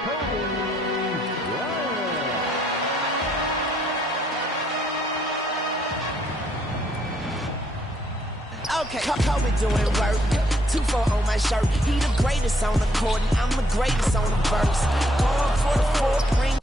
Okay, Kobe doing work. 2-4 on my shirt. He the greatest on the court, and I'm the greatest on the verse. Going for the fourth ring.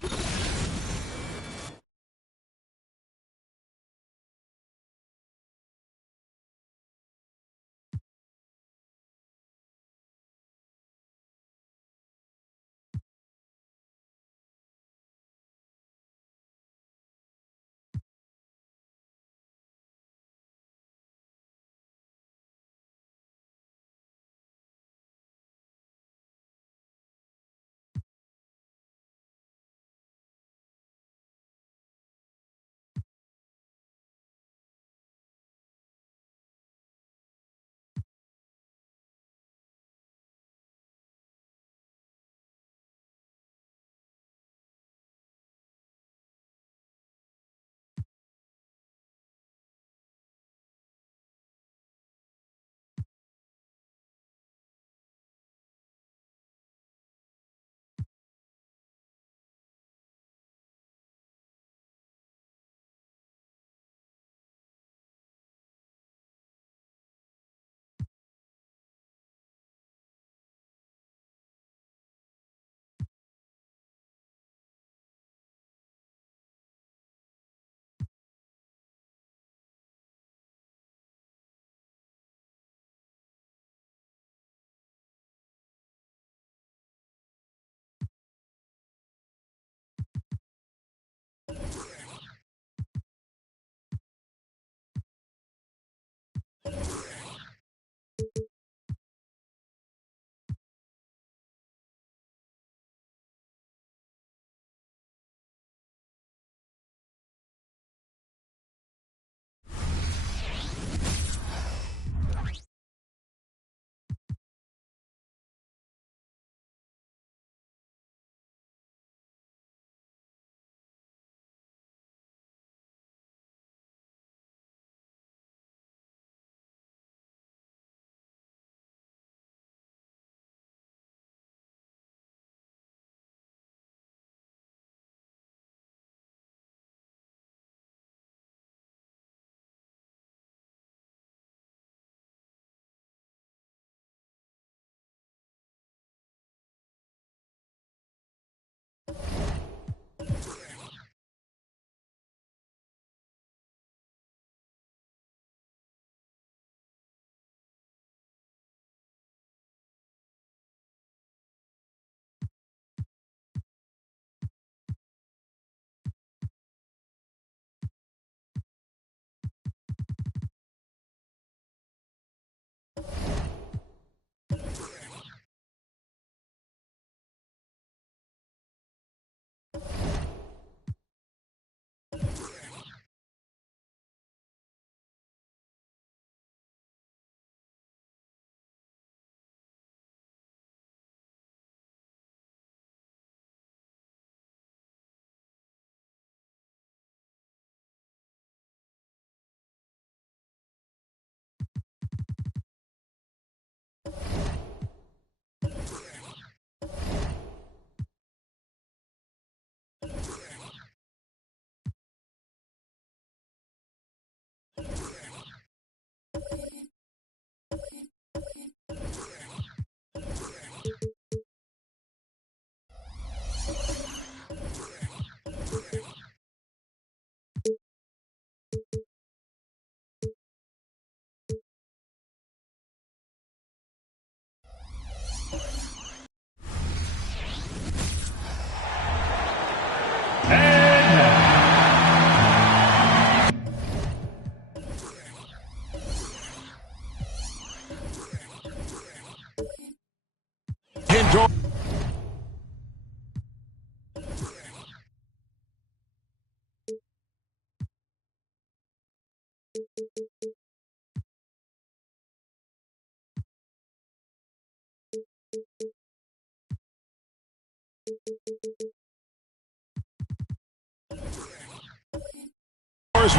Enjoy.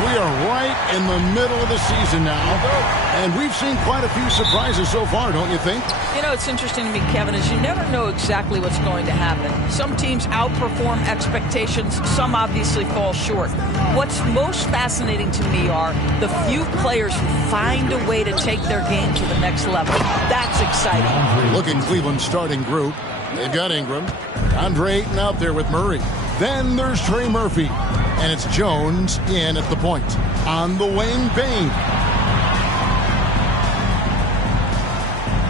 we are right in the middle of the season now, and we've seen quite a few surprises so far, don't you think? You know, it's interesting to me, Kevin, is you never know exactly what's going to happen. Some teams outperform expectations. Some obviously fall short. What's most fascinating to me are the few players who find a way to take their game to the next level. That's exciting. Look at Cleveland's starting group. They've got Ingram, Andre Ayton out there with Murray. Then there's Trey Murphy, and it's Jones in at the point. On the wing, Bane.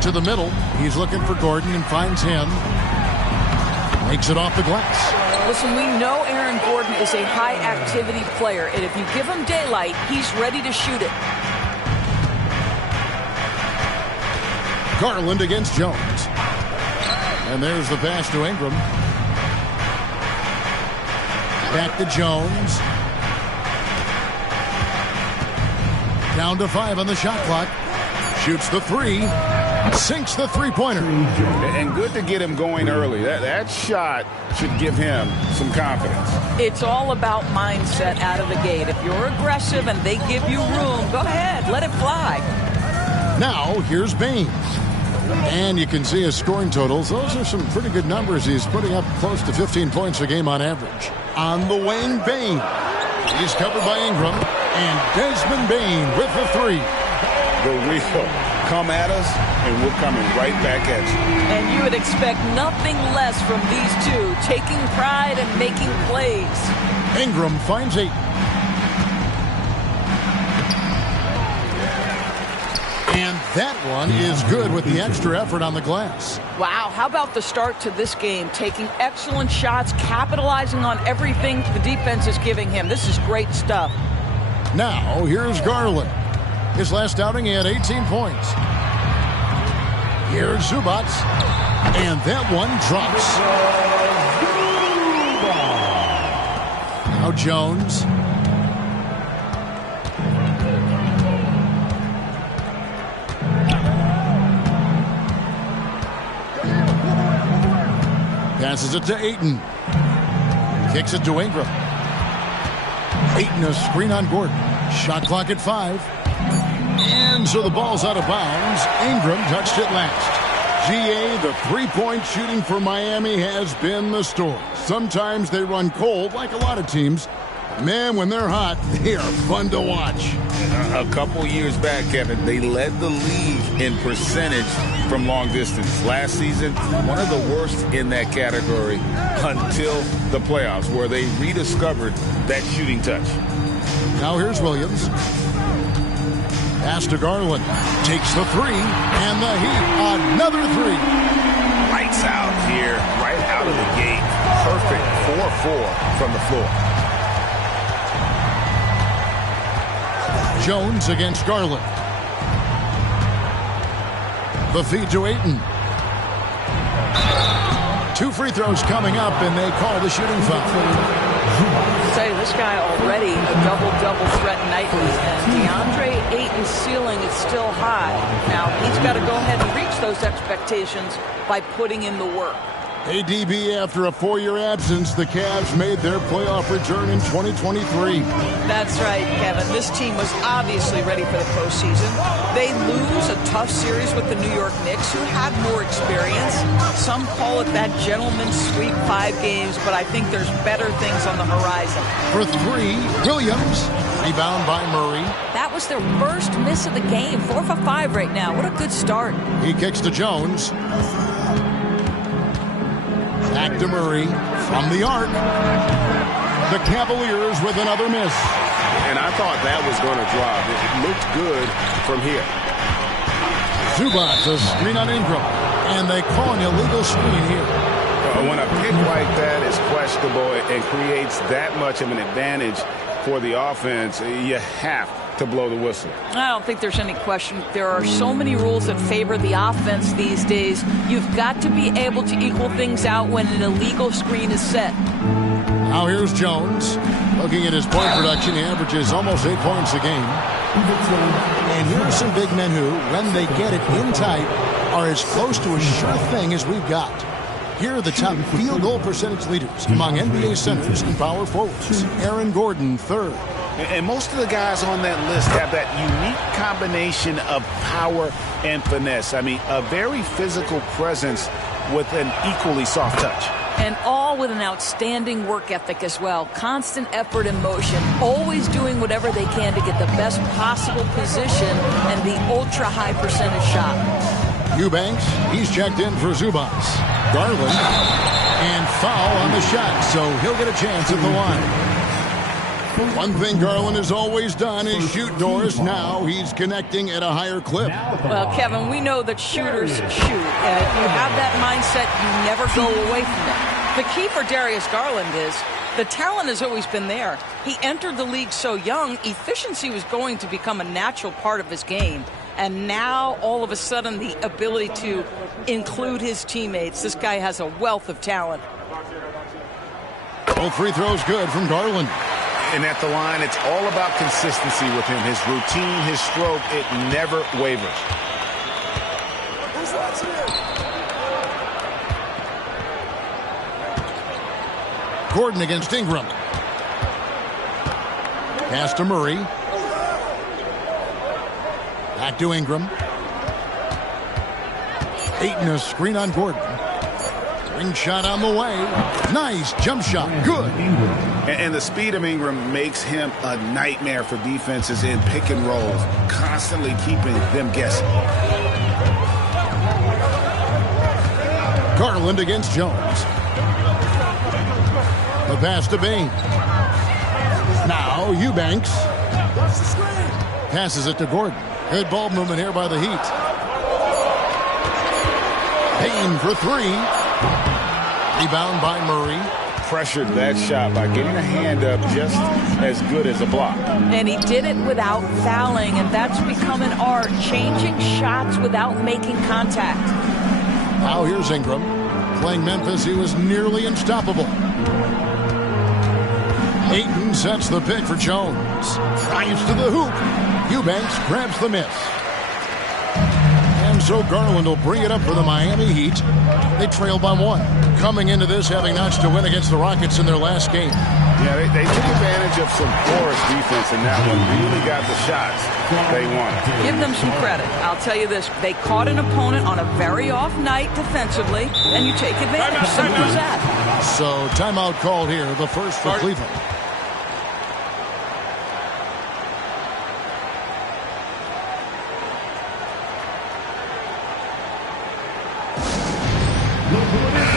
To the middle, he's looking for Gordon and finds him. Makes it off the glass. Listen, we know Aaron Gordon is a high-activity player, and if you give him daylight, he's ready to shoot it. Garland against Jones. And there's the pass to Ingram. Back to Jones. Down to 5 on the shot clock. Shoots the 3. Sinks the three-pointer. And good to get him going early. That shot should give him some confidence. It's all about mindset out of the gate. If you're aggressive and they give you room, go ahead, let it fly. Now, here's Baines. And you can see his scoring totals. Those are some pretty good numbers. He's putting up close to 15 points a game on average. On the wing, Bane. He's covered by Ingram. And Desmond Bane with the 3. The real come at us, and we're coming right back at you. And you would expect nothing less from these two, taking pride and making plays. Ingram finds 8. And that one is good with the extra effort on the glass. Wow, how about the start to this game? Taking excellent shots, capitalizing on everything the defense is giving him. This is great stuff. Now, here's Garland. His last outing, he had 18 points. Here's Zubats. And that one drops. Now Jones. Passes it to Ayton. Kicks it to Ingram. Ayton, a screen on Gordon. Shot clock at 5. And so the ball's out of bounds. Ingram touched it last. GA, the three-point shooting for Miami has been the story. Sometimes they run cold, like a lot of teams. Man, when they're hot, they are fun to watch. A couple years back, Kevin, they led the league in percentage from long distance. Last season, one of the worst in that category until the playoffs, where they rediscovered that shooting touch. Now here's Williams. Pass to Garland. Takes the 3. And the Heat, another 3. Lights out here, right out of the gate. Perfect 4-4 from the floor. Jones against Garland. The feed to Ayton. 2 free throws coming up, and they call the shooting foul. I'll tell you, this guy already a double-double threat nightly, and DeAndre Ayton's ceiling is still high. Now, he's got to go ahead and reach those expectations by putting in the work. Hey, DB, after a 4-year absence, the Cavs made their playoff return in 2023. That's right, Kevin. This team was obviously ready for the postseason. They lose a tough series with the New York Knicks, who had more experience. Some call it that gentleman's sweep 5 games, but I think there's better things on the horizon. For 3, Williams. Rebound by Murray. That was their first miss of the game. 4 for 5 right now. What a good start. He kicks to Jones. Back to Murray from the arc. The Cavaliers with another miss. And I thought that was going to drop. It looked good from here. Zubats, a screen on Ingram. And they call an illegal screen here. When a pick like that is questionable and creates that much of an advantage for the offense, you have to blow the whistle. I don't think there's any question. There are so many rules that favor the offense these days. You've got to be able to equal things out when an illegal screen is set. Now here's Jones. Looking at his point production, he averages almost 8 points a game. And here are some big men who, when they get it in tight, are as close to a sure thing as we've got. Here are the top field goal percentage leaders among NBA centers and power forwards. Aaron Gordon, 3rd. And most of the guys on that list have that unique combination of power and finesse. I mean, a very physical presence with an equally soft touch. And all with an outstanding work ethic as well. Constant effort and motion. Always doing whatever they can to get the best possible position and the ultra-high percentage shot. Eubanks, he's checked in for Zubas. Garland, and foul on the shot, so he'll get a chance at the line. One thing Garland has always done is shoot doors. Now he's connecting at a higher clip. Well, Kevin, we know that shooters shoot. If you have that mindset, you never go away from it. The key for Darius Garland is the talent has always been there. He entered the league so young, efficiency was going to become a natural part of his game. And now, all of a sudden, the ability to include his teammates. This guy has a wealth of talent. Both free throws good from Garland. And at the line, it's all about consistency with him. His routine, his stroke, it never wavers. Gordon against Ingram. Pass to Murray. Back to Ingram. Ayton, a screen on Gordon. Ring shot on the way. Nice jump shot. Good. And the speed of Ingram makes him a nightmare for defenses in pick and rolls, constantly keeping them guessing. Garland against Jones. The pass to Bain. Now Eubanks. Passes it to Gordon. Good ball movement here by the Heat. Bain for three. Rebound by Murray. Pressured that shot by getting a hand up just as good as a block. And he did it without fouling, and that's become an art, changing shots without making contact. Now here's Ingram. Playing Memphis, he was nearly unstoppable. Ayton sets the pick for Jones. Drives to the hoop. Eubanks grabs the miss. And so Garland will bring it up for the Miami Heat. They trail by one. Coming into this, having notched a win against the Rockets in their last game. Yeah, they took advantage of some porous defense in that one. Really got the shots they wanted. Give them some credit. I'll tell you this. They caught an opponent on a very off night defensively, and you take advantage. Simple as that. So timeout called here, the first for Cleveland.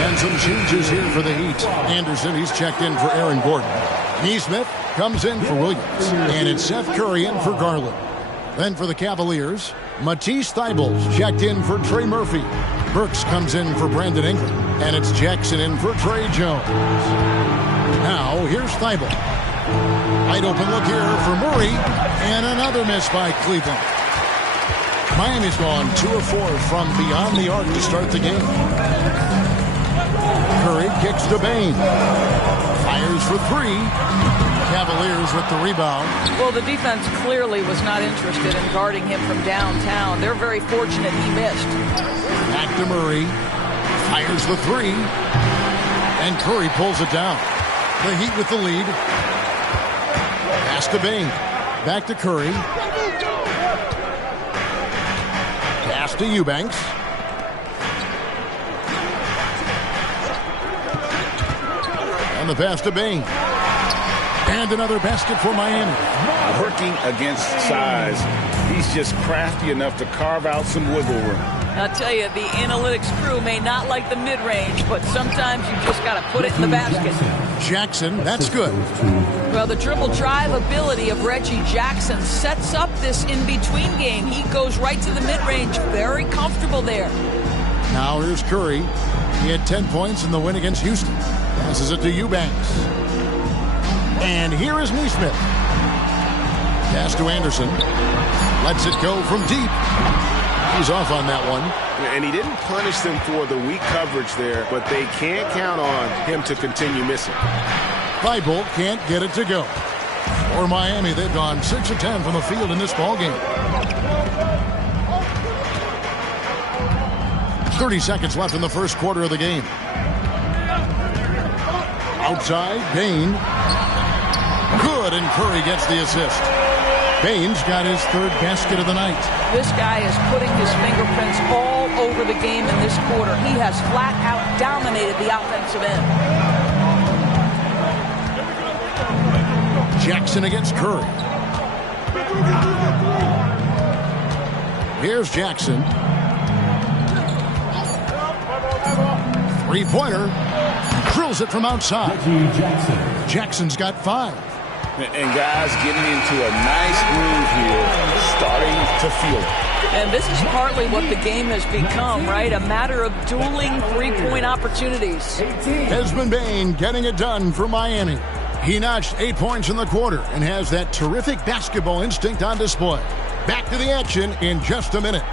And some changes here for the Heat. Anderson, he's checked in for Aaron Gordon. Neesmith comes in for Williams. And it's Seth Curry in for Garland. Then for the Cavaliers, Matisse Thybulle's checked in for Trey Murphy. Burks comes in for Brandon Ingram. And it's Jackson in for Trey Jones. Now, here's Thybulle. Wide open look here for Murray. And another miss by Cleveland. Miami's gone 2 of 4 from beyond the arc to start the game. Curry kicks to Bain. Fires for three. Cavaliers with the rebound. Well, the defense clearly was not interested in guarding him from downtown. They're very fortunate he missed. Back to Murray. Fires for three. And Curry pulls it down. The Heat with the lead. Pass to Bain. Back to Curry. Pass to Eubanks. And the pass to Bain. And another basket for Miami. Working against size. He's just crafty enough to carve out some wiggle room. I'll tell you, the analytics crew may not like the mid-range, but sometimes you just got to put it in the basket. Jackson, that's good. Well, the dribble drive ability of Reggie Jackson sets up this in-between game. He goes right to the mid-range. Very comfortable there. Now here's Curry. He had 10 points in the win against Houston. Passes it to Eubanks. And here is Neesmith. Pass to Anderson. Lets it go from deep. He's off on that one. And he didn't punish them for the weak coverage there, but they can't count on him to continue missing. Thybulle can't get it to go. For Miami, they've gone 6 of 10 from the field in this ballgame. 30 seconds left in the first quarter of the game. Outside, Bain. Good. good, and Curry gets the assist. Baines got his third basket of the night. This guy is putting his fingerprints all over the game in this quarter. He has flat out dominated the offensive end. Jackson against Curry. Here's Jackson. Three-pointer. Drills it from outside. Jackson's got 5. And guys getting into a nice groove here, starting to feel it. And this is partly what the game has become, right? A matter of dueling three-point opportunities. Desmond Bane getting it done for Miami. He notched 8 points in the quarter and has that terrific basketball instinct on display. Back to the action in just a minute.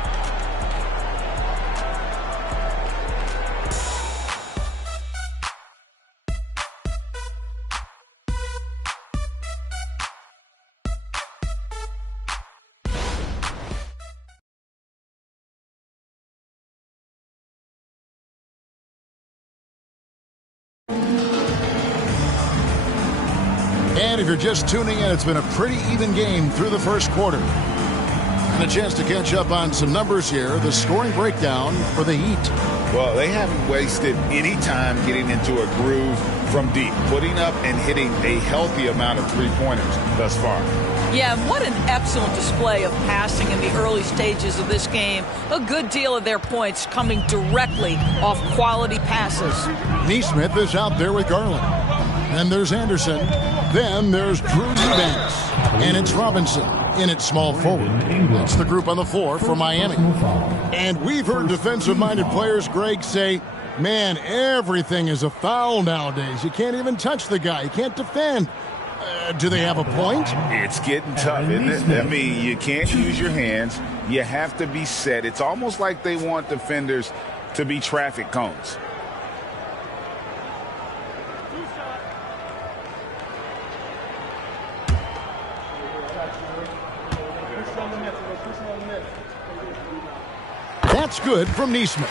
And if you're just tuning in, it's been a pretty even game through the first quarter. And a chance to catch up on some numbers here. The scoring breakdown for the Heat. Well, they haven't wasted any time getting into a groove from deep, putting up and hitting a healthy amount of three-pointers thus far. Yeah, what an excellent display of passing in the early stages of this game. A good deal of their points coming directly off quality passes. Neesmith is out there with Garland. Then there's Anderson. Then there's Drew Eubanks. And it's Robinson in at small forward. That's the group on the floor for Miami. And we've heard defensive-minded players, Greg, say, man, everything is a foul nowadays. You can't even touch the guy. You can't defend. Do they have a point? It's getting tough, isn't it? I mean, you can't use your hands. You have to be set. It's almost like they want defenders to be traffic cones. That's good from Neesmith.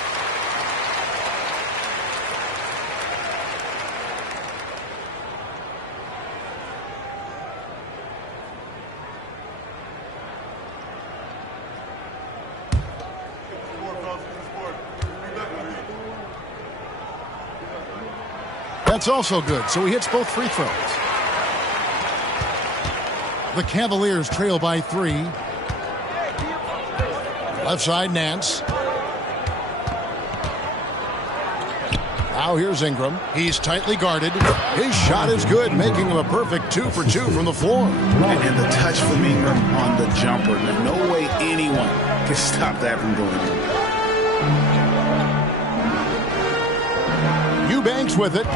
That's also good, so he hits both free throws. The Cavaliers trail by 3. Left side, Nance. Now here's Ingram. He's tightly guarded. His shot is good, making him a perfect 2 for 2 from the floor. And the touch from Ingram on the jumper. There's no way anyone can stop that from going in. Eubanks with it.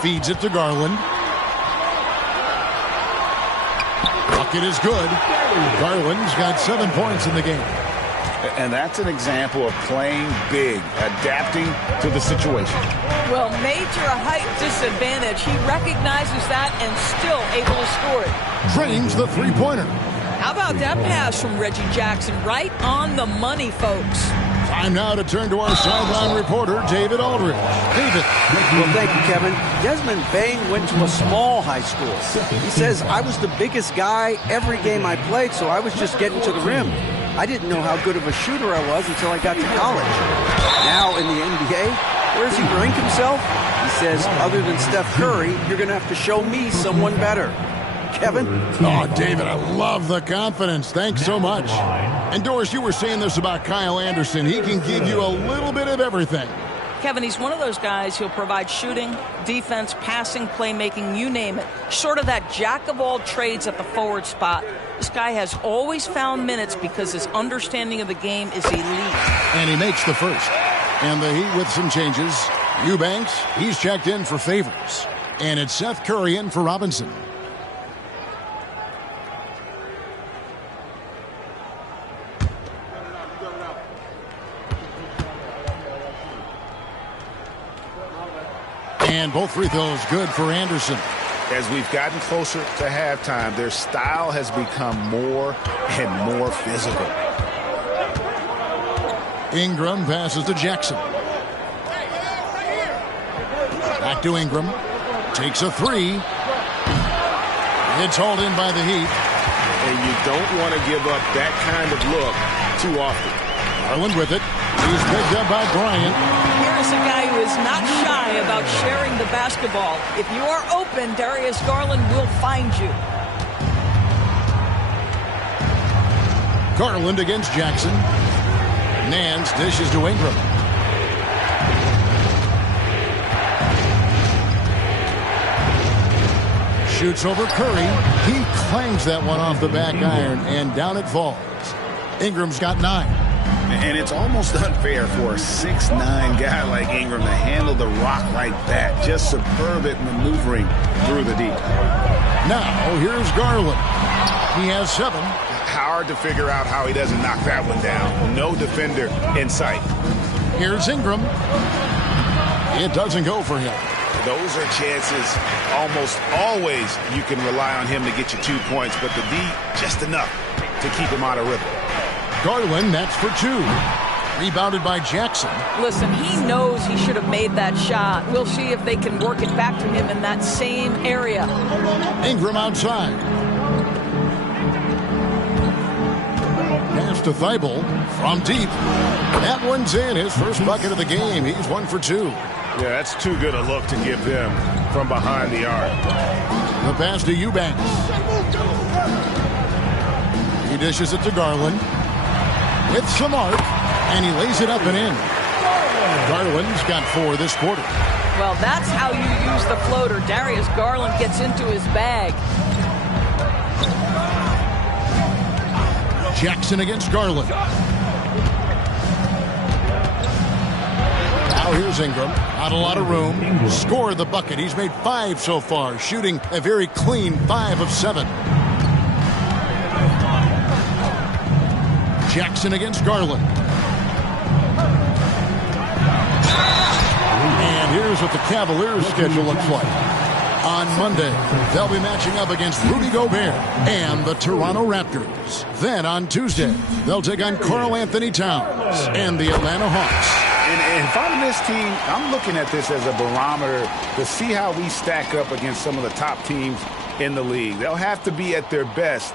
Feeds it to Garland. Bucket is good. Garland's got 7 points in the game. And that's an example of playing big, adapting to the situation. Well, major height disadvantage. He recognizes that and still able to score it. Drains the three-pointer. How about that pass from Reggie Jackson? Right on the money, folks. Time now to turn to our sideline reporter, David Aldridge. David. Well, thank you, Kevin. Desmond Bane went to a small high school. He says, I was the biggest guy every game I played, so I was just getting to the rim. I didn't know how good of a shooter I was until I got to college. Now in the NBA, where does he rank himself? He says, other than Steph Curry, you're going to have to show me someone better. Kevin? Oh, David, I love the confidence. Thanks so much. And Doris, you were saying this about Kyle Anderson. He can give you a little bit of everything. Kevin, he's one of those guys who'll provide shooting, defense, passing, playmaking, you name it. Sort of that jack of all trades at the forward spot. This guy has always found minutes because his understanding of the game is elite. And he makes the first. And the Heat with some changes. Eubanks, he's checked in for Favors. And it's Seth Curry in for Robinson. And both free throws good for Anderson. As we've gotten closer to halftime, their style has become more and more physical. Ingram passes to Jackson. Back to Ingram. Takes a 3. It's hauled in by the Heat. And you don't want to give up that kind of look too often. Garland with it. He's picked up by Bryant. Here's a guy who is not shy about sharing the basketball. If you are open, Darius Garland will find you. Garland against Jackson. Nance dishes to Ingram. Shoots over Curry. He clangs that one off the back iron, and down it falls. Ingram's got 9. And it's almost unfair for a 6'9" guy like Ingram to handle the rock like that. Just superb at maneuvering through the deep. Now, here's Garland. He has 7. Hard to figure out how he doesn't knock that one down. No defender in sight. Here's Ingram. It doesn't go for him. Those are chances almost always you can rely on him to get you 2 points, but the D, just enough to keep him out of rhythm. Garland, that's for 2. Rebounded by Jackson. Listen, he knows he should have made that shot. We'll see if they can work it back to him in that same area. Ingram outside. Pass to Thibault from deep. That one's in. His first bucket of the game. He's 1 for 2. Yeah, that's too good a look to give them from behind the arc. The pass to Eubanks. He dishes it to Garland. With some arc, and he lays it up and in. Garland's got 4 this quarter. Well, that's how you use the floater. Darius Garland gets into his bag. Jackson against Garland. Now here's Ingram. Not a lot of room. Score the bucket. He's made 5 so far, shooting a very clean 5 of 7. Jackson against Garland. And here's what the Cavaliers' schedule looks like. On Monday, they'll be matching up against Rudy Gobert and the Toronto Raptors. Then on Tuesday, they'll take on Karl Anthony Towns and the Atlanta Hawks. And if I'm this team, I'm looking at this as a barometer to see how we stack up against some of the top teams in the league. They'll have to be at their best,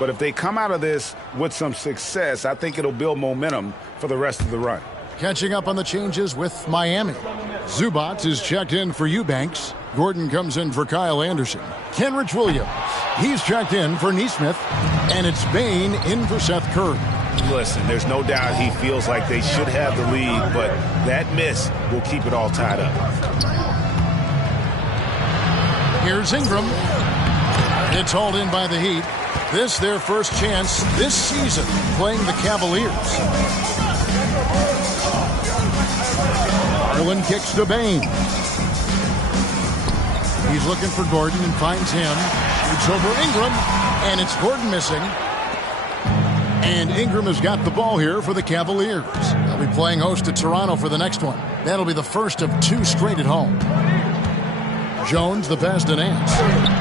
but if they come out of this with some success, I think it'll build momentum for the rest of the run. Catching up on the changes with Miami. Zubac is checked in for Eubanks. Gordon comes in for Kyle Anderson. Kenrich Williams, he's checked in for Nesmith. And it's Bane in for Seth Curry. Listen, there's no doubt he feels like they should have the lead, but that miss will keep it all tied up. Here's Ingram. It's hauled in by the Heat. This their first chance this season playing the Cavaliers. Garland kicks to Bane. He's looking for Gordon and finds him. Shoots over Ingram, and it's Gordon missing. And Ingram has got the ball here for the Cavaliers. They'll be playing host to Toronto for the next one. That'll be the first of 2 straight at home. Jones, the pass to Nance.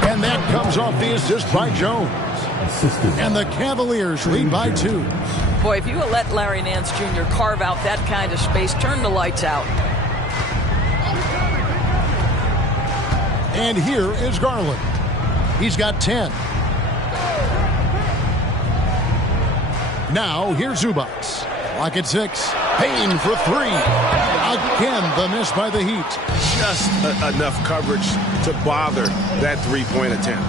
And that comes off the assist by Jones. And the Cavaliers lead by 2. Boy, if you let Larry Nance Jr. carve out that kind of space, turn the lights out. And here is Garland. He's got 10. Now, here's Zubac. Clock at 6. Payne for 3. Again, the miss by the Heat. Just enough coverage to bother that 3-point attempt.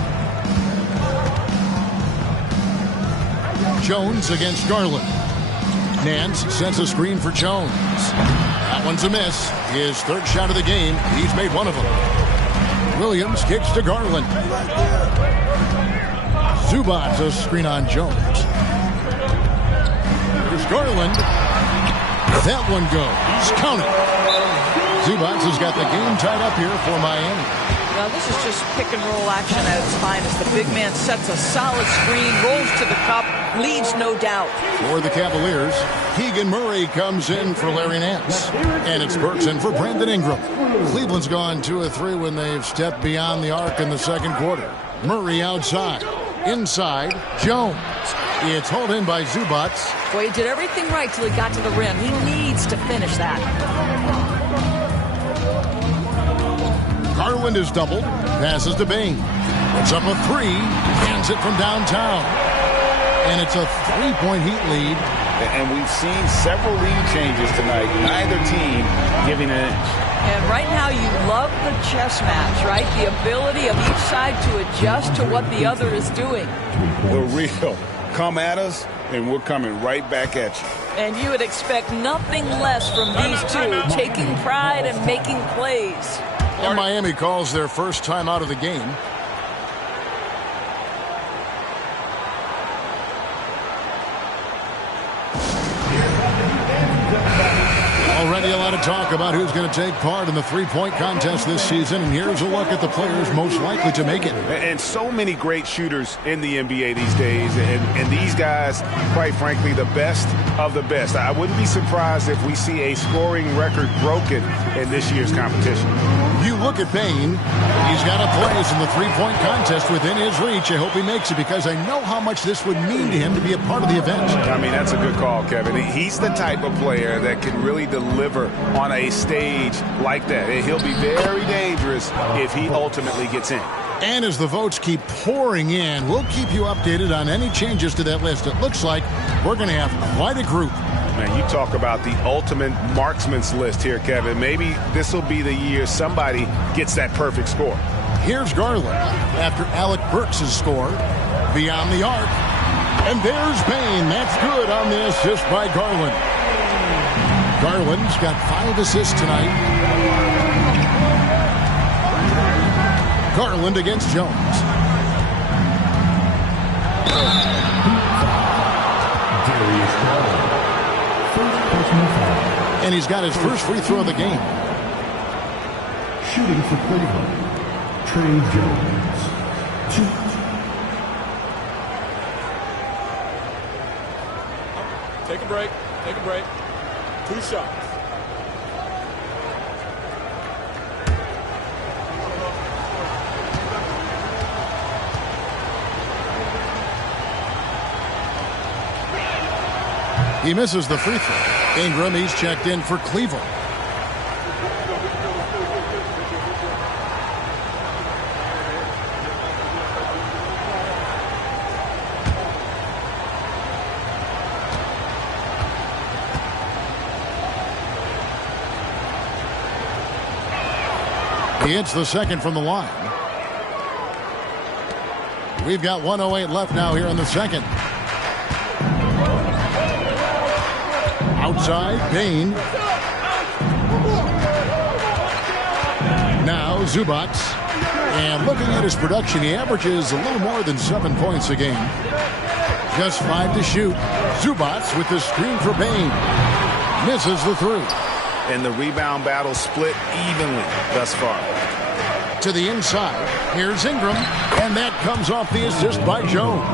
Jones against Garland. Nance sends a screen for Jones. That one's a miss. His 3rd shot of the game. He's made 1 of them. Williams kicks to Garland. Zubac a screen on Jones. Here's Garland. That one goes. Count it. Zubac has got the game tied up here for Miami. Now this is just pick and roll action at its finest. The big man sets a solid screen, rolls to the cup, leads no doubt. For the Cavaliers, Keegan Murray comes in for Larry Nance. And it's Burks in for Brandon Ingram. Cleveland's gone 2 of 3 when they've stepped beyond the arc in the second quarter. Murray outside. Inside, Jones. It's hauled in by Zubac. Boy, he did everything right till he got to the rim. He needs to finish that. Garland is doubled. Passes to Bane. It's up a three. Hands it from downtown. And it's a three-point Heat lead. And we've seen several lead changes tonight. Neither team giving an inch. And right now you love the chess match, right? The ability of each side to adjust to what the other is doing. The real. Come at us, and we're coming right back at you. And you would expect nothing less from these two, taking pride and making plays. And Miami calls their first time out of the game. Already a lot of talk about who's going to take part in the three-point contest this season, and here's a look at the players most likely to make it. And so many great shooters in the NBA these days, and these guys, quite frankly, the best of the best. I wouldn't be surprised if we see a scoring record broken in this year's competition. You look at Payne. He's got a place in the three-point contest within his reach. I hope he makes it because I know how much this would mean to him to be a part of the event. I mean, that's a good call, Kevin. He's the type of player that can really deliver on a stage like that. He'll be very dangerous if he ultimately gets in. And as the votes keep pouring in, we'll keep you updated on any changes to that list. It looks like we're going to have quite a group. Man, you talk about the ultimate marksman's list here, Kevin. Maybe this will be the year somebody gets that perfect score. Here's Garland after Alec Burks has scored. Beyond the arc. And there's Payne. That's good on the assist by Garland. Garland's got 5 assists tonight. Garland against Jones. And he's got his first free throw of the game. Shooting for Cleveland, Trey Jones. 2. Take a break. Take a break. 2 shots. He misses the free throw. Ingram, he's checked in for Cleveland. He hits the second from the line. We've got 1:08 left now here in the second. Outside, Payne. Now Zubac. And looking at his production, he averages a little more than 7 points a game. Just 5 to shoot. Zubac with the screen for Payne. Misses the 3. And the rebound battle split evenly thus far. To the inside. Here's Ingram. And that comes off the assist by Jones.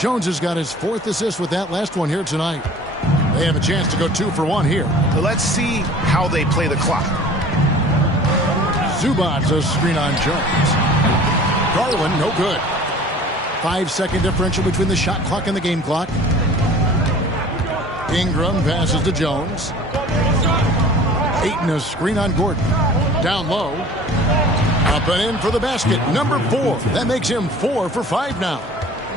Jones has got his 4th assist with that last one here tonight. They have a chance to go 2 for 1 here. Let's see how they play the clock. Zubac, a screen on Jones. Garland, no good. 5-second differential between the shot clock and the game clock. Ingram passes to Jones. Ayton, a screen on Gordon. Down low. Up and in for the basket. Number 4. That makes him 4 for 5 now.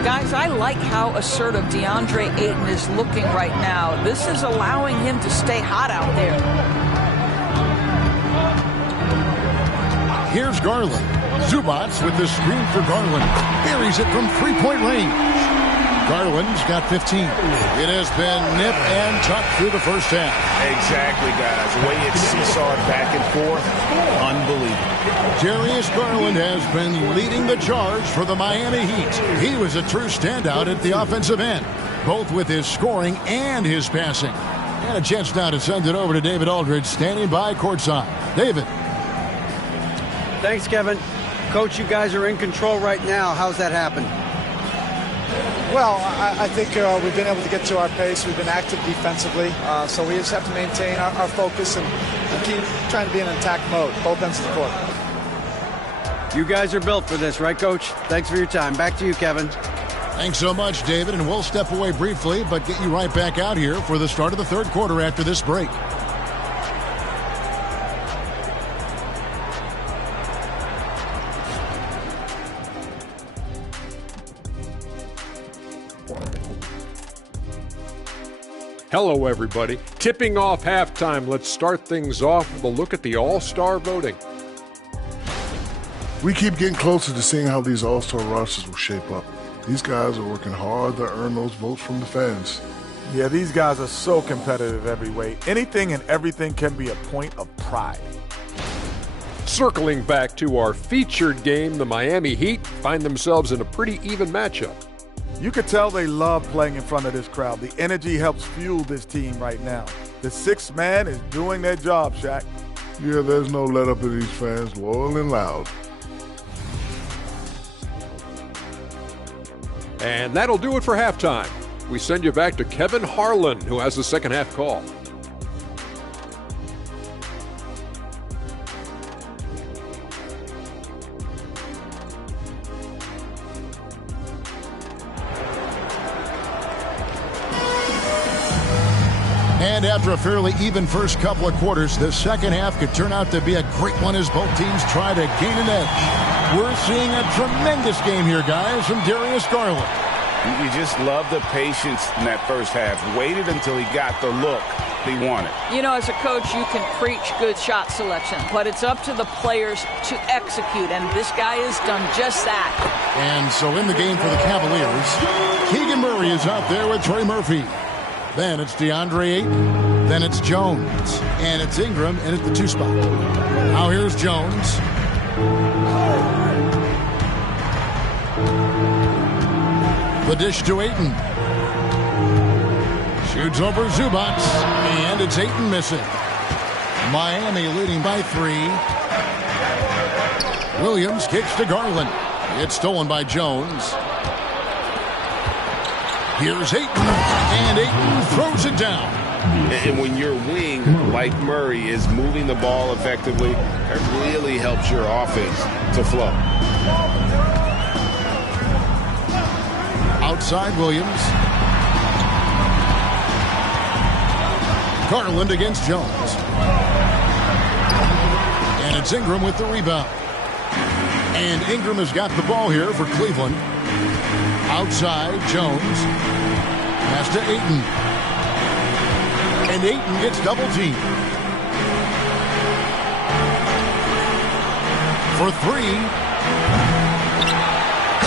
Guys, I like how assertive DeAndre Ayton is looking right now. This is allowing him to stay hot out there. Here's Garland. Zubac with the screen for Garland. Buries it from three-point range. Garland's got 15. It has been nip and tuck through the first half. Exactly, guys. The way it's seesawed back and forth, unbelievable. Darius Garland has been leading the charge for the Miami Heat. He was a true standout at the offensive end, both with his scoring and his passing. And a chance now to send it over to David Aldridge, standing by courtside. David. Thanks, Kevin. Coach, you guys are in control right now. How's that happen? Well, I think we've been able to get to our pace. We've been active defensively, so we just have to maintain our focus and keep trying to be in attack mode, both ends of the court. You guys are built for this, right, Coach? Thanks for your time. Back to you, Kevin. Thanks so much, David, and we'll step away briefly, but get you right back out here for the start of the third quarter after this break. Hello, everybody. Tipping off halftime. Let's start things off with a look at the All-Star voting. We keep getting closer to seeing how these All-Star rosters will shape up. These guys are working hard to earn those votes from the fans. Yeah, these guys are so competitive every way. Anything and everything can be a point of pride. Circling back to our featured game, the Miami Heat find themselves in a pretty even matchup. You could tell they love playing in front of this crowd. The energy helps fuel this team right now. The sixth man is doing their job, Shaq. Yeah, there's no let up in these fans, loyal and loud. And that'll do it for halftime. We send you back to Kevin Harlan, who has the second half call. And after a fairly even first couple of quarters, the second half could turn out to be a great one as both teams try to gain an edge. We're seeing a tremendous game here, guys, from Darius Garland. You just love the patience in that first half. Waited until he got the look he wanted. You know, as a coach, you can preach good shot selection, but it's up to the players to execute, and this guy has done just that. And so in the game for the Cavaliers, Keegan Murray is out there with Trey Murphy. Then it's DeAndre Ayton. Then it's Jones. And it's Ingram in at the 2 spot. Now here's Jones. The dish to Ayton. Shoots over Zubac. And it's Ayton missing. Miami leading by 3. Williams kicks to Garland. It's stolen by Jones. Here's Ayton, and Ayton throws it down. And when your wing, like Murray, is moving the ball effectively, it really helps your offense to flow. Outside Williams. Garland against Jones. And it's Ingram with the rebound. And Ingram has got the ball here for Cleveland. Outside, Jones. Pass to Ayton. And Ayton gets double teamed. For 3.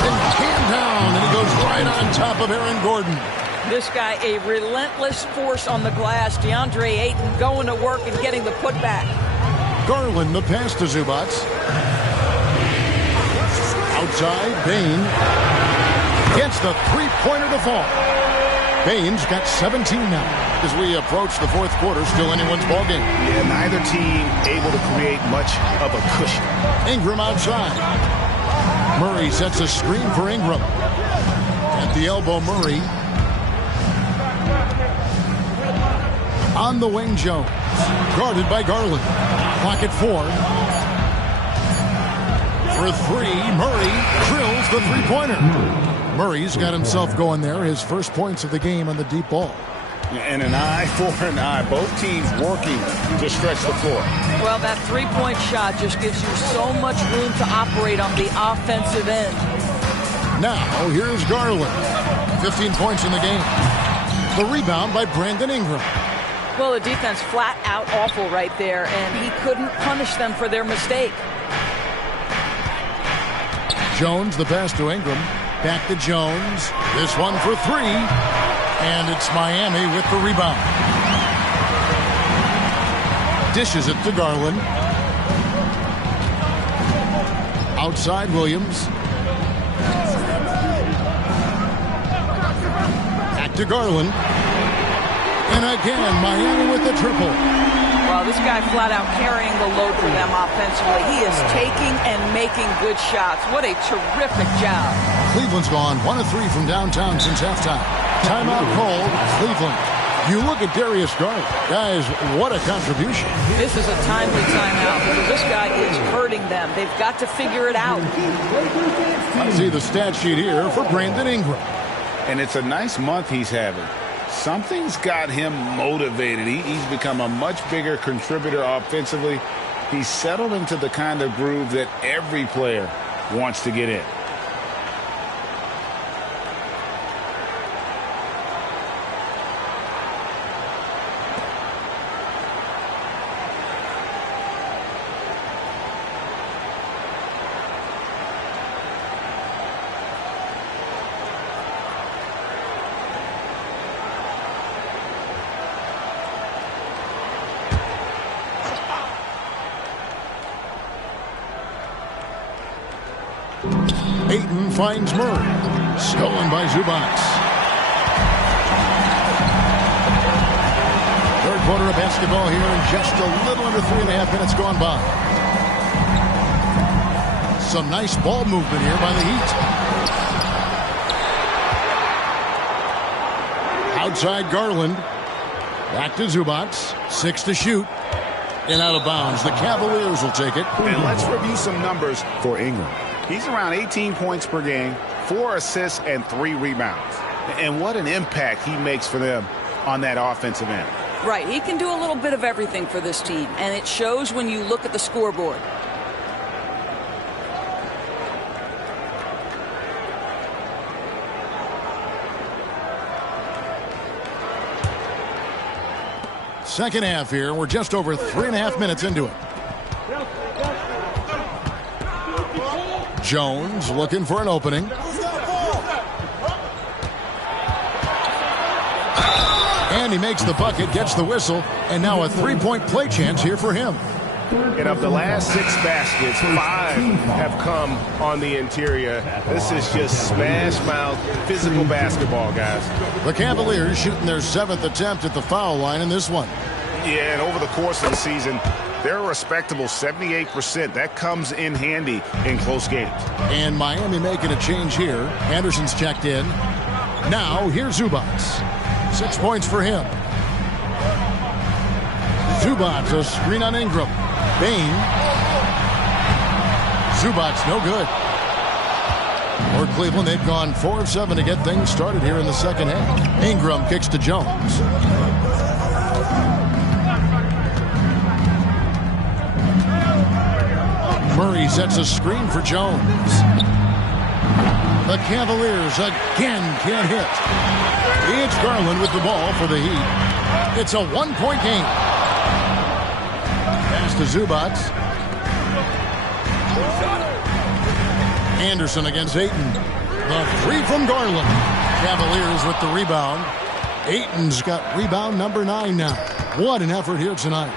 And hand down, and he goes right on top of Aaron Gordon. This guy, a relentless force on the glass. DeAndre Ayton going to work and getting the putback. Garland, the pass to Zubac. Outside, Bane gets the three-pointer to fall. Baines got 17 now. As we approach the fourth quarter, still anyone's ballgame. Yeah, neither team able to create much of a cushion. Ingram outside. Murray sets a screen for Ingram. At the elbow, Murray. On the wing, Jones. Guarded by Garland. Clock at 4. For 3, Murray drills the three-pointer. Murray's got himself going there. His first points of the game on the deep ball. And an eye for an eye. Both teams working to stretch the floor. Well, that three-point shot just gives you so much room to operate on the offensive end. Now, here's Garland. 15 points in the game. The rebound by Brandon Ingram. Well, the defense flat out awful right there, and he couldn't punish them for their mistake. Jones, the pass to Ingram. Back to Jones. This one for 3. And it's Miami with the rebound. Dishes it to Garland. Outside Williams. Back to Garland. And again, Miami with the triple. Well, this guy flat out carrying the load for them offensively. He is taking and making good shots. What a terrific job. Cleveland's gone 1 of 3 from downtown since halftime. Timeout called, Cleveland. You look at Darius Garland. Guys, what a contribution. This is a timely timeout because this guy is hurting them. They've got to figure it out. See the stat sheet here for Brandon Ingram. And it's a nice month he's having. Something's got him motivated. He's become a much bigger contributor offensively. He's settled into the kind of groove that every player wants to get in. Ayton finds Murray. Stolen by Zubac. Third quarter of basketball here, and just a little under 3.5 minutes gone by. Some nice ball movement here by the Heat. Outside Garland. Back to Zubac. 6 to shoot. And out of bounds. The Cavaliers will take it. And let's review some numbers for Ingram. He's around 18 points per game, 4 assists, and 3 rebounds. And what an impact he makes for them on that offensive end. Right. He can do a little bit of everything for this team, and it shows when you look at the scoreboard. Second half here. We're just over 3.5 minutes into it. Jones looking for an opening. And he makes the bucket, gets the whistle, and now a three-point play chance here for him. And of the last 6 baskets, 5 have come on the interior. This is just smash-mouth physical basketball, guys. The Cavaliers shooting their 7th attempt at the foul line in this one. Yeah, and over the course of the season, they're a respectable 78%. That comes in handy in close games. And Miami making a change here. Anderson's checked in. Now, here's Zubac. 6 points for him. Zubac, a screen on Ingram. Bain. Zubac, no good. For Cleveland, they've gone 4 of 7 to get things started here in the second half. Ingram kicks to Jones. Murray sets a screen for Jones. The Cavaliers again can't hit. It's Garland with the ball for the Heat. It's a 1-point game. Pass to Zubac. Anderson against Ayton. The 3 from Garland. Cavaliers with the rebound. Ayton's got rebound number 9 now. What an effort here tonight.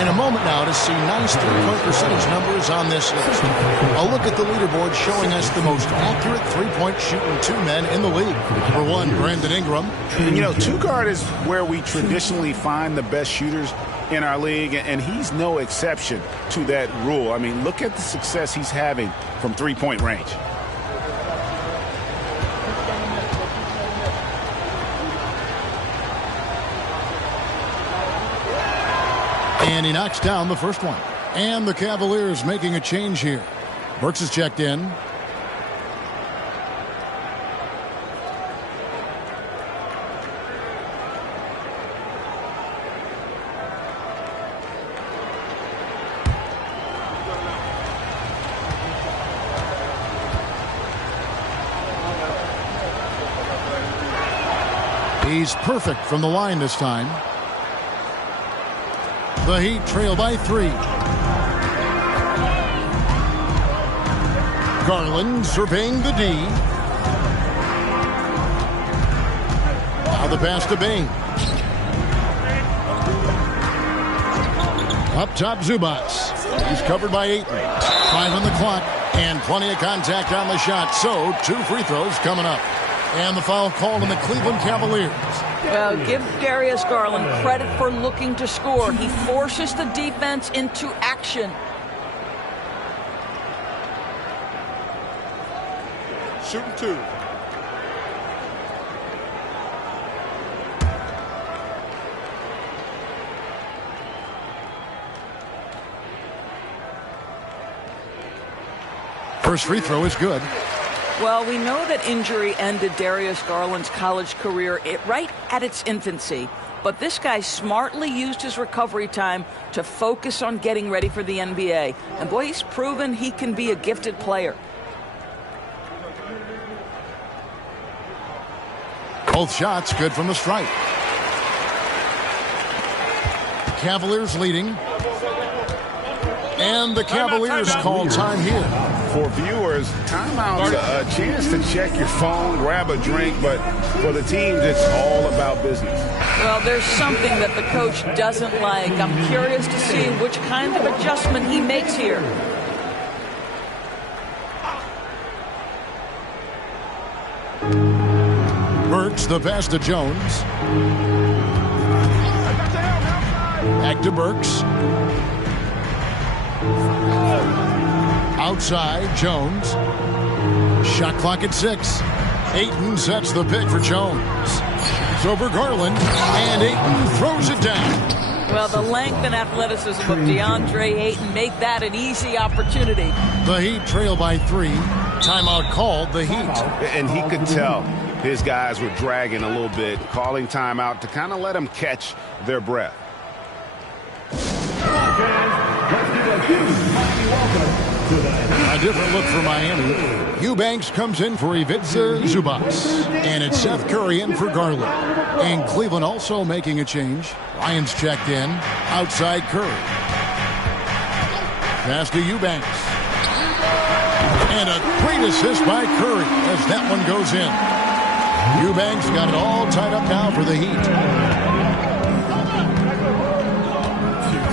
And a moment now to see nice three-point percentage numbers on this list. A look at the leaderboard showing us the most accurate three-point shooting 2 men in the league. For one, Brandon Ingram. And, you know, 2-guard is where we traditionally find the best shooters in our league, and he's no exception to that rule. I mean, look at the success he's having from three-point range. And he knocks down the first one. And the Cavaliers making a change here. Burks is checked in. He's perfect from the line this time. The Heat trail by 3. Garland surveying the D. Now the pass to Bain. Up top, Zubac. He's covered by Ayton. 5 on the clock and plenty of contact on the shot. So 2 free throws coming up. And the foul called on the Cleveland Cavaliers. Well, give Darius Garland credit for looking to score. He forces the defense into action. Shooting 2. First free throw is good. Well, we know that injury ended Darius Garland's college career right at its infancy. But this guy smartly used his recovery time to focus on getting ready for the NBA. And boy, he's proven he can be a gifted player. Both shots good from the stripe. Cavaliers leading. And the Cavaliers call time here. For viewers, timeout's a chance to check your phone, grab a drink, but for the teams, it's all about business. Well, there's something that the coach doesn't like. I'm curious to see which kind of adjustment he makes here. Burks, the pass to Jones. Back to Burks. Outside, Jones. Shot clock at 6. Ayton sets the pick for Jones. It's over Garland, and Ayton throws it down. Well, the length and athleticism of DeAndre Ayton make that an easy opportunity. The Heat trail by 3. Timeout called, the Heat. And he could tell his guys were dragging a little bit, calling timeout to kind of let them catch their breath. A different look for Miami. Eubanks comes in for Ivica Zubac. And it's Seth Curry in for Garland. And Cleveland also making a change. Lyons checked in. Outside Curry. Pass to Eubanks. And a great assist by Curry as that one goes in. Eubanks got it all tied up now for the Heat.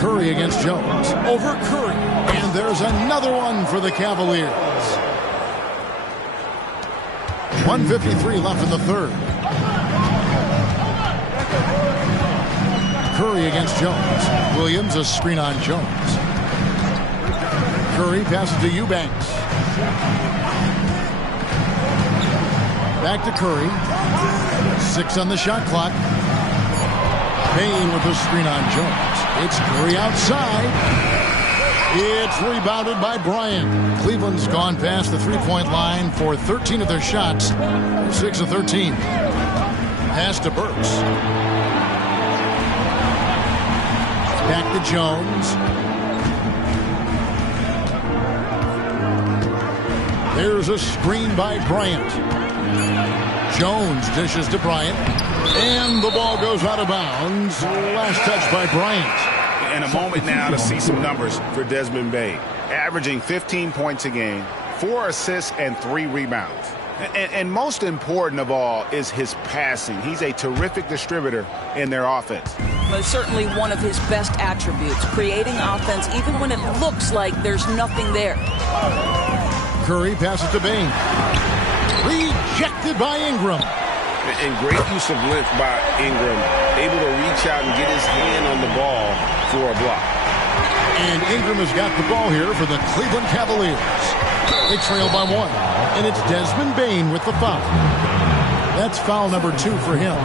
Curry against Jones. Over Curry. And there's another one for the Cavaliers. 1:53 left in the third. Curry against Jones. Williams a screen on Jones. Curry passes to Eubanks. Back to Curry. 6 on the shot clock. Payne with the screen on Jones. It's Curry outside. It's rebounded by Bryant. Cleveland's gone past the three-point line for 13 of their shots. 6 of 13. Pass to Burks. Back to Jones. There's a screen by Bryant. Jones dishes to Bryant. And the ball goes out of bounds. Last touch by Bryant. And a moment now to see some numbers for Desmond Bane. Averaging 15 points a game, 4 assists, and 3 rebounds. And most important of all is his passing. He's a terrific distributor in their offense. But certainly one of his best attributes, creating offense even when it looks like there's nothing there. Curry passes to Bane. Rejected by Ingram. And great use of length by Ingram, able to reach out and get his hand on the ball for a block. And Ingram has got the ball here for the Cleveland Cavaliers. They trail by 1. And it's Desmond Bane with the foul. That's foul number 2 for him.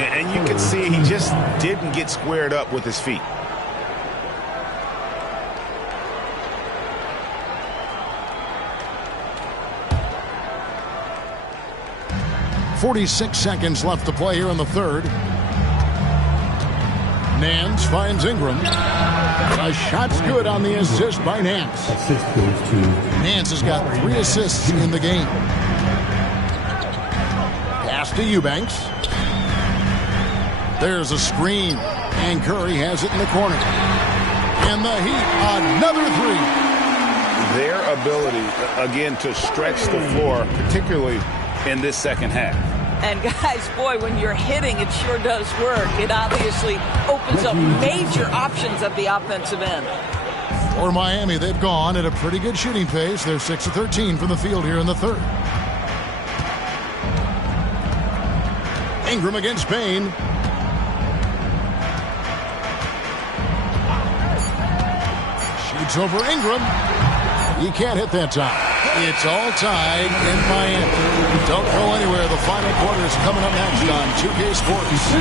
And you can see he just didn't get squared up with his feet. .46 seconds left to play here in the third. Nance finds Ingram. A shot's good on the assist by Nance. Nance has got 3 assists in the game. Pass to Eubanks. There's a screen. And Curry has it in the corner. And the Heat, another 3. Their ability, again, to stretch the floor, particularly in this second half. And guys, boy, when you're hitting, it sure does work. It obviously opens up major options at the offensive end. For Miami, they've gone at a pretty good shooting pace. They're 6 of 13 from the field here in the third. Ingram against Bane. Shoots over Ingram. He can't hit that time. It's all tied in Miami. Don't go anywhere. The final quarter is coming up next on 2K Sports.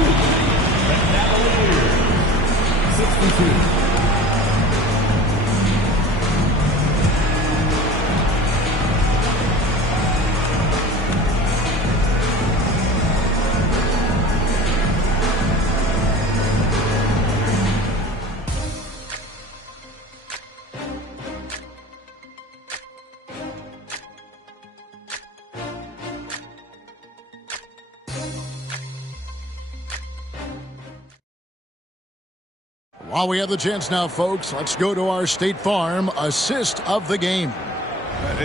While we have the chance now, folks, let's go to our State Farm assist of the game.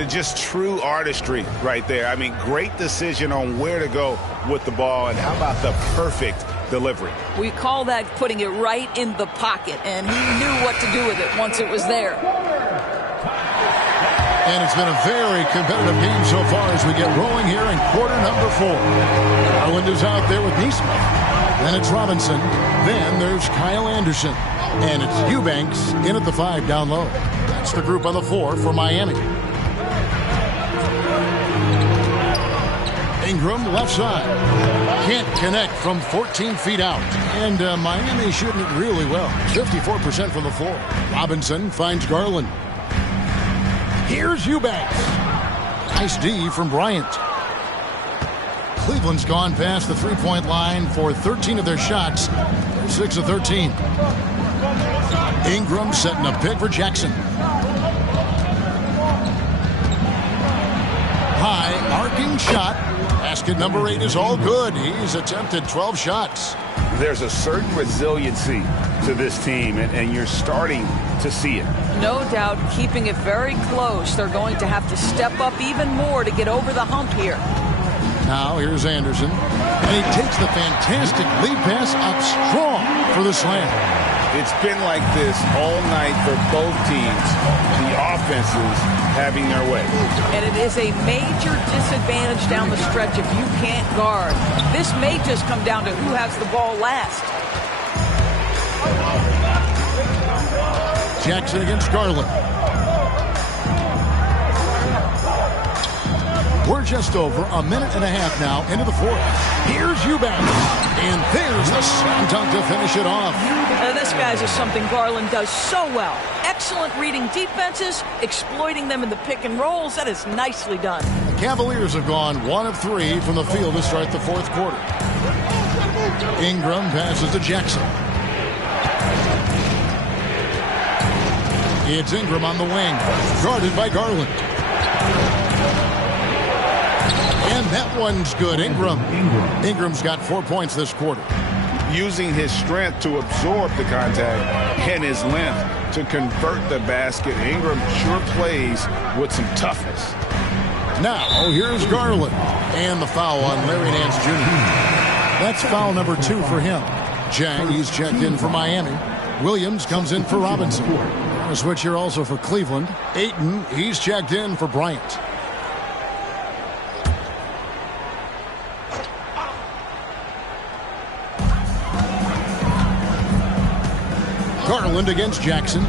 Just true artistry right there. I mean, great decision on where to go with the ball, and how about the perfect delivery? We call that putting it right in the pocket, and he knew what to do with it once it was there. And it's been a very competitive game so far as we get rolling here in quarter number 4. Garland is out there with Neesmith. Then it's Robinson. Then there's Kyle Anderson. And it's Eubanks in at the 5 down low. That's the group on the 4 for Miami. Ingram left side. Can't connect from 14 feet out. And Miami shooting it really well. 54% from the floor. Robinson finds Garland. Here's Eubanks. Nice D from Bryant. Cleveland's gone past the three-point line for 13 of their shots. They're 6 of 13. Ingram setting a pick for Jackson. High arcing shot. Basket number 8 is all good. He's attempted 12 shots. There's a certain resiliency to this team, and you're starting to see it. No doubt, keeping it very close. They're going to have to step up even more to get over the hump here. Now here's Anderson, and he takes the fantastic lead pass up strong for the slam. It's been like this all night for both teams. The offenses having their way. And it is a major disadvantage down the stretch if you can't guard. This may just come down to who has the ball last. Jackson against Garland. We're just over a minute and a half now into the 4th. Here's Eubanks. And there's the slam dunk to finish it off. This, guys, is something Garland does so well. Excellent reading defenses, exploiting them in the pick and rolls. That is nicely done. The Cavaliers have gone 1 of 3 from the field to start the 4th quarter. Ingram passes to Jackson. It's Ingram on the wing, guarded by Garland. And that one's good. Ingram's got 4 points this quarter. Using his strength to absorb the contact and his length to convert the basket. Ingram sure plays with some toughness. Now, here's Garland. And the foul on Larry Nance Jr. That's foul number 2 for him. Jang, he's checked in for Miami. Williams comes in for Robinson. A switch here also for Cleveland. Ayton, he's checked in for Bryant. Garland against Jackson.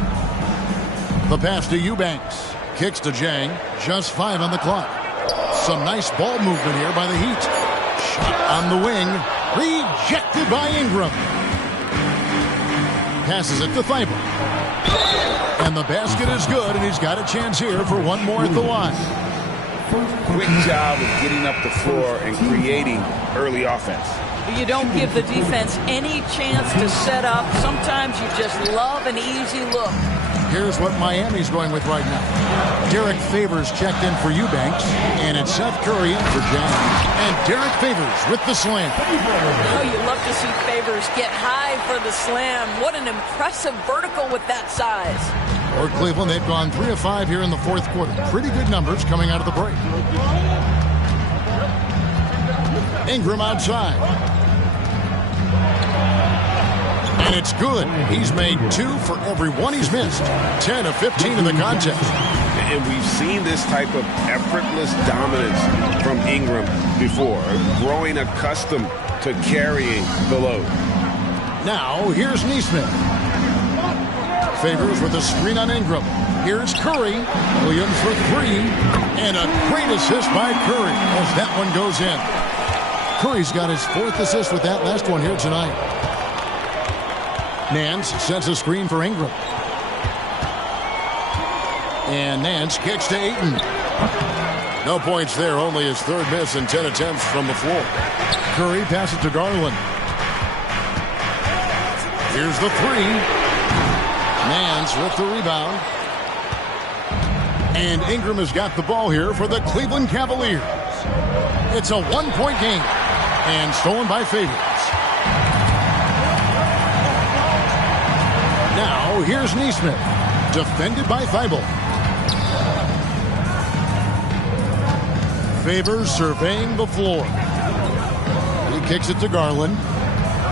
The pass to Eubanks. Kicks to Jang. Just 5 on the clock. Some nice ball movement here by the Heat. Shot on the wing. Rejected by Ingram. Passes it to Thibault. And the basket is good, and he's got a chance here for one more at the line. Quick job of getting up the floor and creating early offense. You don't give the defense any chance to set up. Sometimes you just love an easy look. Here's what Miami's going with right now. Derek Favors checked in for Eubanks, and it's Seth Curry in for Jang. And Derek Favors with the slam. Oh, you love to see Favors get high for the slam. What an impressive vertical with that size. For Cleveland, they've gone 3 of 5 here in the 4th quarter. Pretty good numbers coming out of the break. Ingram outside. And it's good. He's made 2 for every one he's missed. 10 of 15 in the contest. And we've seen this type of effortless dominance from Ingram before, growing accustomed to carrying the load. Now, here's Neesmith. Favors with a screen on Ingram. Here's Curry. Williams for 3. And a great assist by Curry as that one goes in. Curry's got his 4th assist with that last one here tonight. Nance sets a screen for Ingram. And Nance kicks to Ayton. No points there, only his 3rd miss in 10 attempts from the floor. Curry passes to Garland. Here's the 3. Nance with the rebound. And Ingram has got the ball here for the Cleveland Cavaliers. It's a 1-point game. And stolen by Favors. Now, here's Neesmith. Defended by Thibault. Favors surveying the floor. He kicks it to Garland.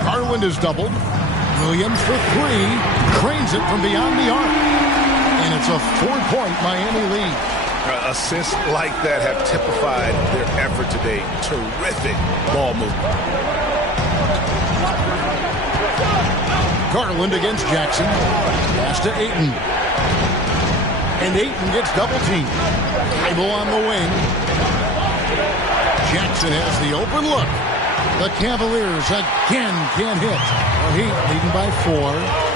Garland is doubled. Williams for three. Trains it from beyond the arc. And it's a 4-point Miami lead. Assists like that have typified their effort today. Terrific ball movement. Garland against Jackson. Pass to Ayton. And Ayton gets double-teamed. Bible on the wing. Jackson has the open look. The Cavaliers again can't hit. The Heat leading by 4.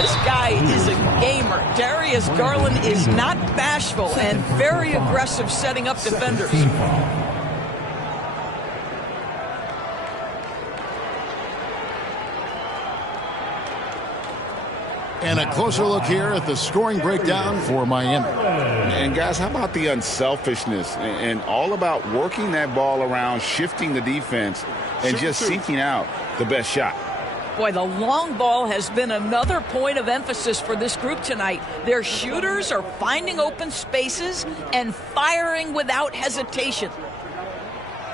This guy is a gamer. Darius Garland is not bashful and very aggressive setting up defenders. And a closer look here at the scoring breakdown for Miami. And guys, how about the unselfishness and all about working that ball around, shifting the defense, and just seeking out the best shot. Boy, the long ball has been another point of emphasis for this group tonight. Their shooters are finding open spaces and firing without hesitation.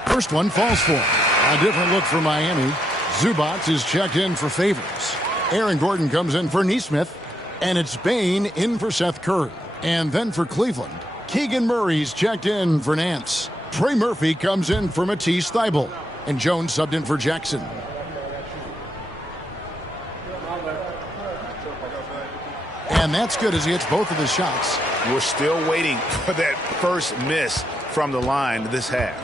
First one falls for. A different look for Miami. Zubac is checked in for Favors. Aaron Gordon comes in for Nesmith. And it's Bain in for Seth Curry. And then for Cleveland, Keegan Murray's checked in for Nance. Trey Murphy comes in for Matisse Thybulle. And Jones subbed in for Jackson. And that's good as he hits both of his shots. We're still waiting for that first miss from the line this half.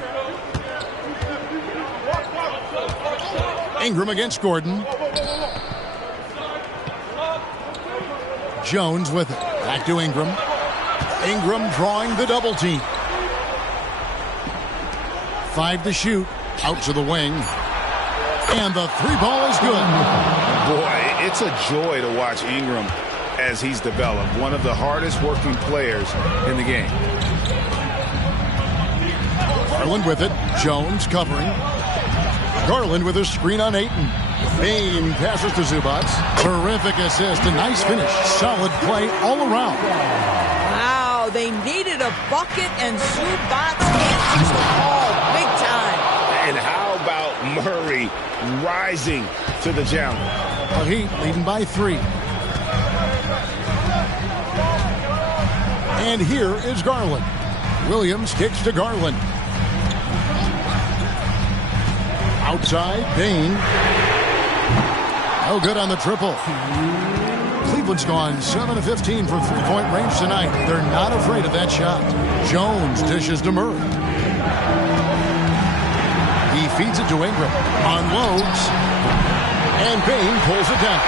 Ingram against Gordon. Jones with it. Back to Ingram. Ingram drawing the double team. 5 to shoot. Out to the wing. And the 3-ball is good. Boy, it's a joy to watch Ingram as he's developed. One of the hardest working players in the game. Garland with it. Jones covering. Garland with a screen on Ayton. Bain passes to Zubac. Terrific assist. A nice finish. Solid play all around. Wow, they needed a bucket and Zubac answers the call big time. And how about Murray rising to the challenge? The Heat leading by 3. And here is Garland. Williams kicks to Garland. Outside, Bain. No good on the triple. Cleveland's gone 7 of 15 from three-point range tonight. They're not afraid of that shot. Jones dishes to Murray. He feeds it to Ingram. Unloads. And Bain pulls it down.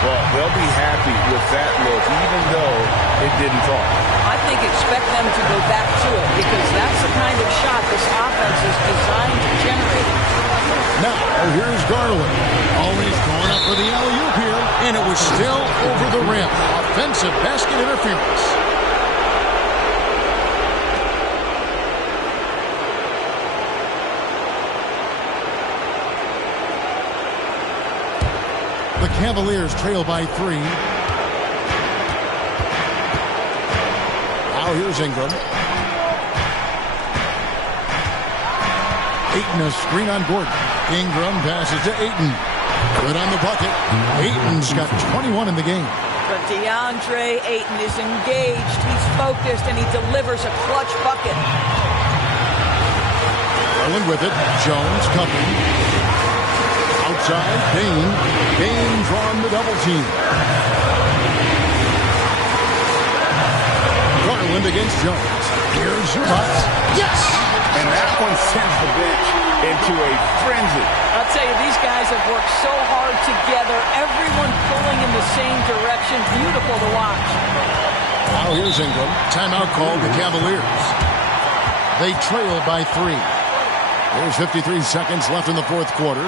Well, they'll be happy with that look, even though it didn't fall. I think expect them to go back to it because that's the kind of shot this offense is designed to generate. Now, here's Garland. Always going up for the alley-oop here, and it was still over the rim. Offensive basket interference. The Cavaliers trail by 3. Now here's Ingram. Ayton a screen on Gordon. Ingram passes to Ayton. Good on the bucket. Ayton's got 21 in the game. But DeAndre Ayton is engaged. He's focused, and he delivers a clutch bucket. Garland with it. Jones covering. Outside, Bain. Bain drawing the double team. Garland against Jones. Here's Zubac. Yes! And that one sends the bench into a frenzy. I'll tell you, these guys have worked so hard together. Everyone pulling in the same direction. Beautiful to watch. Now here's Ingram. Timeout called the Cavaliers. They trail by 3. There's 53 seconds left in the fourth quarter.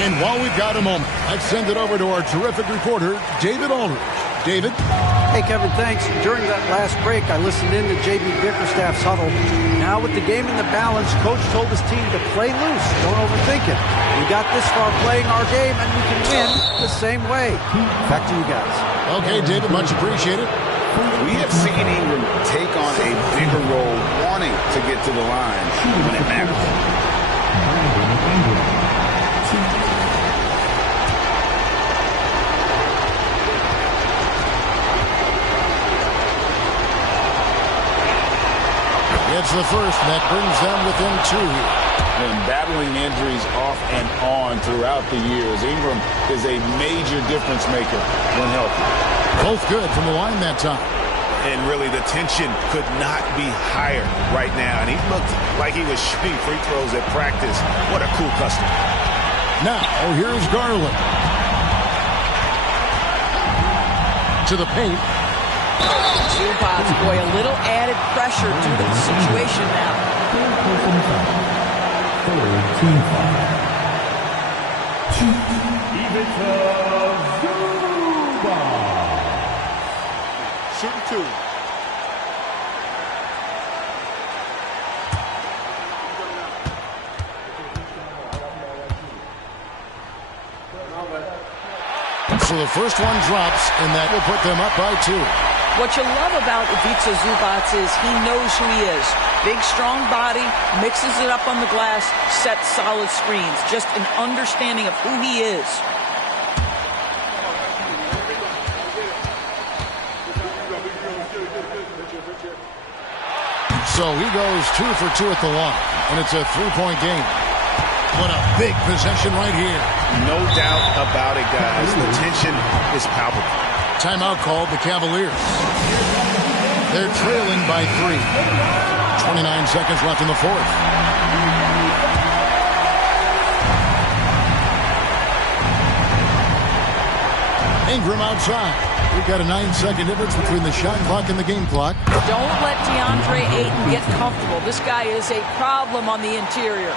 And while we've got a moment, let's send it over to our terrific reporter, David Aldridge. David? Hey, Kevin, thanks. During that last break, I listened in to J.B. Bickerstaff's huddle. Now with the game in the balance, Coach told his team to play loose. Don't overthink it. We got this far playing our game, and we can win the same way. Back to you guys. Okay, David, much appreciated. We have seen Ingram take on a bigger role, wanting to get to the line when it matters. It's the first, and that brings them within 2 here. And battling injuries off and on throughout the years, Ingram is a major difference maker when healthy. Both good from the line that time. And really, the tension could not be higher right now. And he looked like he was shooting free throws at practice. What a cool customer. Now, here's Garland. To the paint. Zubac, boy, a little added pressure due to the situation now. Shooting 2. So the first one drops, and that will put them up by 2. What you love about Ivica Zubac is he knows who he is. Big, strong body, mixes it up on the glass, sets solid screens. Just an understanding of who he is. So he goes 2 for 2 at the line, and it's a 3-point game. What a big possession right here. No doubt about it, guys. The tension is palpable. Timeout called the Cavaliers. They're trailing by 3. 29 seconds left in the fourth. Ingram outside. We've got a 9-second difference between the shot clock and the game clock. Don't let DeAndre Ayton get comfortable. This guy is a problem on the interior.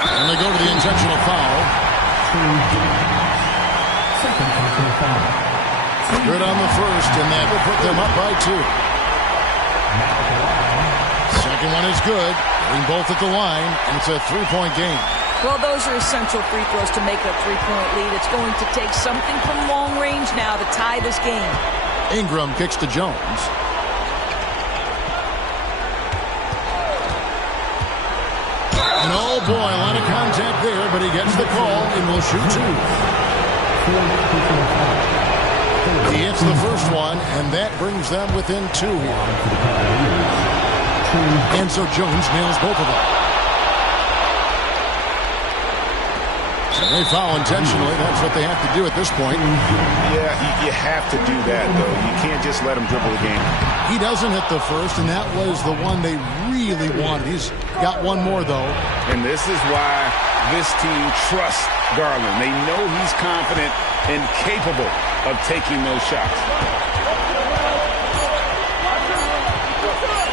And they go to the intentional foul. Good on the first, and that will put them up by 2. Second one is good. Getting both at the line, and it's a 3-point game. Well, those are essential free throws to make a 3-point lead. It's going to take something from long range now to tie this game. Ingram kicks to Jones. And oh boy, a lot of contact there, but he gets the call and will shoot 2. He hits the first one, and that brings them within 2 here. And so Jones nails both of them. So they foul intentionally. That's what they have to do at this point. Yeah, you have to do that, though. You can't just let him dribble the game. He doesn't hit the first, and that was the one they really wanted. He's got one more, though. And this is why this team trusts Garland. They know he's confident and capable of taking those shots.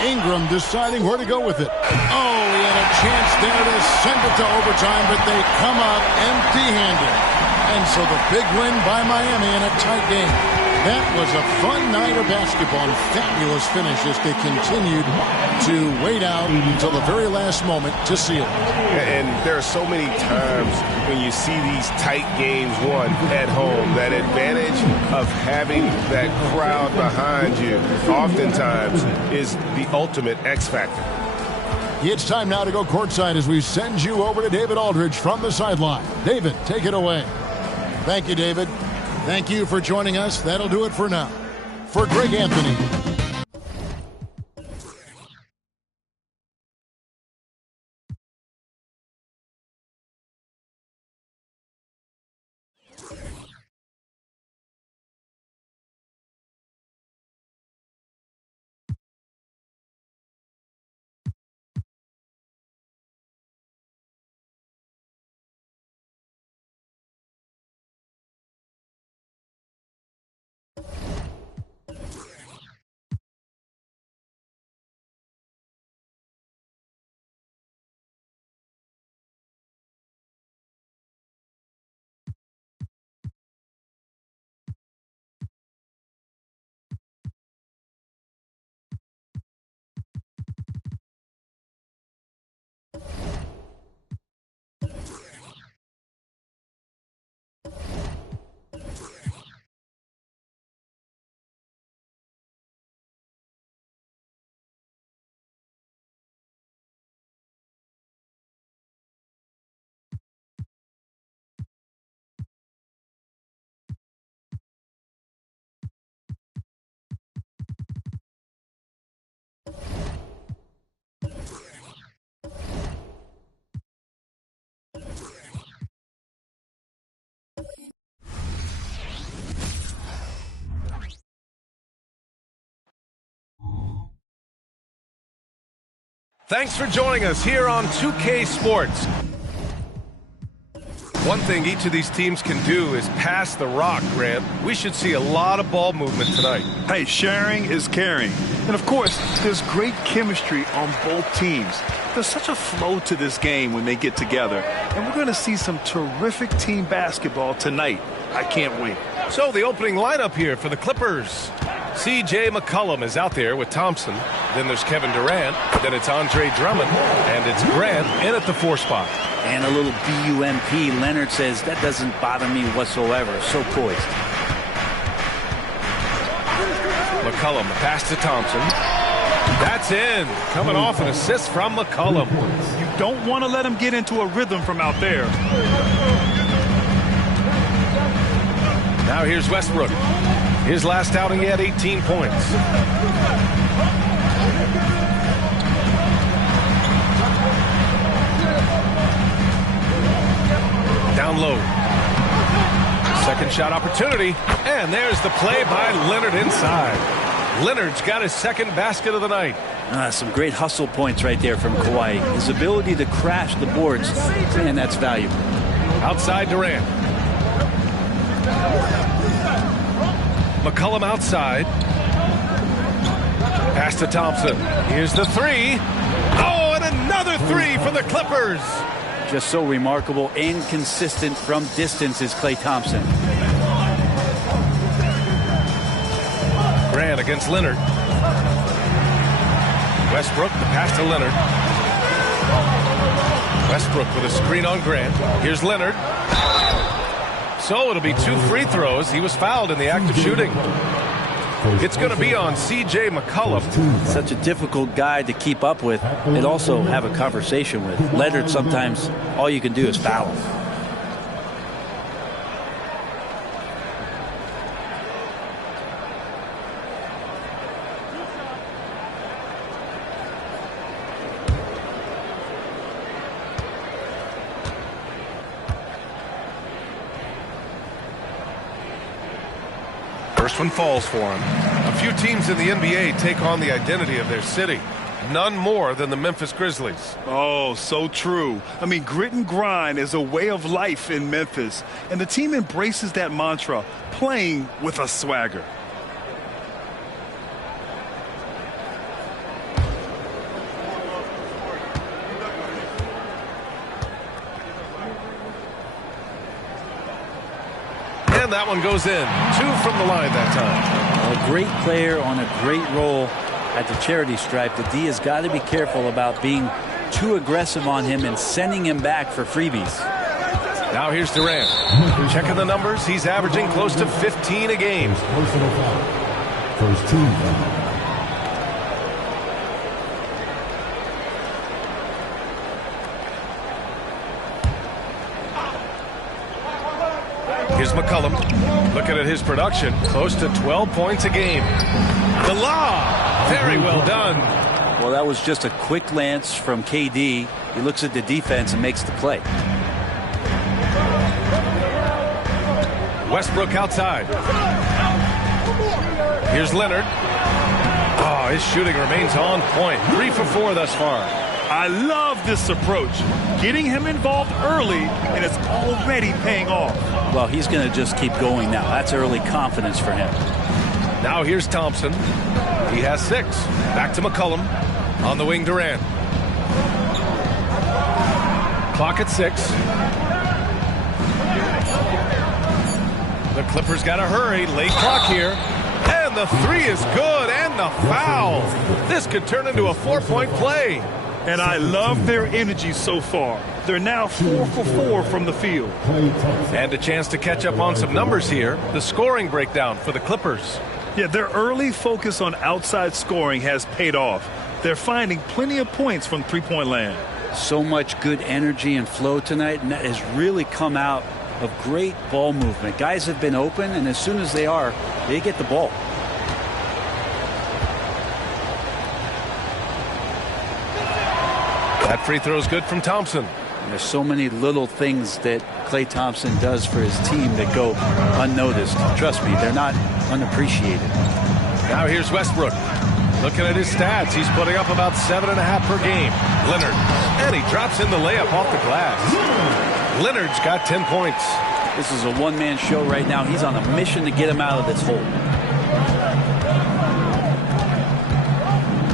Ingram deciding where to go with it. Oh, he had a chance there to send it to overtime, but they come up empty-handed. And so the big win by Miami in a tight game. That was a fun night of basketball and fabulous finish as they continued to wait out until the very last moment to seal it. And there are so many times when you see these tight games won at home, that advantage of having that crowd behind you oftentimes is the ultimate X factor. It's time now to go courtside as we send you over to David Aldridge from the sideline. David, take it away. Thank you, David. Thank you for joining us. That'll do it for now. For Greg Anthony, Thanks for joining us here on 2K Sports. One thing each of these teams can do is pass the rock, Grant. We should see a lot of ball movement tonight. Hey, sharing is caring. And, of course, there's great chemistry on both teams. There's such a flow to this game when they get together. And we're going to see some terrific team basketball tonight. I can't wait. So the opening lineup here for the Clippers. C.J. McCollum is out there with Thompson. Then there's Kevin Durant. Then it's Andre Drummond. And it's Grant in at the 4 spot. And a little BUMP. Leonard says that doesn't bother me whatsoever. So poised. McCollum, pass to Thompson. That's in. Coming off an assist from McCollum. You don't want to let him get into a rhythm from out there. Now here's Westbrook. His last outing, he had 18 points. Down low. Second shot opportunity. And there's the play by Leonard inside. Leonard's got his second basket of the night. Some great hustle points right there from Kawhi. His ability to crash the boards, man, that's valuable. Outside Durant. McCollum outside. Pass to Thompson. Here's the 3. Oh, and another 3 for the Clippers. Just so remarkable and consistent from distance is Klay Thompson. Grant against Leonard. Westbrook, the pass to Leonard. Westbrook with a screen on Grant. Here's Leonard. So it'll be 2 free throws. He was fouled in the act of shooting. It's going to be on C.J. McCollum. Such a difficult guy to keep up with and also have a conversation with. Leonard, sometimes all you can do is foul him. First one falls for him. A few teams in the NBA take on the identity of their city. None more than the Memphis Grizzlies. Oh, so true. I mean, grit and grind is a way of life in Memphis. And the team embraces that mantra, playing with a swagger. And that one goes in. 2 from the line that time. A great player on a great role at the charity stripe. The D has got to be careful about being too aggressive on him and sending him back for freebies. Now here's Durant. Checking the numbers. He's averaging close to 15 a game. First team. Here's McCollum. Looking at his production, close to 12 points a game. The lob, very well done. Well, that was just a quick lance from KD. He looks at the defense and makes the play. Westbrook outside. Here's Leonard. Oh, his shooting remains on point. 3 for 4 thus far. I love this approach. Getting him involved early, and it's already paying off. Well, he's going to just keep going now. That's early confidence for him. Now here's Thompson. He has 6. Back to McCollum. On the wing, Durant. Clock at 6. The Clippers got to hurry. Late clock here. And the 3 is good. And the foul. This could turn into a 4-point play. And I love their energy so far. They're now 4 for 4 from the field. And a chance to catch up on some numbers here. The scoring breakdown for the Clippers. Yeah, their early focus on outside scoring has paid off. They're finding plenty of points from three-point land. So much good energy and flow tonight, and that has really come out of great ball movement. Guys have been open, and as soon as they are, they get the ball. That free throw is good from Thompson. And there's so many little things that Klay Thompson does for his team that go unnoticed. Trust me, they're not unappreciated. Now here's Westbrook. Looking at his stats, he's putting up about 7.5 per game. Leonard, and he drops in the layup off the glass. Leonard's got 10 points. This is a one-man show right now. He's on a mission to get him out of this hole.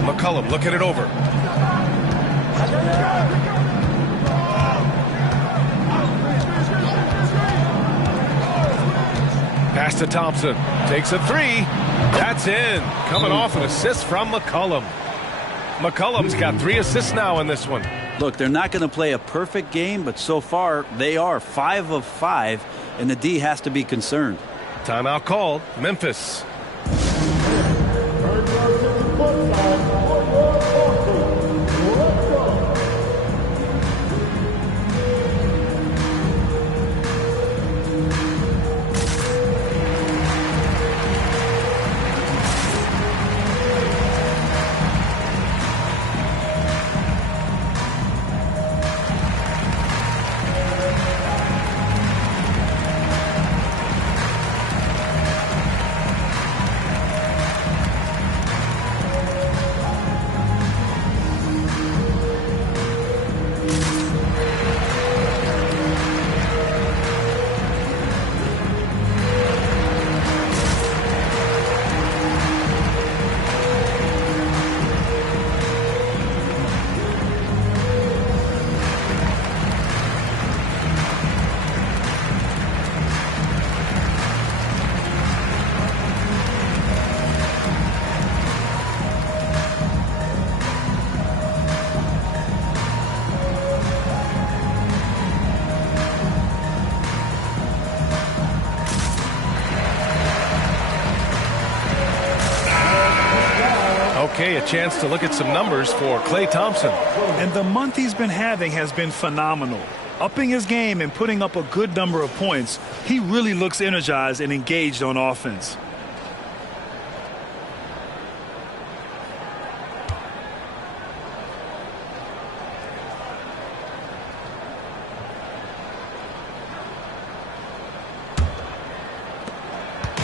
McCollum looking it over. Pass to Thompson. Takes a three. That's in. Coming off an assist from McCollum. McCollum's got 3 assists now in this one. Look, they're not going to play a perfect game, but so far they are 5 of 5, and the D has to be concerned. Timeout called. Memphis. Okay, a chance to look at some numbers for Klay Thompson. And the month he's been having has been phenomenal. Upping his game and putting up a good number of points, he really looks energized and engaged on offense.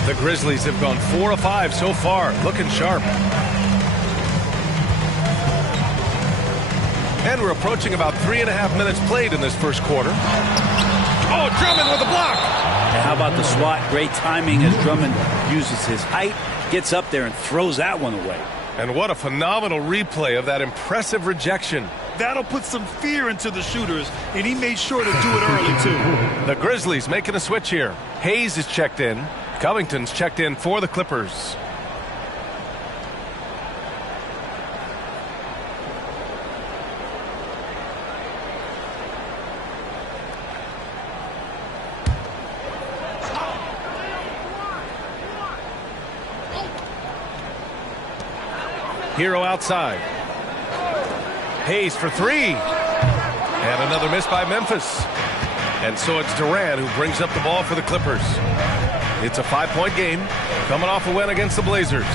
The Grizzlies have gone 4 of 5 so far, looking sharp. And we're approaching about 3.5 minutes played in this first quarter. Oh, Drummond with a block. And how about the swat? Great timing as Drummond uses his height, gets up there and throws that one away. And what a phenomenal replay of that impressive rejection. That'll put some fear into the shooters, and he made sure to do it early, too. The Grizzlies making a switch here. Hayes is checked in. Covington's checked in for the Clippers. Hero outside. Hayes for 3. And another miss by Memphis. And so it's Durant who brings up the ball for the Clippers. It's a 5-point game, coming off a win against the Blazers.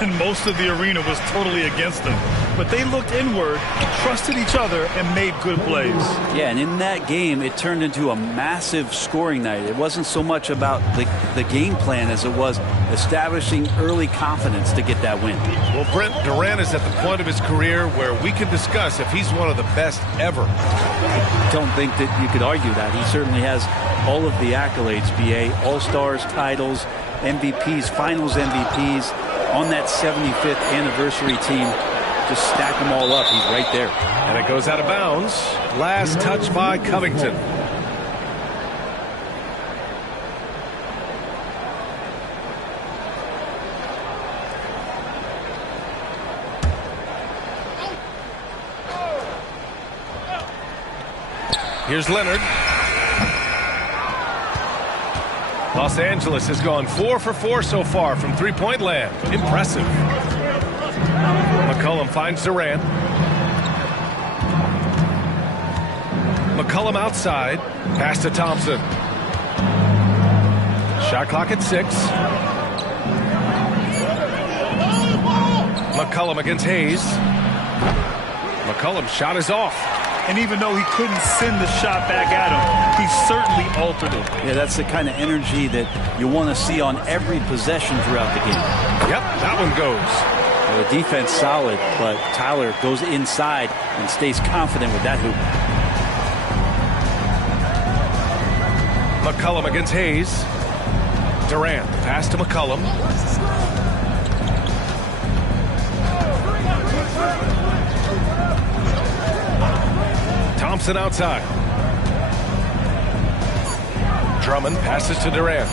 And most of the arena was totally against them. But they looked inward, trusted each other, and made good plays. Yeah, and in that game, it turned into a massive scoring night. It wasn't so much about the game plan as it was establishing early confidence to get that win. Well, Brent, Durant is at the point of his career where we can discuss if he's one of the best ever. I don't think that you could argue that. He certainly has all of the accolades, BA, All-Stars, titles, MVPs, Finals MVPs, on that 75th anniversary team. Just stack them all up. He's right there. And it goes out of bounds. Last touch by Covington. Here's Leonard. Los Angeles has gone 4 for 4 so far from three-point land. Impressive. McCollum finds Durant. McCollum outside. Pass to Thompson. Shot clock at 6. McCollum against Hayes. McCollum's shot is off. And even though he couldn't send the shot back at him, he certainly altered it. Yeah, that's the kind of energy that you want to see on every possession throughout the game. Yep, that one goes. Well, the defense solid, but Tyler goes inside and stays confident with that hoop. McCollum against Hayes. Durant, pass to McCollum. Thompson outside. Drummond passes to Durant.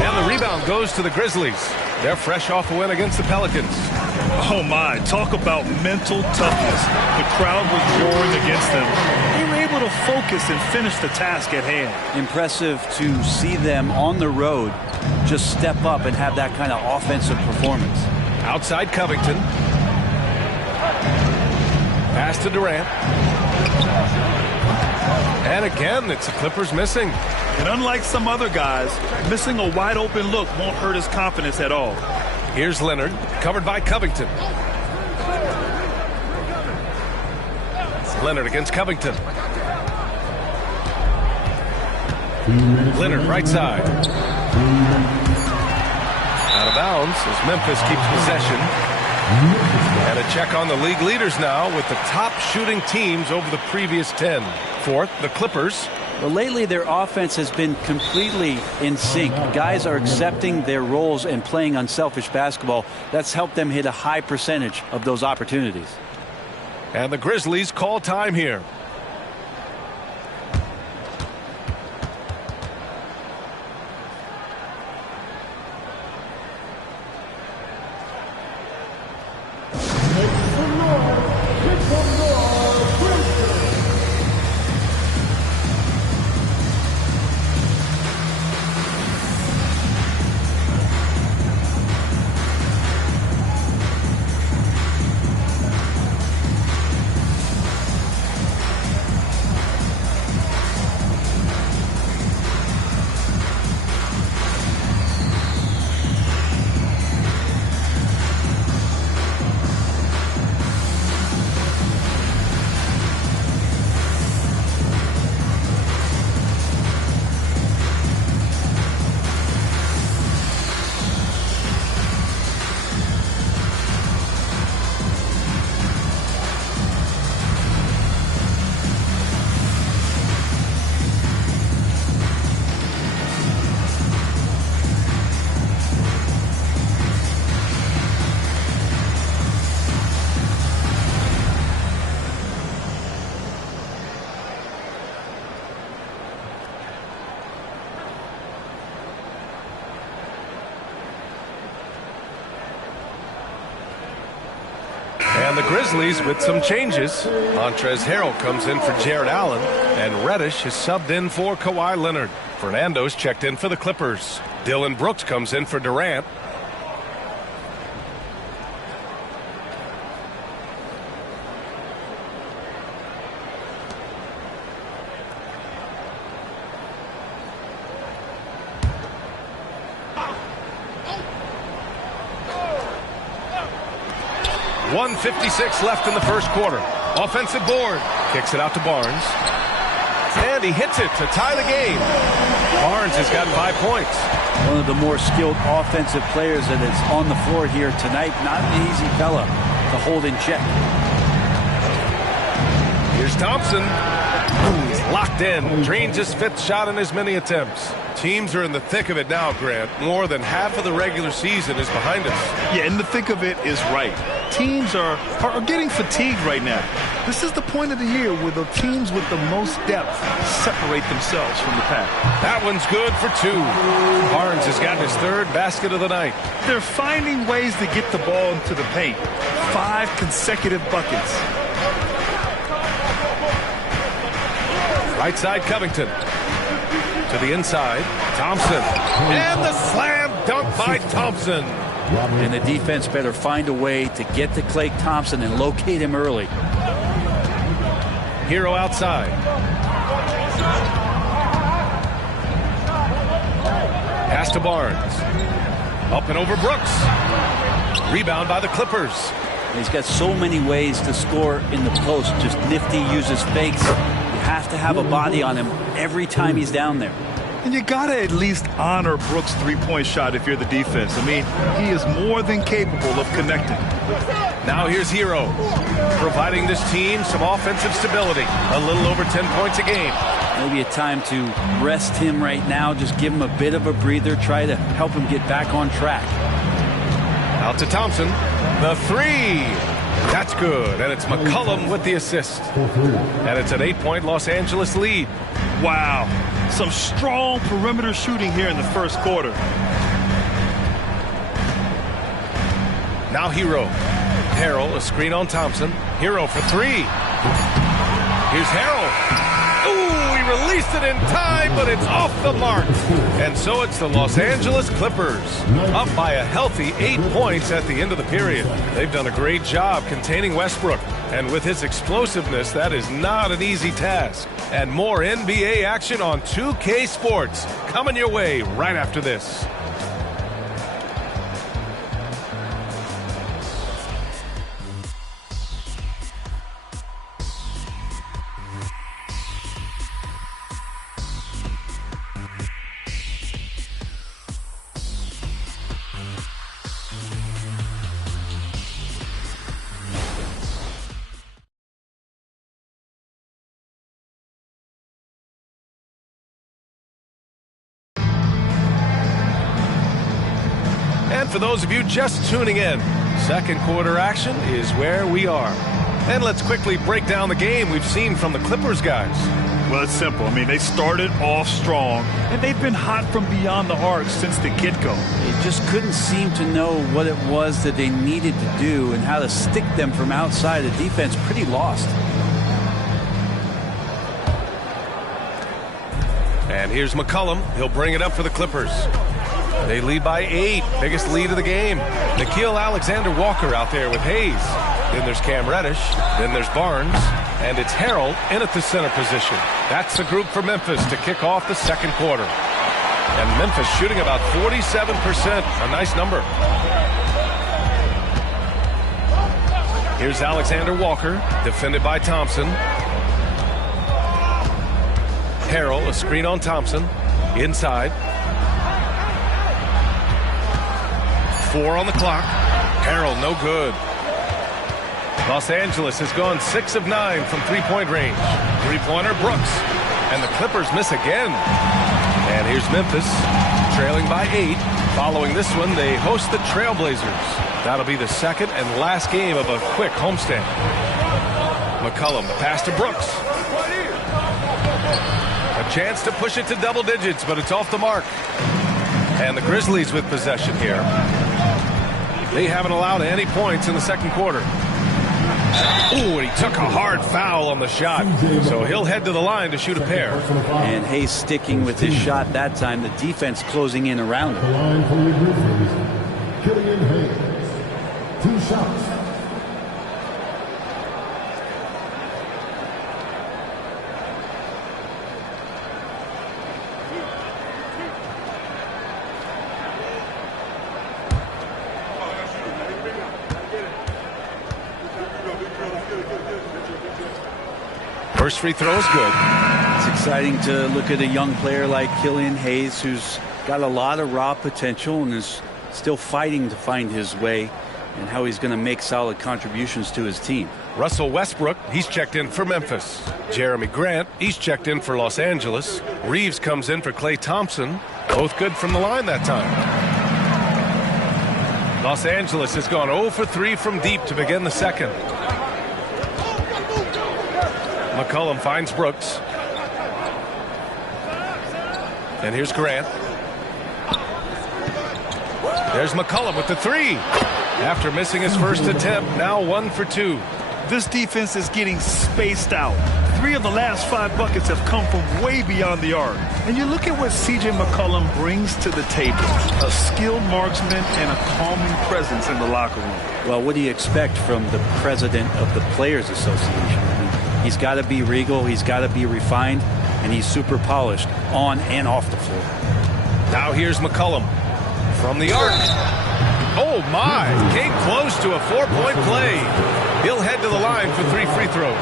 And the rebound goes to the Grizzlies. They're fresh off a win against the Pelicans. Oh my, talk about mental toughness. The crowd was roaring against them. They were able to focus and finish the task at hand. Impressive to see them on the road just step up and have that kind of offensive performance. Outside Covington. Pass to Durant. And again, it's the Clippers missing. And unlike some other guys, missing a wide open look won't hurt his confidence at all. Here's Leonard, covered by Covington. Leonard against Covington. Leonard right side. Out of bounds as Memphis keeps possession. And a check on the league leaders now with the top shooting teams over the previous 10. Fourth, the Clippers. Well, lately their offense has been completely in sync. Guys are accepting their roles and playing unselfish basketball. That's helped them hit a high percentage of those opportunities. And the Grizzlies call time here. And the Grizzlies with some changes. Montrezl Harrell comes in for Jared Allen, and Reddish is subbed in for Kawhi Leonard. Fernando's checked in for the Clippers. Dylan Brooks comes in for Durant. .156 left in the first quarter. Offensive board. Kicks it out to Barnes. And he hits it to tie the game. Barnes has got 5 points. One of the more skilled offensive players that is on the floor here tonight. Not an easy fella to hold in check. Here's Thompson. He's locked in. Drains his 5th shot in as many attempts. Teams are in the thick of it now, Grant. More than half of the regular season is behind us. Yeah, in the thick of it is right. Teams are getting fatigued right now. This is the point of the year where the teams with the most depth separate themselves from the pack. That one's good for 2. Barnes has gotten his 3rd basket of the night. They're finding ways to get the ball into the paint. 5 consecutive buckets. Right side, Covington. To the inside, Thompson. And the slam dunk by Thompson. And the defense better find a way to get to Klay Thompson and locate him early. Hero outside. Pass to Barnes. Up and over Brooks. Rebound by the Clippers. He's got so many ways to score in the post. Just nifty, uses fakes. You have to have a body on him every time he's down there. And you got to at least honor Brooks' three-point shot if you're the defense. I mean, he is more than capable of connecting. Now here's Hero, providing this team some offensive stability. A little over 10 points a game. Maybe a time to rest him right now. Just give him a bit of a breather. Try to help him get back on track. Out to Thompson. The three. That's good. And it's McCollum with the assist. And it's an 8-point Los Angeles lead. Wow. Some strong perimeter shooting here in the first quarter. Now Hero. Harrell, a screen on Thompson. Hero for three. Here's Harrell. Ooh, he released it in time, but it's off the mark. And so it's the Los Angeles Clippers, up by a healthy 8 points at the end of the period. They've done a great job containing Westbrook. And with his explosiveness, that is not an easy task. And more NBA action on 2K Sports coming your way right after this. And for those of you just tuning in, second quarter action is where we are. And let's quickly break down the game we've seen from the Clippers guys. Well, it's simple. I mean, they started off strong, and they've been hot from beyond the arc since the get-go. They just couldn't seem to know what it was that they needed to do and how to stick them from outside. The defense pretty lost. And here's McCollum. He'll bring it up for the Clippers. They lead by 8. Biggest lead of the game. Nickeil Alexander-Walker out there with Hayes. Then there's Cam Reddish. Then there's Barnes. And it's Harrell in at the center position. That's the group for Memphis to kick off the second quarter. And Memphis shooting about 47%. A nice number. Here's Alexander-Walker, defended by Thompson. Harrell, a screen on Thompson. Inside. 4 on the clock. Harrell, no good. Los Angeles has gone 6 of 9 from three-point range. Three-pointer, Brooks. And the Clippers miss again. And here's Memphis, trailing by 8. Following this one, they host the Trailblazers. That'll be the second and last game of a quick homestand. McCollum, the pass to Brooks. A chance to push it to double digits, but it's off the mark. And the Grizzlies with possession here. They haven't allowed any points in the second quarter. Ooh, and he took a hard foul on the shot. So he'll head to the line to shoot a pair. And Hayes sticking with his shot that time. The defense closing in around him. The line for the Grizzlies, Killian Hayes. 2 shots. First free throw is good. It's exciting to look at a young player like Killian Hayes, who's got a lot of raw potential and is still fighting to find his way and how he's going to make solid contributions to his team. Russell Westbrook, he's checked in for Memphis. Jeremy Grant, he's checked in for Los Angeles. Reeves comes in for Klay Thompson. Both good from the line that time. Los Angeles has gone 0 for 3 from deep to begin the second. McCollum finds Brooks. And here's Grant. There's McCollum with the 3. After missing his first attempt, now 1 for 2. This defense is getting spaced out. 3 of the last 5 buckets have come from way beyond the arc. And you look at what C.J. McCollum brings to the table. A skilled marksman and a calming presence in the locker room. Well, what do you expect from the president of the Players Association? He's got to be regal, he's got to be refined, and he's super polished on and off the floor. Now here's McCollum from the arc. Oh my, came close to a 4-point play. He'll head to the line for 3 free throws.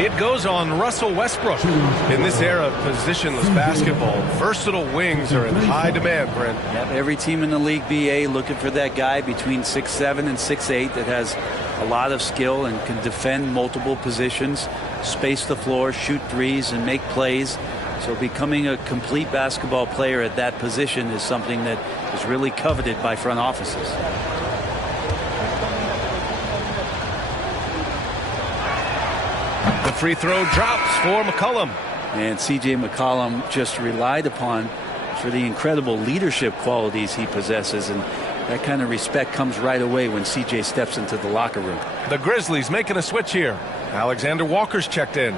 It goes on Russell Westbrook. In this era of positionless basketball, versatile wings are in high demand, Brent. Yep, every team in the league, BA, looking for that guy between 6'7" and 6'8" that has a lot of skill and can defend multiple positions, space the floor, shoot threes, and make plays. So becoming a complete basketball player at that position is something that is really coveted by front offices. The free throw drops for McCollum. And C.J. McCollum just relied upon for the incredible leadership qualities he possesses, and that kind of respect comes right away when C.J. steps into the locker room. The Grizzlies making a switch here. Alexander Walker's checked in.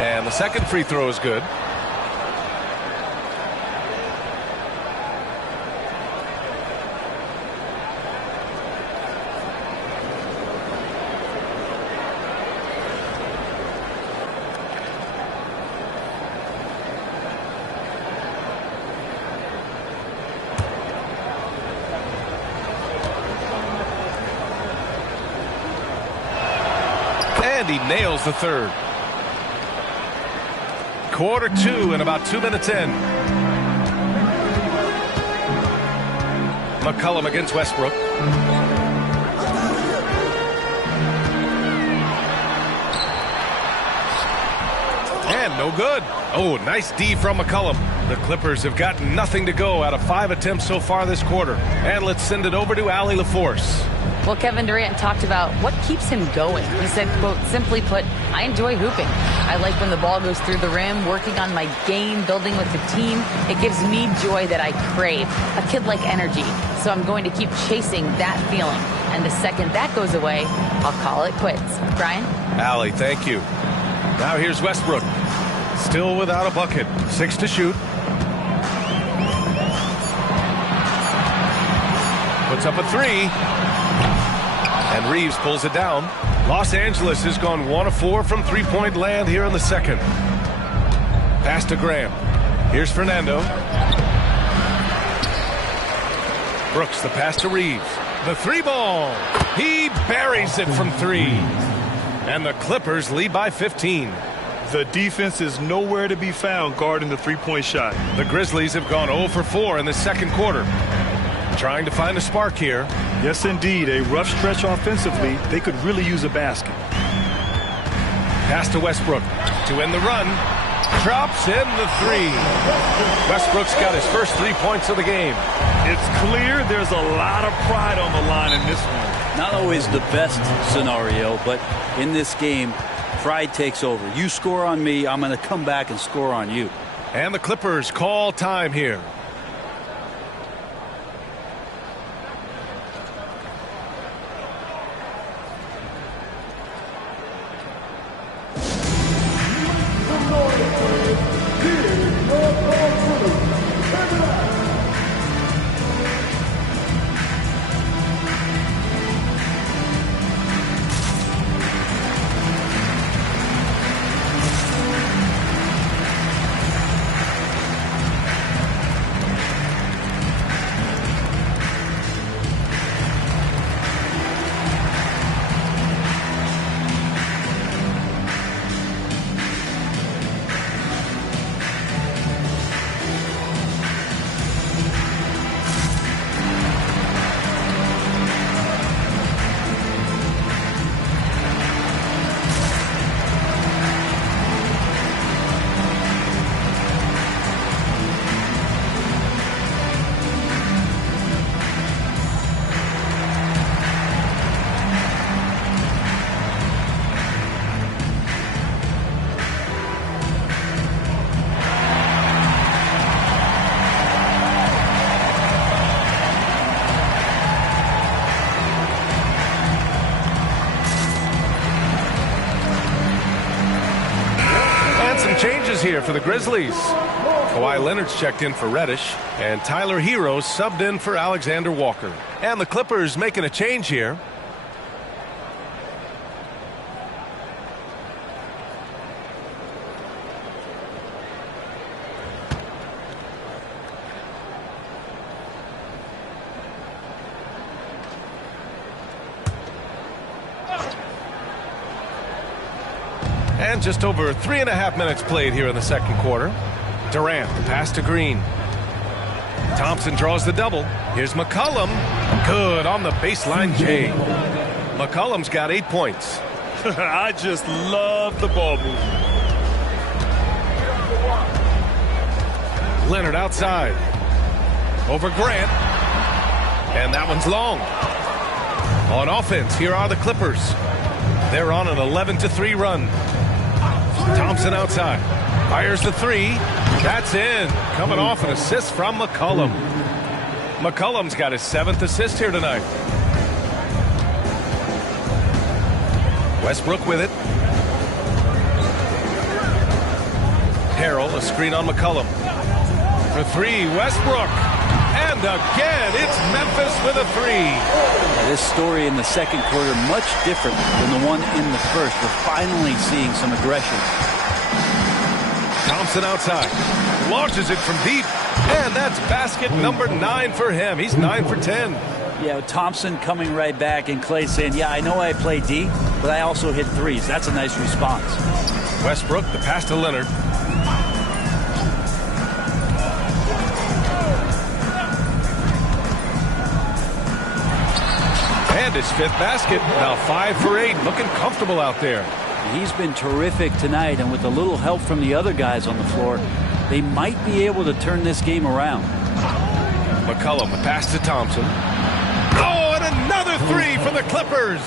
And the second free throw is good. And he nails the third. Quarter 2 and about 2 minutes in. McCollum against Westbrook. And no good. Oh, nice D from McCollum. The Clippers have gotten nothing to go out of 5 attempts so far this quarter. And let's send it over to Allie LaForce. Well, Kevin Durant talked about what keeps him going. He said, quote, simply put, I enjoy hooping. I like when the ball goes through the rim, working on my game, building with the team. It gives me joy that I crave, a kid-like energy. So I'm going to keep chasing that feeling. And the second that goes away, I'll call it quits. Brian? Allie, thank you. Now here's Westbrook. Still without a bucket. 6 to shoot. Puts up a 3. And Reeves pulls it down. Los Angeles has gone 1 of 4 from three-point land here in the second. Pass to Graham. Here's Fernando. Brooks, the pass to Reeves. The 3-ball. He buries it from 3. And the Clippers lead by 15. The defense is nowhere to be found guarding the three-point shot. The Grizzlies have gone 0 for 4 in the second quarter. Trying to find a spark here. Yes, indeed. A rough stretch offensively. They could really use a basket. Pass to Westbrook to end the run. Drops in the 3. Westbrook's got his first 3 points of the game. It's clear there's a lot of pride on the line in this one. Not always the best scenario, but in this game, pride takes over. You score on me, I'm going to come back and score on you. And the Clippers call time here. Changes here for the Grizzlies. Kawhi Leonard's checked in for Reddish, and Tyler Hero subbed in for Alexander Walker. And the Clippers making a change here. And just over 3.5 minutes played here in the second quarter. Durant, the pass to Green. Thompson draws the double. Here's McCollum. Good on the baseline J. McCollum's got 8 points. I just love the ball movement. Leonard outside. Over Grant. And that one's long. On offense, here are the Clippers. They're on an 11-3 run. Thompson outside. Fires the three. That's in. Coming off an assist from McCollum. McCollum's got his 7th assist here tonight. Westbrook with it. Harrell, a screen on McCollum. For three, Westbrook. And again, it's Memphis with a three. This story in the second quarter much different than the one in the first. We're finally seeing some aggression. Thompson outside. Launches it from deep. And that's basket number 9 for him. He's 9 for 10. Yeah, Thompson coming right back and Clay saying, yeah, I know I play D, but I also hit threes. That's a nice response. Westbrook, the pass to Leonard. And his 5th basket. Now 5 for 8. Looking comfortable out there. He's been terrific tonight, and with a little help from the other guys on the floor, they might be able to turn this game around. McCollum, the pass to Thompson. Oh, and another three for the Clippers.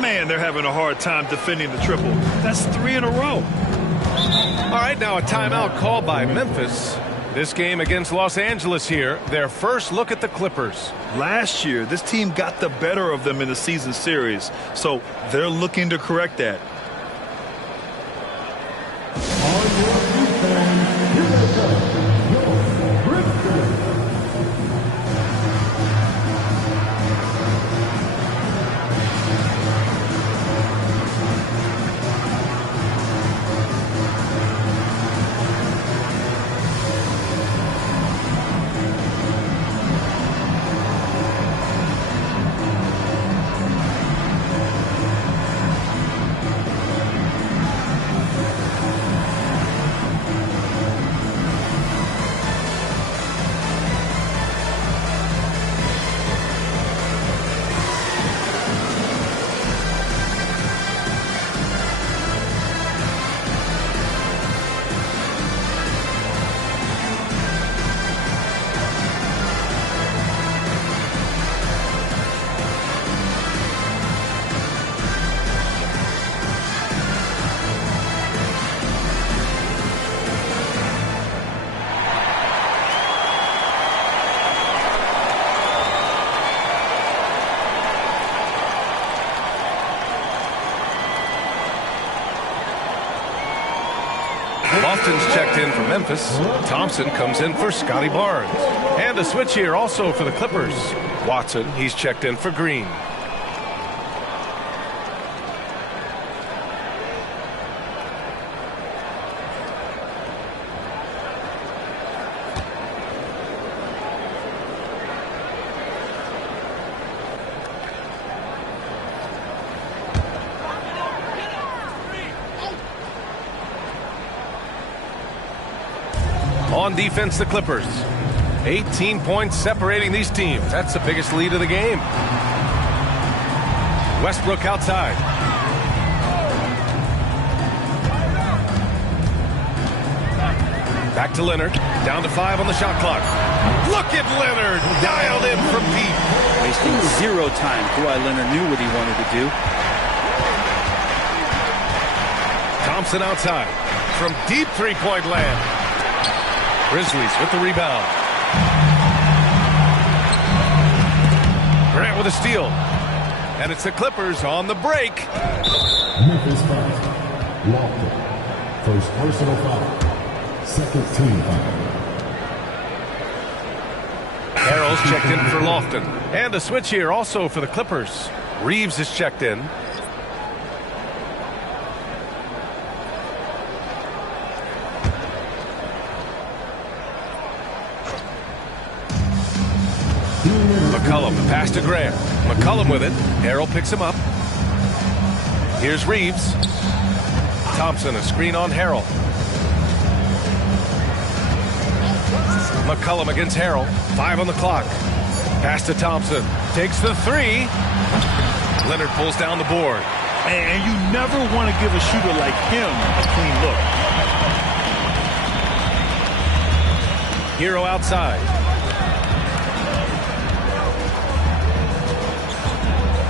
Man, they're having a hard time defending the triple. That's 3 in a row. All right, now a timeout called by Memphis. This game against Los Angeles here, their first look at the Clippers. Last year, this team got the better of them in the season series, so they're looking to correct that. Lofton's checked in for Memphis. Thompson comes in for Scotty Barnes. And a switch here also for the Clippers. Watson, he's checked in for Green. On defense, the Clippers. 18 points separating these teams. That's the biggest lead of the game. Westbrook outside. Back to Leonard. Down to 5 on the shot clock. Look at Leonard. Dialed in from deep. Wasting 0 time. Kawhi Leonard knew what he wanted to do. Thompson outside. From deep three-point land. Grizzlies with the rebound. Grant with a steal. And it's the Clippers on the break. Memphis foul. Lofton. First personal foul. Second team foul. Harrell's checked in for Lofton. And a switch here also for the Clippers. Reeves is checked in. McCollum, the pass to Grant. McCollum with it. Harrell picks him up. Here's Reeves. Thompson, a screen on Harrell. McCollum against Harrell. 5 on the clock. Pass to Thompson. Takes the 3. Leonard pulls down the board. And you never want to give a shooter like him a clean look. Hero outside.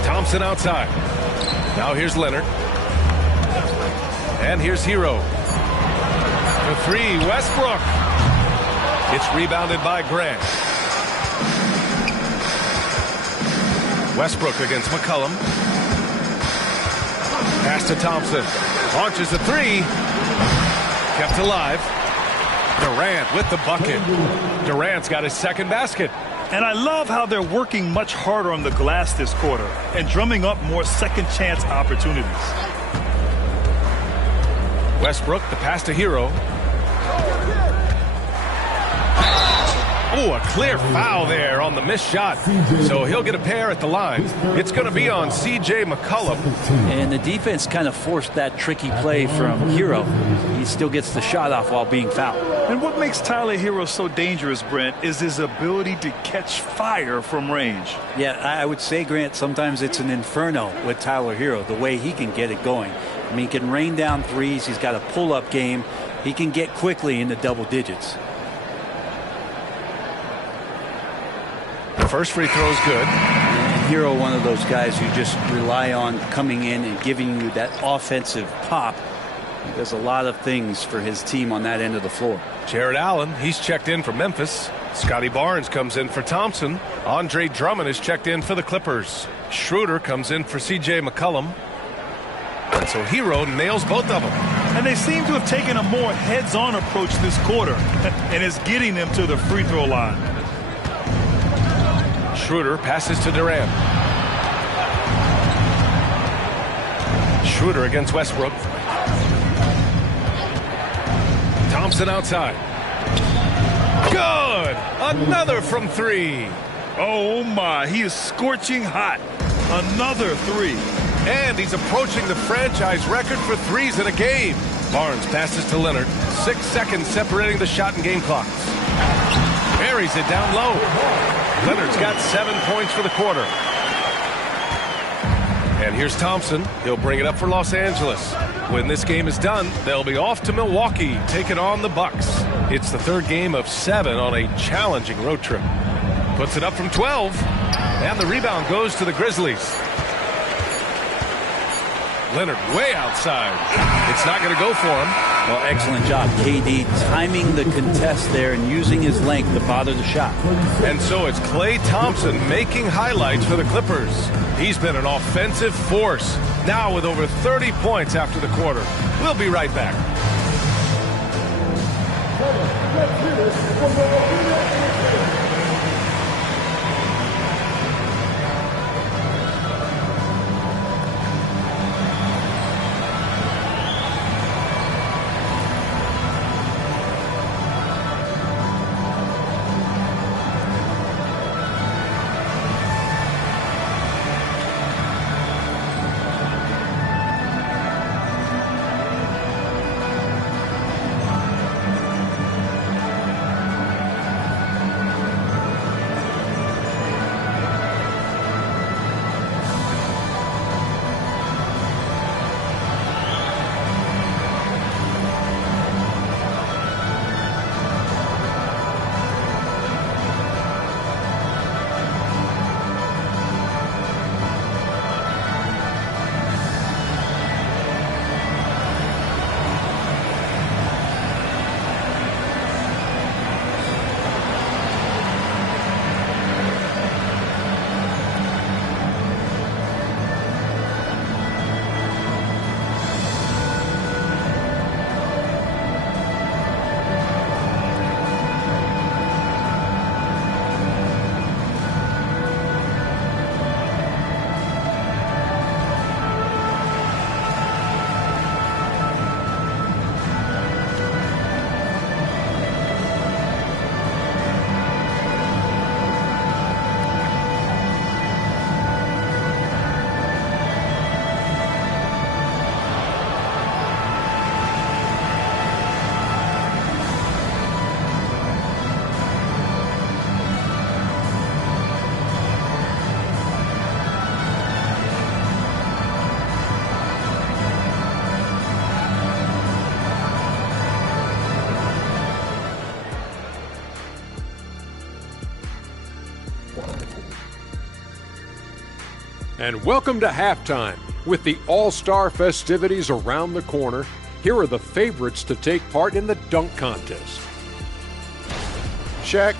Thompson outside. Now here's Leonard. And here's Hero. The 3, Westbrook. It's rebounded by Grant. Westbrook against McCollum. Pass to Thompson. Launches the 3. Kept alive. Durant with the bucket. Durant's got his second basket. And I love how they're working much harder on the glass this quarter and drumming up more second chance opportunities. Westbrook, the pass to Hero. Oh, a clear foul there on the missed shot. So he'll get a pair at the line. It's going to be on C.J. McCollum. And the defense kind of forced that tricky play from Hero. He still gets the shot off while being fouled. And what makes Tyler Hero so dangerous, Brent, is his ability to catch fire from range. Yeah, I would say, Grant, sometimes it's an inferno with Tyler Hero, the way he can get it going. I mean, he can rain down threes. He's got a pull-up game. He can get quickly into double digits. The first free throw is good. And Hero, one of those guys who just rely on coming in and giving you that offensive pop. He does a lot of things for his team on that end of the floor. Jared Allen, he's checked in for Memphis. Scotty Barnes comes in for Thompson. Andre Drummond is checked in for the Clippers. Schroeder comes in for C.J. McCollum. And so Hero nails both of them. And they seem to have taken a more heads-on approach this quarter, and it's getting them to the free throw line. Schroeder passes to Durant. Schroeder against Westbrook. Thompson outside. Good! Another from 3. Oh my, he is scorching hot. Another 3. And he's approaching the franchise record for threes in a game. Barnes passes to Leonard. 6 seconds separating the shot and game clocks. Buries it down low. Leonard's got 7 points for the quarter. And here's Thompson. He'll bring it up for Los Angeles. When this game is done, they'll be off to Milwaukee, taking on the Bucks. It's the 3rd game of 7 on a challenging road trip. Puts it up from 12. And the rebound goes to the Grizzlies. Leonard way outside. It's not going to go for him. Well, excellent job, KD, timing the contest there and using his length to bother the shot. And so it's Klay Thompson making highlights for the Clippers. He's been an offensive force, now with over 30 points after the quarter. We'll be right back. And welcome to halftime. With the All-Star festivities around the corner, here are the favorites to take part in the dunk contest. Shaq,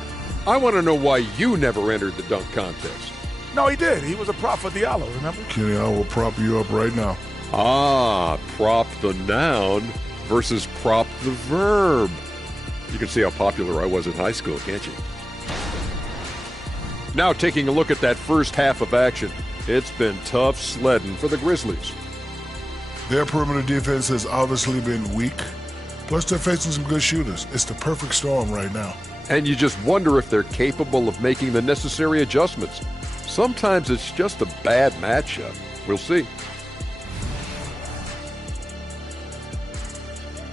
I want to know why you never entered the dunk contest. No, he did. He was a prop for Diallo, remember? Kenny, I will prop you up right now. Ah, prop the noun versus prop the verb. You can see how popular I was in high school, can't you? Now taking a look at that first half of action. It's been tough sledding for the Grizzlies. Their perimeter defense has obviously been weak. Plus, they're facing some good shooters. It's the perfect storm right now. And you just wonder if they're capable of making the necessary adjustments. Sometimes it's just a bad matchup. We'll see.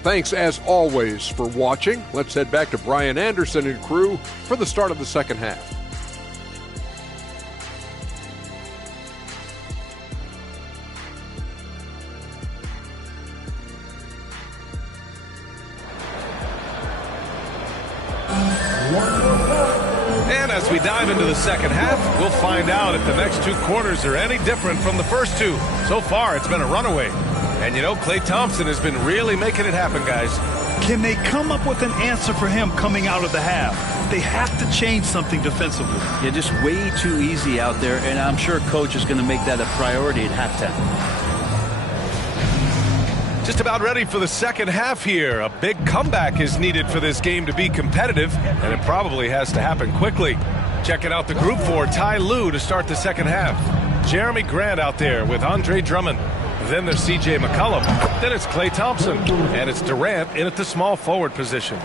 Thanks, as always, for watching. Let's head back to Brian Anderson and crew for the start of the second half. And as we dive into the second half, we'll find out if the next two quarters are any different from the first two. So far, it's been a runaway. And you know, Klay Thompson has been really making it happen, guys. Can they come up with an answer for him coming out of the half? They have to change something defensively. Yeah, just way too easy out there, and I'm sure Coach is going to make that a priority at halftime. Just about ready for the second half here. A big comeback is needed for this game to be competitive, and it probably has to happen quickly. Checking out the group for Ty Lue to start the second half. Jeremy Grant out there with Andre Drummond. Then there's C.J. McCollum. Then it's Klay Thompson. And it's Durant in at the small forward position.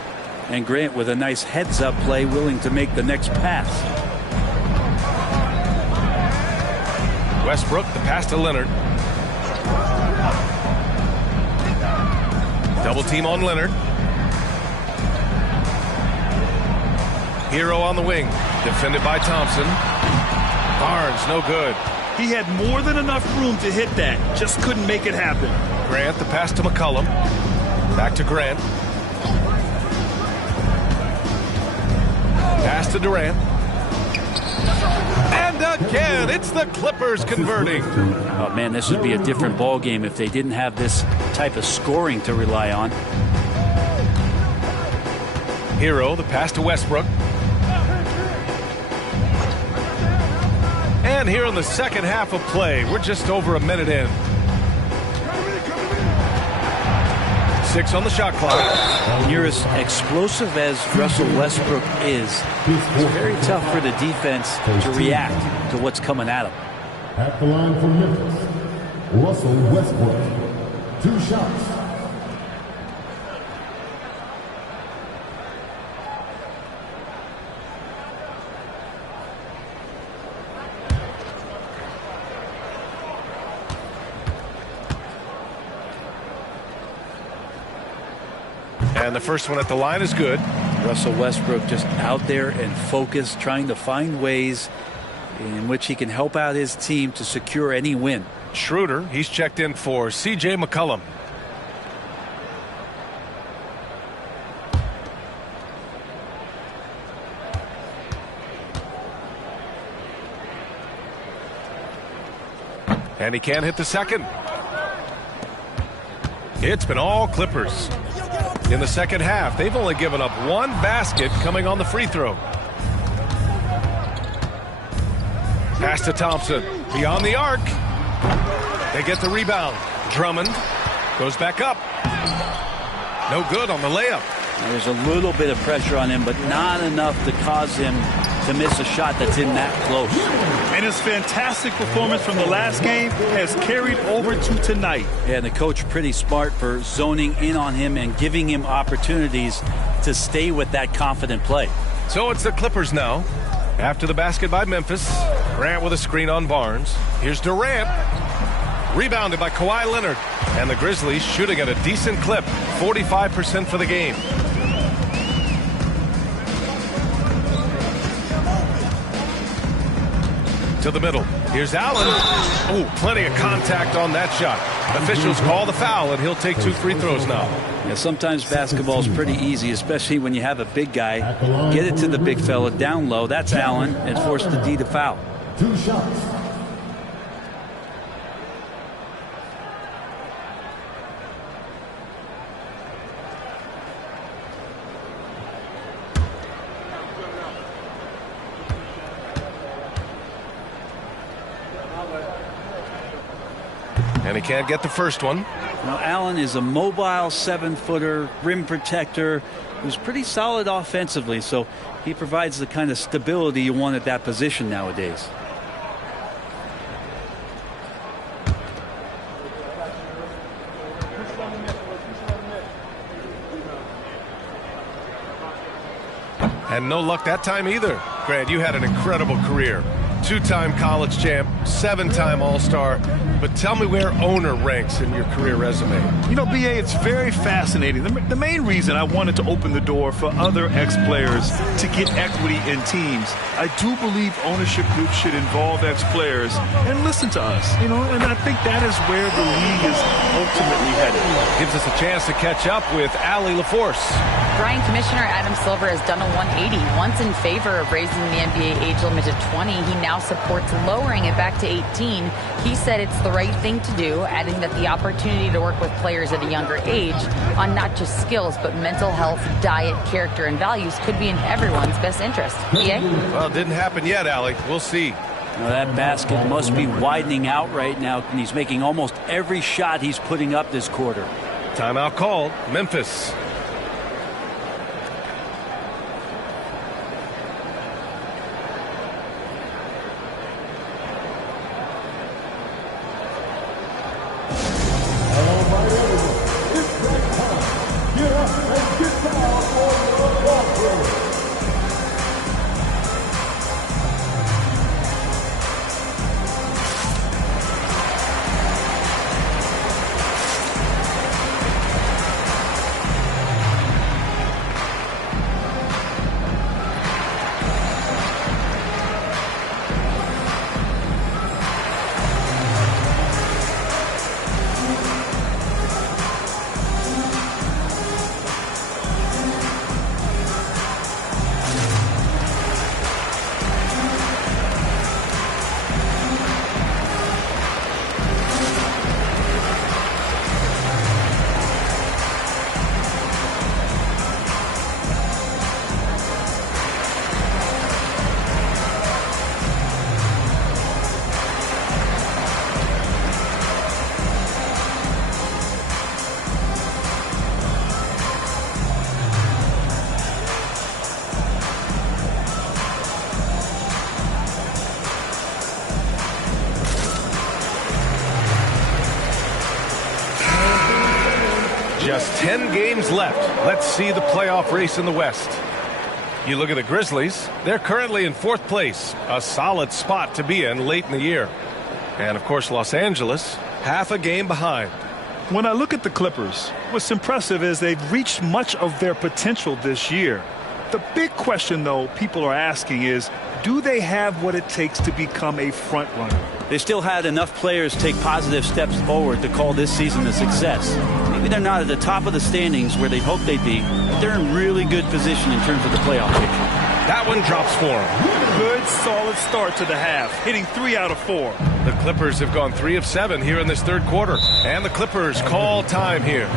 And Grant with a nice heads-up play, willing to make the next pass. Westbrook, the pass to Leonard. Double team on Leonard. Hero on the wing. Defended by Thompson. Barnes, no good. He had more than enough room to hit that. Just couldn't make it happen. Grant, the pass to McCollum. Back to Grant. Pass to Durant. And again, it's the Clippers converting. Oh, man, this would be a different ball game if they didn't have this type of scoring to rely on. Hero, the pass to Westbrook. And here in the second half of play, we're just over a minute in. 6 on the shot clock. When you're as explosive as Russell Westbrook is, it's very tough for the defense to react to what's coming at him. At the line for Memphis, Russell Westbrook. 2 shots. And the first one at the line is good. Russell Westbrook just out there and focused, trying to find ways in which he can help out his team to secure any win. Schroeder, he's checked in for C.J. McCollum. And he can't hit the second. It's been all Clippers. In the second half, they've only given up 1 basket coming on the free throw. Pass to Thompson. Beyond the arc. They get the rebound. Drummond goes back up. No good on the layup. There's a little bit of pressure on him, but not enough to cause him to miss a shot that's in that close. And his fantastic performance from the last game has carried over to tonight. Yeah, and the coach pretty smart for zoning in on him and giving him opportunities to stay with that confident play. So it's the Clippers now. After the basket by Memphis, Grant with a screen on Barnes. Here's Durant. Rebounded by Kawhi Leonard. And the Grizzlies shooting at a decent clip, 45% for the game. To the middle. Here's Allen. Oh, plenty of contact on that shot. Officials call the foul, and he'll take 2 free throws now. Yeah, sometimes basketball is pretty easy, especially when you have a big guy. Get it to the big fella down low. That's Allen, and force the D to foul. 2 shots. And he can't get the first one. Now, Allen is a mobile 7-footer, rim protector, who's pretty solid offensively, so he provides the kind of stability you want at that position nowadays. And no luck that time either. Grant, you had an incredible career. 2-time college champ, 7-time All-Star. But tell me where owner ranks in your career resume. You know, BA, it's very fascinating. The main reason I wanted to open the door for other ex-players to get equity in teams, I do believe ownership groups should involve ex-players and listen to us. You know, and I think that is where the league is ultimately headed. Gives us a chance to catch up with Allie LaForce. Brian Commissioner Adam Silver has done a 180, once in favor of raising the NBA age limit to 20. He now supports lowering it back to 18. He said it's the right thing to do, adding that the opportunity to work with players at a younger age on not just skills, but mental health, diet, character, and values could be in everyone's best interest. EA? Well, it didn't happen yet, Allie. We'll see. Well, that basket must be widening out right now, and he's making almost every shot he's putting up this quarter. Timeout called. Memphis. Just 10 games left. Let's see the playoff race in the West. You look at the Grizzlies. They're currently in 4th place, a solid spot to be in late in the year. And, of course, Los Angeles, half a game behind. When I look at the Clippers, what's impressive is they've reached much of their potential this year. The big question, though, people are asking is, do they have what it takes to become a front runner? They still had enough players take positive steps forward to call this season a success. Maybe they're not at the top of the standings where they hoped they'd be, but they're in really good position in terms of the playoff picture. That one drops for them. Good, solid start to the half, hitting 3 out of 4. The Clippers have gone 3 of 7 here in this 3rd quarter. And the Clippers call time here.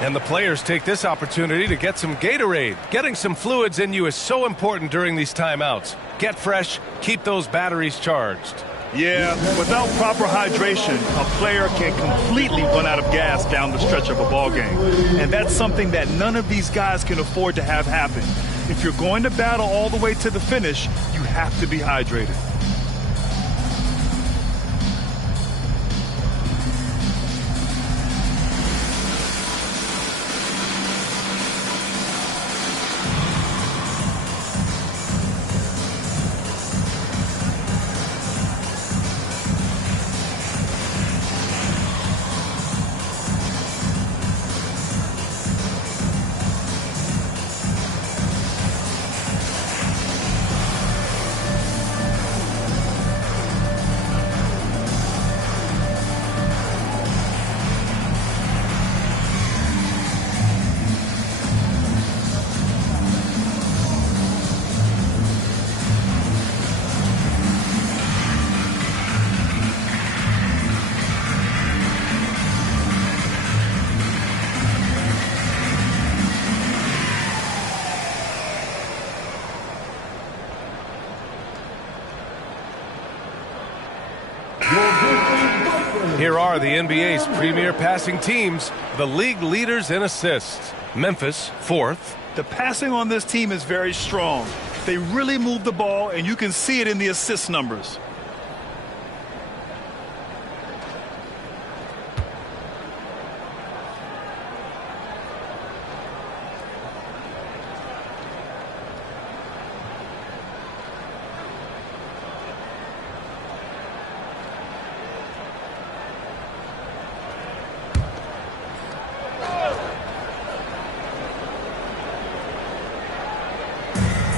And the players take this opportunity to get some Gatorade. Getting some fluids in you is so important during these timeouts. Get fresh, keep those batteries charged. Yeah, without proper hydration, a player can completely run out of gas down the stretch of a ball game. And that's something that none of these guys can afford to have happen. If you're going to battle all the way to the finish, you have to be hydrated. Here are the NBA's premier passing teams, the league leaders in assists. Memphis, 4th. The passing on this team is very strong. They really move the ball, and you can see it in the assist numbers.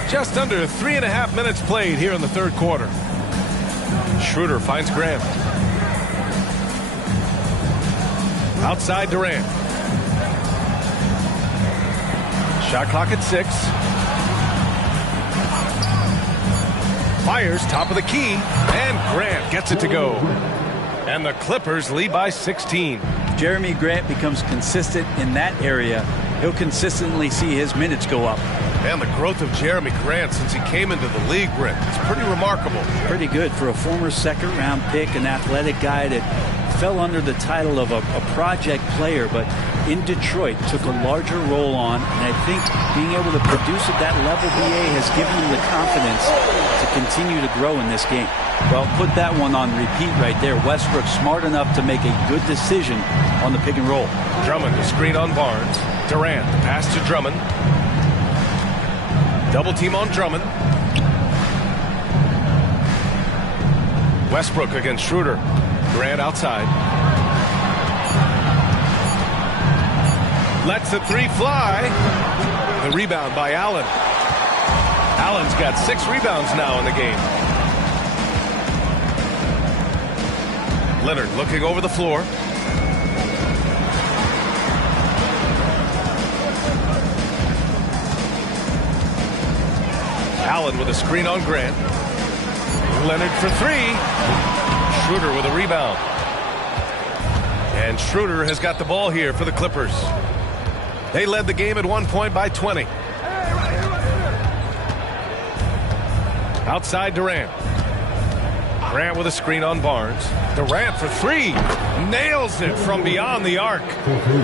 Just under 3.5 minutes played here in the third quarter. Schroeder finds Grant. Outside Durant. Shot clock at 6. Fires top of the key, and Grant gets it to go. And the Clippers lead by 16. Jeremy Grant becomes consistent in that area. He'll consistently see his minutes go up. And the growth of Jeremy Grant since he came into the league, Brent, it's pretty remarkable. Pretty good for a former second-round pick, an athletic guy that fell under the title of a project player, but in Detroit took a larger role on, and I think being able to produce at that level, BA, has given him the confidence to continue to grow in this game. Well, put that one on repeat right there. Westbrook smart enough to make a good decision on the pick and roll. Drummond, the screen on Barnes. Durant, the pass to Drummond. Double team on Drummond. Westbrook against Schroeder. Durant outside. Lets the three fly. The rebound by Allen. Allen's got 6 rebounds now in the game. Leonard looking over the floor. Allen with a screen on Grant. Leonard for 3. Schroeder with a rebound. And Schroeder has got the ball here for the Clippers. They led the game at one point by 20. Outside Durant. Grant with a screen on Barnes. Durant for 3. Nails it from beyond the arc.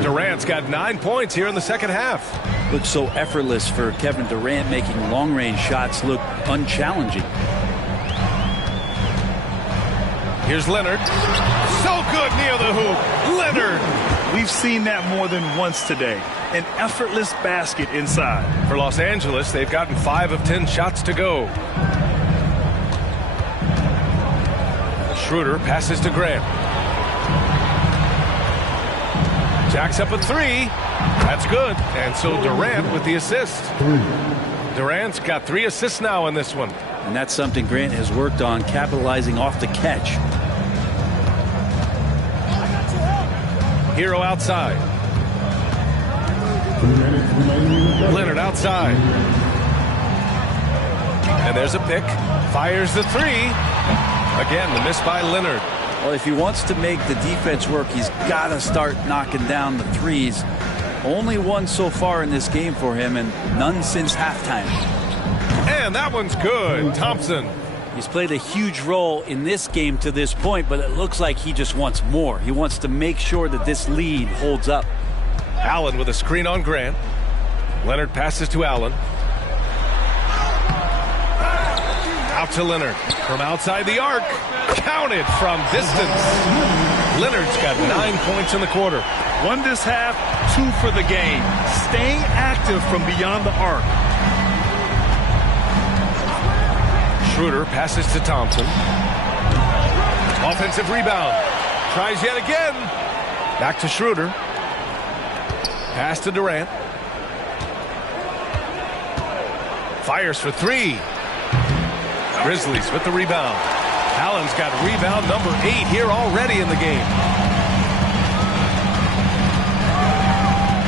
Durant's got 9 points here in the second half. Looks so effortless for Kevin Durant, making long-range shots look unchallenging. Here's Leonard. So good near the hoop. Leonard. We've seen that more than once today. An effortless basket inside. For Los Angeles, they've gotten 5 of 10 shots to go. Schroeder passes to Grant. Jacks up a 3. That's good. And so Durant with the assist. Durant's got 3 assists now in this one. And that's something Grant has worked on, capitalizing off the catch. Hero outside. Leonard outside. And there's a pick. Fires the 3. Again, the miss by Leonard. Well, if he wants to make the defense work, he's got to start knocking down the threes. Only one so far in this game for him, and none since halftime. And that one's good. Thompson. He's played a huge role in this game to this point, but it looks like he just wants more. He wants to make sure that this lead holds up. Allen with a screen on Grant. Leonard passes to Allen. Out to Leonard. From outside the arc. Counted from distance. Leonard's got 9 points in the quarter. 1 this half, 2 for the game. Staying active from beyond the arc. Schroeder passes to Thompson. Offensive rebound. Tries yet again. Back to Schroeder. Pass to Durant. Fires for 3. Grizzlies with the rebound. Allen's got rebound number 8 here already in the game.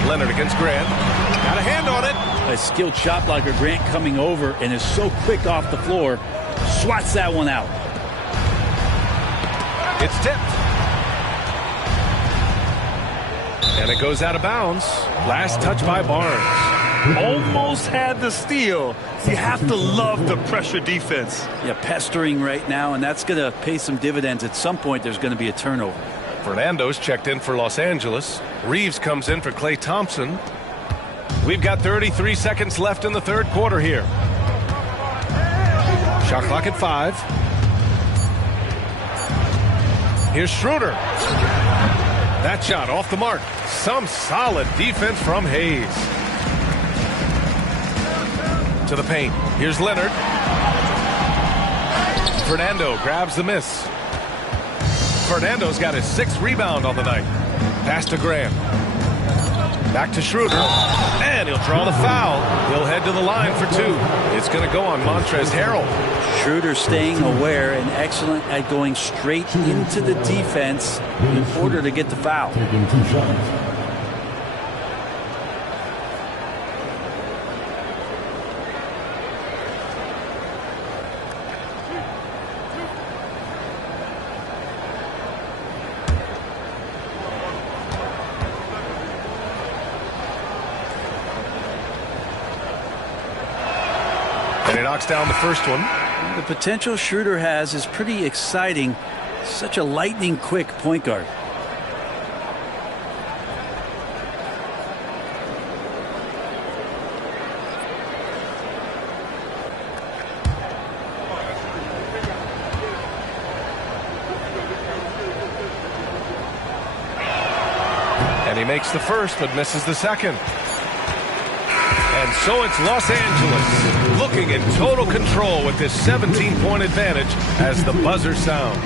Leonard against Grant. Got a hand on it. A skilled shot blocker, Grant coming over and is so quick off the floor. Swats that one out. It's tipped. And it goes out of bounds. Last touch by Barnes. Almost had the steal. You have to love the pressure defense. Yeah, pestering right now, and that's going to pay some dividends. At some point, there's going to be a turnover. Fernando's checked in for Los Angeles. Reeves comes in for Klay Thompson. We've got 33 seconds left in the third quarter here. Shot clock at 5. Here's Schroeder. That shot off the mark. Some solid defense from Hayes. To the paint. Here's Leonard. Fernando grabs the miss. Fernando's got his 6th rebound on the night. Pass to Graham. Back to Schroeder. And he'll draw the foul. He'll head to the line for 2. It's going to go on Montrezl Harrell. Schroeder staying aware and excellent at going straight into the defense in order to get the foul. Taking 2 shots. And he knocks down the first one. The potential Schroeder has is pretty exciting. Such a lightning quick point guard. And he makes the first but misses the second. And so it's Los Angeles looking in total control with this 17-point advantage as the buzzer sounds.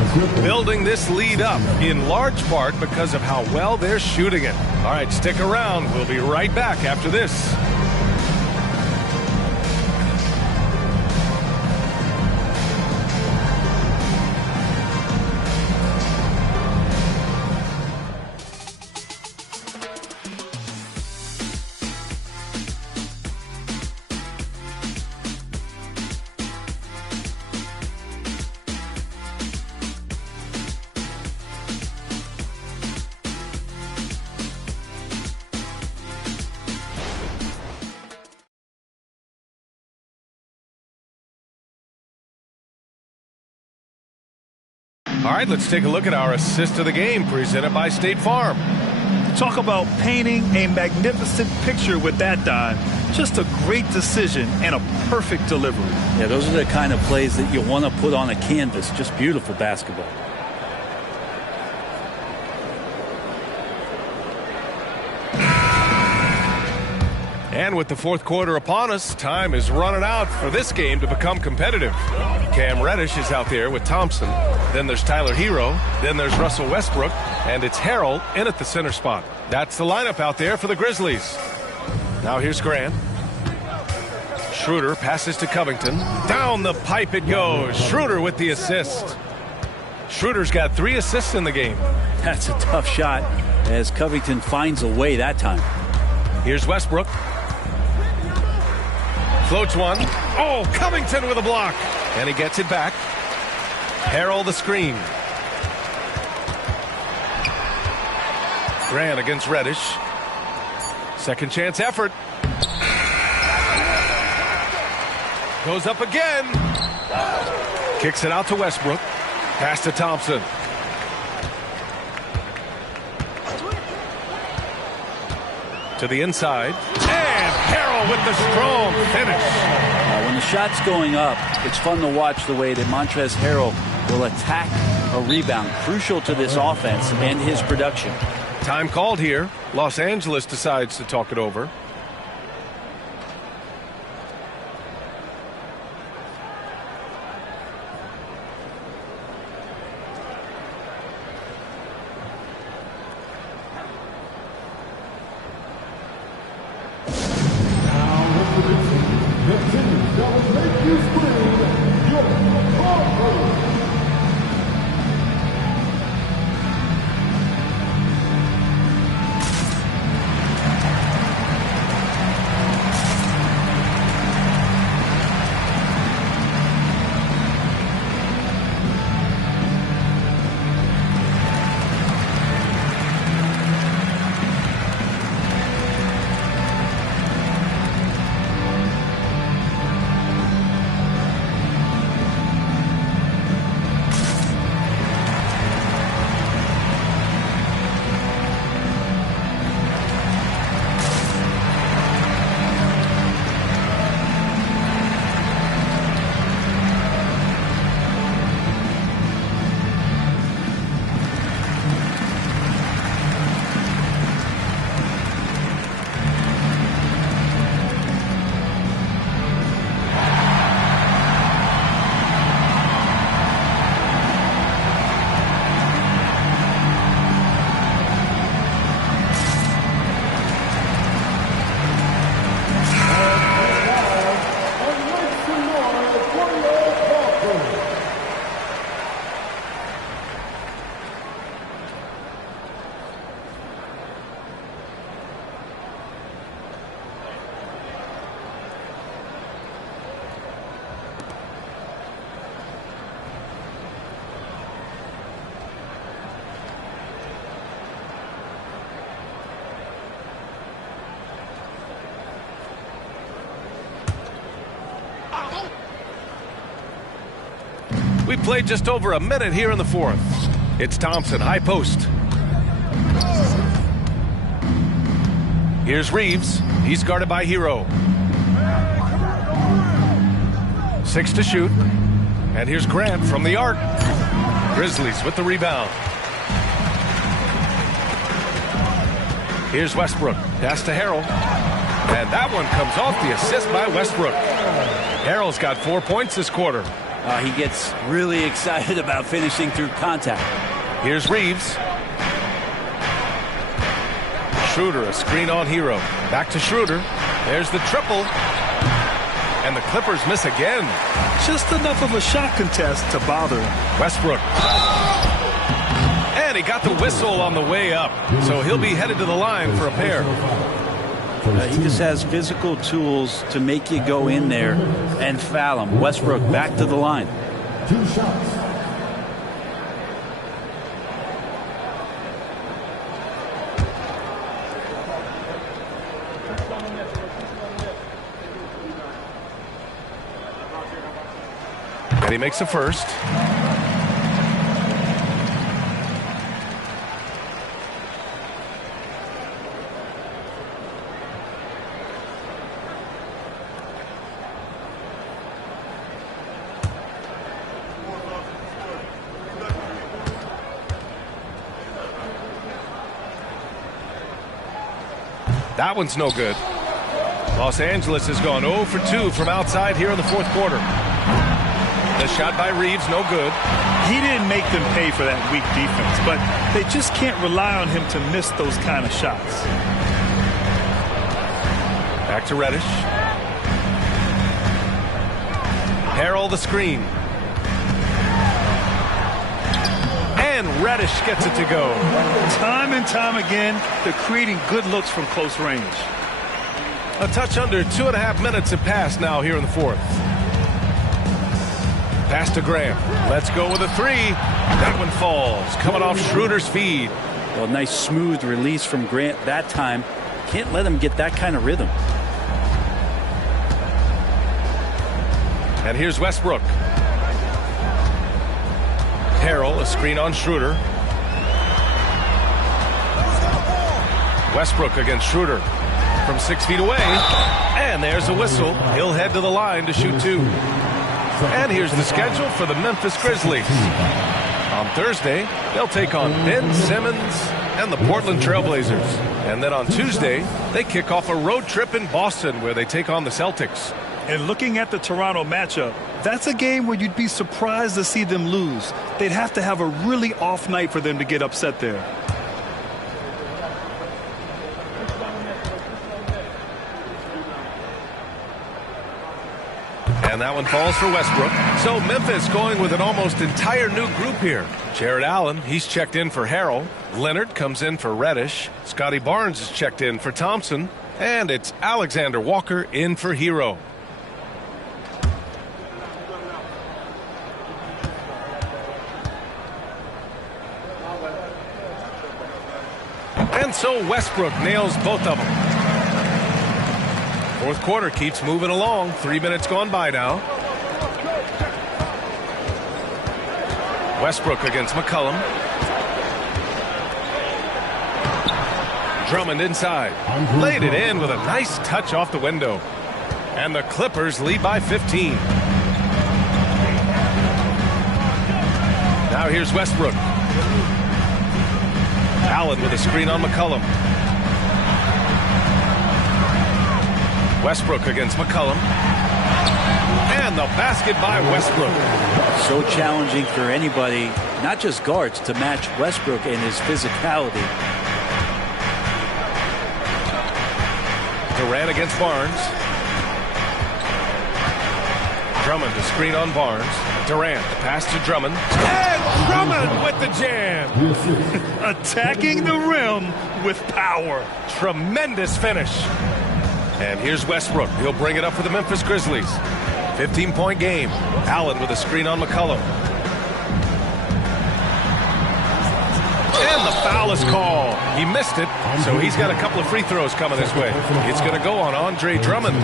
Building this lead up in large part because of how well they're shooting it. All right, stick around. We'll be right back after this. All right, let's take a look at our assist of the game presented by State Farm. Talk about painting a magnificent picture with that dime. Just a great decision and a perfect delivery. Yeah, those are the kind of plays that you want to put on a canvas. Just beautiful basketball. And with the fourth quarter upon us, time is running out for this game to become competitive. Cam Reddish is out there with Thompson. Then there's Tyler Hero. Then there's Russell Westbrook. And it's Harrell in at the center spot. That's the lineup out there for the Grizzlies. Now here's Grant. Schroeder passes to Covington. Down the pipe it goes. Schroeder with the assist. Schroeder's got 3 assists in the game. That's a tough shot as Covington finds a way that time. Here's Westbrook. Floats one. Oh, Covington with a block. And he gets it back. Harrell the screen. Grant against Reddish. Second chance effort. Goes up again. Kicks it out to Westbrook. Pass to Thompson. To the inside. And Harrell with the strong finish. When the shot's going up, it's fun to watch the way that Montrezl Harrell will attack a rebound. Crucial to this offense and his production. Time called here. Los Angeles decides to talk it over. We played just over a minute here in the fourth. It's Thompson, high post. Here's Reeves. He's guarded by Hero. 6 to shoot. And here's Grant from the arc. Grizzlies with the rebound. Here's Westbrook. Pass to Harrell. And that one comes off the assist by Westbrook. Harrell's got 4 points this quarter. He gets really excited about finishing through contact. Here's Reeves. Schroeder, a screen on Hero. Back to Schroeder. There's the triple. And the Clippers miss again. Just enough of a shot contest to bother him. Westbrook. And he got the whistle on the way up. So he'll be headed to the line for a pair. He just has physical tools to make you go in there and foul him. Westbrook back to the line. 2 shots. And he makes the first. That one's no good. Los Angeles has gone 0 for 2 from outside here in the fourth quarter. The shot by Reeves, no good. He didn't make them pay for that weak defense, but they just can't rely on him to miss those kind of shots. Back to Reddish. Harrell the screen. And Reddish gets it to go. Time and time again, they're creating good looks from close range. A touch under 2.5 minutes have passed now here in the fourth. Pass to Graham. Let's go with a 3. That one falls. Coming off Schroeder's feed. Well, nice smooth release from Grant that time. Can't let him get that kind of rhythm. And here's Westbrook. Harrell, a screen on Schroeder. Westbrook against Schroeder from 6 feet away. And there's a whistle. He'll head to the line to shoot 2. And here's the schedule for the Memphis Grizzlies. On Thursday, they'll take on Ben Simmons and the Portland Trailblazers. And then on Tuesday, they kick off a road trip in Boston where they take on the Celtics. And looking at the Toronto matchup, that's a game where you'd be surprised to see them lose. They'd have to have a really off night for them to get upset there. And that one falls for Westbrook. So Memphis going with an almost entire new group here. Jared Allen, he's checked in for Harrell. Leonard comes in for Reddish. Scotty Barnes is checked in for Thompson. And it's Alexander Walker in for Hero. And so Westbrook nails both of them. Fourth quarter keeps moving along. 3 minutes gone by now. Westbrook against McCollum. Drummond inside. Laid it in with a nice touch off the window. And the Clippers lead by 15. Now here's Westbrook. Allen with a screen on McCollum. Westbrook against McCollum. And the basket by Westbrook. So challenging for anybody, not just guards, to match Westbrook in his physicality. Durant against Barnes. Drummond to screen on Barnes. Durant, the pass to Drummond. And Drummond with the jam. Attacking the rim with power. Tremendous finish. And here's Westbrook. He'll bring it up for the Memphis Grizzlies. 15-point game. Allen with a screen on McCollum. And the foul is called. He missed it, so he's got a couple of free throws coming this way. It's going to go on Andre Drummond.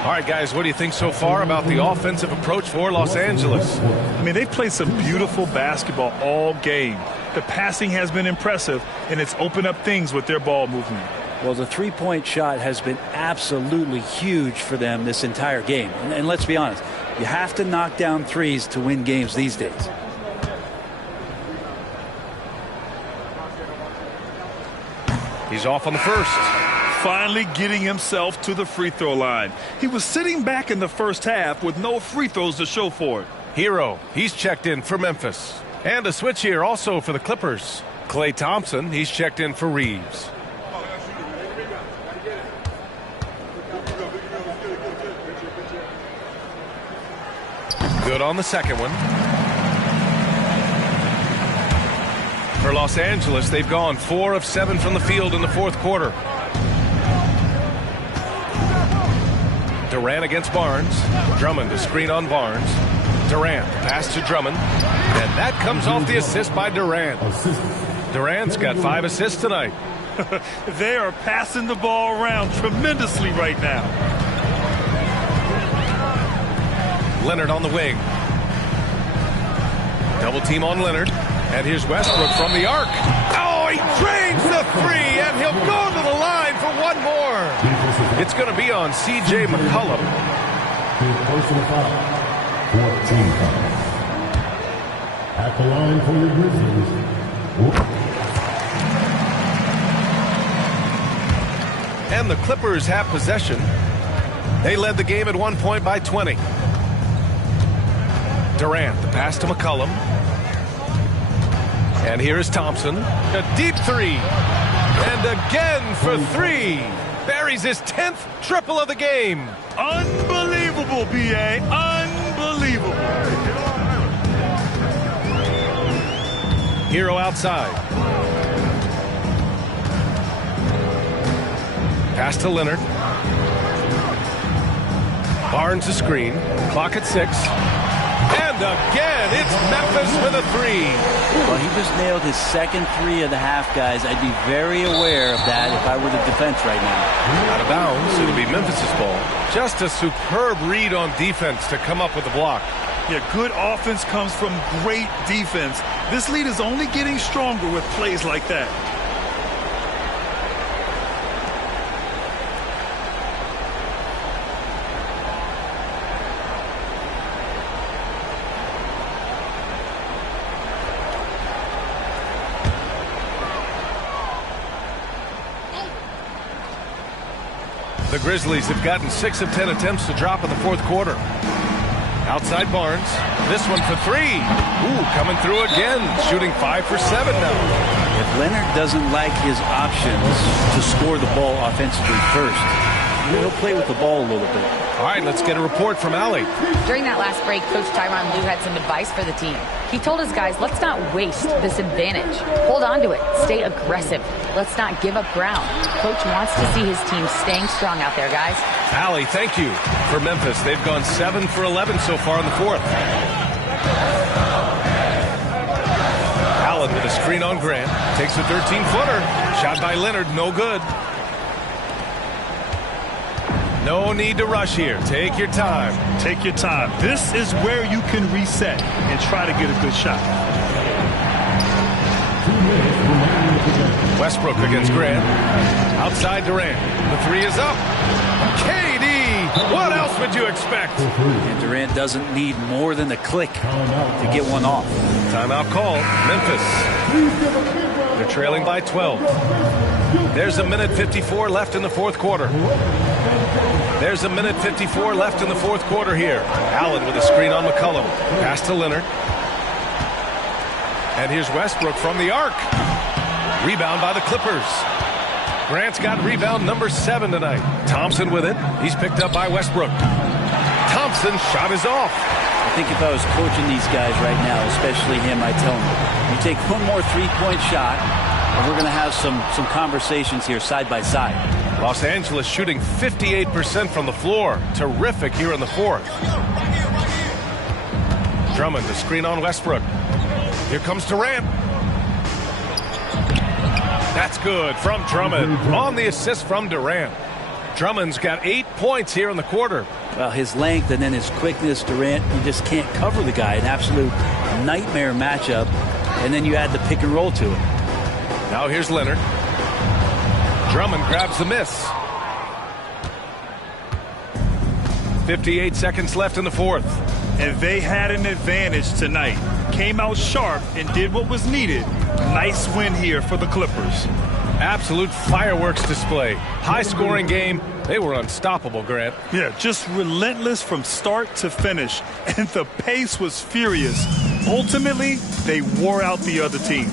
All right, guys, what do you think so far about the offensive approach for Los Angeles? I mean, they've played some beautiful basketball all game. The passing has been impressive, and it's opened up things with their ball movement. Well, the three-point shot has been absolutely huge for them this entire game. And let's be honest, you have to knock down threes to win games these days. He's off on the first. Finally getting himself to the free throw line. He was sitting back in the first half with no free throws to show for it. Hero, he's checked in for Memphis. And a switch here also for the Clippers. Klay Thompson, he's checked in for Reeves. Good on the second one. For Los Angeles, they've gone 4 of 7 from the field in the fourth quarter. Durant against Barnes. Drummond, a screen on Barnes. Durant, pass to Drummond. And that comes off the assist by Durant. Durant's got 5 assists tonight. They are passing the ball around tremendously right now. Leonard on the wing. Double team on Leonard. And here's Westbrook from the arc. Oh, he drains the 3, and he'll go to the line for one more. It's going to be on C.J. McCollum. Personal foul. 14 foul. At the line for your Grizzlies. And the Clippers have possession. They led the game at one point by 20. Durant, the pass to McCollum. And here is Thompson. A deep 3. And again for 3. Buries his 10th triple of the game. Unbelievable, B.A. Unbelievable. Hero outside. Pass to Leonard. Barnes a screen. Clock at 6. And again, it's Memphis with a 3. Well, he just nailed his second 3 of the half, guys. I'd be very aware of that if I were the defense right now. Out of bounds, it'll be Memphis's ball. Just a superb read on defense to come up with the block. Yeah, good offense comes from great defense. This lead is only getting stronger with plays like that. The Grizzlies have gotten 6 of 10 attempts to drop in the fourth quarter. Outside Barnes. This one for 3. Ooh, coming through again. Shooting 5 for 7 now. If Leonard doesn't like his options to score the ball offensively first, he'll play with the ball a little bit. All right, let's get a report from Allie. During that last break, Coach Tyronn Lue had some advice for the team. He told his guys, let's not waste this advantage. Hold on to it. Stay aggressive. Let's not give up ground. Coach wants to see his team staying strong out there, guys. Allie, thank you. For Memphis, they've gone 7 for 11 so far in the fourth. Allen with a screen on Grant. Takes a 13-footer. Shot by Leonard, no good. No need to rush here. Take your time. Take your time. This is where you can reset and try to get a good shot. Westbrook against Grant. Outside Durant. The 3 is up. KD. What else would you expect? And Durant doesn't need more than a click to get one off. Timeout call. Memphis. They're trailing by 12. There's a minute 54 left in the fourth quarter. There's a minute 54 left in the fourth quarter here. Allen with a screen on McCollum. Pass to Leonard. And here's Westbrook from the arc. Rebound by the Clippers. Grant's got rebound number 7 tonight. Thompson with it. He's picked up by Westbrook. Thompson's shot is off. I think if I was coaching these guys right now, especially him, I'd tell him, you take one more three-point shot, and we're going to have some conversations here side by side. Los Angeles shooting 58% from the floor. Terrific here in the fourth. Drummond, the screen on Westbrook. Here comes Durant. That's good from Drummond on the assist from Durant. Drummond's got 8 points here in the quarter. Well, his length and then his quickness, Durant, you just can't cover the guy. An absolute nightmare matchup. And then you add the pick and roll to it. Now here's Leonard. Drummond grabs the miss. 58 seconds left in the fourth. And they had an advantage tonight. Came out sharp and did what was needed. Nice win here for the Clippers. Absolute fireworks display. High-scoring game. They were unstoppable, Grant. Yeah, just relentless from start to finish. And the pace was furious. Ultimately, they wore out the other team.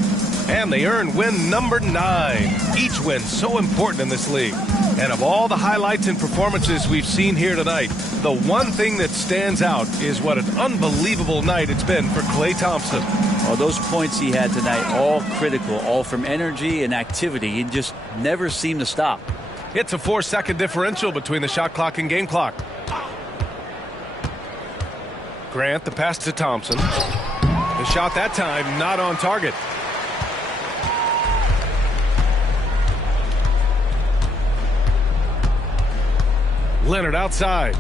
And they earned win number 9. Each win so important in this league. And of all the highlights and performances we've seen here tonight, the one thing that stands out is what an unbelievable night it's been for Klay Thompson. Well, those points he had tonight, all critical, all from energy and activity. He just never seemed to stop. It's a 4-second differential between the shot clock and game clock. Grant, the pass to Thompson. The shot that time not on target. Leonard outside.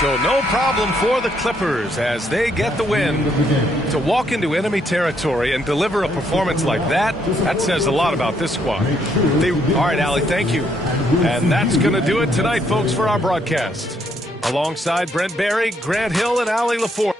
So no problem for the Clippers as they get the win. To walk into enemy territory and deliver a performance like that, that says a lot about this squad. All right, Allie, thank you. And that's going to do it tonight, folks, for our broadcast. Alongside Brent Barry, Grant Hill, and Allie LaForge.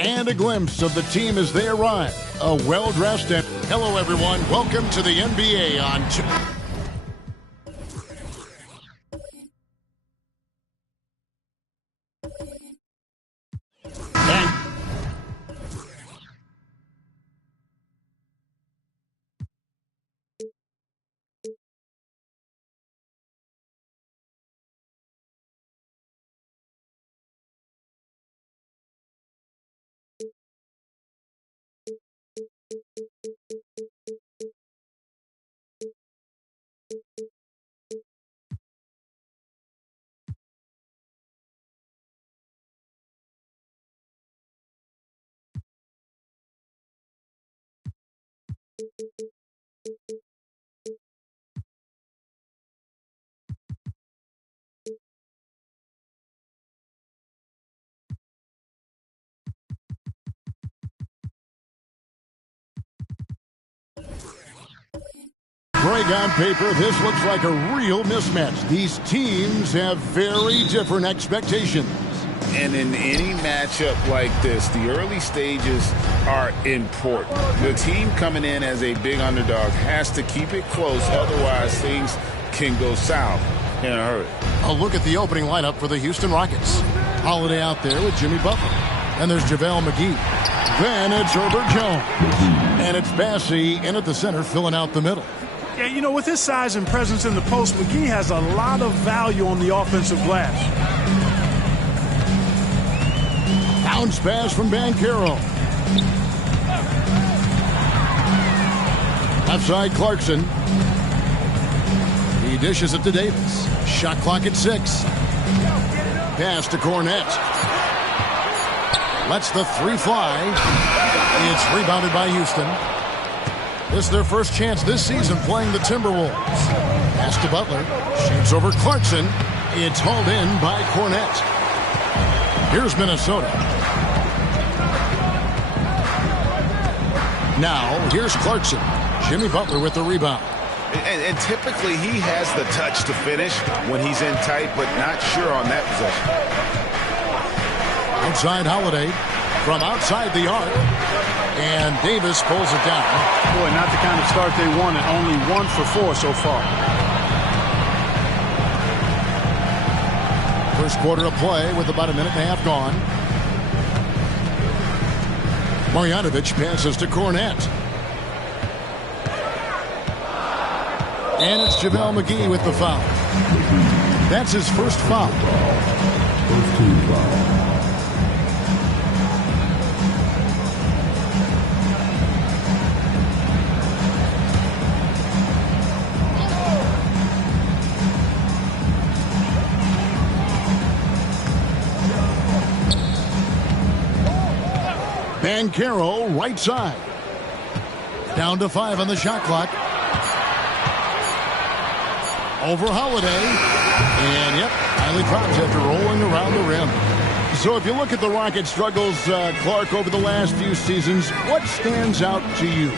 And a glimpse of the team as they arrive. A well-dressed and... Hello, everyone. Welcome to the NBA on... Greg, on paper, this looks like a real mismatch. These teams have very different expectations. And in any matchup like this, the early stages are important. The team coming in as a big underdog has to keep it close, otherwise things can go south in a hurry. A look at the opening lineup for the Houston Rockets. Holiday out there with Jimmy Butler. And there's JaVale McGee. Then it's Herbert Jones. And it's Bassey in at the center, filling out the middle. Yeah, you know, with his size and presence in the post, McGee has a lot of value on the offensive glass. Bounce pass from Banchero. Left side, Clarkson. He dishes it to Davis. Shot clock at 6. Pass to Cornette. Lets the 3 fly. It's rebounded by Houston. This is their first chance this season playing the Timberwolves. Pass to Butler. Shoots over Clarkson. It's hauled in by Cornette. Here's Minnesota. Now, here's Clarkson. Jimmy Butler with the rebound. And typically he has the touch to finish when he's in tight, but not sure on that possession. Outside Holiday from outside the arc. And Davis pulls it down. Boy, not the kind of start they wanted. Only 1 for 4 so far. First quarter of play with about a minute and a half gone. Marjanovic passes to Cornette. And it's JaVale McGee with the foul. That's his first foul. First team foul. Banchero, right side. Down to 5 on the shot clock. Over Holiday. And, yep, highly dropped after rolling around the rim. So if you look at the Rockets' struggles, Clark, over the last few seasons, what stands out to you?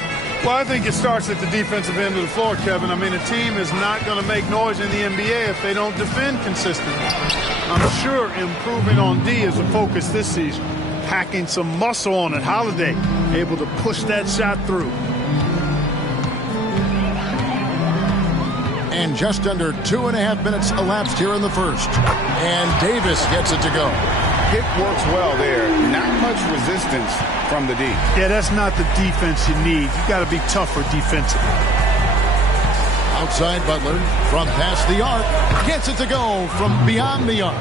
Well, I think it starts at the defensive end of the floor, Kevin. I mean, a team is not going to make noise in the NBA if they don't defend consistently. I'm sure improving on D is a focus this season. Packing some muscle on it. Holiday able to push that shot through. And just under 2.5 minutes elapsed here in the first. And Davis gets it to go. Pick works well there. Not much resistance from the D. Yeah, that's not the defense you need. You got to be tougher defensively. Outside Butler from past the arc. Gets it to go from beyond the arc.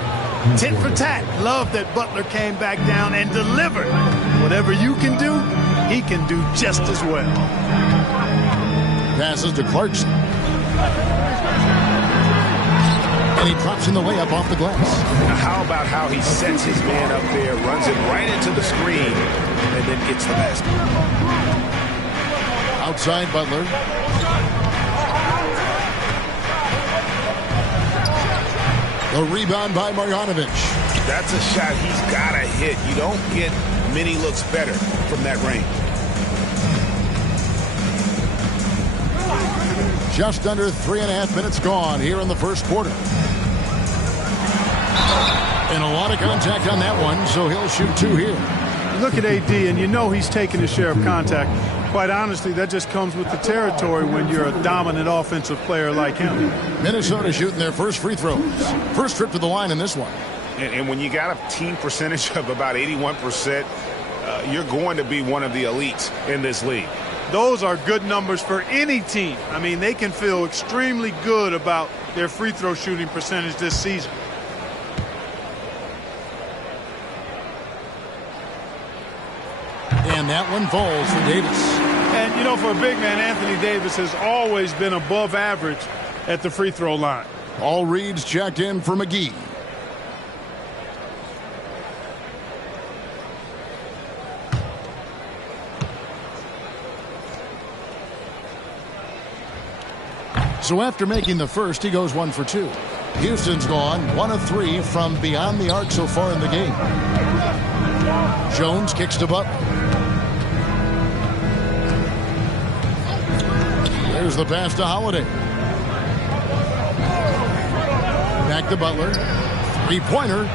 Tit for tat. Love that Butler came back down and delivered. Whatever you can do, he can do just as well. Passes to Clarkson. And he drops in the layup off the glass. Now how about how he sets his man up there, runs it right into the screen, and then gets the basket. Outside Butler. The rebound by Marjanovic. That's a shot he's got to hit. You don't get many looks better from that range. Just under 3.5 minutes gone here in the first quarter. And a lot of contact on that one, so he'll shoot 2 here. look at AD, and you know he's taking his share of contact. Quite honestly, that just comes with the territory when you're a dominant offensive player like him. Minnesota shooting their first free throws. First trip to the line in this one. And when you got a team percentage of about 81%, you're going to be one of the elites in this league. Those are good numbers for any team. I mean, they can feel extremely good about their free throw shooting percentage this season. And that one falls for Davis. And, you know, for a big man, Anthony Davis has always been above average at the free throw line. All reads checked in for McGee. So after making the first, he goes 1 for 2. Houston's gone 1 of 3 from beyond the arc so far in the game. Jones kicks to Butler. There's the pass to Holiday. Back to Butler. Three-pointer.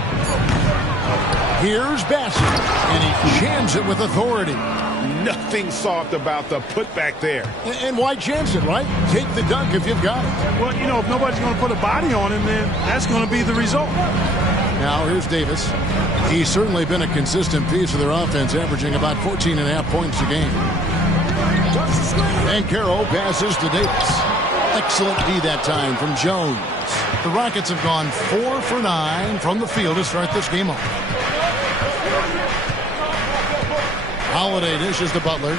Here's Bassett. And he jams it with authority. Nothing soft about the putback there. And why chance it, right? Take the dunk if you've got it. Well, you know, if nobody's going to put a body on him, then that's going to be the result. Now here's Davis. He's certainly been a consistent piece of their offense, averaging about 14.5 points a game. And Carroll passes to Davis. Excellent D that time from Jones. The Rockets have gone 4 for 9 from the field to start this game off. Holiday dishes to Butler.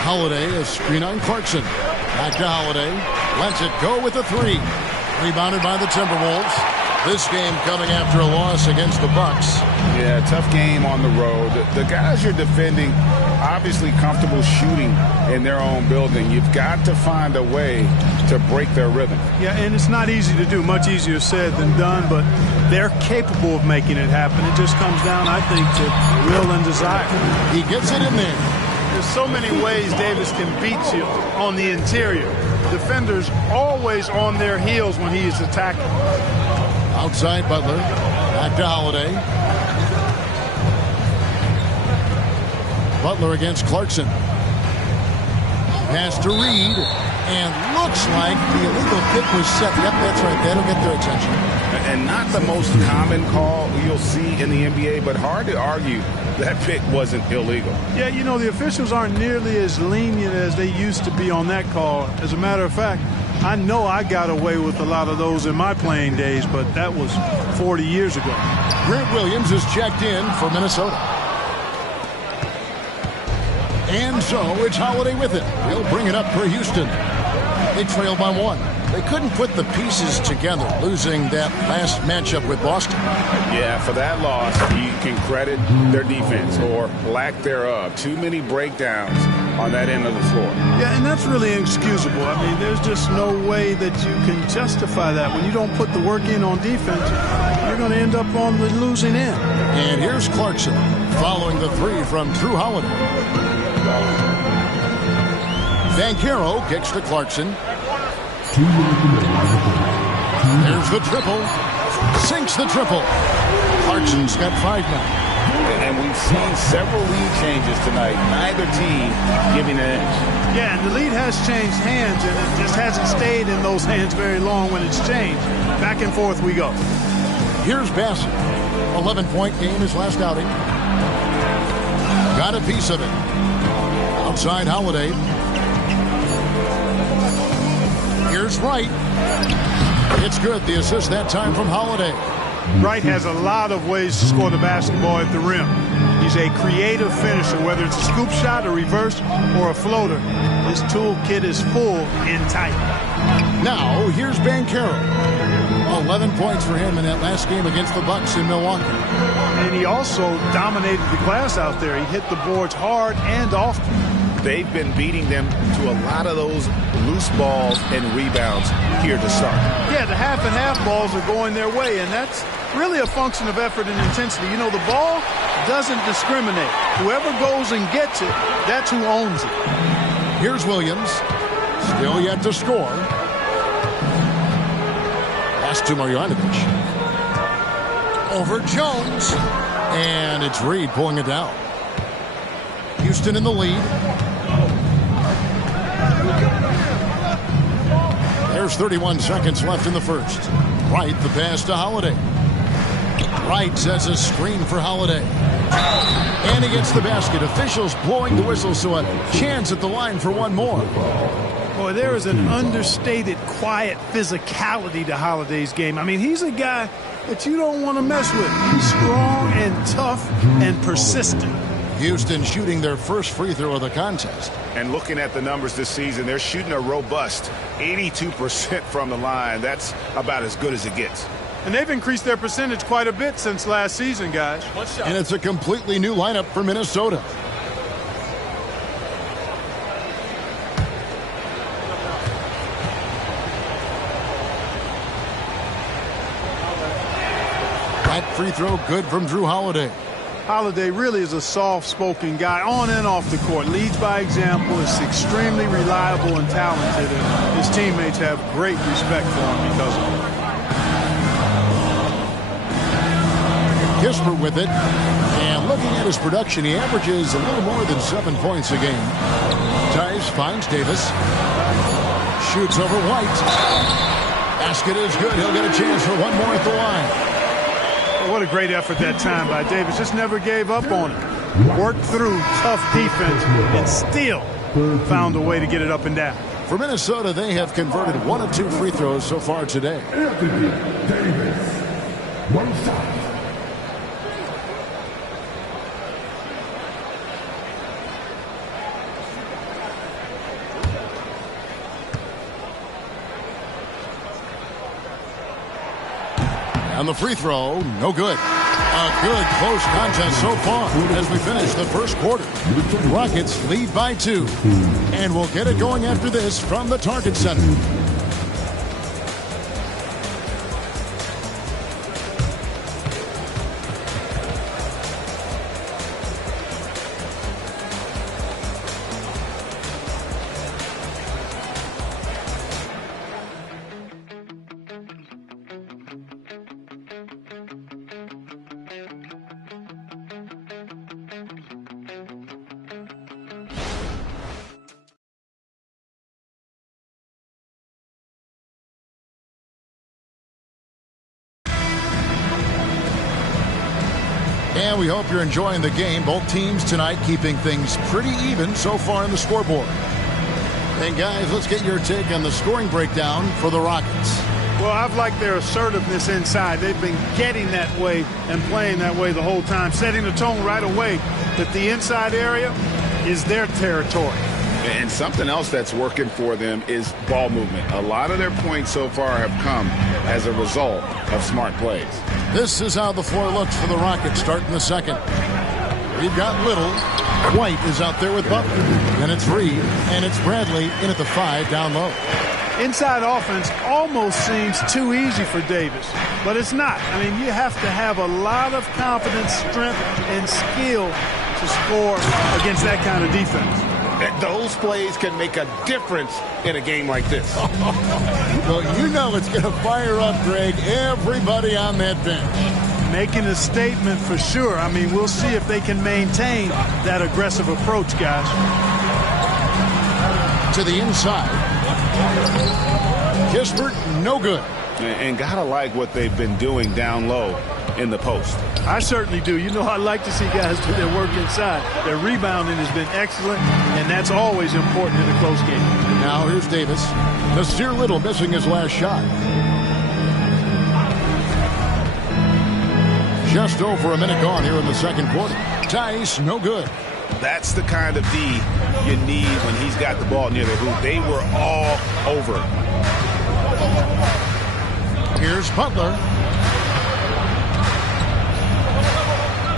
Holiday, a screen on Clarkson. Back to Holiday. Lets it go with the 3. Rebounded by the Timberwolves. This game coming after a loss against the Bucks. Yeah, tough game on the road. The guys you're defending, obviously comfortable shooting in their own building. You've got to find a way to break their rhythm. Yeah, and it's not easy to do. Much easier said than done, but they're capable of making it happen. It just comes down, I think, to will and desire. He gets it in there. There's so many ways Davis can beat you on the interior. Defenders always on their heels when he is attacking. Outside Butler. Back to Holiday. Butler against Clarkson. Pass to Reed. And looks like the illegal pick was set. Yep, that's right. That'll get their attention. And not the most common call you'll see in the NBA, but hard to argue that pick wasn't illegal. Yeah, you know, the officials aren't nearly as lenient as they used to be on that call. As a matter of fact, I know I got away with a lot of those in my playing days, but that was 40 years ago. Grant Williams is checked in for Minnesota. And so it's Holiday with it. He'll bring it up for Houston. They trail by 1. They couldn't put the pieces together, losing that last matchup with Boston. Yeah, for that loss, you can credit their defense or lack thereof. Too many breakdowns on that end of the floor. Yeah, and that's really inexcusable. I mean, there's just no way that you can justify that. When you don't put the work in on defense, you're going to end up on the losing end. And here's Clarkson following the 3 from Drew Holiday. Banchero kicks to Clarkson. There's the triple. Sinks the triple. Clarkson's got 5 now. And we've seen several lead changes tonight. Neither team giving an edge. Yeah, and the lead has changed hands, and it just hasn't stayed in those hands very long when it's changed. Back and forth we go. Here's Bassett. 11-point game his last outing. Got a piece of it. Outside Holiday. Here's Wright. It's good. The assist that time from Holiday. Wright has a lot of ways to score the basketball at the rim. He's a creative finisher, whether it's a scoop shot, a reverse, or a floater. His toolkit is full and tight. Now, here's Banchero. 11 points for him in that last game against the Bucks in Milwaukee. And he also dominated the glass out there. He hit the boards hard and often. They've been beating them to a lot of those loose balls and rebounds here to start. Yeah, the half and half balls are going their way, and that's really a function of effort and intensity. You know, the ball doesn't discriminate. Whoever goes and gets it, that's who owns it. Here's Williams. Still yet to score. Pass to Marjanovic. Over Jones. And it's Reed pulling it down. Houston in the lead. There's 31 seconds left in the first. Wright the pass to Holiday. Wright sets a screen for Holiday. And he gets the basket. Officials blowing the whistle, so a chance at the line for one more. Boy, there is an understated, quiet physicality to Holiday's game. I mean, he's a guy that you don't want to mess with. He's strong and tough and persistent. Houston shooting their first free throw of the contest. And looking at the numbers this season, they're shooting a robust 82% from the line. That's about as good as it gets. And they've increased their percentage quite a bit since last season, guys. And it's a completely new lineup for Minnesota. That free throw good from Drew Holiday. Holiday really is a soft-spoken guy on and off the court. Leads by example, is extremely reliable and talented, and his teammates have great respect for him because of it. Kispert with it. And looking at his production, he averages a little more than 7 points a game. Tice finds Davis. Shoots over White. Basket is good. He'll get a chance for one more at the line. What a great effort that time by Davis. Just never gave up on it. Worked through tough defense and still found a way to get it up and down. For Minnesota, they have converted 1 of 2 free throws so far today. Anthony Davis. One shot. And the free throw, no good. A good close contest so far as we finish the first quarter. Rockets lead by 2. And we'll get it going after this from the Target Center. And we hope you're enjoying the game. Both teams tonight keeping things pretty even so far in the scoreboard. And guys, let's get your take on the scoring breakdown for the Rockets. Well, I've liked their assertiveness inside. They've been getting that way and playing that way the whole time, setting the tone right away that the inside area is their territory. And something else that's working for them is ball movement. A lot of their points so far have come as a result of smart plays. This is how the floor looks for the Rockets starting the second. We've got Little. White is out there with Butler. And it's Reed. And it's Bradley in at the 5 down low. Inside offense almost seems too easy for Davis, but it's not. I mean, you have to have a lot of confidence, strength, and skill to score against that kind of defense. Those plays can make a difference in a game like this. Well, you know it's going to fire up, Greg, everybody on that bench. Making a statement for sure. I mean, we'll see if they can maintain that aggressive approach, guys. To the inside. Kispert, no good. And gotta like what they've been doing down low in the post. I certainly do. You know, I like to see guys do their work inside. Their rebounding has been excellent, and that's always important in a close game. Now here's Davis. Nasir Little missing his last shot. Just over a minute gone here in the second quarter. Tice, no good. That's the kind of D you need when he's got the ball near the hoop. They were all over. Here's Butler.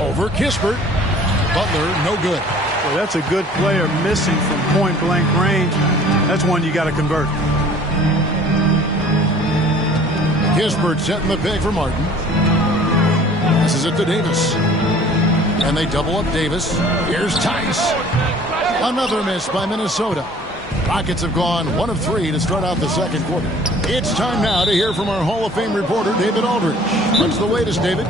Over Kispert. Butler, no good. Well, that's a good player missing from point-blank range. That's one you got to convert. Kispert setting the pick for Martin. Passes it to Davis. And they double up Davis. Here's Tice. Another miss by Minnesota. Rockets have gone 1 of 3 to start out the second quarter. It's time now to hear from our Hall of Fame reporter, David Aldridge. What's the latest, David?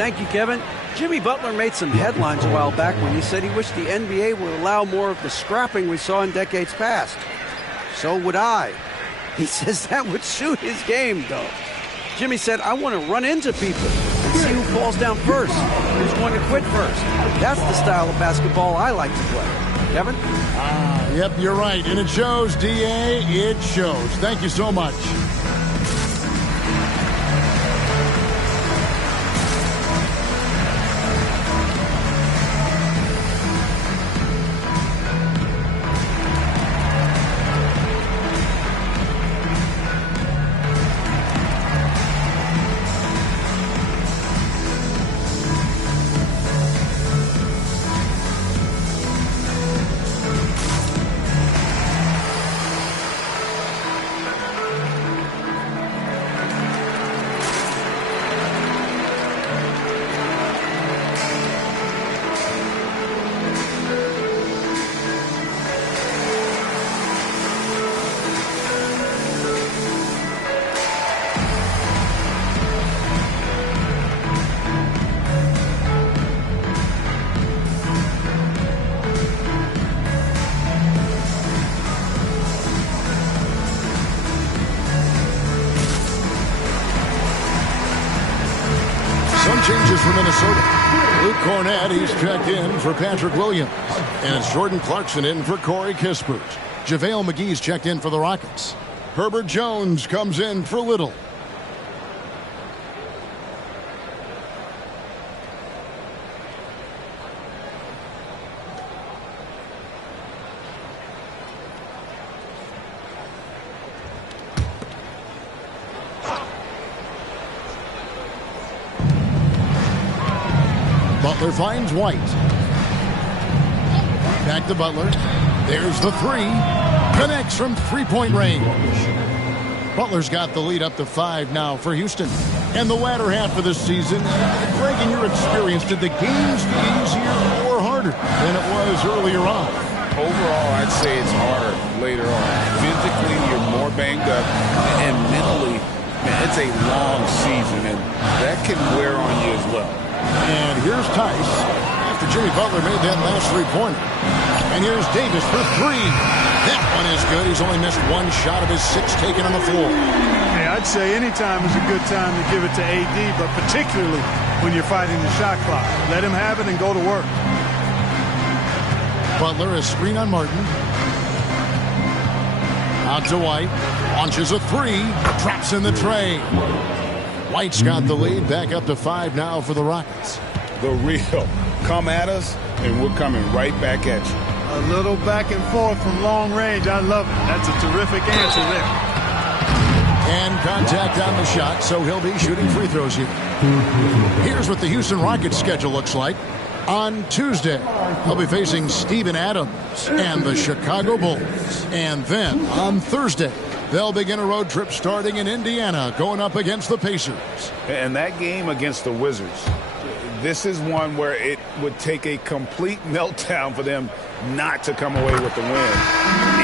Thank you, Kevin. Jimmy Butler made some headlines a while back when he said he wished the NBA would allow more of the scrapping we saw in decades past. So would I. He says that would suit his game, though. Jimmy said, I want to run into people and see who falls down first, who's going to quit first. That's the style of basketball I like to play. Kevin? Yep, you're right. And it shows, D.A. It shows. Thank you so much. Changes for Minnesota. Luke Cornett, he's checked in for Patrick Williams. And it's Jordan Clarkson in for Corey Kispert. JaVale McGee's checked in for the Rockets. Herbert Jones comes in for Little. Butler finds White. Back to Butler. There's the three. Connects from three-point range. Butler's got the lead up to 5 now for Houston. And the latter half of the season, Greg, in your experience, did the games get easier or harder than it was earlier on? Overall, I'd say it's harder later on. Physically, you're more banged up. And mentally, man, it's a long season, and that can wear on you as well. And here's Tice after Jimmy Butler made that last three-pointer. And here's Davis for 3. That one is good. He's only missed one shot of his 6 taken on the floor. Hey, I'd say any time is a good time to give it to AD, but particularly when you're fighting the shot clock. Let him have it and go to work. Butler, a screen on Martin. Out to White. Launches a 3. Drops in the tray. White's got the lead, back up to 5 now for the Rockets. The real. Come at us, and we're coming right back at you. A little back and forth from long range. I love it. That's a terrific answer there. And contact on the shot, so he'll be shooting free throws here. Here's what the Houston Rockets schedule looks like. On Tuesday, they'll be facing Steven Adams and the Chicago Bulls. And then on Thursday, they'll begin a road trip starting in Indiana, going up against the Pacers. And that game against the Wizards, this is one where it would take a complete meltdown for them not to come away with the win.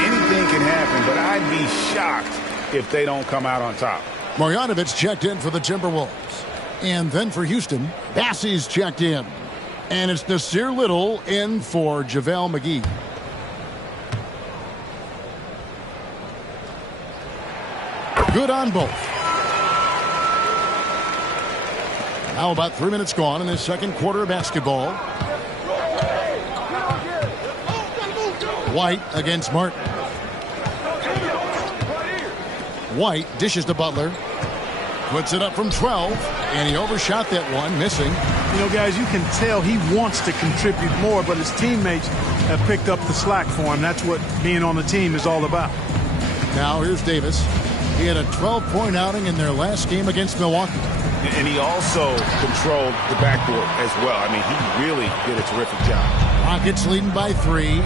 Anything can happen, but I'd be shocked if they don't come out on top. Marjanovic checked in for the Timberwolves. And then for Houston, Bassey's checked in. And it's Nasir Little in for JaVale McGee. Good on both. Now about 3 minutes gone in this second quarter of basketball. White against Martin. White dishes to Butler. Puts it up from 12, and he overshot that one, missing. You know, guys, you can tell he wants to contribute more, but his teammates have picked up the slack for him. That's what being on the team is all about. Now here's Davis. He had a 12-point outing in their last game against Milwaukee. And he also controlled the backboard as well. I mean, he really did a terrific job. Rockets leading by 3.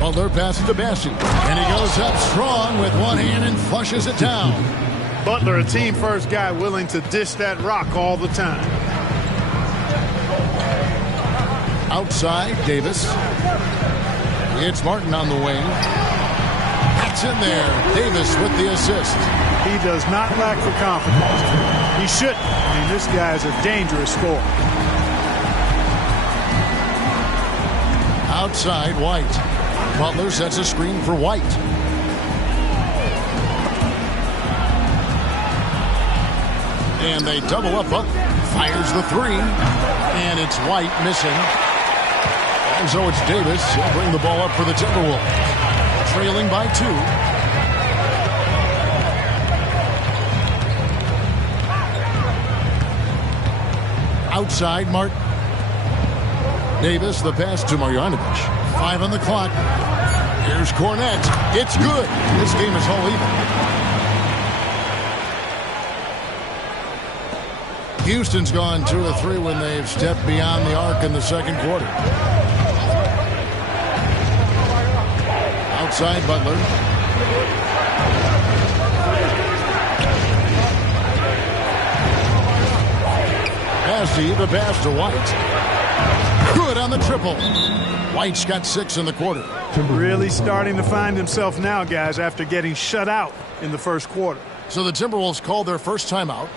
Butler passes to Bassey. And he goes up strong with one hand and flushes it down. Butler, a team-first guy, willing to dish that rock all the time. Outside, Davis. It's Martin on the wing. It's in there. Davis with the assist. He does not lack for confidence. He shouldn't. I mean, this guy is a dangerous scorer. Outside, White. Butler sets a screen for White. And they double up. Butler fires the three. And it's White missing. And so it's Davis. He'll bring the ball up for the Timberwolves. Trailing by 2. Outside, Martin. Davis, the pass to Marjanovic. 5 on the clock. Here's Cornette. It's good. This game is all even. Houston's gone 2 of 3 when they've stepped beyond the arc in the second quarter. Outside, Butler. Passy, the pass to White. Good on the triple. White's got 6 in the quarter. Really starting to find himself now, guys, after getting shut out in the first quarter. So the Timberwolves called their first timeout.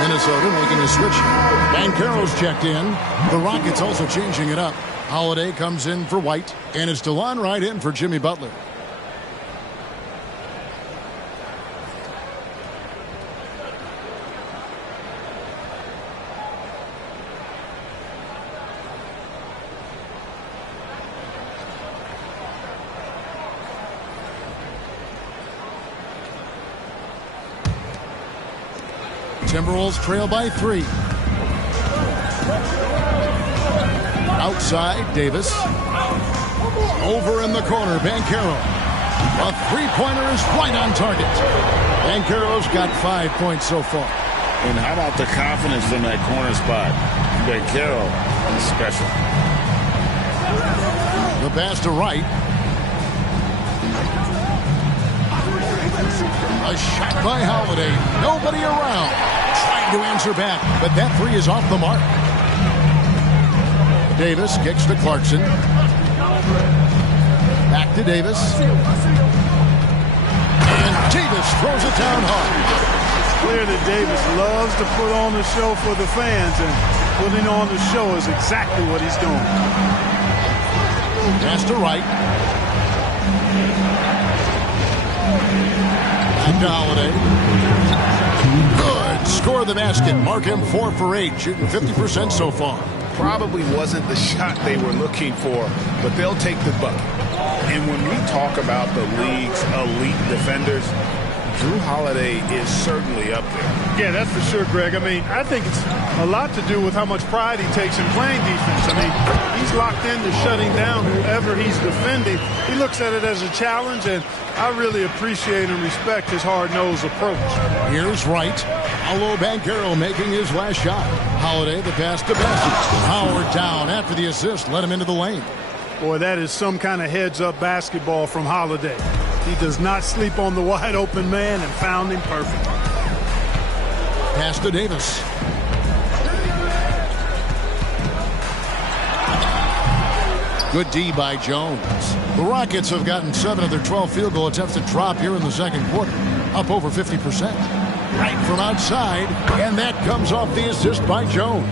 Minnesota making a switch. Banchero's checked in. The Rockets also changing it up. Holiday comes in for White, and it's DeLon Wright in for Jimmy Butler. Timberwolves trail by 3. Outside, Davis. Over in the corner, Banchero. A three-pointer is right on target. Banchero's got 5 points so far. And how about the confidence from that corner spot? Banchero is special. The pass to Wright. A shot by Holiday. Nobody around. Trying to answer back, but that three is off the mark. Davis kicks to Clarkson. Back to Davis. And Davis throws it down hard. It's clear that Davis loves to put on the show for the fans, and putting on the show is exactly what he's doing. Pass to Wright. Back to Holiday. Good. Score the basket. Mark him 4 for 8, shooting 50% so far. Probably wasn't the shot they were looking for, but they'll take the bucket. And when we talk about the league's elite defenders, Drew Holiday is certainly up there. Yeah, that's for sure, Greg. I mean, I think it's a lot to do with how much pride he takes in playing defense. I mean, he's locked into shutting down whoever he's defending. He looks at it as a challenge, and I really appreciate and respect his hard-nosed approach. Here's Wright. Paolo Banchero making his last shot. Holiday, the pass to Bessie. Howard down after the assist. Let him into the lane. Boy, that is some kind of heads-up basketball from Holiday. He does not sleep on the wide-open man and found him perfect. Pass to Davis. Good D by Jones. The Rockets have gotten 7 of their 12 field goal attempts to drop here in the second quarter, up over 50%. Right from outside, and that comes off the assist by Jones.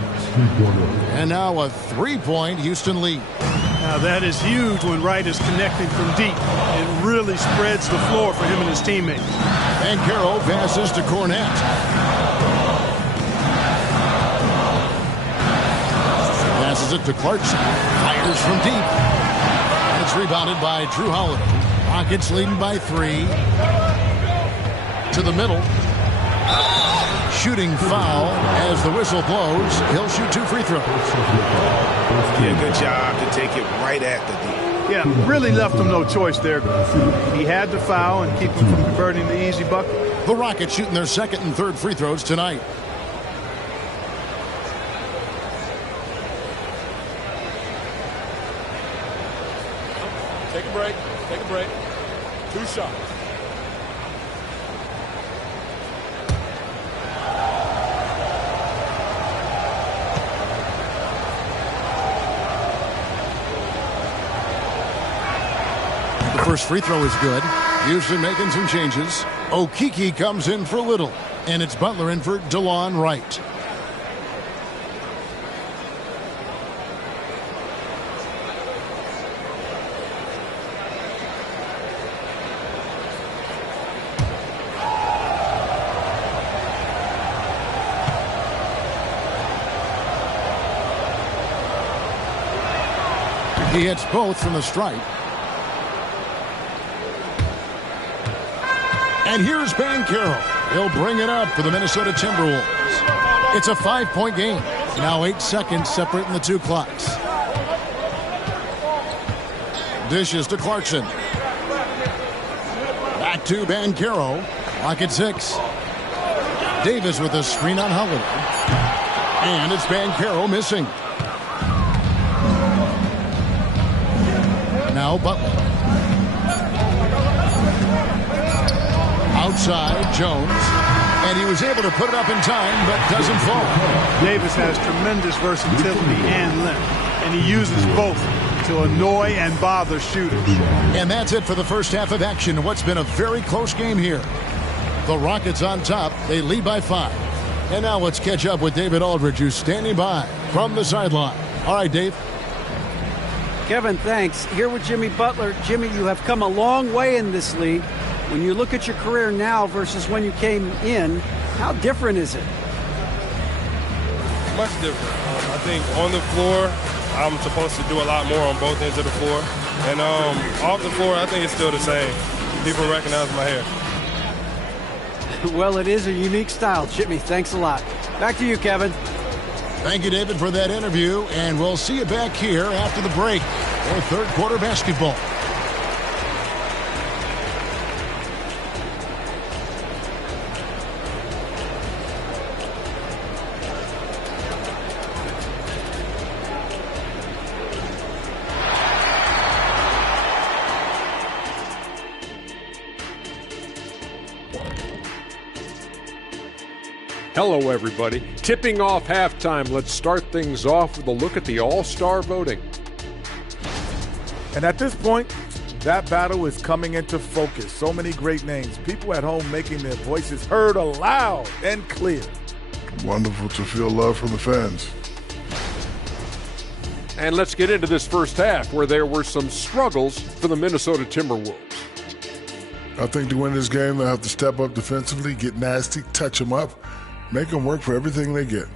And now a 3-point Houston lead. Now that is huge when Wright is connecting from deep. It really spreads the floor for him and his teammates. Banchero passes to Cornette. Passes it to Clarkson. Fires from deep. And it's rebounded by Drew Holiday. Rockets leading by 3. To the middle. Shooting foul as the whistle blows. He'll shoot 2 free throws. Yeah, good job to take it right at the D. Yeah, really left him no choice there. He had to foul and keep him from converting the easy bucket. The Rockets shooting their second and third free throws tonight. Take a break. Take a break. 2 shots. The first free throw is good. Houston making some changes. Okeke comes in for Little, and it's Butler in for DeLon Wright. He hits both from the stripe. And here's Banchero. He'll bring it up for the Minnesota Timberwolves. It's a 5-point game. Now 8 seconds separating the 2 clocks. Dishes to Clarkson. Back to Banchero. Clock at 6. Davis with a screen on Holiday. And it's Banchero missing. Now Butler. Outside, Jones. And he was able to put it up in time, but doesn't fall. Davis has tremendous versatility and length, and he uses both to annoy and bother shooters. And that's it for the first half of action. What's been a very close game here. The Rockets on top. They lead by 5. And now let's catch up with David Aldridge, who's standing by from the sideline. All right, Dave. Kevin, thanks. Here with Jimmy Butler. Jimmy, you have come a long way in this league. When you look at your career now versus when you came in, how different is it? Much different. I think on the floor, I'm supposed to do a lot more on both ends of the floor. And off the floor, I think it's still the same. People recognize my hair. Well, it is a unique style, Jimmy. Thanks a lot. Back to you, Kevin. Thank you, David, for that interview. And we'll see you back here after the break for third quarter basketball. Hello, everybody. Tipping off halftime. Let's start things off with a look at the All-Star voting. And at this point, that battle is coming into focus. So many great names. People at home making their voices heard loud and clear. Wonderful to feel love from the fans. And let's get into this first half where there were some struggles for the Minnesota Timberwolves. I think to win this game, they'll have to step up defensively, get nasty, touch them up, make them work for everything they get.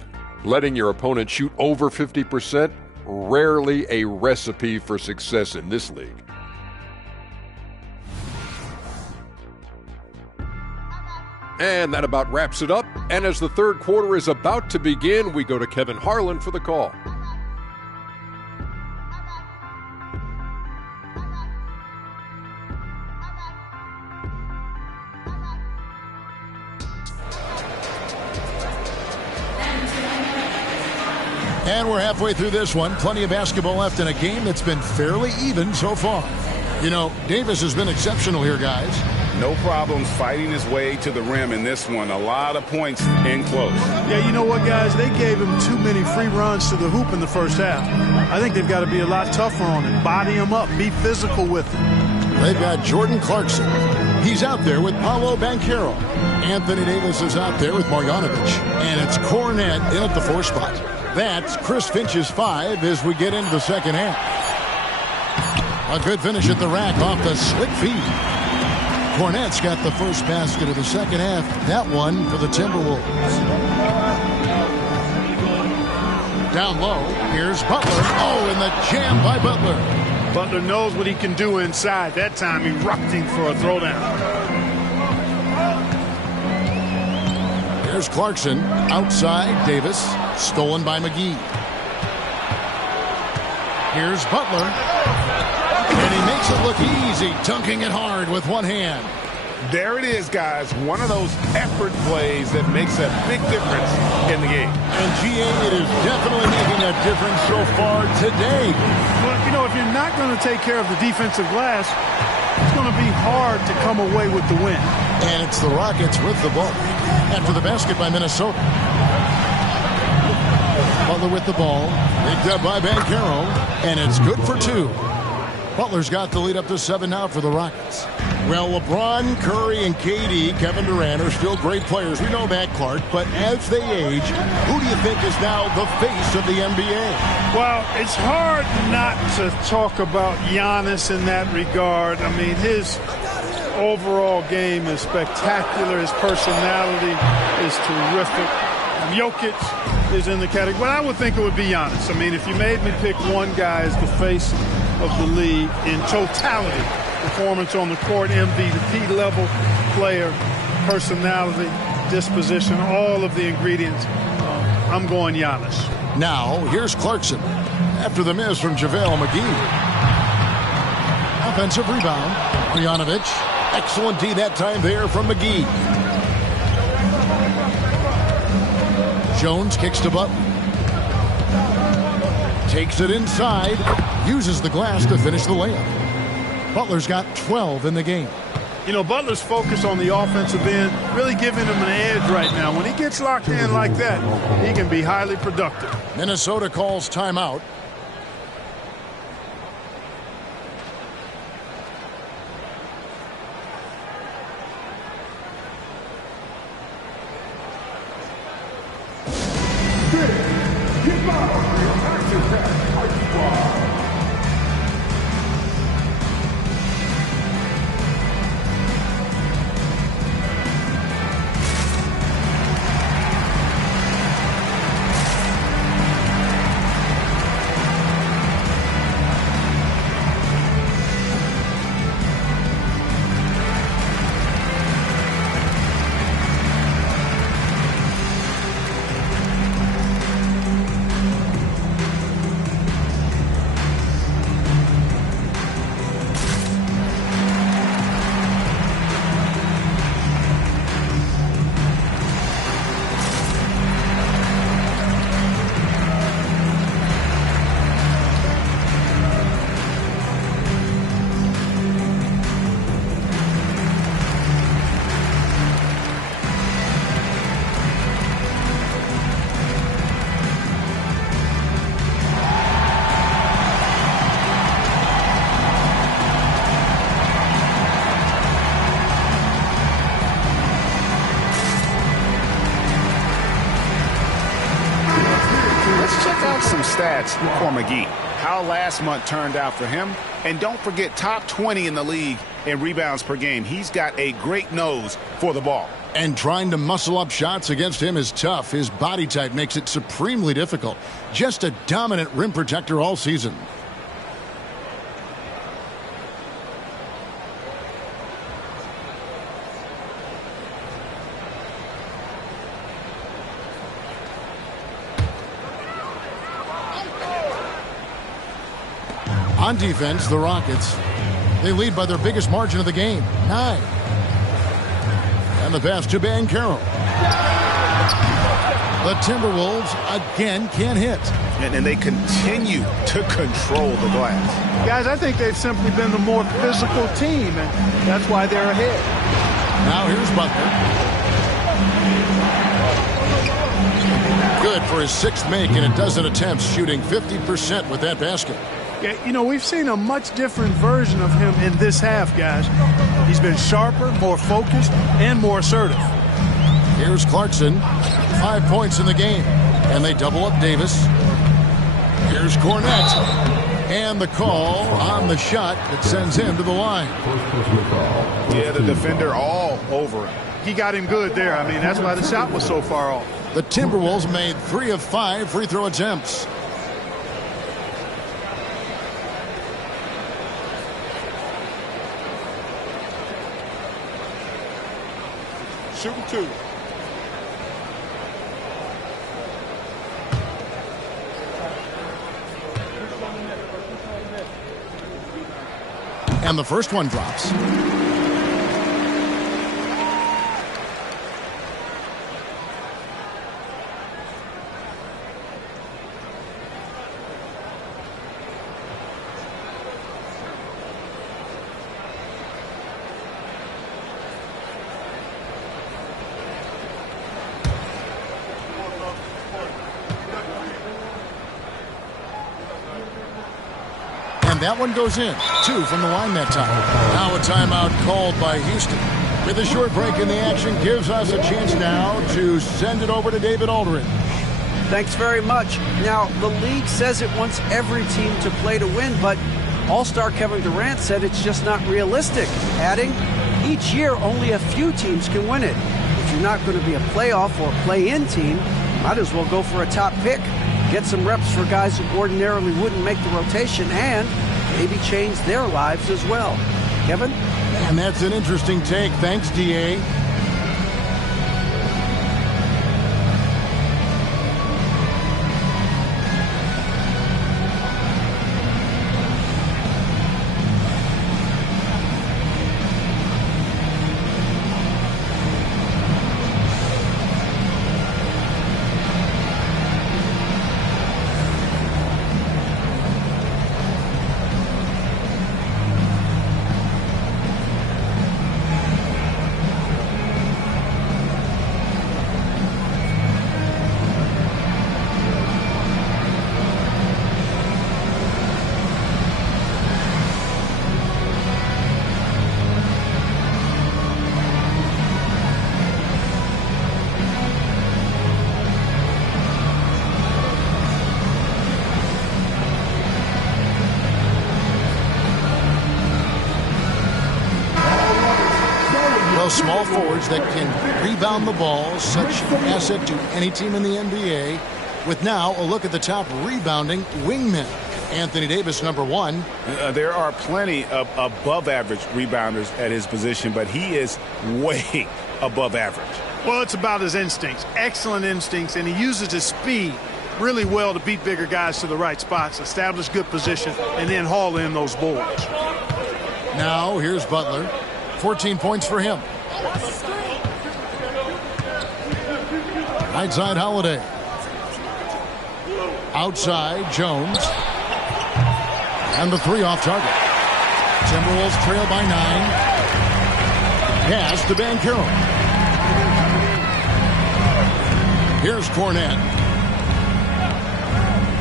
Letting your opponent shoot over 50%, rarely a recipe for success in this league. And that about wraps it up. And as the third quarter is about to begin, we go to Kevin Harlan for the call. And we're halfway through this one. Plenty of basketball left in a game that's been fairly even so far. You know, Davis has been exceptional here, guys. No problems fighting his way to the rim in this one. A lot of points in close. Yeah, you know what, guys? They gave him too many free runs to the hoop in the first half. I think they've got to be a lot tougher on him. Body him up. Be physical with him. They've got Jordan Clarkson. He's out there with Paolo Banchero. Anthony Davis is out there with Marjanovic. And it's Cornette in at the 4 spot. That's Chris Finch's 5 as we get into the second half. A good finish at the rack off the slick feed. Cornette's got the first basket of the second half. That one for the Timberwolves. Down low, here's Butler. Oh, and the jam by Butler. Butler knows what he can do inside. That time erupting for a throwdown. Here's Clarkson. Outside, Davis. Stolen by McGee. Here's Butler. And he makes it look easy, dunking it hard with one hand. There it is, guys. One of those effort plays that makes a big difference in the game. And GA, it is definitely making a difference so far today. Well, you know, if you're not going to take care of the defensive glass, it's going to be hard to come away with the win. And it's the Rockets with the ball. After the basket by Minnesota. Butler with the ball. Picked up by Banchero. And it's good for 2. Butler's got the lead up to 7 now for the Rockets. Well, LeBron, Curry, and KD, Kevin Durant, are still great players. We know that, Clark. But as they age, who do you think is now the face of the NBA? Well, it's hard not to talk about Giannis in that regard. I mean, his overall game is spectacular. His personality is terrific. Jokic is in the category. Well, I would think it would be Giannis. I mean, if you made me pick one guy as the face of the league in totality, performance on the court, MVP level player, personality, disposition, all of the ingredients, I'm going Giannis. Now, here's Clarkson after the miss from JaVale McGee. Offensive rebound. Marjanovic. Excellent D that time there from McGee. Jones kicks to Butler. Takes it inside. Uses the glass to finish the layup. Butler's got 12 in the game. You know, Butler's focus on the offensive end really giving him an edge right now. When he gets locked in like that, he can be highly productive. Minnesota calls timeout. Stats for McGee. How last month turned out for him. And don't forget, top 20 in the league in rebounds per game. He's got a great nose for the ball. And trying to muscle up shots against him is tough. His body type makes it supremely difficult. Just a dominant rim protector all season. On defense, the Rockets, they lead by their biggest margin of the game, 9. And the pass to Banchero. The Timberwolves again can't hit. And they continue to control the glass. Guys, I think they've simply been the more physical team, and that's why they're ahead. Now here's Butler. Good for his 6th make in a dozen attempts, shooting 50% with that basket. Yeah, you know, we've seen a much different version of him in this half, guys. He's been sharper, more focused, and more assertive. Here's Clarkson, 5 points in the game, and they double up Davis. Here's Cornette, and the call on the shot that sends him to the line. Yeah, the defender all over him. He got him good there. I mean, that's why the shot was so far off. The Timberwolves made 3 of 5 free throw attempts. Shooting 2. And the first one drops. That one goes in. 2 from the line that time. Now a timeout called by Houston. With a short break in the action, gives us a chance now to send it over to David Aldridge. Thanks very much. Now, the league says it wants every team to play to win, but All-Star Kevin Durant said it's just not realistic, adding, each year only a few teams can win it. If you're not going to be a playoff or play-in team, might as well go for a top pick. Get some reps for guys who ordinarily wouldn't make the rotation and maybe change their lives as well. Kevin? And that's an interesting take. Thanks, DA. Small forwards that can rebound the ball, such an asset to any team in the NBA. With now a look at the top rebounding wingmen. Anthony Davis, number 1. There are plenty of above-average rebounders at his position, but he is way above average. Well, it's about his instincts. Excellent instincts, and he uses his speed really well to beat bigger guys to the right spots, establish good position, and then haul in those boards. Now here's Butler. 14 points for him. Right side Holiday. Outside Jones. And the 3 off target. Timberwolves trail by 9. Pass to Banchero. Here's Cornette.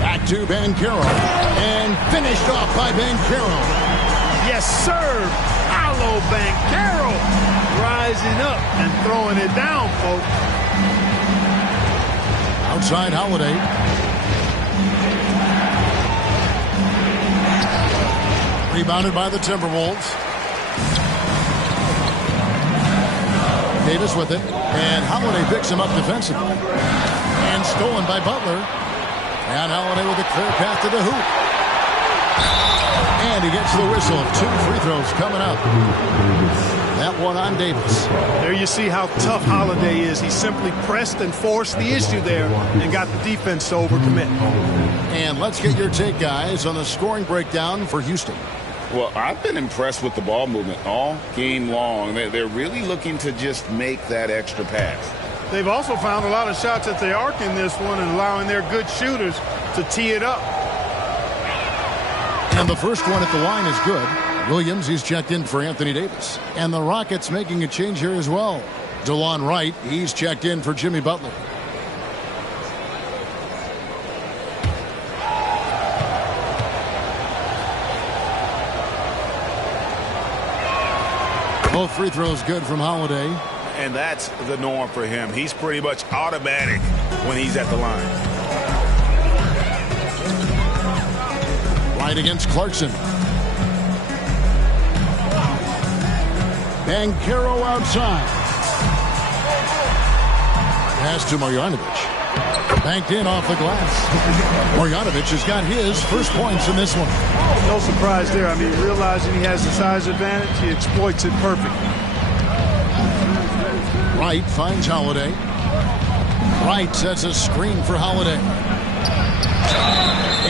Back to Banchero. And finished off by Banchero. Yes, sir. Paolo Banchero rising up and throwing it down, folks. Outside Holiday. Rebounded by the Timberwolves. Davis with it. And Holiday picks him up defensively. And stolen by Butler. And Holiday with a clear path to the hoop. And he gets the whistle. 2 free throws coming up. That one on Davis. There you see how tough Holiday is. He simply pressed and forced the issue there and got the defense to overcommit. And let's get your take, guys, on the scoring breakdown for Houston. Well, I've been impressed with the ball movement all game long. They're really looking to just make that extra pass. They've also found a lot of shots at the arc in this one and allowing their good shooters to tee it up. And the first one at the line is good. Williams, he's checked in for Anthony Davis. And the Rockets making a change here as well. DeLon Wright, he's checked in for Jimmy Butler. Both free throws good from Holiday. And that's the norm for him. He's pretty much automatic when he's at the line. Right against Clarkson. Banchero outside. Pass to Marjanovic. Banked in off the glass. Marjanovic has got his first points in this one. No surprise there. I mean, realizing he has the size advantage, he exploits it perfectly. Wright finds Holiday. Wright sets a screen for Holiday.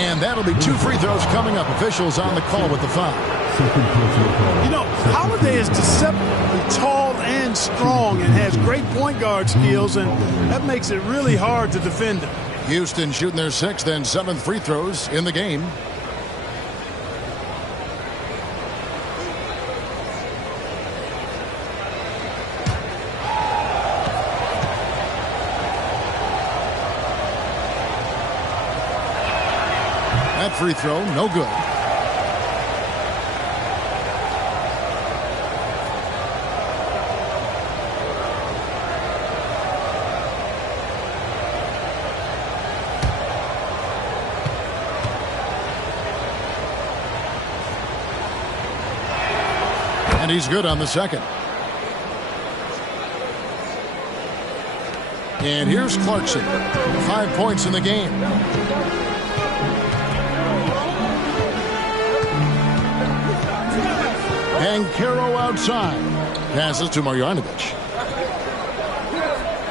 And that'll be 2 free throws coming up. Officials on the call with the foul. You know, Holiday is deceptively tall and strong and has great point guard skills, and that makes it really hard to defend him. Houston shooting their 6th and 7th free throws in the game. That free throw, no good. And he's good on the second. And here's Clarkson. 5 points in the game. Banchero outside. Passes to Marjanovic.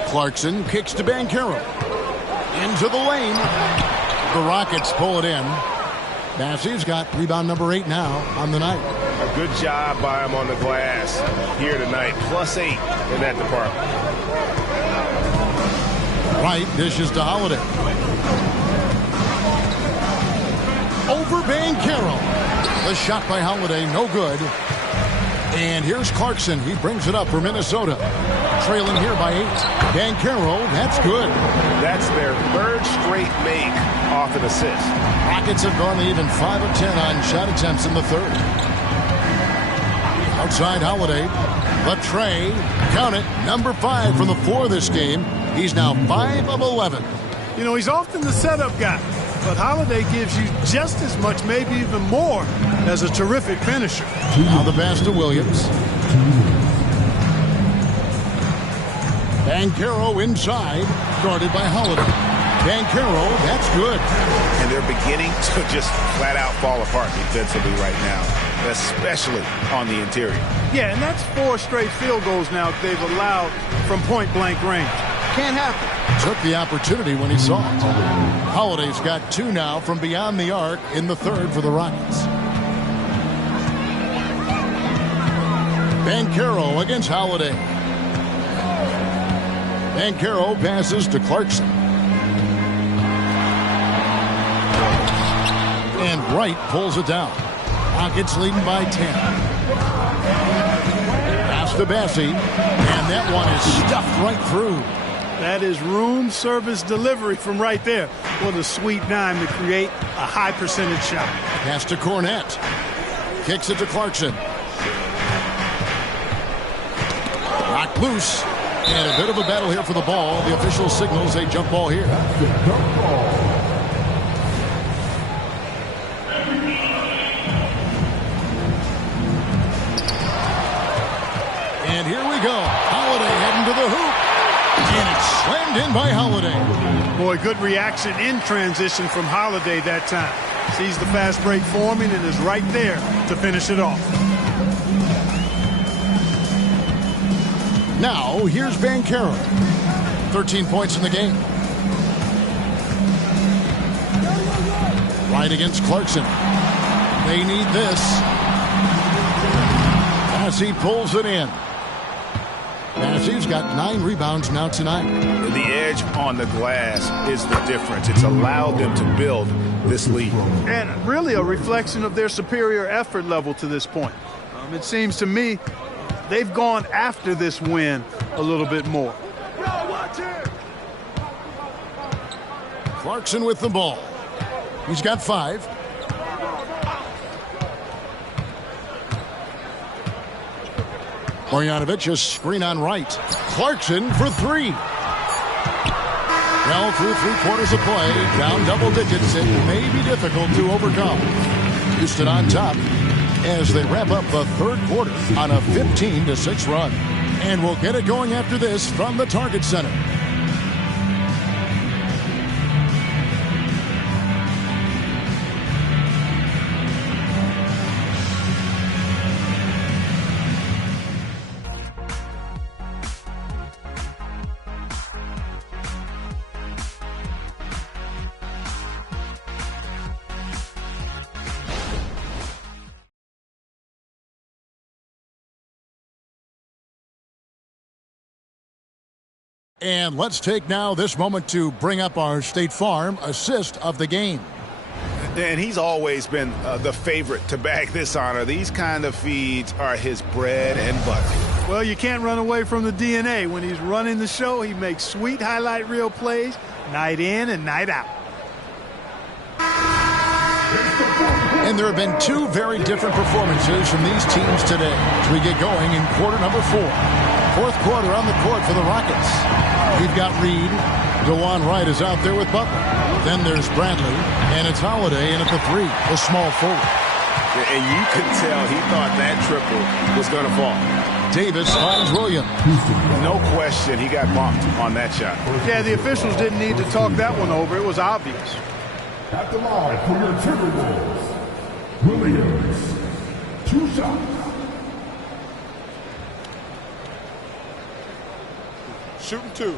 Clarkson kicks to Banchero. Into the lane. The Rockets pull it in. Bassey's got rebound number 8 now on the night. A good job by him on the glass here tonight. +8 in that department. Wright dishes to Holiday. Over Banchero. The shot by Holiday, no good. And here's Clarkson. He brings it up for Minnesota. Trailing here by 8. Banchero, that's good. That's their 3rd straight make off an assist. Rockets have gone to even 5 of 10 on shot attempts in the 3rd. Outside Holiday. Latre, count it, number 5 from the 4 this game. He's now 5 of 11. You know, he's often the setup guy, but Holiday gives you just as much, maybe even more, as a terrific finisher. Now the pass to Williams. Banchero inside, guarded by Holiday. Banchero, that's good. And they're beginning to just flat out fall apart defensively right now, especially on the interior. Yeah, and that's 4 straight field goals now they've allowed from point-blank range. Can't happen. Took the opportunity when he saw it. Holiday's got 2 now from beyond the arc in the 3rd for the Rockets. Banchero against Holiday. Banchero passes to Clarkson. And Wright pulls it down. Rockets leading by 10. Pass to Bassey. And that one is stuffed right through. That is room service delivery from right there. What a sweet dime to create a high percentage shot. Pass to Cornette. Kicks it to Clarkson. Knocked loose. And a bit of a battle here for the ball. The official signals a jump ball here. And here we go. Holiday heading to the hoop. And it's slammed in by Holiday. Boy, good reaction in transition from Holiday that time. Sees the fast break forming and is right there to finish it off. Now, here's Banchero. 13 points in the game. Right against Clarkson. They need this. As he pulls it in. Massey's got 9 rebounds now tonight. The edge on the glass is the difference. It's allowed them to build this lead. And really a reflection of their superior effort level to this point. It seems to me they've gone after this win a little bit more. Clarkson with the ball. He's got 5. Marjanovic, a screen on right. Clarkson for 3. Well, through 3 quarters of play, down double digits, it may be difficult to overcome. Houston on top as they wrap up the 3rd quarter on a 15-6 run. And we'll get it going after this from the Target Center. And let's take now this moment to bring up our State Farm assist of the game. And he's always been the favorite to bag this honor. These kind of feeds are his bread and butter. Well, you can't run away from the DNA. When he's running the show, he makes sweet highlight reel plays night in and night out. And there have been 2 very different performances from these teams today as we get going in quarter number 4. 4th quarter on the court for the Rockets. We've got Reed. DeJuan Wright is out there with Butler. Then there's Bradley, and it's Holiday in at the 3, a small forward. And you could tell he thought that triple was going to fall. Davis finds Williams. No question he got bumped on that shot. Yeah, the officials didn't need to talk that one over. It was obvious. At the line for your Timberwolves, Williams. 2 shots. Shooting 2.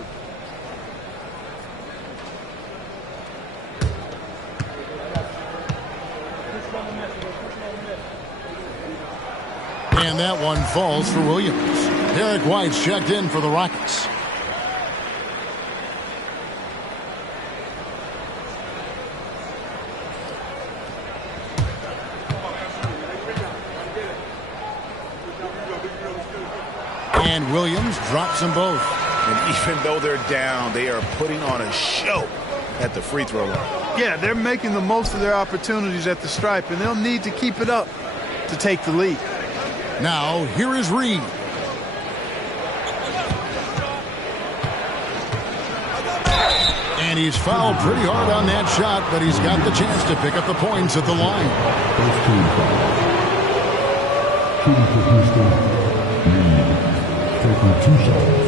And that one falls for Williams. Derek White's checked in for the Rockets. And Williams drops them both. And even though they're down, they are putting on a show at the free throw line. Yeah, they're making the most of their opportunities at the stripe, and they'll need to keep it up to take the lead. Now, here is Reed. And he's fouled pretty hard on that shot, but he's got the chance to pick up the points at the line. First team foul. Shooting for Houston, Reed, taking 2 shots.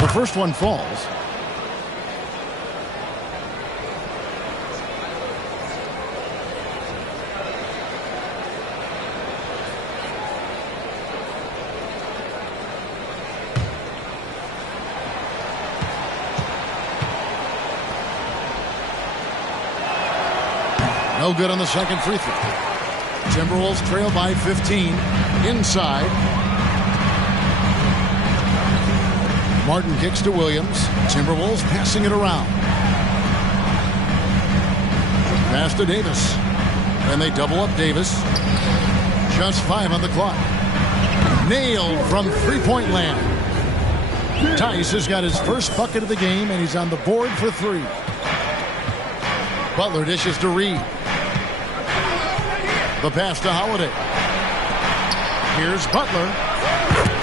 The first one falls. No good on the second free throw. Timberwolves trail by 15. Inside. Martin kicks to Williams. Timberwolves passing it around. Pass to Davis. And they double up Davis. Just 5 on the clock. Nailed from three-point land. Tice has got his first bucket of the game, and he's on the board for 3. Butler dishes to Reed. The pass to Holiday. Here's Butler.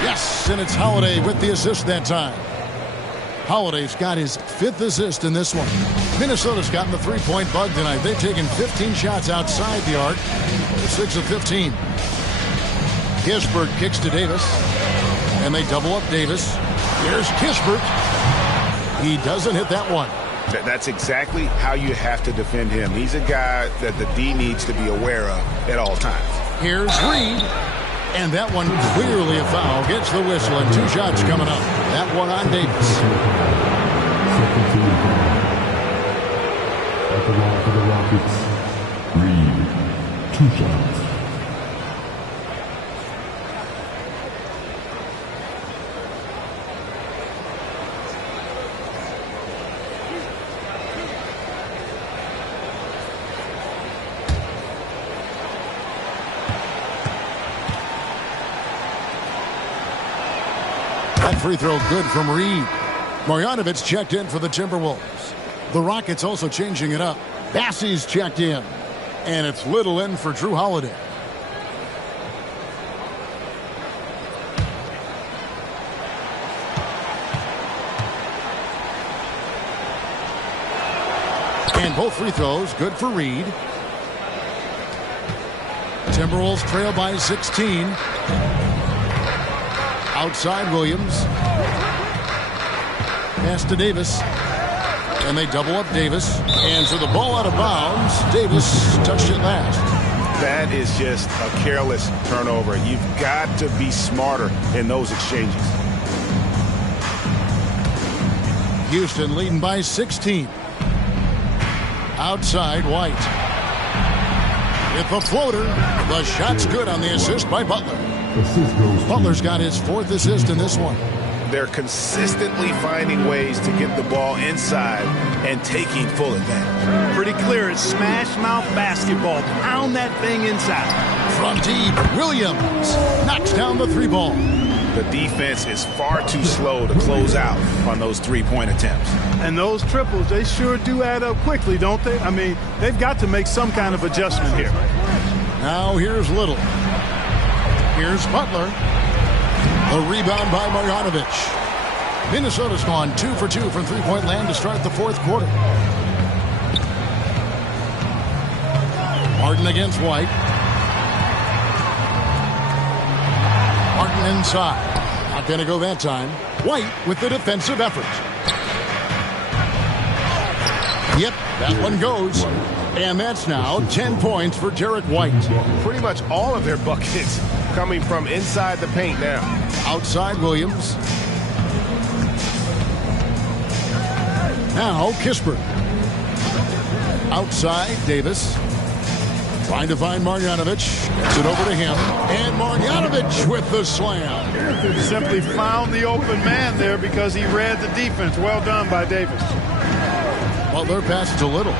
Yes, and it's Holiday with the assist that time. Holiday's got his 5th assist in this one. Minnesota's gotten the three-point bug tonight. They've taken 15 shots outside the arc. They're 6 of 15. Kispert kicks to Davis, and they double up Davis. Here's Kispert. He doesn't hit that one. That's exactly how you have to defend him. He's a guy that the D needs to be aware of at all times. Here's Reed. And that one clearly a foul. Gets the whistle and 2 shots coming up. That one on Davis. Second team foul. At the line for the Rockets, Reed, 2 shots. That free throw good from Reed. Marjanovic checked in for the Timberwolves. The Rockets also changing it up. Bassey's checked in. And it's Little in for Drew Holiday. And both free throws good for Reed. Timberwolves trail by 16. Outside Williams. Pass to Davis. And they double up Davis. And so the ball out of bounds. Davis touched it last. That is just a careless turnover. You've got to be smarter in those exchanges. Houston leading by 16. Outside White. With the floater. The shot's good on the assist by Butler. Butler's got his 4th assist in this one. They're consistently finding ways to get the ball inside and taking full advantage. Pretty clear. It's smash mouth basketball. Pound that thing inside. From deep, Williams knocks down the 3 ball. The defense is far too slow to close out on those 3-point attempts. And those triples, they sure do add up quickly, don't they? I mean, they've got to make some kind of adjustment here. Now here's Little. Here's Butler. A rebound by Marjanovic. Minnesota's gone 2 for 2 from 3-point land to start the 4th quarter. Martin against White. Martin inside. Not going to go that time. White with the defensive effort. Yep, that one goes. And that's now 10 points for Derek White. Pretty much all of their buckets coming from inside the paint now. Outside Williams. Now Kispert. Outside Davis. Trying to find Marjanovic. Gets it over to him. And Marjanovic with the slam. Simply found the open man there because he read the defense. Well done by Davis. Butler passes a Little.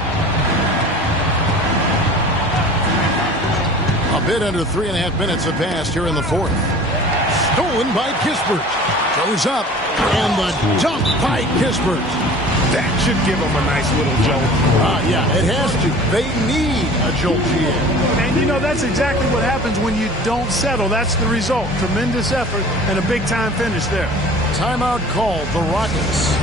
A bit under 3.5 minutes have passed here in the 4th. Stolen by Kispert. Goes up. And the dunk by Kispert. That should give them a nice little jolt. Yeah, it has to. They need a jolt here. And, you know, that's exactly what happens when you don't settle. That's the result. Tremendous effort and a big-time finish there. Timeout called the Rockets.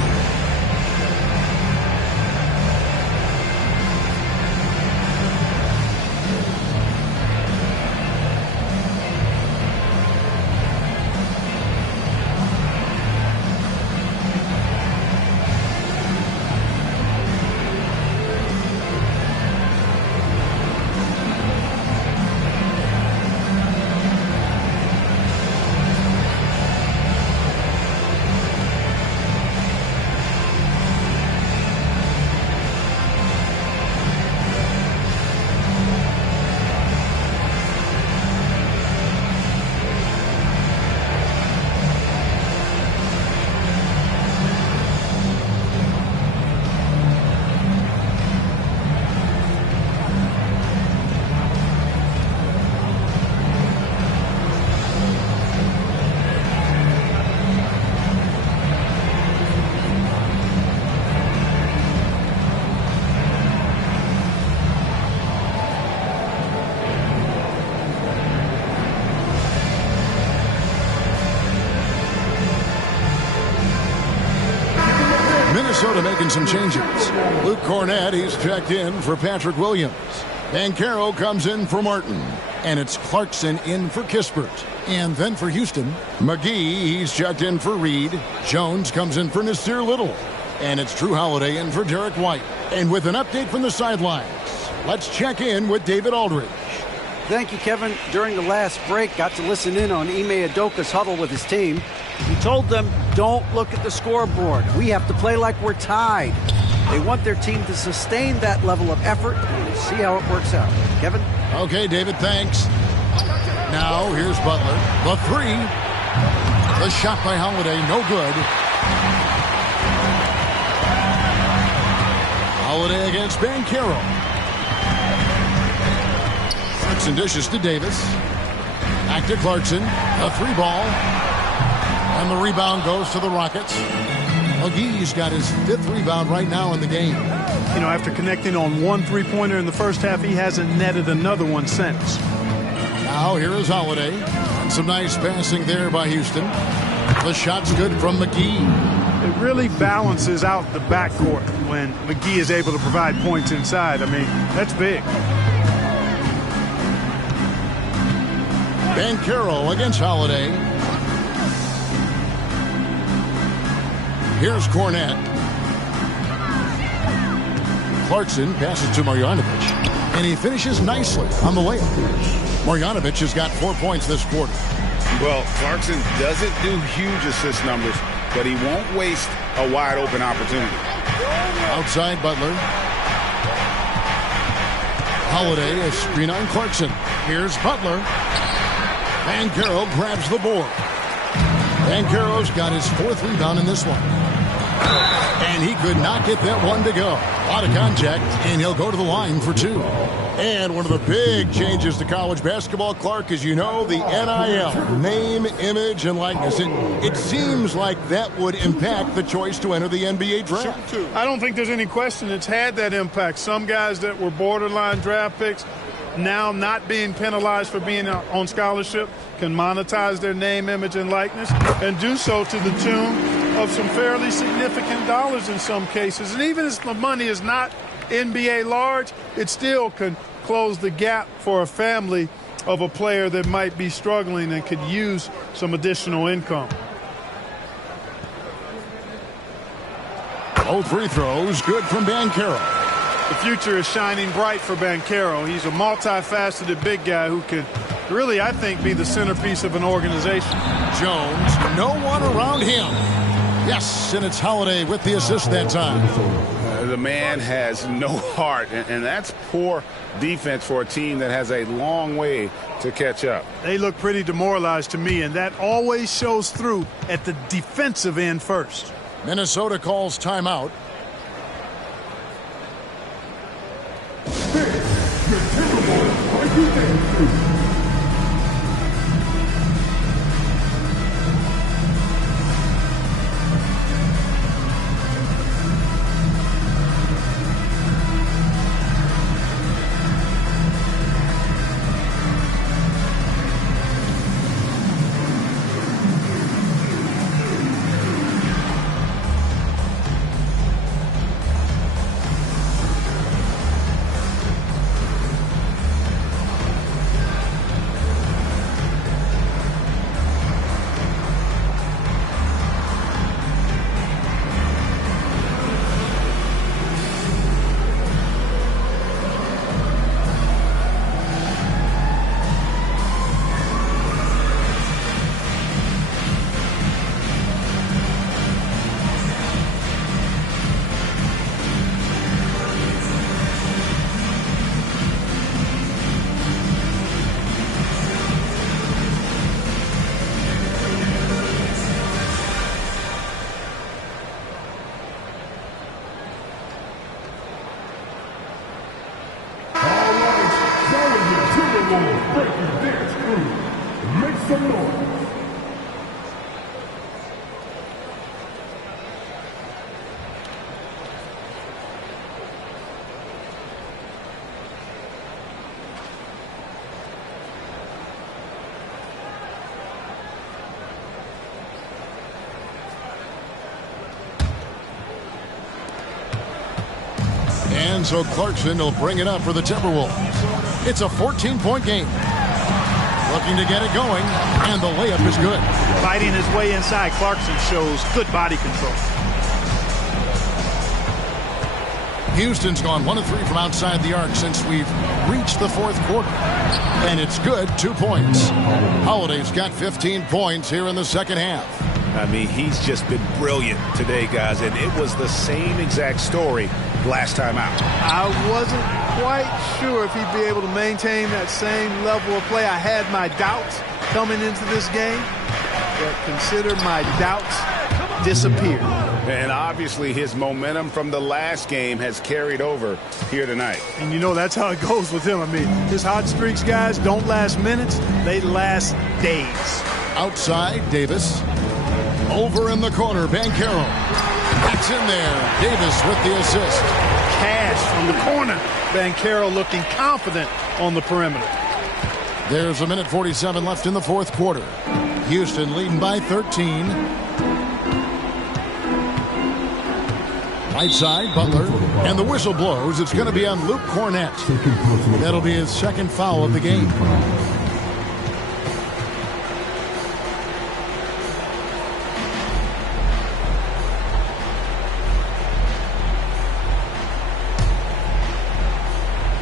Minnesota making some changes. Luke Cornett, he's checked in for Patrick Williams. Banchero comes in for Martin. And it's Clarkson in for Kispert. And then for Houston, McGee, he's checked in for Reed. Jones comes in for Nasir Little. And it's Drew Holiday in for Derek White. And with an update from the sidelines, let's check in with David Aldridge. Thank you, Kevin. During the last break, got to listen in on Ime Udoka's huddle with his team. He told them, don't look at the scoreboard. We have to play like we're tied. They want their team to sustain that level of effort, and we'll see how it works out. Kevin? Okay, David, thanks. Now, here's Butler. The three. The shot by Holiday, no good. Holiday against Banchero. Clarkson dishes to Davis. Back to Clarkson. A three ball. And the rebound goes to the Rockets. McGee's got his 5th rebound right now in the game. You know, after connecting on one three-pointer in the first half, he hasn't netted another one since. Now here is Holiday. And some nice passing there by Houston. The shot's good from McGee. It really balances out the backcourt when McGee is able to provide points inside. I mean, that's big. Banchero against Holiday. Here's Cornette. Clarkson passes to Marjanovic. And he finishes nicely on the layup. Marjanovic has got 4 points this quarter. Well, Clarkson doesn't do huge assist numbers, but he won't waste a wide open opportunity. Outside Butler. Holiday, a screen on Clarkson. Here's Butler. Banchero grabs the board. Banchero's got his 4th rebound in this one. And he could not get that one to go. A lot of contact, and he'll go to the line for 2. And one of the big changes to college basketball, Clark, as you know, the NIL, name, image, and likeness. It seems like that would impact the choice to enter the NBA draft. I don't think there's any question it's had that impact. Some guys that were borderline draft picks now not being penalized for being on scholarship can monetize their name, image, and likeness and do so to the tune of some fairly significant dollars in some cases. And even if the money is not NBA large, it still can close the gap for a family of a player that might be struggling and could use some additional income. Both free throws good from Banchero. The future is shining bright for Banchero. He's a multifaceted big guy who could really, I think, be the centerpiece of an organization. Jones, no one around him. Yes, and it's Holiday with the assist that time. The man has no heart, and that's poor defense for a team that has a long way to catch up. They look pretty demoralized to me, and that always shows through at the defensive end first. Minnesota calls timeout. And so Clarkson will bring it up for the Timberwolves. It's a 14-point game. Looking to get it going, and the layup is good. Fighting his way inside, Clarkson shows good body control. Houston's gone 1 of 3 from outside the arc since we've reached the fourth quarter. And it's good, 2 points. Holiday's got 15 points here in the second half. I mean, he's just been brilliant today, guys, and it was the same exact story last time out. I wasn't quite sure if he'd be able to maintain that same level of play. I had my doubts coming into this game, but consider my doubts disappeared. And obviously his momentum from the last game has carried over here tonight. And you know that's how it goes with him. I mean, his hot streaks, guys, don't last minutes. They last days. Outside, Davis. Over in the corner, Banchero. It's in there. Davis with the assist. Cash from the corner. Banchero looking confident on the perimeter. There's 1:47 left in the fourth quarter. Houston leading by 13. Right side, Butler. And the whistle blows. It's going to be on Luke Cornett. That'll be his second foul of the game.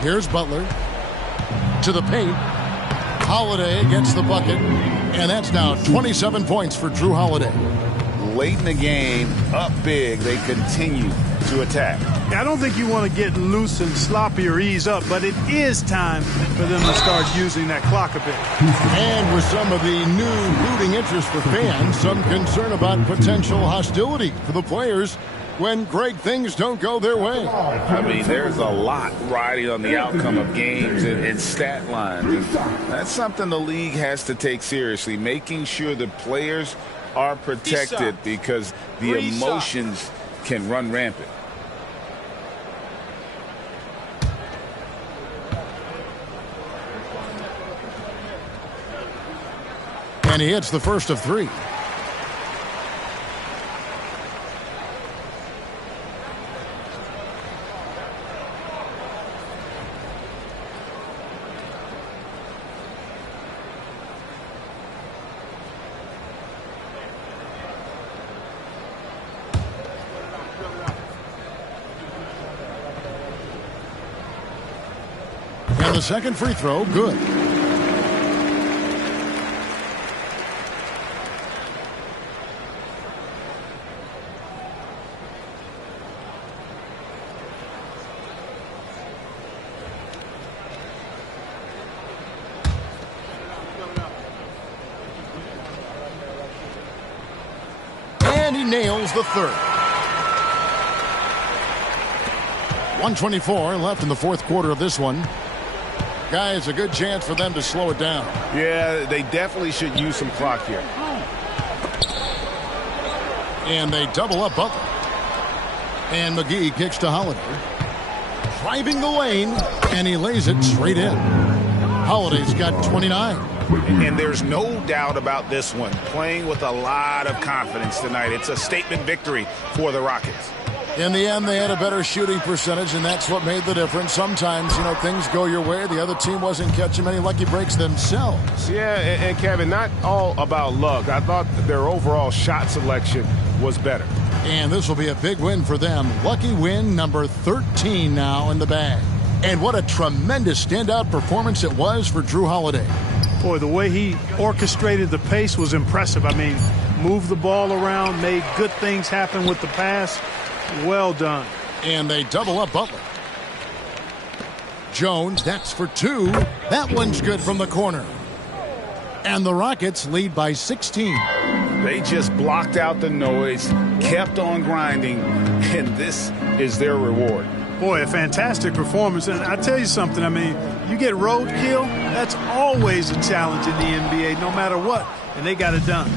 Here's Butler to the paint. Holiday gets the bucket, and that's now 27 points for Drew Holiday. Late in the game, up big, they continue to attack. I don't think you want to get loose and sloppy or ease up, but it is time for them to start using that clock a bit. And with some of the new rooting interest for fans, some concern about potential hostility for the players when great things don't go their way. I mean, there's a lot riding on the outcome of games and stat lines. And that's something the league has to take seriously, making sure the players are protected because the emotions can run rampant. And he hits the first of 3. And the second free throw, good. And he nails the third. 1:24 left in the fourth quarter of this one. Guys, a good chance for them to slow it down. Yeah, they definitely should use some clock here. And they double up Butler. And McGee kicks to Holiday. Driving the lane, and he lays it straight in. Holiday's got 29. And there's no doubt about this one. Playing with a lot of confidence tonight. It's a statement victory for the Rockets. In the end, they had a better shooting percentage, and that's what made the difference. Sometimes, you know, things go your way. The other team wasn't catching many lucky breaks themselves. Yeah, and Kevin, not all about luck. I thought their overall shot selection was better. And this will be a big win for them. Lucky win number 13 now in the bag. And what a tremendous standout performance it was for Drew Holiday. Boy, the way he orchestrated the pace was impressive. I mean, moved the ball around, made good things happen with the pass. Well done. And they double up Butler. Jones, that's for 2. That one's good from the corner. And the Rockets lead by 16. They just blocked out the noise, kept on grinding, and this is their reward. Boy, a fantastic performance. And I tell you something, I mean, you get roadkill, that's always a challenge in the NBA, no matter what. And they got it done.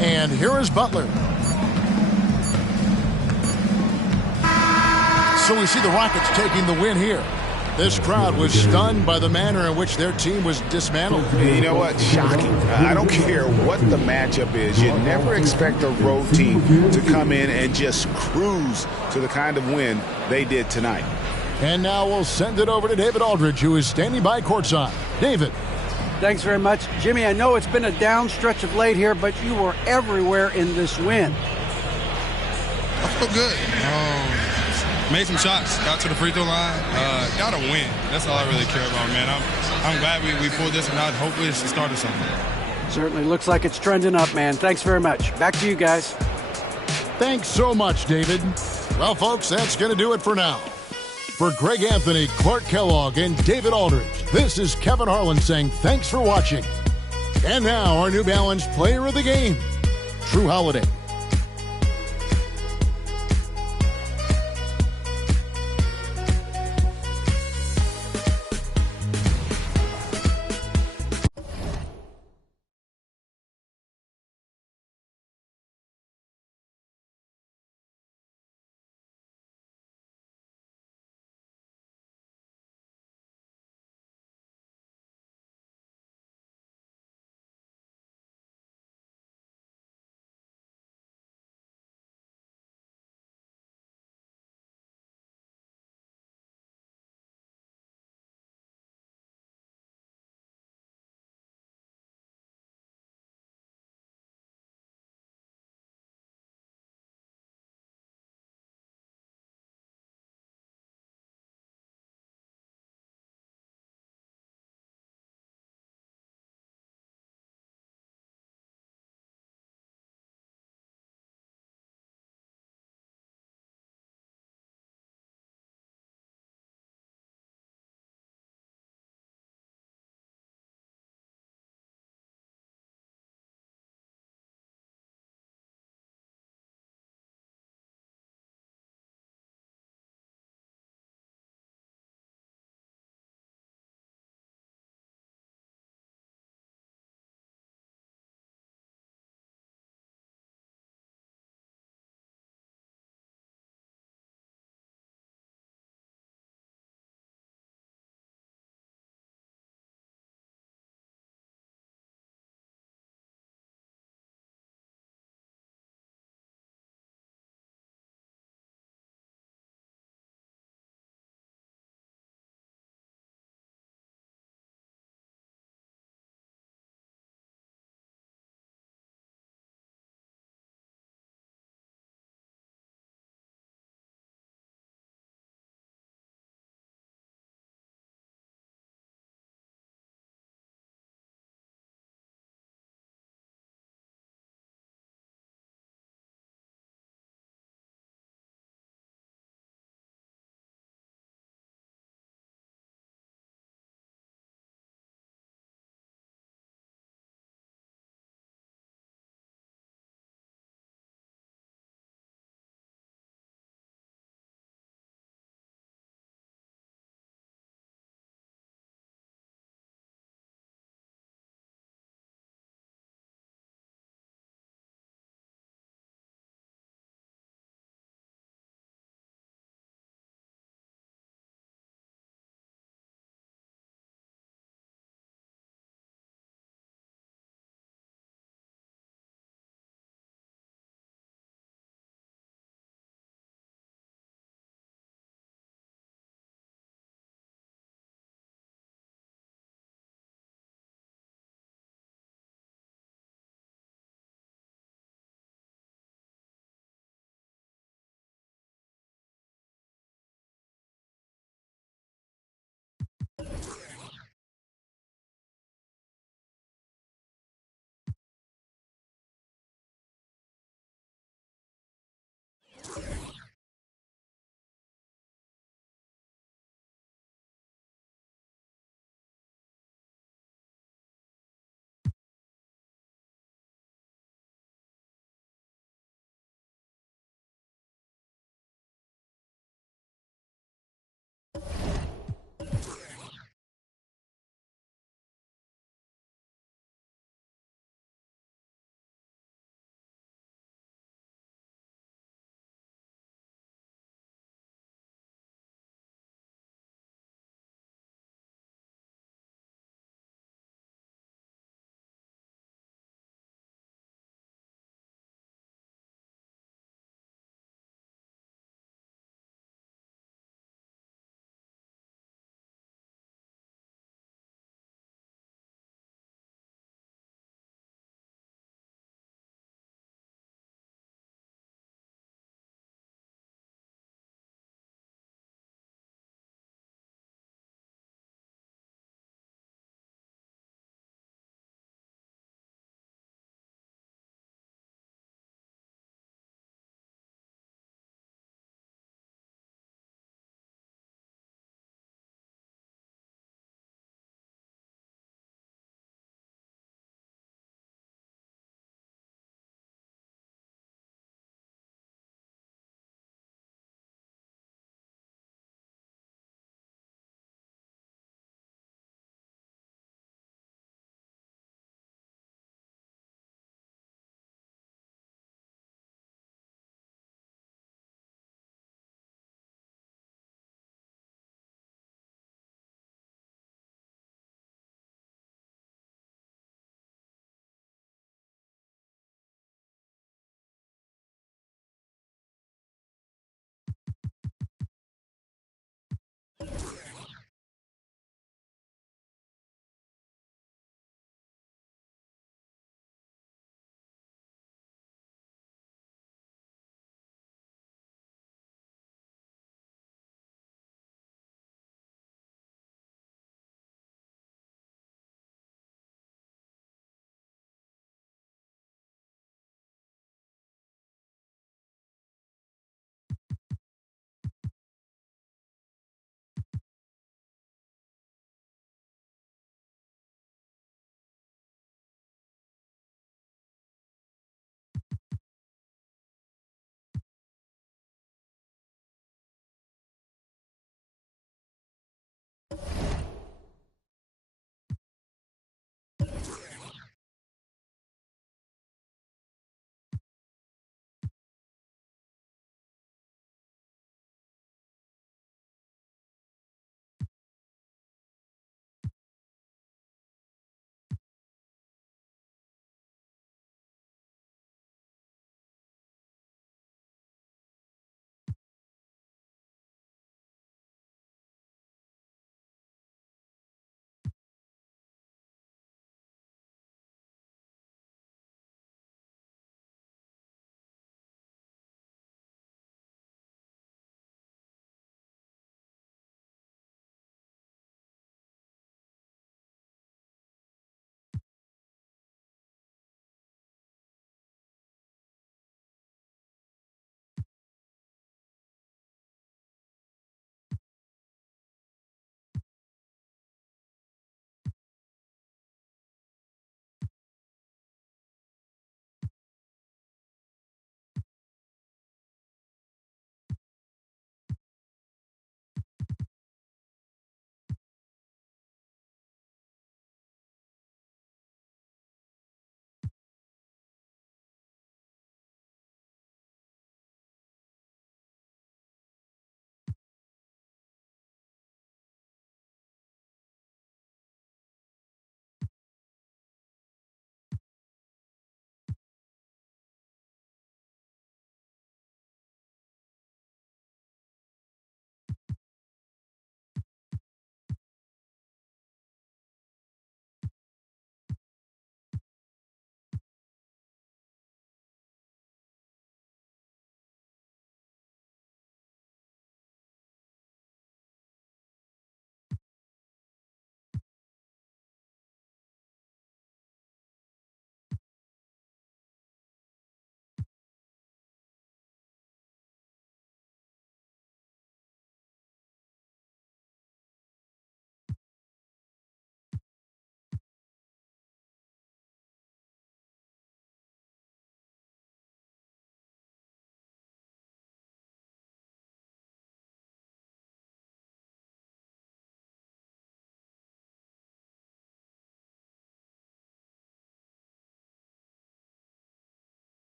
And here is Butler. So we see the Rockets taking the win here. This crowd was stunned by the manner in which their team was dismantled. You know what? Shocking. I don't care what the matchup is. You never expect a road team to come in and just cruise to the kind of win they did tonight. And now we'll send it over to David Aldridge, who is standing by courtside. David. Thanks very much. Jimmy, I know it's been a down stretch of late here, but you were everywhere in this win. feel good. Made some shots, got to the free throw line, got to win. That's all I really care about, man. I'm glad we pulled this one out. Hopefully it's the start of something. Certainly looks like it's trending up, man. Thanks very much. Back to you guys. Thanks so much, David. Well, folks, that's going to do it for now. For Greg Anthony, Clark Kellogg, and David Aldridge, this is Kevin Harlan saying thanks for watching. And now our New Balance Player of the Game, True Holiday.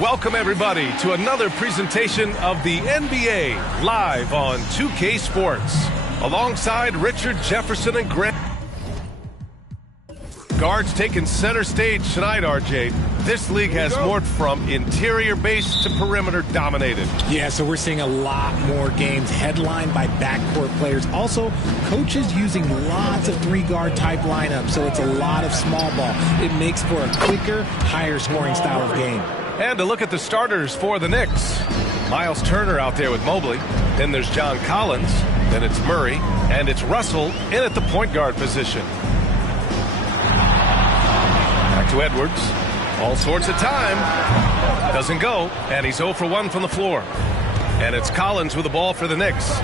Welcome, everybody, to another presentation of the NBA live on 2K Sports. Alongside Richard Jefferson and Grant. Guards taking center stage tonight, RJ. This league has morphed from interior base to perimeter dominated. Yeah, so we're seeing a lot more games headlined by backcourt players. Also, coaches using lots of three-guard type lineups, so it's a lot of small ball. It makes for a quicker, higher scoring style of game. And to look at the starters for the Knicks. Miles Turner out there with Mobley. Then there's John Collins. Then it's Murray. And it's Russell in at the point guard position. Back to Edwards. All sorts of time. Doesn't go. And he's 0 for 1 from the floor. And it's Collins with the ball for the Knicks.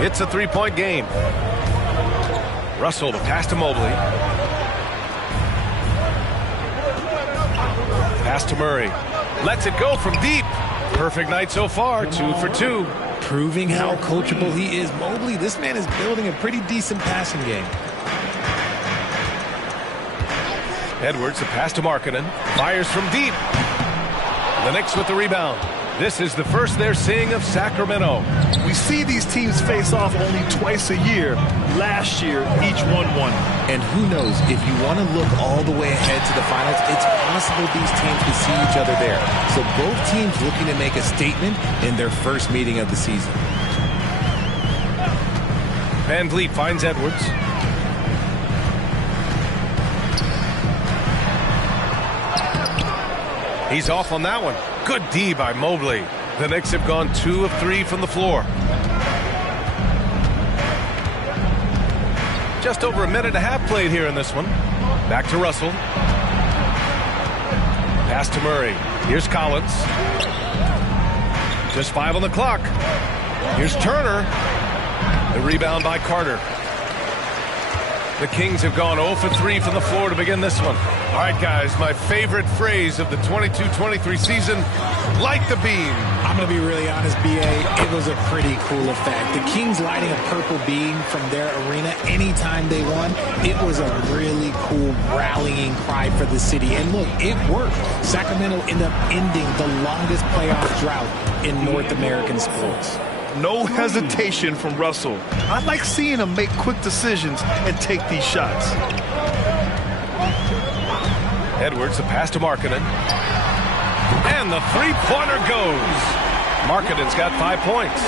It's a three-point game. Russell, the pass to Mobley. Pass to Murray. Lets it go from deep. Perfect night so far, 2 for 2. Proving how coachable he is. Mobley, this man is building a pretty decent passing game. Edwards, the pass to Markkanen. Fires from deep. The Knicks with the rebound. This is the first they're seeing of Sacramento. We see these teams face off only twice a year. Last year, each won one. And who knows, if you want to look all the way ahead to the finals, it's possible these teams could see each other there. So both teams looking to make a statement in their first meeting of the season. Van Vliet finds Edwards. He's off on that one. Good D by Mobley. The Knicks have gone 2 of 3 from the floor. Just over a minute and a half played here in this one. Back to Russell. Pass to Murray. Here's Collins. Just 5 on the clock. Here's Turner. The rebound by Carter. The Kings have gone 0 for 3 from the floor to begin this one. All right, guys, my favorite phrase of the 22-23 season, light the beam. I'm going to be really honest, B.A., it was a pretty cool effect. The Kings lighting a purple beam from their arena anytime they won, it was a really cool rallying cry for the city. And look, it worked. Sacramento ended up ending the longest playoff drought in North American sports. No hesitation from Russell. I like seeing him make quick decisions and take these shots. Edwards, the pass to Markkanen. And the three-pointer goes. Markkanen's got 5 points.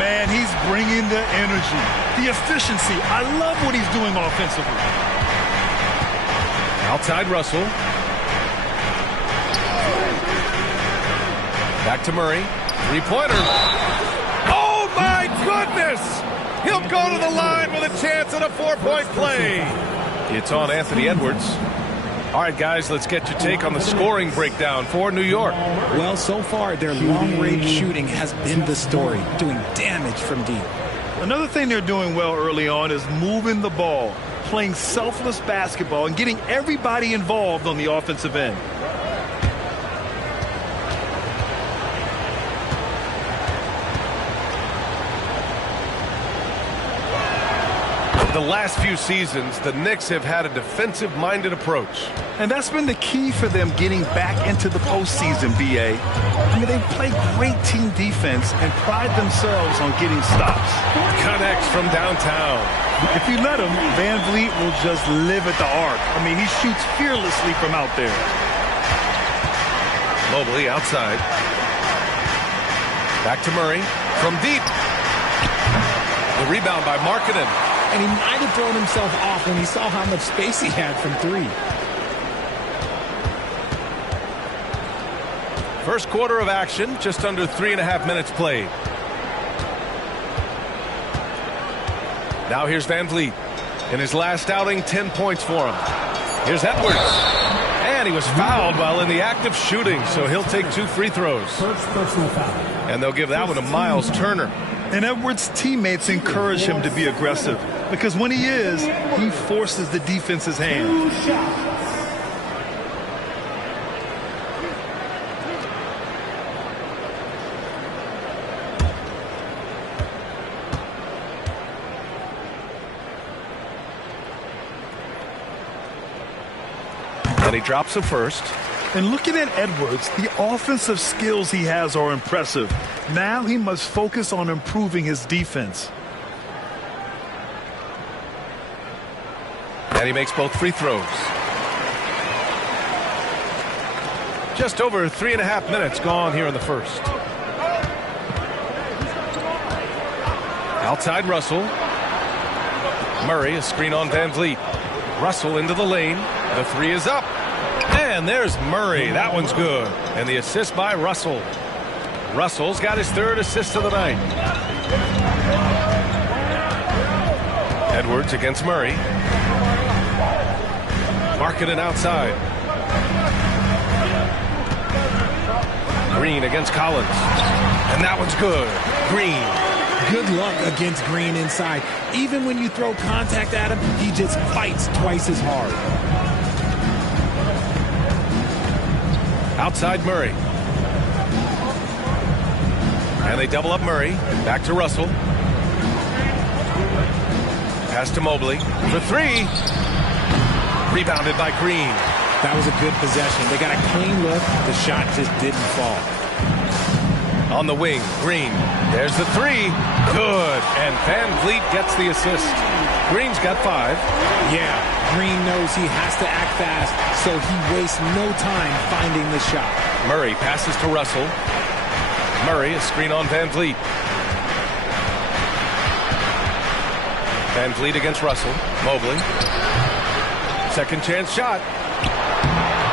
Man, he's bringing the energy, the efficiency. I love what he's doing offensively. Outside Russell. Back to Murray. Three-pointer. Oh, my goodness! He'll go to the line with a chance at a 4-point play. It's on Anthony Edwards. All right, guys, let's get your take on the scoring breakdown for New York. Well, so far, their long-range shooting has been the story, doing damage from deep. Another thing they're doing well early on is moving the ball, playing selfless basketball, and getting everybody involved on the offensive end. The last few seasons, the Knicks have had a defensive-minded approach. And that's been the key for them getting back into the postseason, B.A. I mean, they play great team defense and pride themselves on getting stops. Connects from downtown. If you let him, Van Vliet will just live at the arc. I mean, he shoots fearlessly from out there. Mobley outside. Back to Murray from deep. The rebound by Markkanen. And he might have thrown himself off when he saw how much space he had from three. First quarter of action, just under 3.5 minutes played. Now here's Van Vliet. In his last outing, 10 points for him. Here's Edwards. And he was fouled while in the act of shooting, so he'll take 2 free throws. First personal foul. And they'll give that one to Miles Turner. And Edwards' teammates encourage him to be aggressive because when he is, he forces the defense's hand. And he drops the first. And looking at Edwards, the offensive skills he has are impressive. Now he must focus on improving his defense. And he makes both free throws. Just over 3.5 minutes gone here in the first. Outside Russell. Murray, a screen on Van Vliet. Russell into the lane. The three is up. And there's Murray. That one's good. And the assist by Russell. Russell's got his 3rd assist of the night. Edwards against Murray. Markkanen outside. Green against Collins. And that one's good. Green. Good luck against Green inside. Even when you throw contact at him, he just fights twice as hard. Outside Murray. And they double up Murray. Back to Russell. Pass to Mobley for 3. Rebounded by Green. That was a good possession. They got a clean look. The shot just didn't fall. On the wing, Green. There's the 3. Good. And Van Vliet gets the assist. Green's got 5. Yeah, Green knows he has to act fast, so he wastes no time finding the shot. Murray passes to Russell. Murray, a screen on Van Vliet. Van Vliet against Russell. Mobley. Second chance shot.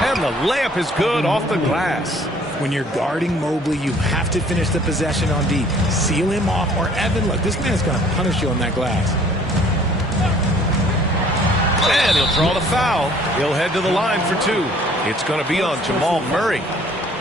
And the layup is good off the glass. When you're guarding Mobley, you have to finish the possession on D. Seal him off, or Evan, look, this man's going to punish you on that glass. And he'll draw the foul. He'll head to the line for 2. It's going to be on Jamal Murray.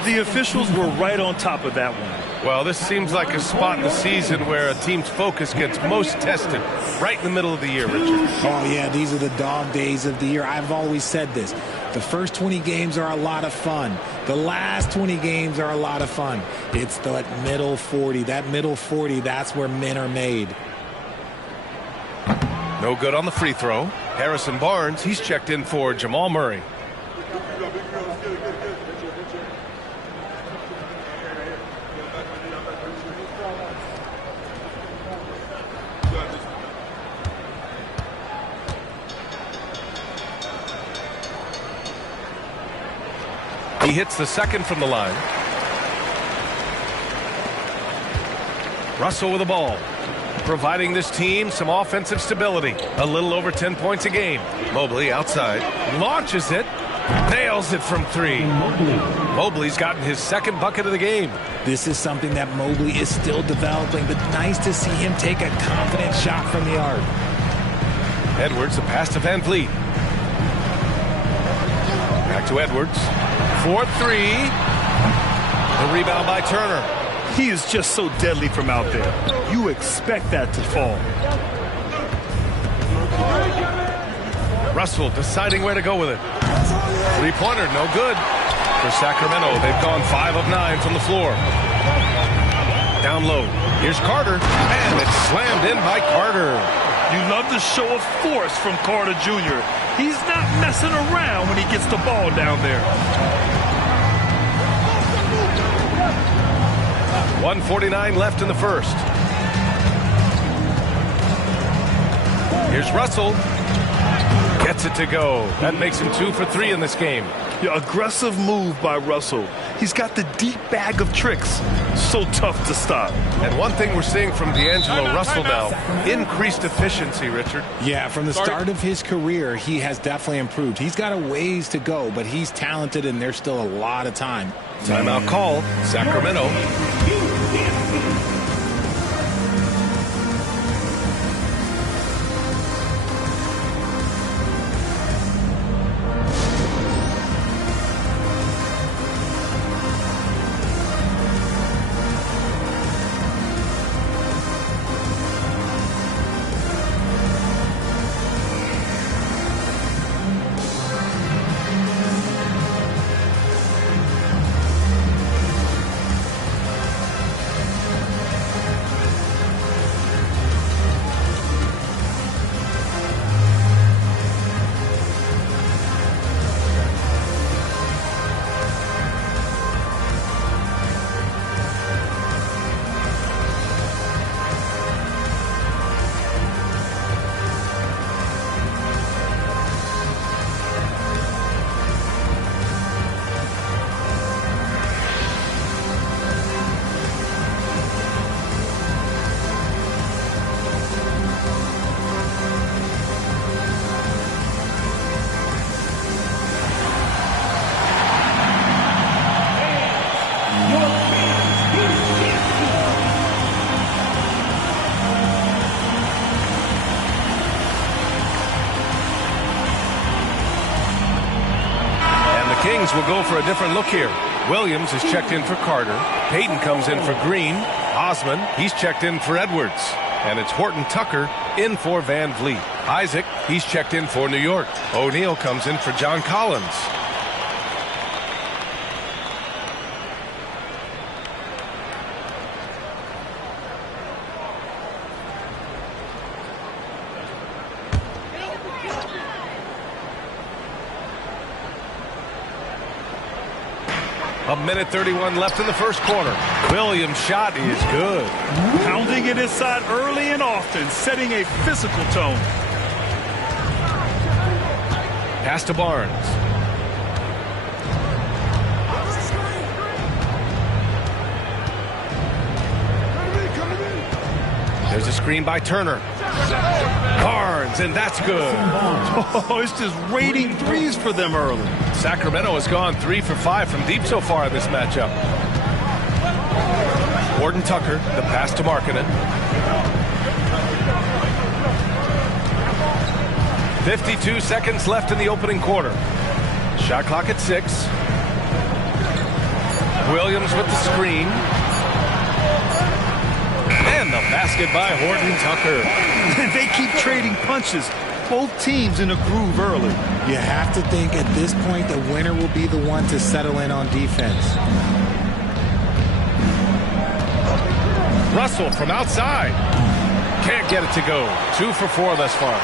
The officials were right on top of that one. Well, this seems like a spot in the season where a team's focus gets most tested. Right in the middle of the year, Richard. Oh, yeah, these are the dog days of the year. I've always said this. The first 20 games are a lot of fun. The last 20 games are a lot of fun. It's that middle 40. That middle 40, that's where men are made. No good on the free throw. Harrison Barnes, he's checked in for Jamal Murray. He hits the second from the line. Russell with the ball, providing this team some offensive stability. A little over 10 points a game. Mobley outside, launches it, Nails it from 3. Mobley's gotten his second bucket of the game. This is something that Mobley is still developing, but nice to see him take a confident shot from the arc. Edwards, a pass to Van Vliet. Back to Edwards. 4-3. The rebound by Turner. He is just so deadly from out there. You expect that to fall. Russell deciding where to go with it. Three-pointer, no good. For Sacramento, they've gone 5 of 9 from the floor. Down low. Here's Carter, and it's slammed in by Carter. You love the show of force from Carter Jr. He's not messing around when he gets the ball down there. 1:49 left in the first. Here's Russell. Gets it to go. That makes him 2 for 3 in this game. Yeah, aggressive move by Russell. He's got the deep bag of tricks. So tough to stop. And one thing we're seeing from D'Angelo Russell now, increased efficiency, Richard. Yeah, from the start of his career, he has definitely improved. He's got a ways to go, but he's talented, and there's still a lot of time. Timeout call, Sacramento. Kings will go for a different look here. Williams is checked in for Carter. Payton comes in for Green. Osman, he's checked in for Edwards. And it's Horton Tucker in for Van Vliet. Isaac, he's checked in for New York. O'Neal comes in for John Collins. A minute 31 left in the first quarter. Williams' shot is good. Pounding it inside early and often, setting a physical tone. Pass to Barnes. There's a screen by Turner. Barnes, and that's good. Oh, it's just raining threes for them early. Sacramento has gone 3 for 5 from deep so far in this matchup. Horton Tucker, the pass to Markkanen. 52 seconds left in the opening quarter. Shot clock at 6. Williams with the screen. And the basket by Horton Tucker. They keep trading punches. Both teams in a groove early. You have to think at this point the winner will be the one to settle in on defense. Russell from outside. Can't get it to go. 2 for 4 thus far.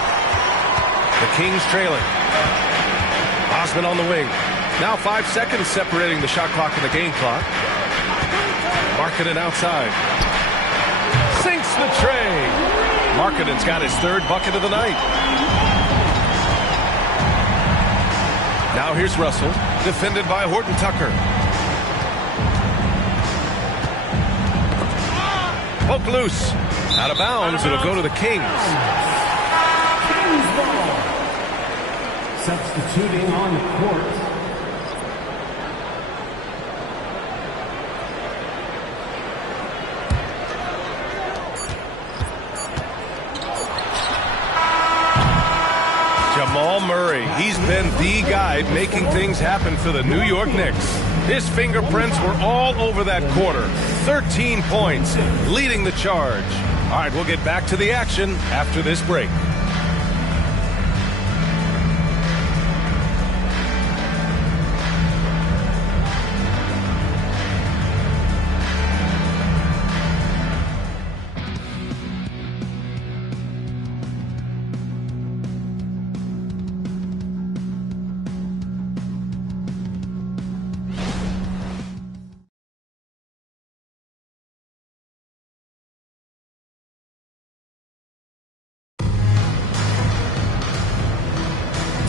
The Kings trailing. Osman on the wing. Now 5 seconds separating the shot clock and the game clock. Markkanen outside. Sinks the tray. Markkanen's got his 3rd bucket of the night. Now here's Russell, defended by Horton Tucker. Poke loose. Out of bounds, it'll go to the Kings. Kings ball. Substituting on the court, he's been the guy making things happen for the New York Knicks. His fingerprints were all over that quarter. 13 points, leading the charge. All right, we'll get back to the action after this break.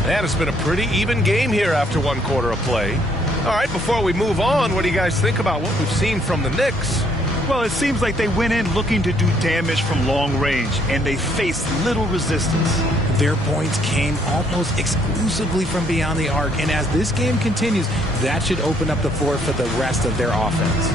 And it's been a pretty even game here after one quarter of play. All right, before we move on, what do you guys think about what we've seen from the Knicks? Well, it seems like they went in looking to do damage from long range, and they faced little resistance. Their points came almost exclusively from beyond the arc, and as this game continues, that should open up the floor for the rest of their offense.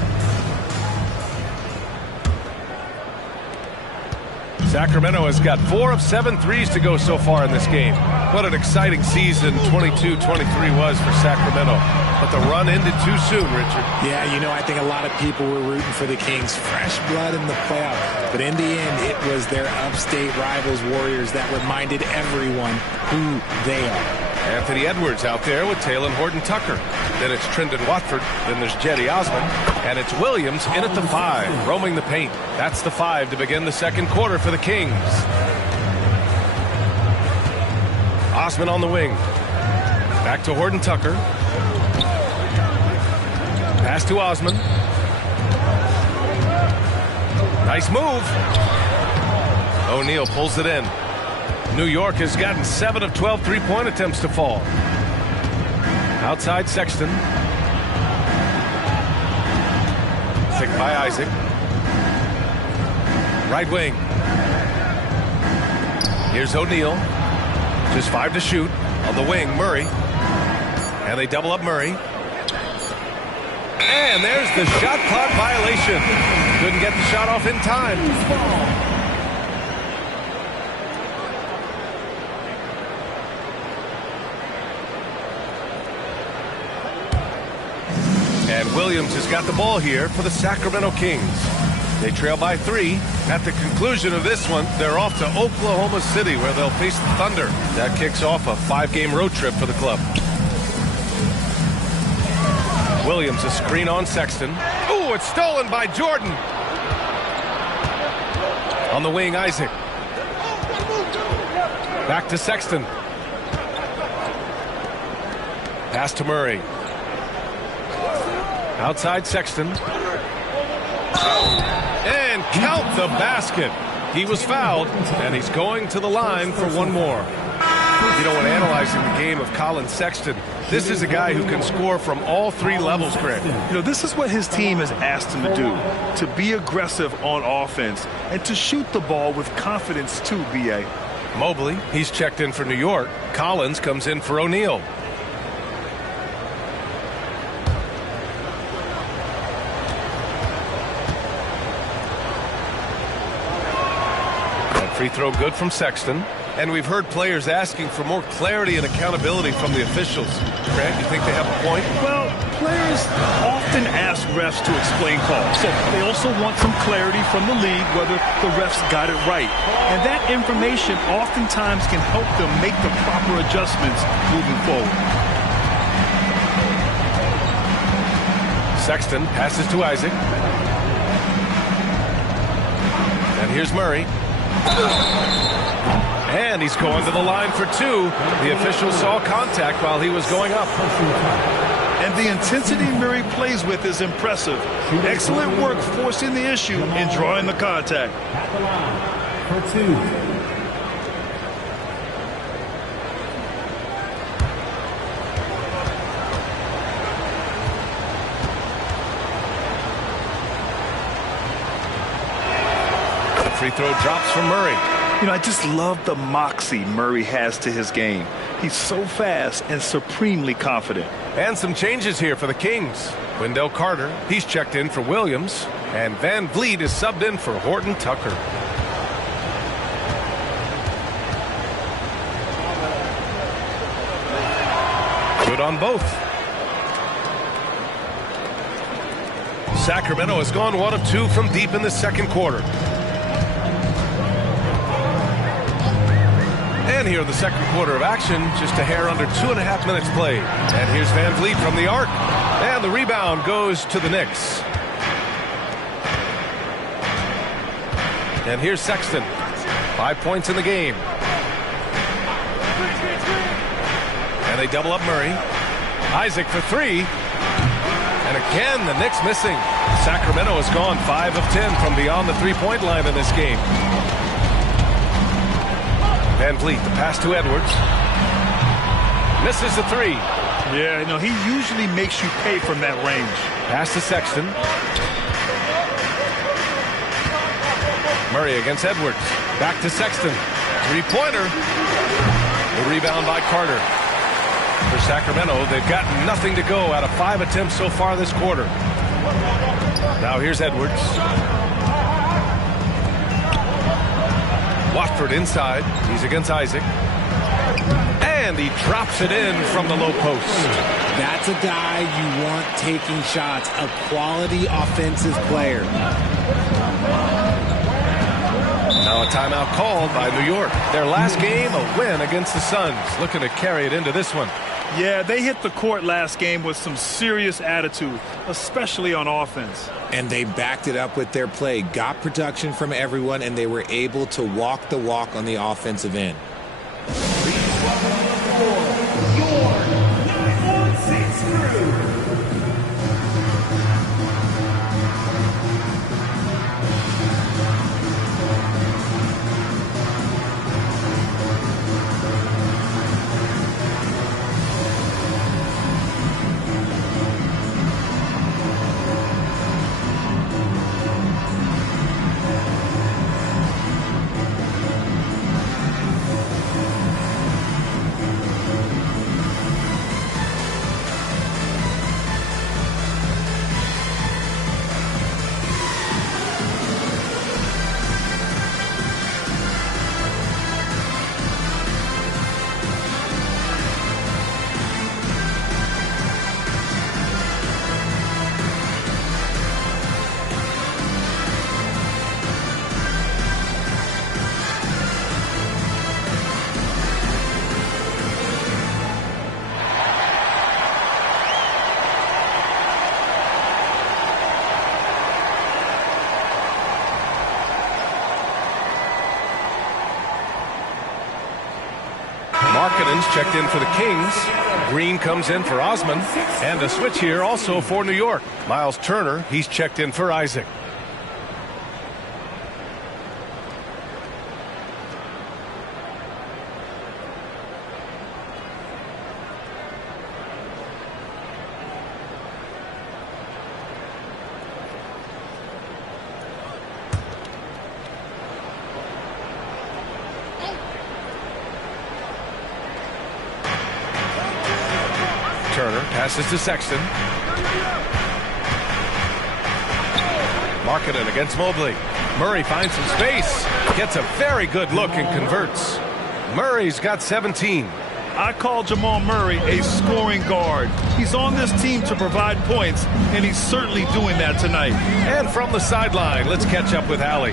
Sacramento has got 4 of 7 threes to go so far in this game. What an exciting season 22-23 was for Sacramento. But the run ended too soon, Richard. Yeah, you know, I think a lot of people were rooting for the Kings. Fresh blood in the playoffs. But in the end, it was their upstate rivals, Warriors, that reminded everyone who they are. Anthony Edwards out there with Taylor Horton-Tucker. Then it's Trendon Watford. Then there's Jetty Osman. And it's Williams in at the 5, roaming the paint. That's the 5 to begin the second quarter for the Kings. Osman on the wing. Back to Horton-Tucker. Pass to Osman. Nice move. O'Neal pulls it in. New York has gotten 7 of 12 three-point attempts to fall. Outside Sexton. Thick by Isaac. Right wing. Here's O'Neal. Just 5 to shoot. On the wing, Murray. And they double up Murray. And there's the shot clock violation. Couldn't get the shot off in time. And Williams has got the ball here for the Sacramento Kings. They trail by 3. At the conclusion of this one, they're off to Oklahoma City, where they'll face the Thunder. That kicks off a 5-game road trip for the club. Williams, a screen on Sexton. Ooh, it's stolen by Jordan. On the wing, Isaac. Back to Sexton. Pass to Murray. Outside Sexton. And count the basket. He was fouled, and he's going to the line for one more. You know, when analyzing the game of Colin Sexton, this is a guy who can score from all 3 levels, Greg. You know, this is what his team has asked him to do, to be aggressive on offense and to shoot the ball with confidence too, B.A. Mobley, he's checked in for New York. Collins comes in for O'Neal. Free throw good from Sexton. And we've heard players asking for more clarity and accountability from the officials. Grant, you think they have a point? Well, players often ask refs to explain calls. So they also want some clarity from the league whether the refs got it right. And that information oftentimes can help them make the proper adjustments moving forward. Sexton passes to Isaac. And here's Murray. And he's going to the line for 2. The official saw contact while he was going up. And the intensity Murray plays with is impressive. Excellent work forcing the issue and drawing the contact. For 2. Free throw drops from Murray. You know, I just love the moxie Murray has to his game. He's so fast and supremely confident. And some changes here for the Kings. Wendell Carter, he's checked in for Williams. And Van Vliet is subbed in for Horton-Tucker. on both. Sacramento has gone 1 of 2 from deep in the second quarter. And here in the second quarter of action, just a hair under 2.5 minutes played. And here's Van Vliet from the arc. And the rebound goes to the Knicks. And here's Sexton. 5 points in the game. And they double up Murray. Isaac for 3. And again, the Knicks missing. Sacramento has gone 5 of 10 from beyond the three-point line in this game. Van Vliet, the pass to Edwards. Misses the 3. Yeah, you know, he usually makes you pay from that range. Pass to Sexton. Murray against Edwards. Back to Sexton. Three-pointer. The rebound by Carter. For Sacramento, they've got nothing to go out of 5 attempts so far this quarter. Now here's Edwards. Watford inside. He's against Isaac. And he drops it in from the low post. That's a guy you want taking shots. A quality offensive player. Now a timeout called by New York. Their last game, a win against the Suns. Looking to carry it into this one. Yeah, they hit the court last game with some serious attitude, especially on offense. And they backed it up with their play. Got production from everyone, and they were able to walk the walk on the offensive end. Markkanen's checked in for the Kings. Green comes in for Osman. And a switch here also for New York. Miles Turner, he's checked in for Isaac. Turner passes to Sexton. Markkanen against Mobley. Murray finds some space. Gets a very good look and converts. Murray's got 17. I call Jamal Murray a scoring guard. He's on this team to provide points, and he's certainly doing that tonight. And from the sideline, let's catch up with Allie.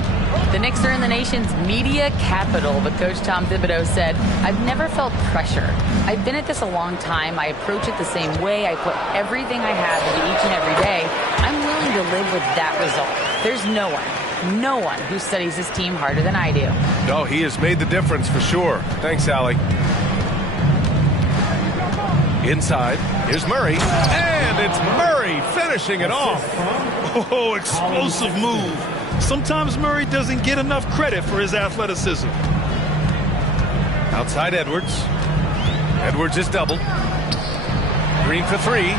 The Knicks are in the nation's media capital, but Coach Tom Thibodeau said, I've never felt pressure. I've been at this a long time. I approach it the same way. I put everything I have into each and every day. I'm willing to live with that result. There's no one who studies this team harder than I do. No, he has made the difference for sure. Thanks, Allie. Inside, here's Murray, and it's Murray finishing it off. Oh, explosive move. Sometimes Murray doesn't get enough credit for his athleticism. Outside Edwards. Edwards is doubled. Green for 3.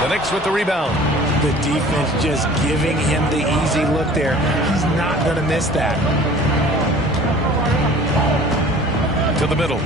The Knicks with the rebound. The defense just giving him the easy look there. He's not going to miss that. To the middle.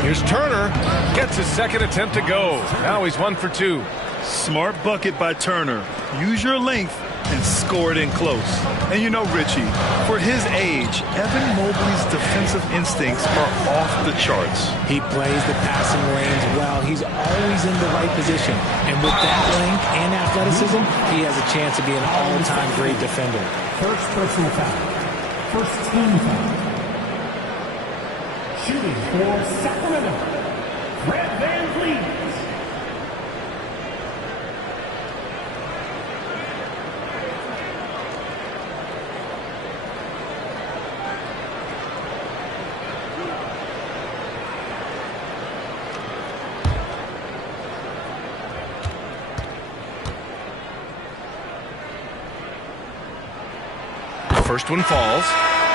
Here's Turner. Gets his second attempt to go. Now he's 1 for 2. Smart bucket by Turner. Use your length and scored in close. And you know, Richie, for his age, Evan Mobley's defensive instincts are off the charts. He plays the passing lanes well. He's always in the right position. And with that length and athleticism, he has a chance to be an all-time great defender. First personal foul. First team foul. Shooting for Sacramento, Fred VanVleet. First one falls.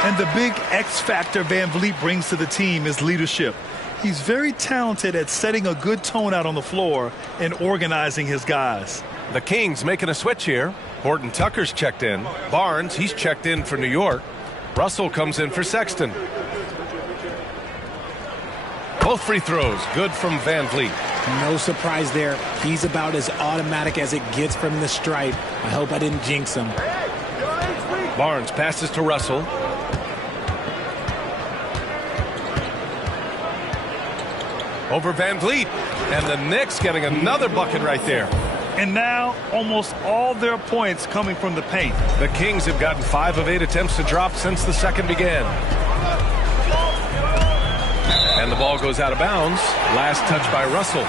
And the big X factor VanVleet brings to the team is leadership. He's very talented at setting a good tone out on the floor and organizing his guys. The Kings making a switch here. Horton Tucker's checked in. Barnes, he's checked in for New York. Russell comes in for Sexton. Both free throws good from VanVleet. No surprise there. He's about as automatic as it gets from the stripe. I hope I didn't jinx him. Barnes passes to Russell. Over VanVleet. And the Knicks getting another bucket right there. And now almost all their points coming from the paint. The Kings have gotten 5 of 8 attempts to drop since the second began. And the ball goes out of bounds. Last touch by Russell.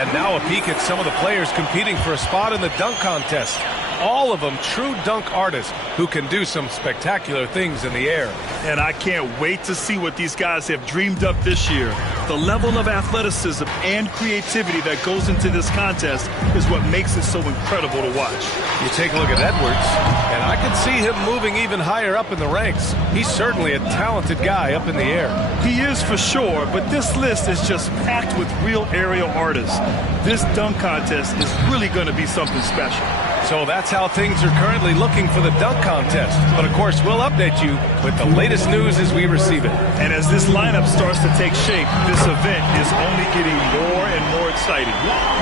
And now a peek at some of the players competing for a spot in the dunk contest. All of them true dunk artists who can do some spectacular things in the air. And I can't wait to see what these guys have dreamed up this year. The level of athleticism and creativity that goes into this contest is what makes it so incredible to watch. You take a look at Edwards, and I can see him moving even higher up in the ranks. He's certainly a talented guy up in the air. He is for sure, but this list is just packed with real aerial artists. This dunk contest is really going to be something special. So that's how things are currently looking for the dunk contest. But of course, we'll update you with the latest news as we receive it. And as this lineup starts to take shape, this event is only getting more and more exciting.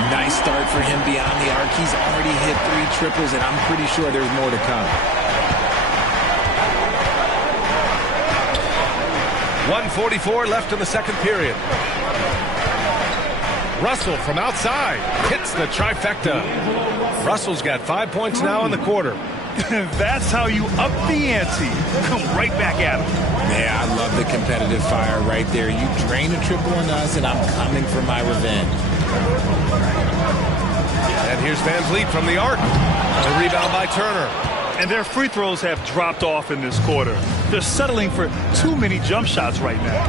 Nice start for him beyond the arc. He's already hit 3 triples, and I'm pretty sure there's more to come. 1:44 left in the second period. Russell from outside hits the trifecta. Russell's got 5 points now in the quarter. That's how you up the ante. Come right back at him. Yeah, I love the competitive fire right there. You drain a triple on us, and I'm coming for my revenge. And here's VanVleet from the arc. The rebound by Turner. And their free throws have dropped off in this quarter. They're settling for too many jump shots right now.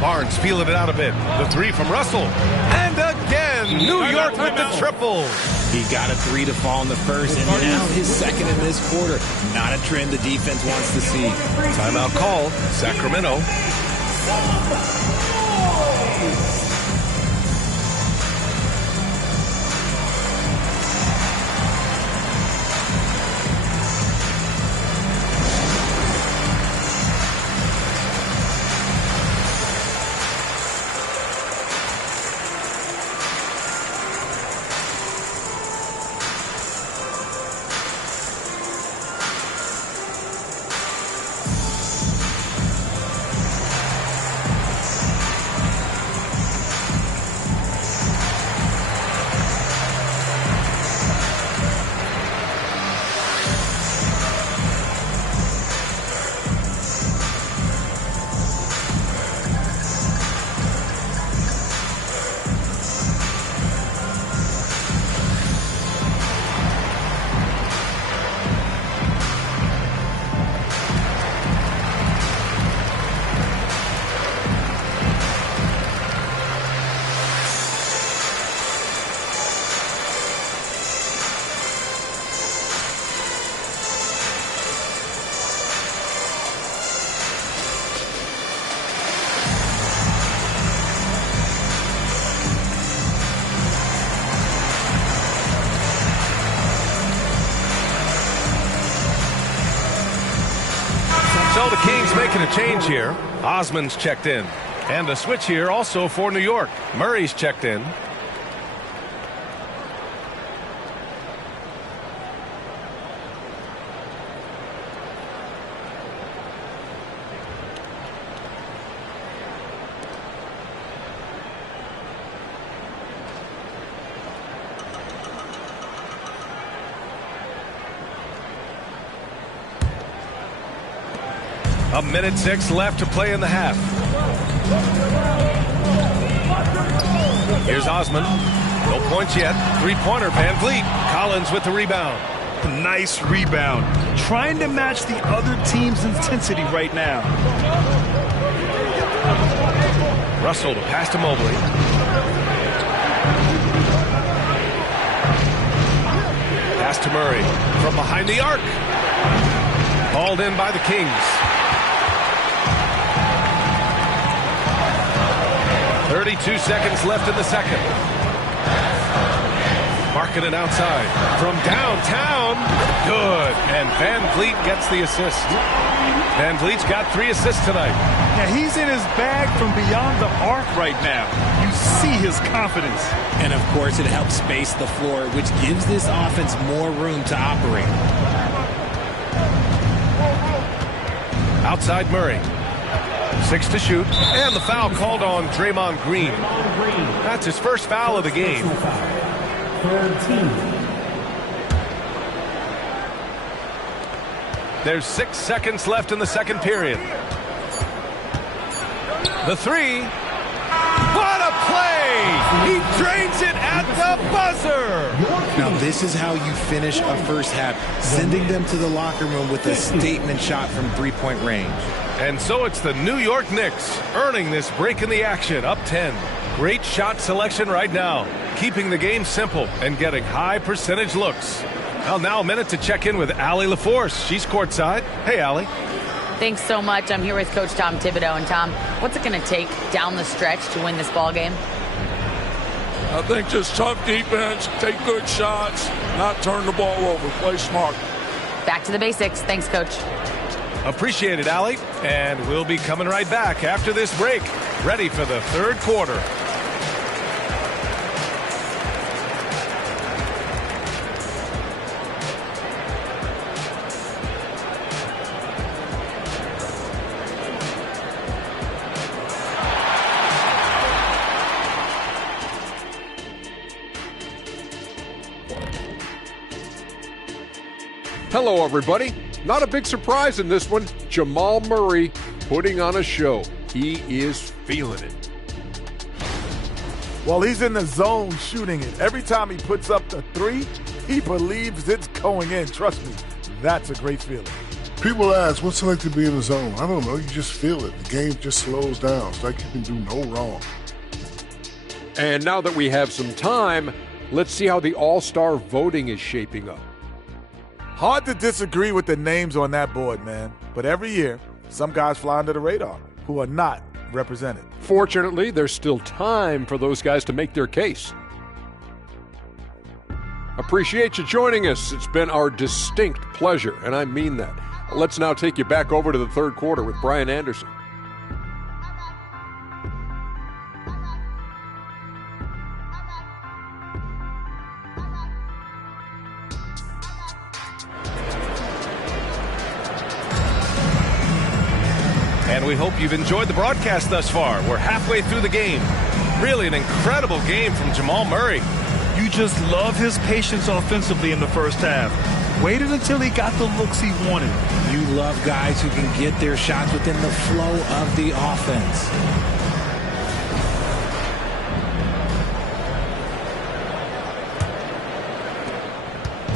Barnes feeling it out a bit. The 3 from Russell. And again, New York with the triple. He got a 3 to fall in the first, and now his second in this quarter. Not a trend the defense wants to see. Timeout call, Sacramento. So the Kings making a change here. Osman's checked in. And a switch here also for New York. Murray's checked in. 1:06 left to play in the half. Here's Osman. No points yet. Three-pointer, Van Vliet. Collins with the rebound. Nice rebound. Trying to match the other team's intensity right now. Russell to pass to Mobley. Pass to Murray from behind the arc. Hauled in by the Kings. 32 seconds left in the second. Marketing outside. From downtown. Good. And Van Vliet gets the assist. Van Vliet's got 3 assists tonight. Yeah, he's in his bag from beyond the arc right now. You see his confidence. And, of course, it helps space the floor, which gives this offense more room to operate. Outside Murray. 6 to shoot. And the foul called on Draymond Green. That's his first foul of the game. There's 6 seconds left in the second period. The three. What a play! He drains it at the buzzer! Now, this is how you finish a first half, sending them to the locker room with a statement shot from three-point range. And so it's the New York Knicks earning this break in the action, up 10. Great shot selection right now, keeping the game simple and getting high percentage looks. Well, now a minute to check in with Allie LaForce. She's courtside. Hey, Allie. Thanks so much. I'm here with Coach Tom Thibodeau. And Tom, what's it going to take down the stretch to win this ball game? I think just tough defense, take good shots, not turn the ball over, play smart. Back to the basics. Thanks, Coach. Appreciate it, Allie. And we'll be coming right back after this break, ready for the third quarter. Hello, everybody. Not a big surprise in this one. Jamal Murray putting on a show. He is feeling it. Well, he's in the zone shooting it. Every time he puts up the three, he believes it's going in. Trust me, that's a great feeling. People ask, what's it like to be in the zone? I don't know. You just feel it. The game just slows down. It's like you can do no wrong. And now that we have some time, let's see how the All-Star voting is shaping up. Hard to disagree with the names on that board, man. But every year, some guys fly under the radar who are not represented. Fortunately, there's still time for those guys to make their case. Appreciate you joining us. It's been our distinct pleasure, and I mean that. Let's now take you back over to the third quarter with Brian Anderson. And we hope you've enjoyed the broadcast thus far. We're halfway through the game. Really an incredible game from Jamal Murray. You just love his patience offensively in the first half. Waited until he got the looks he wanted. You love guys who can get their shots within the flow of the offense.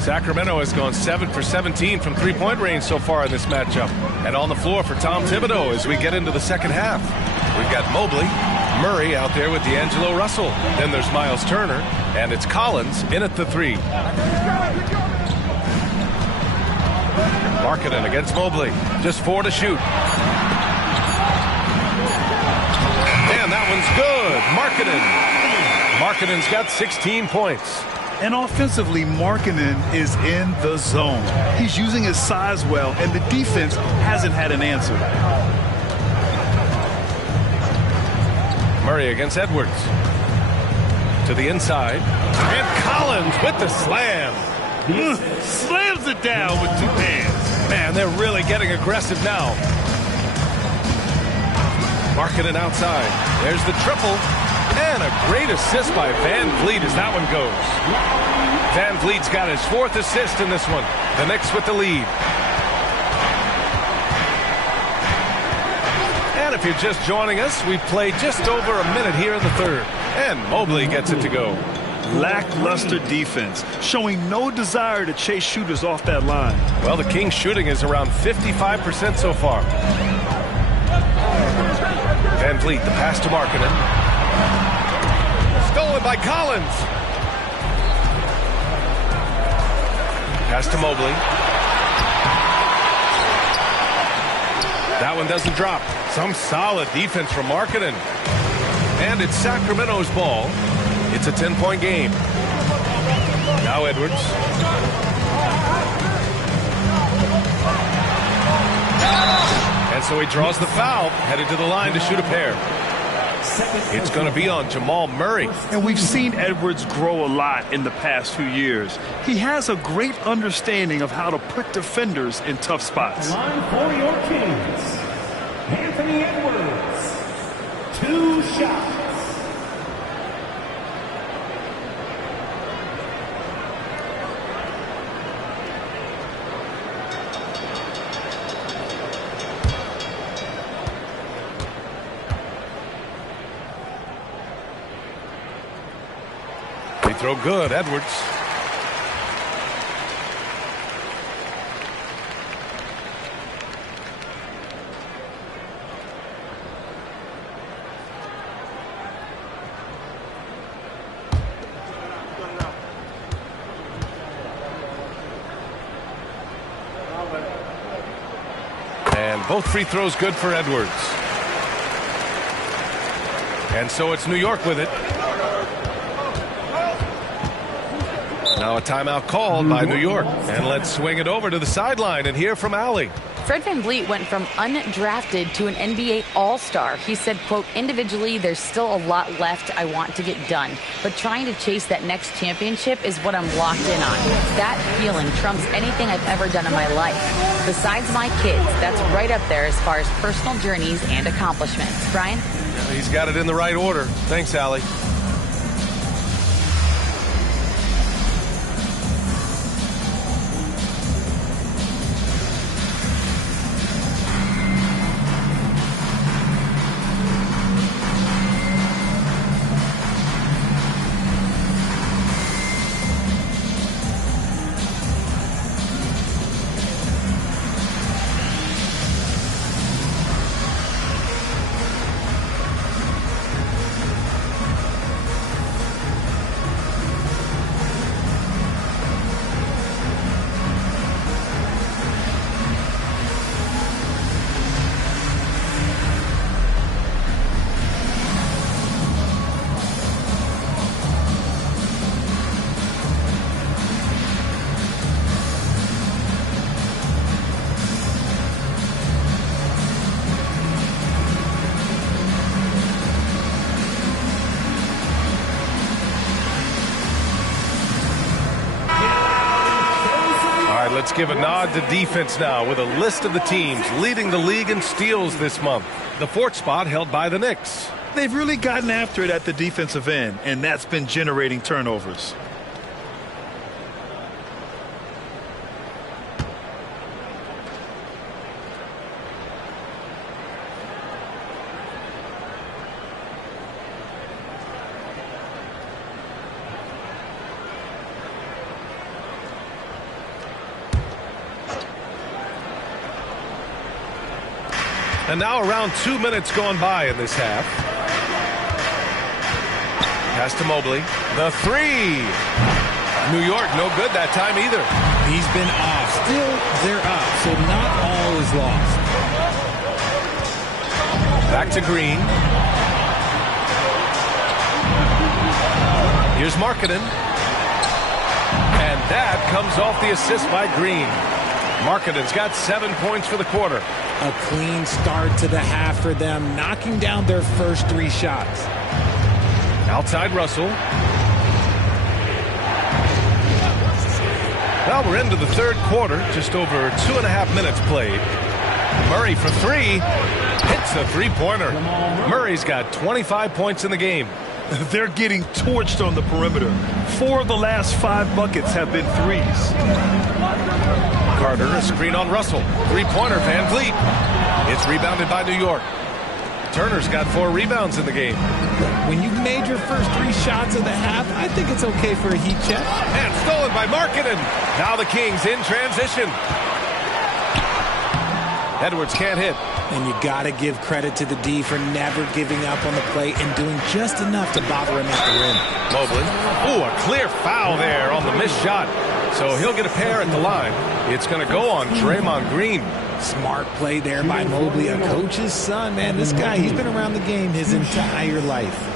Sacramento has gone 7 for 17 from three-point range so far in this matchup. And on the floor for Tom Thibodeau as we get into the second half. We've got Mobley, Murray out there with D'Angelo Russell. Then there's Miles Turner, and it's Collins in at the three. Markkanen against Mobley. Just 4 to shoot. And that one's good. Markkanen's got 16 points. And offensively, Markkanen is in the zone. He's using his size well, and the defense hasn't had an answer. Murray against Edwards. To the inside. And Collins with the slam. Slams it down with 2 hands. Man, they're really getting aggressive now. Markkanen outside. There's the triple. And a great assist by Van Vliet as that one goes. Van Vliet's got his 4th assist in this one. The Knicks with the lead. if you're just joining us, we've played just over a minute here in the third. And Mobley gets it to go. Lackluster defense, showing no desire to chase shooters off that line. Well, the Kings shooting is around 55% so far. Van Vliet, the pass to Markkanen. Stolen by Collins. Pass to Mobley. That one doesn't drop. Some solid defense from Markkanen. And it's Sacramento's ball. It's a 10-point game. Now Edwards. And so he draws the foul, headed to the line to shoot a pair. It's going to be on Jamal Murray. And we've seen Edwards grow a lot in the past few years. He has a great understanding of how to put defenders in tough spots. Line for your Kings, Anthony Edwards. 2 shots. Throw good, Edwards. And both free throws good for Edwards. And so it's New York with it. Now a timeout called by New York. And let's swing it over to the sideline and hear from Allie. Fred VanVleet went from undrafted to an NBA All-Star. He said, quote, individually, there's still a lot left I want to get done. But trying to chase that next championship is what I'm locked in on. That feeling trumps anything I've ever done in my life. Besides my kids, that's right up there as far as personal journeys and accomplishments. Brian? He's got it in the right order. Thanks, Allie. Let's give a nod to defense now with a list of the teams leading the league in steals this month. The 4th spot held by the Knicks. They've really gotten after it at the defensive end, and that's been generating turnovers. And now around 2 minutes gone by in this half. Pass to Mobley. The 3. New York, no good that time either. He's been off. Still, they're up, so not all is lost. Back to Green. Here's Markkanen. And that comes off the assist by Green. Markkanen's got 7 points for the quarter. A clean start to the half for them, knocking down their first 3 shots. Outside Russell. Well, we're into the third quarter, just over 2.5 minutes played. Murray for 3. Hits a three-pointer. Murray's got 25 points in the game. They're getting torched on the perimeter. 4 of the last 5 buckets have been threes. Carter, a screen on Russell. Three-pointer, Van Vliet. It's rebounded by New York. Turner's got 4 rebounds in the game. When you've made your first 3 shots of the half, I think it's okay for a heat check. And stolen by Markkanen. Now the Kings in transition. Edwards can't hit. And you got to give credit to the D for never giving up on the play and doing just enough to bother him at the rim. Mobley. Ooh, a clear foul there on the missed shot. So he'll get a pair at the line. It's going to go on Draymond Green. Smart play there by Mobley, a coach's son. Man, this guy, he's been around the game his entire life.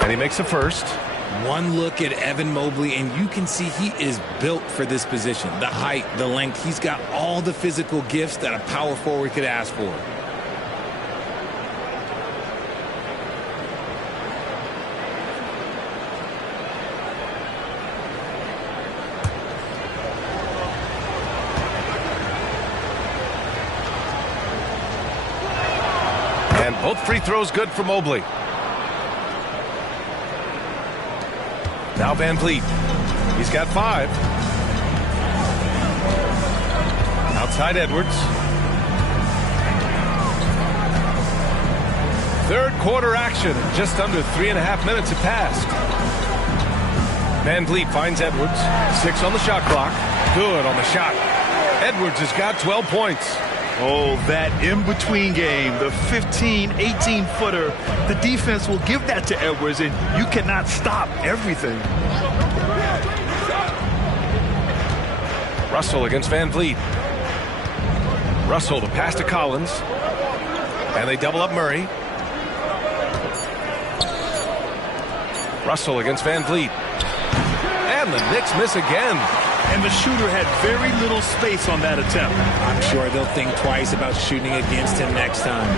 And he makes a first. One look at Evan Mobley, and you can see he is built for this position. The height, the length, he's got all the physical gifts that a power forward could ask for. And both free throws good for Mobley. Now Van Vliet. He's got 5. Outside Edwards. Third quarter action. Just under 3.5 minutes have passed. Van Vliet finds Edwards. 6 on the shot clock. Good on the shot. Edwards has got 12 points. Oh, that in-between game, the 15, 18-footer, the defense will give that to Edwards, and you cannot stop everything. Russell against Van Vliet. Russell to pass to Collins. And they double up Murray. Russell against Van Vliet. And the Knicks miss again. And the shooter had very little space on that attempt. I'm sure they'll think twice about shooting against him next time.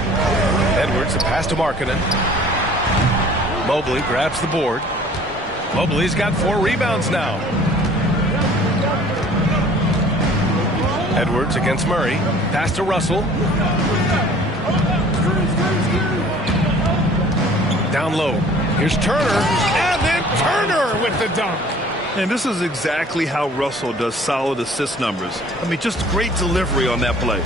Edwards, a pass to Markkanen. Mobley grabs the board. Mobley's got 4 rebounds now. Edwards against Murray. Pass to Russell. Down low. Here's Turner. And then Turner with the dunk. And this is exactly how Russell does solid assist numbers. I mean, just great delivery on that play.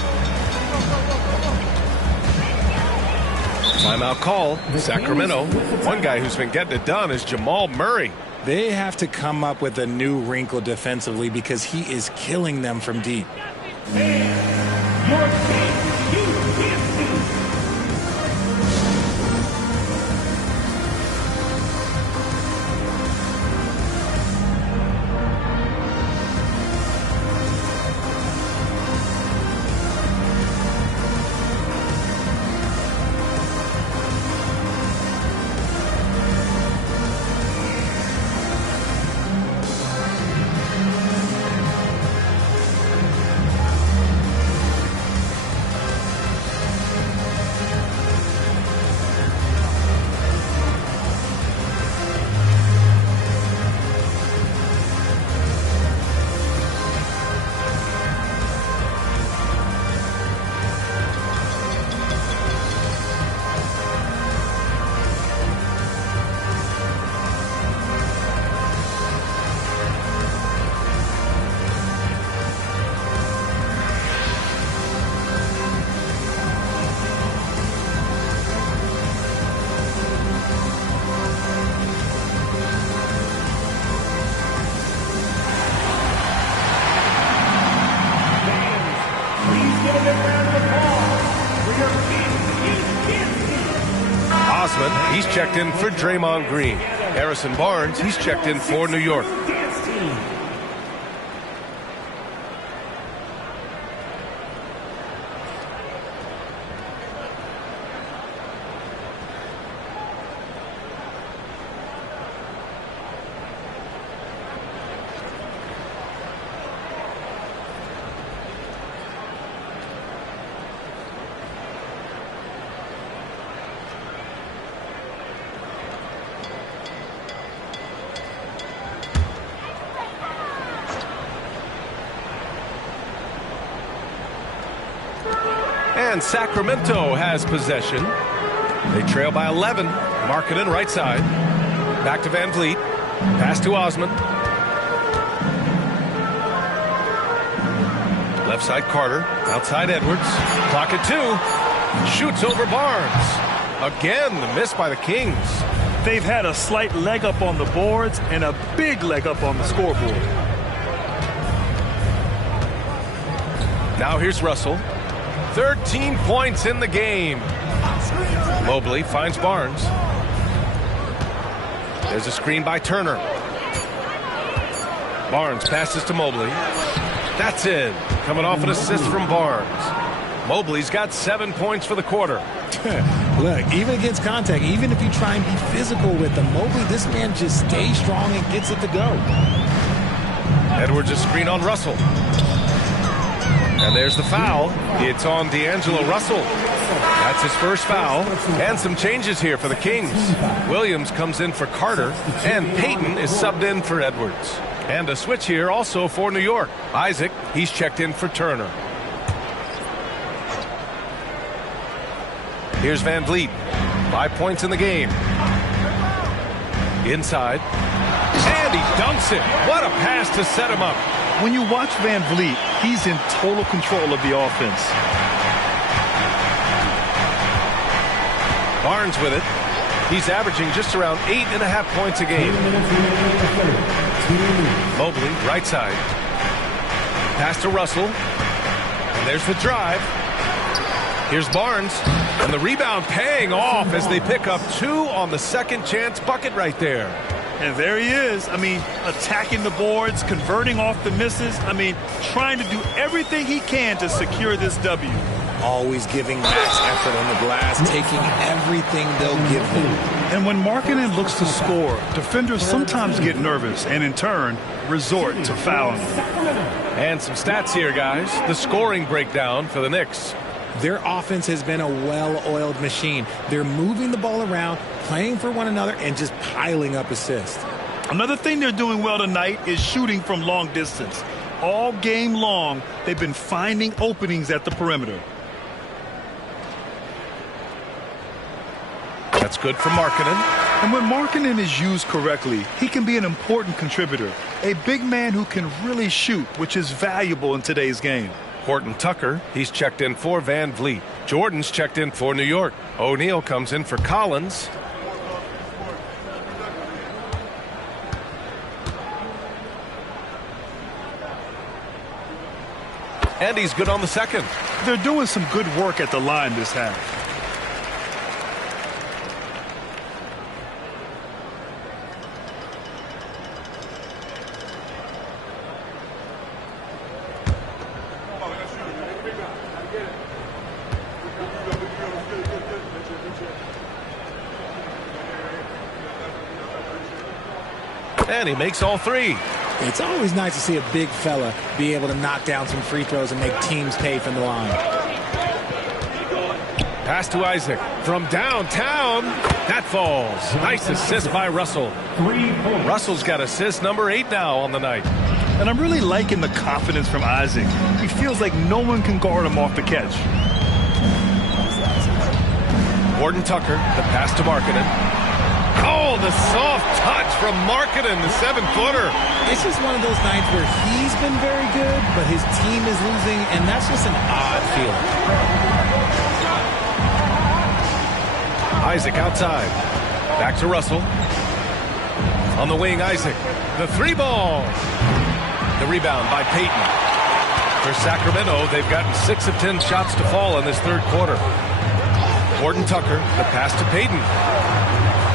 Timeout call. Sacramento. One guy who's been getting it done is Jamal Murray. They have to come up with a new wrinkle defensively because he is killing them from deep. He's checked in for Draymond Green. Harrison Barnes, he's checked in for New York. And Sacramento has possession. They trail by 11. Markkanen right side. Back to Van Vliet. Pass to Osman. Left side Carter. Outside Edwards. Clock at 2. Shoots over Barnes. Again, the miss by the Kings. They've had a slight leg up on the boards and a big leg up on the scoreboard. Now here's Russell. 13 points in the game. Mobley finds Barnes. There's a screen by Turner. Barnes passes to Mobley. That's in. Coming off an assist from Barnes. Mobley's got 7 points for the quarter. Look, even against contact, even if you try and be physical with him, Mobley, this man just stays strong and gets it to go. Edwards a screen on Russell. And there's the foul. It's on D'Angelo Russell. That's his first foul. And some changes here for the Kings. Williams comes in for Carter, and Payton is subbed in for Edwards. And a switch here also for New York. Isaac, he's checked in for Turner. Here's Van Vliet. 5 points in the game. Inside. And he dunks it. What a pass to set him up. When you watch Van Vliet, he's in total control of the offense. Barnes with it. He's averaging just around 8.5 points a game. Mobley, right side. Pass to Russell. And there's the drive. Here's Barnes. And the rebound paying off as they pick up 2 on the second chance bucket right there. And there he is. I mean, attacking the boards, converting off the misses. I mean, trying to do everything he can to secure this W. Always giving max effort on the glass, taking everything they'll give him. And when Markkanen looks to score, defenders sometimes get nervous and, in turn, resort to fouling. And some stats here, guys. The scoring breakdown for the Knicks. Their offense has been a well-oiled machine. They're moving the ball around, playing for one another, and just piling up assists. Another thing they're doing well tonight is shooting from long distance. All game long, they've been finding openings at the perimeter. That's good for Markkanen. And when Markkanen is used correctly, he can be an important contributor. A big man who can really shoot, which is valuable in today's game. Horton Tucker, he's checked in for Van Vliet. Jordan's checked in for New York. O'Neal comes in for Collins. And he's good on the second. They're doing some good work at the line this half. And he makes all 3. It's always nice to see a big fella be able to knock down some free throws and make teams pay from the line. Pass to Isaac from downtown. That falls. Nice assist by Russell. Russell's got assist number 8 now on the night. And I'm really liking the confidence from Isaac. He feels like no one can guard him off the catch. Horton Tucker, the pass to Markkanen. Oh, the soft touch from Markkanen, the 7-footer. It's just one of those nights where he's been very good, but his team is losing, and that's just an odd feeling. Isaac outside. Back to Russell. On the wing, Isaac. The 3-ball. The rebound by Payton. For Sacramento, they've gotten 6 of 10 shots to fall in this third quarter. Horton Tucker, the pass to Payton.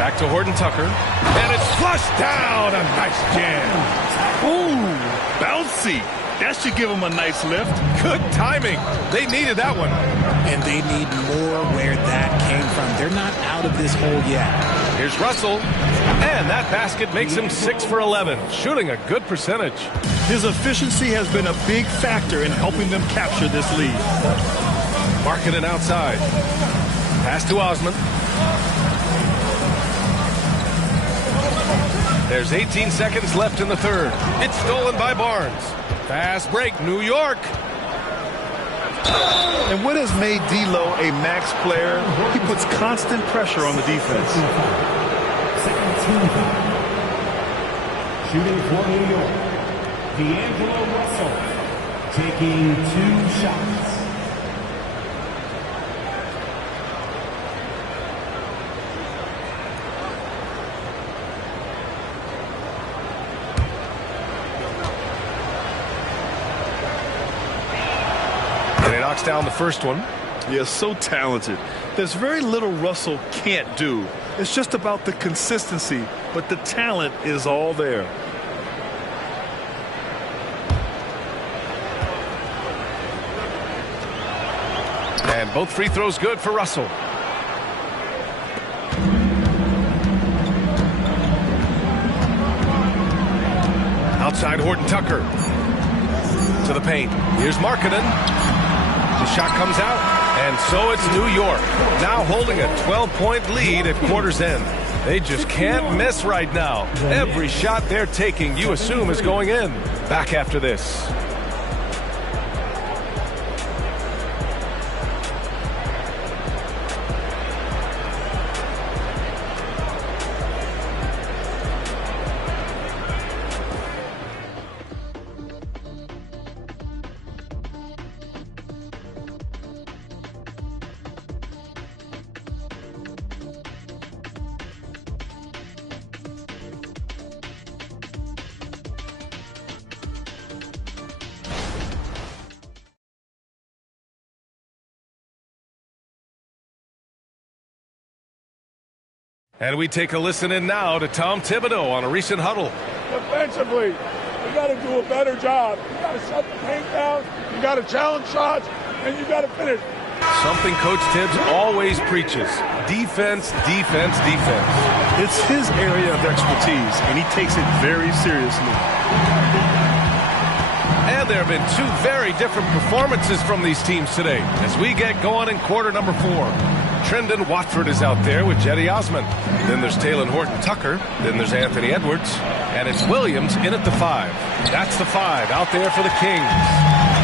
Back to Horton Tucker. And it's flushed down. A nice jam. Ooh, bouncy. That should give them a nice lift. Good timing. They needed that one. And they need more where that came from. They're not out of this hole yet. Here's Russell. And that basket makes him 6 for 11. Shooting a good percentage. His efficiency has been a big factor in helping them capture this lead. Markkanen outside. Pass to Osman. There's 18 seconds left in the third. It's stolen by Barnes. Fast break, New York. And what has made D'Lo a max player? He puts constant pressure on the defense. Shooting for New York, D'Angelo Russell, taking 2 shots. And he knocks down the first one. Yeah, so talented. There's very little Russell can't do. It's just about the consistency, but the talent is all there. And both free throws good for Russell. Outside Horton Tucker. To the paint. Here's Markkanen. The shot comes out. And so it's New York. Now holding a 12-point lead at quarter's end. They just can't miss right now. Every shot they're taking, you assume, is going in. Back after this. And we take a listen in now to Tom Thibodeau on a recent huddle. Defensively, you got to do a better job. You got to shut the paint down. You got to challenge shots, and you got to finish. Something Coach Tibbs always preaches. Defense, defense, defense. It's his area of expertise, and he takes it very seriously. And there have been 2 very different performances from these teams today as we get going in quarter number 4. Trendon Watford is out there with Jetty Osman. Then there's Taylor Horton Tucker. Then there's Anthony Edwards. And it's Williams in at the 5. That's the 5 out there for the Kings.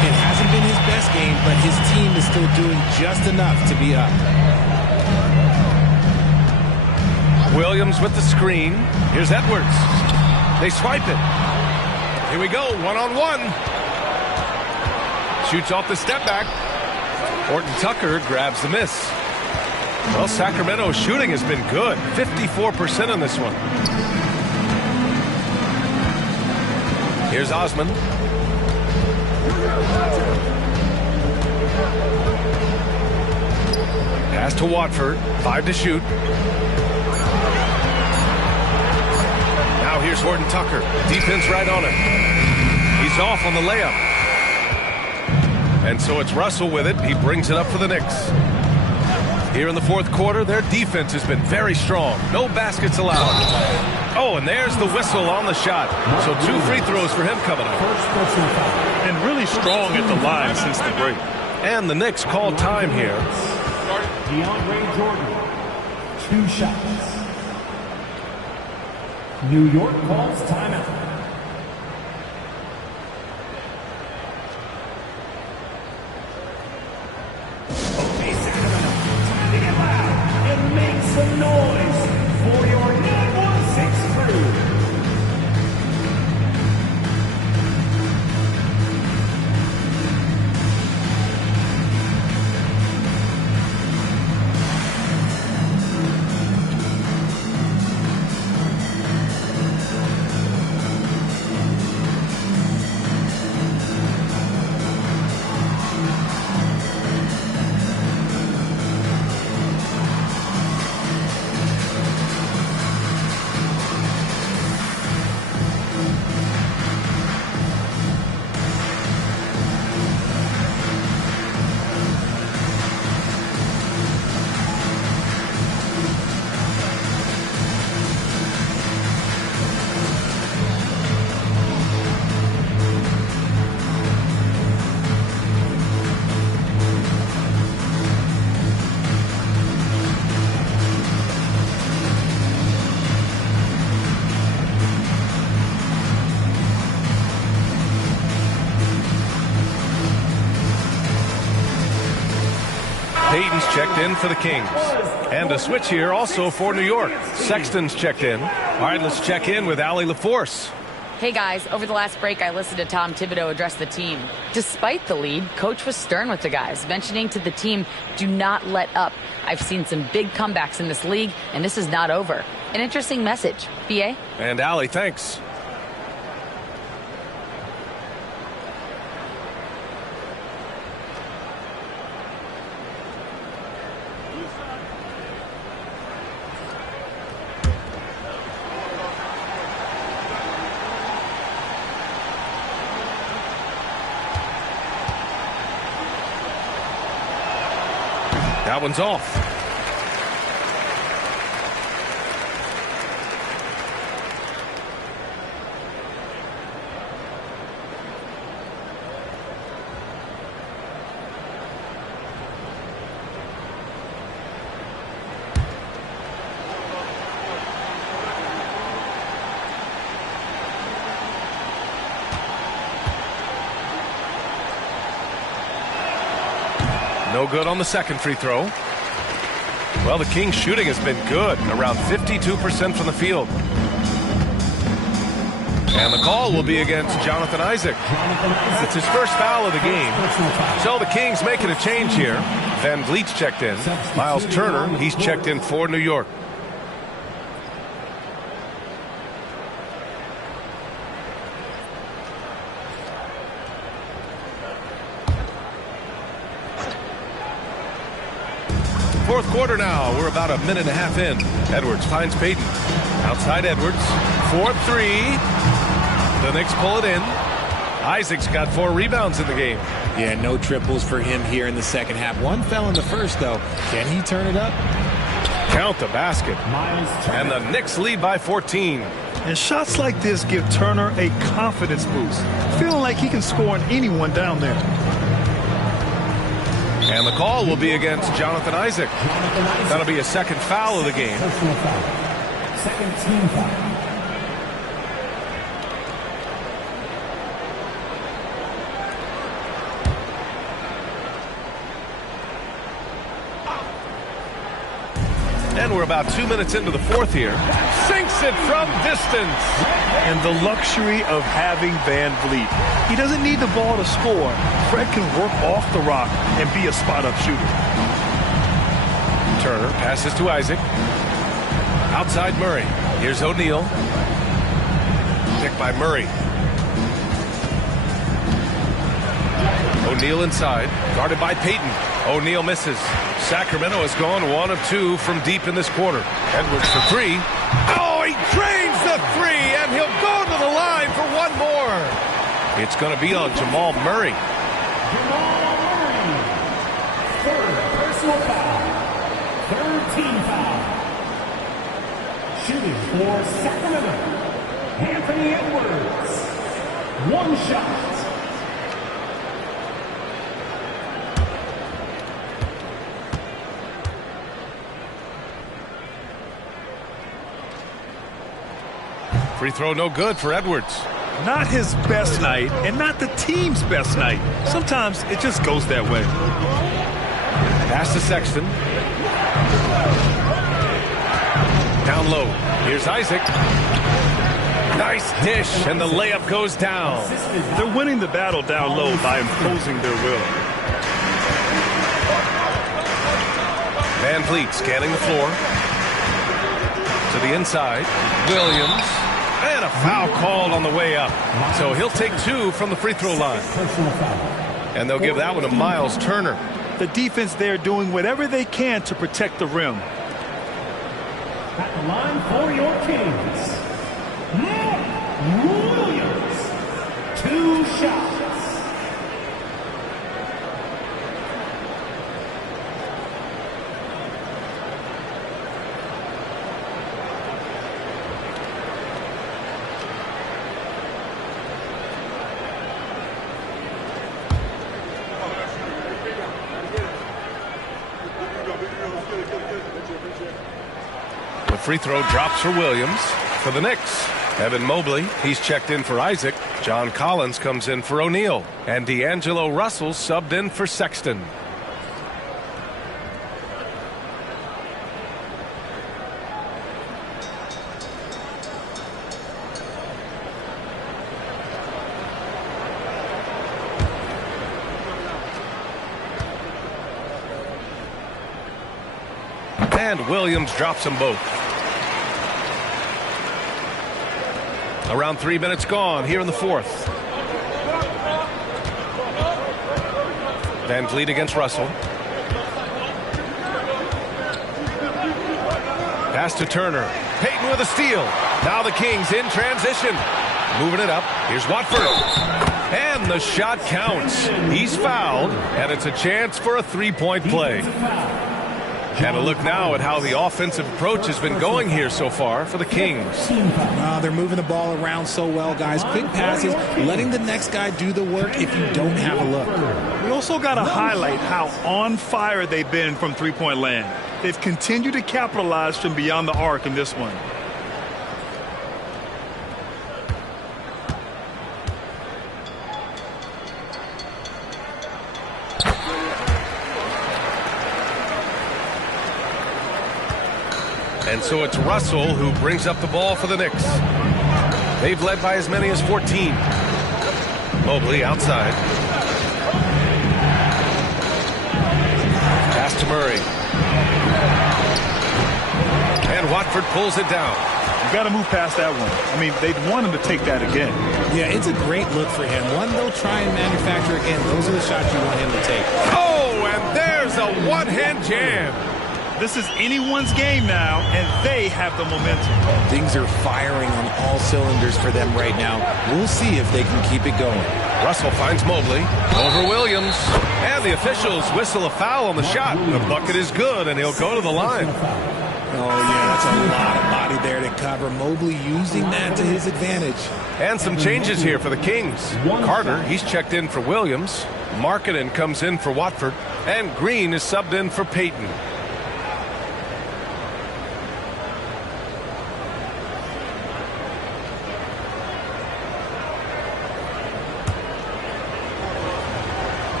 It hasn't been his best game, but his team is still doing just enough to be up. Williams with the screen. Here's Edwards. They swipe it. Here we go, 1-on-1. Shoots off the step back. Horton Tucker grabs the miss. Well, Sacramento's shooting has been good. 54% on this one. Here's Osman. Pass to Watford. 5 to shoot. Now here's Horton Tucker. Defense right on him. He's off on the layup. And so it's Russell with it. He brings it up for the Knicks. Here in the fourth quarter, their defense has been very strong. No baskets allowed. Oh, and there's the whistle on the shot. So 2 free throws for him coming up. And really strong at the line since the break. And the Knicks call time here. DeAndre Jordan, 2 shots. New York calls timeout. Some noise for your 916 crew. checked in for the Kings. And a switch here also for New York. Sexton's checked in. All right, let's check in with Allie LaForce. Hey guys, over the last break, I listened to Tom Thibodeau address the team. Despite the lead, Coach was stern with the guys, mentioning to the team, do not let up. I've seen some big comebacks in this league, and this is not over. An interesting message. BA? And Allie, thanks. That one's off. No good on the second free throw. Well, the Kings' shooting has been good, around 52% from the field. And the call will be against Jonathan Isaac. It's his first foul of the game. So the Kings making a change here. Van Vliet's checked in. Miles Turner, he's checked in for New York. Fourth quarter now. We're about a minute and a half in. Edwards finds Payton. Outside Edwards. 4-3. The Knicks pull it in. Isaac's got 4 rebounds in the game. Yeah, no triples for him here in the second half. One fell in the first, though. Can he turn it up? Count the basket. And the Knicks lead by 14. And shots like this give Turner a confidence boost, feeling like he can score on anyone down there. And the call will be against Jonathan Isaac. That'll be a second foul of the game. Second team foul. And we're about 2 minutes into the fourth here. Sinks it from distance. And the luxury of having Van Vliet. He doesn't need the ball to score. Fred can work off the rock and be a spot-up shooter. Turner passes to Isaac. Outside Murray. Here's O'Neal. Picked by Murray. O'Neal inside. Guarded by Payton. O'Neal misses. Sacramento has gone 1 of 2 from deep in this quarter. Edwards for 3. Oh, he drains the 3, and he'll go to the line for one more. It's going to be on Jamal Murray. Jamal Murray. Third personal foul. Third team foul. Shooting for Sacramento, Anthony Edwards. 1 shot. Free throw no good for Edwards. Not his best night, and not the team's best night. Sometimes it just goes that way. Pass to Sexton. Down low. Here's Isaac. Nice dish, and the layup goes down. They're winning the battle down low by imposing their will. Van Vliet scanning the floor. To the inside. Williams. And a foul called on the way up. So he'll take 2 from the free throw line. And they'll give that one to Miles Turner. The defense there doing whatever they can to protect the rim. At the line for your Kings, Williams. 2 shots. Free throw drops for Williams. For the Knicks, Evan Mobley, he's checked in for Isaac. John Collins comes in for O'Neal. And D'Angelo Russell subbed in for Sexton. And Williams drops them both. Around 3 minutes gone here in the fourth. Van Vliet against Russell. Pass to Turner. Payton with a steal. Now the Kings in transition. Moving it up. Here's Watford. And the shot counts. He's fouled, and it's a chance for a three-point play. And a look now at how the offensive approach has been going here so far for the Kings. They're moving the ball around so well, guys. Quick passes, letting the next guy do the work if you don't have a look. We also got to highlight how on fire they've been from three-point land. They've continued to capitalize from beyond the arc in this one. And so it's Russell who brings up the ball for the Knicks. They've led by as many as 14. Mobley outside. Pass to Murray. And Watford pulls it down. You've got to move past that one. I mean, they'd want him to take that again. Yeah, it's a great look for him. One they'll try and manufacture again. Those are the shots you want him to take. Oh, and there's a one-hand jam. This is anyone's game now, and they have the momentum. Things are firing on all cylinders for them right now. We'll see if they can keep it going. Russell finds Mobley over Williams. And the officials whistle a foul on the shot. The bucket is good, and he'll go to the line. Oh, yeah, that's a lot of body there to cover. Mobley using that to his advantage. And some changes here for the Kings. Carter, he's checked in for Williams. Markkanen comes in for Watford. And Green is subbed in for Payton.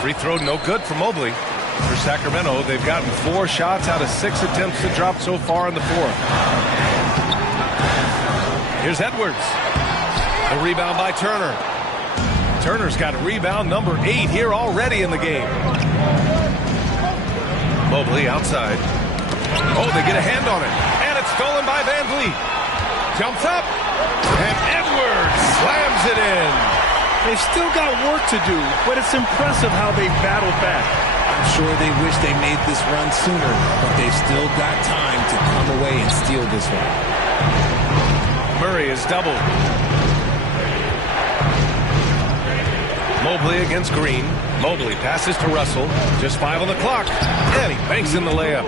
Free throw no good for Mobley. For Sacramento, they've gotten 4 shots out of 6 attempts to drop so far in the fourth. Here's Edwards. The rebound by Turner. Turner's got rebound number 8 here already in the game. Mobley outside. Oh, they get a hand on it. And it's stolen by Van Vliet. Jumps up. And Edwards slams it in. They've still got work to do, but it's impressive how they battled back. I'm sure they wish they made this run sooner, but they've still got time to come away and steal this one. Murray is doubled. Mobley against Green. Mobley passes to Russell. Just 5 on the clock. And he banks in the layup.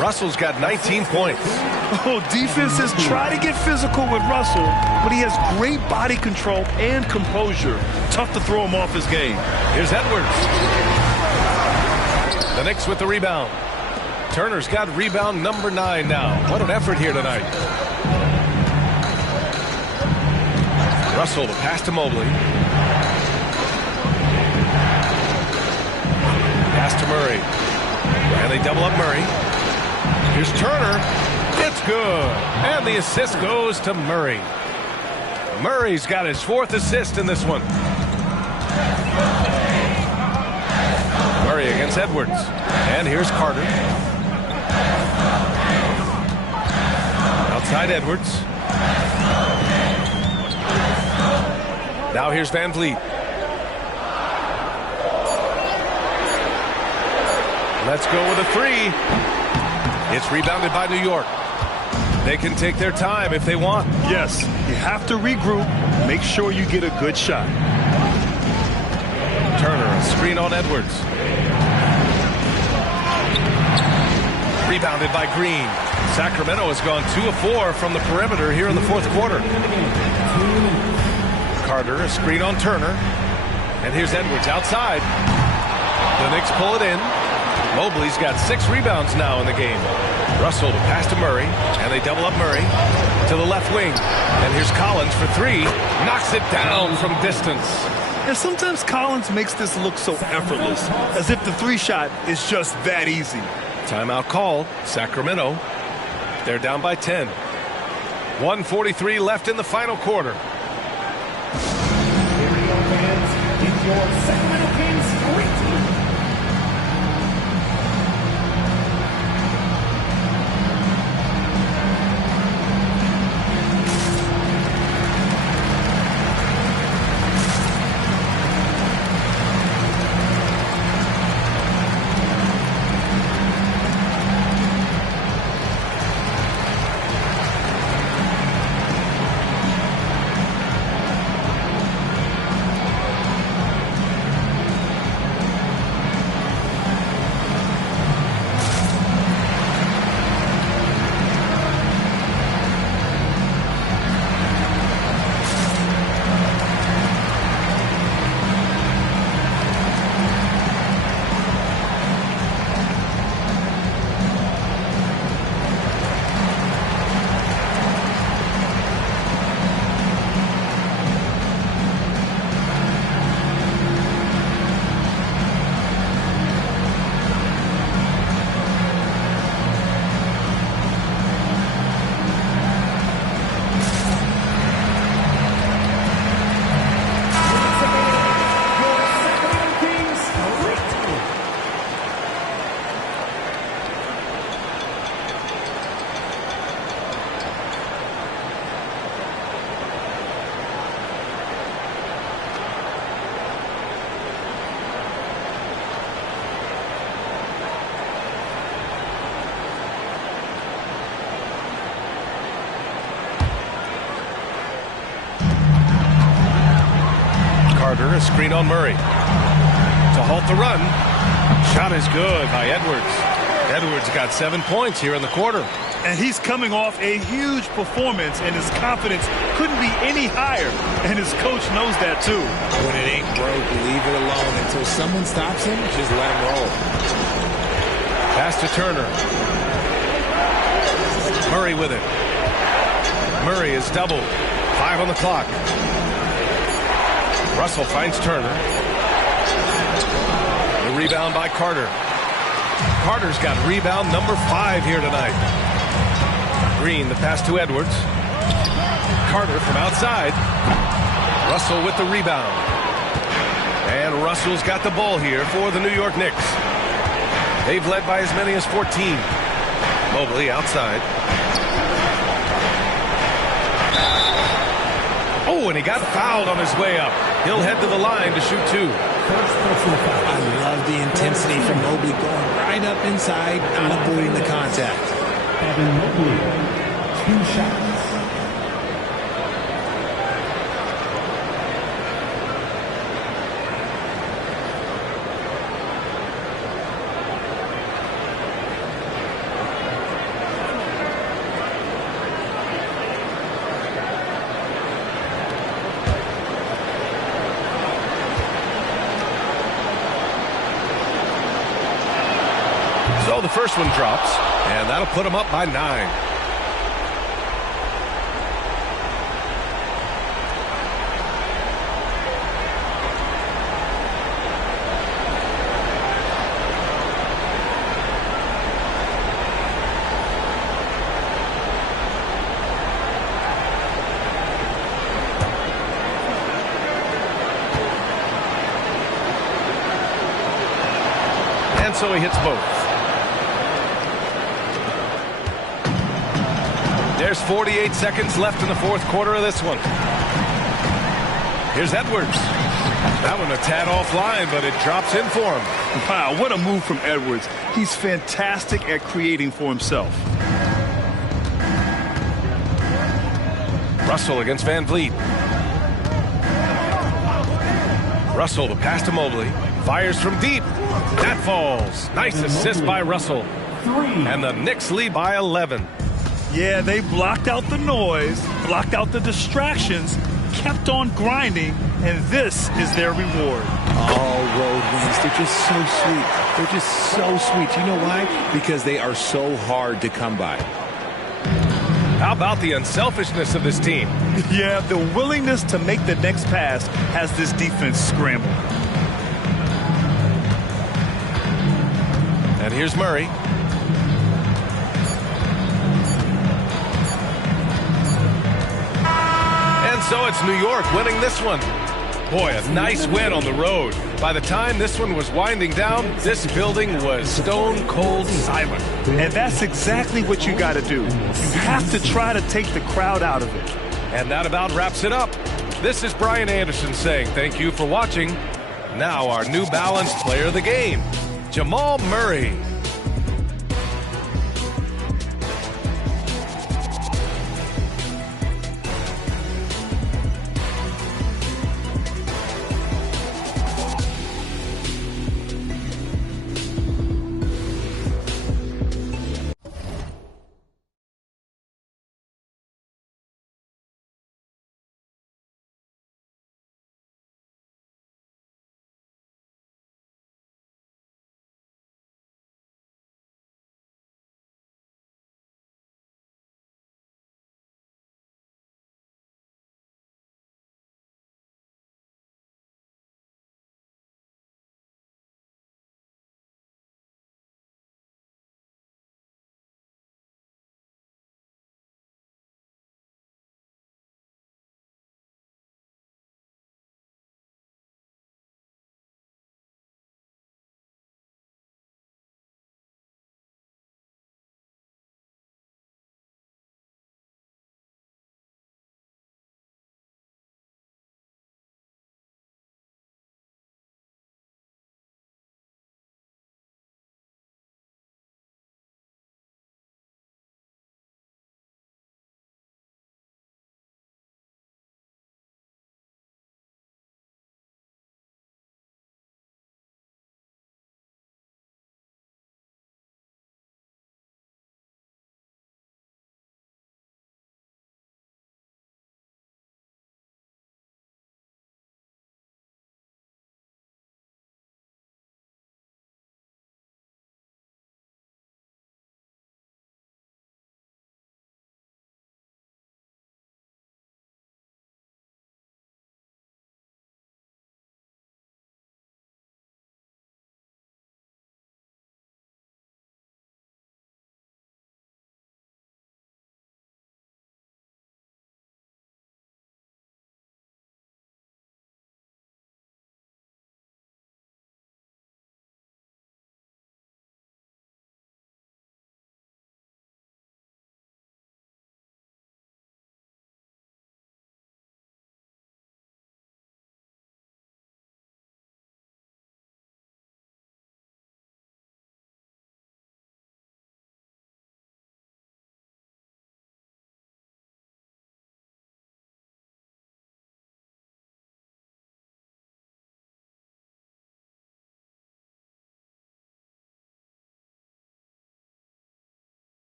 Russell's got 19 points. Oh, defenses try to get physical with Russell, but he has great body control and composure. Tough to throw him off his game. Here's Edwards. The Knicks with the rebound. Turner's got rebound number 9 now. What an effort here tonight. Russell, the pass to Mobley. Pass to Murray. And they double up Murray. Here's Turner. It's good. And the assist goes to Murray. Murray's got his 4th assist in this one. Murray against Edwards. And here's Carter. Outside Edwards. Now here's Van Vliet. Let's go with a 3. It's rebounded by New York. They can take their time if they want. Yes, you have to regroup. Make sure you get a good shot. Turner, a screen on Edwards. Rebounded by Green. Sacramento has gone 2 of 4 from the perimeter here in the fourth quarter. Carter, a screen on Turner. And here's Edwards outside. The Knicks pull it in. Mobley's got 6 rebounds now in the game. Russell to pass to Murray, and they double up Murray to the left wing. And here's Collins for 3. Knocks it down from distance. And sometimes Collins makes this look so effortless, as if the 3-shot is just that easy. Timeout called. Sacramento. They're down by 10. 1:43 left in the final quarter. Here we go, fans. It's your Sacramento Kings great Turner, screen on Murray. To halt the run. Shot is good by Edwards. Edwards got 7 points here in the quarter. And he's coming off a huge performance, and his confidence couldn't be any higher. And his coach knows that, too. When it ain't broke, leave it alone. Until someone stops him, just let him roll. Pass to Turner. Murray with it. Murray is doubled. 5 on the clock. Russell finds Turner. The rebound by Carter. Carter's got rebound number 5 here tonight. Green, the pass to Edwards. Carter from outside. Russell with the rebound. And Russell's got the ball here for the New York Knicks. They've led by as many as 14. Mobley outside. Oh, and he got fouled on his way up. He'll head to the line to shoot 2. I love the intensity from Mobley going right up inside, not avoiding the contact. Evan Mobley, 2 shots. So the first one drops, and that'll put him up by 9. And so he hits both. There's 48 seconds left in the fourth quarter of this one. Here's Edwards. That one a tad offline, but it drops in for him. Wow, what a move from Edwards. He's fantastic at creating for himself. Russell against Van Vliet. Russell, the pass to Mobley. Fires from deep. That falls. Nice assist by Russell. And the Knicks lead by 11. Yeah, they blocked out the noise, blocked out the distractions, kept on grinding, and this is their reward. All road wins. They're just so sweet. They're just so sweet. You know why? Because they are so hard to come by. How about the unselfishness of this team? Yeah, the willingness to make the next pass has this defense scrambled. And here's Murray. And so it's New York winning this one. Boy, a nice win on the road. By the time this one was winding down, this building was stone cold silent. And that's exactly what you got to do. You have to try to take the crowd out of it. And that about wraps it up. This is Brian Anderson saying thank you for watching. Now our New Balance player of the game, Jamal Murray.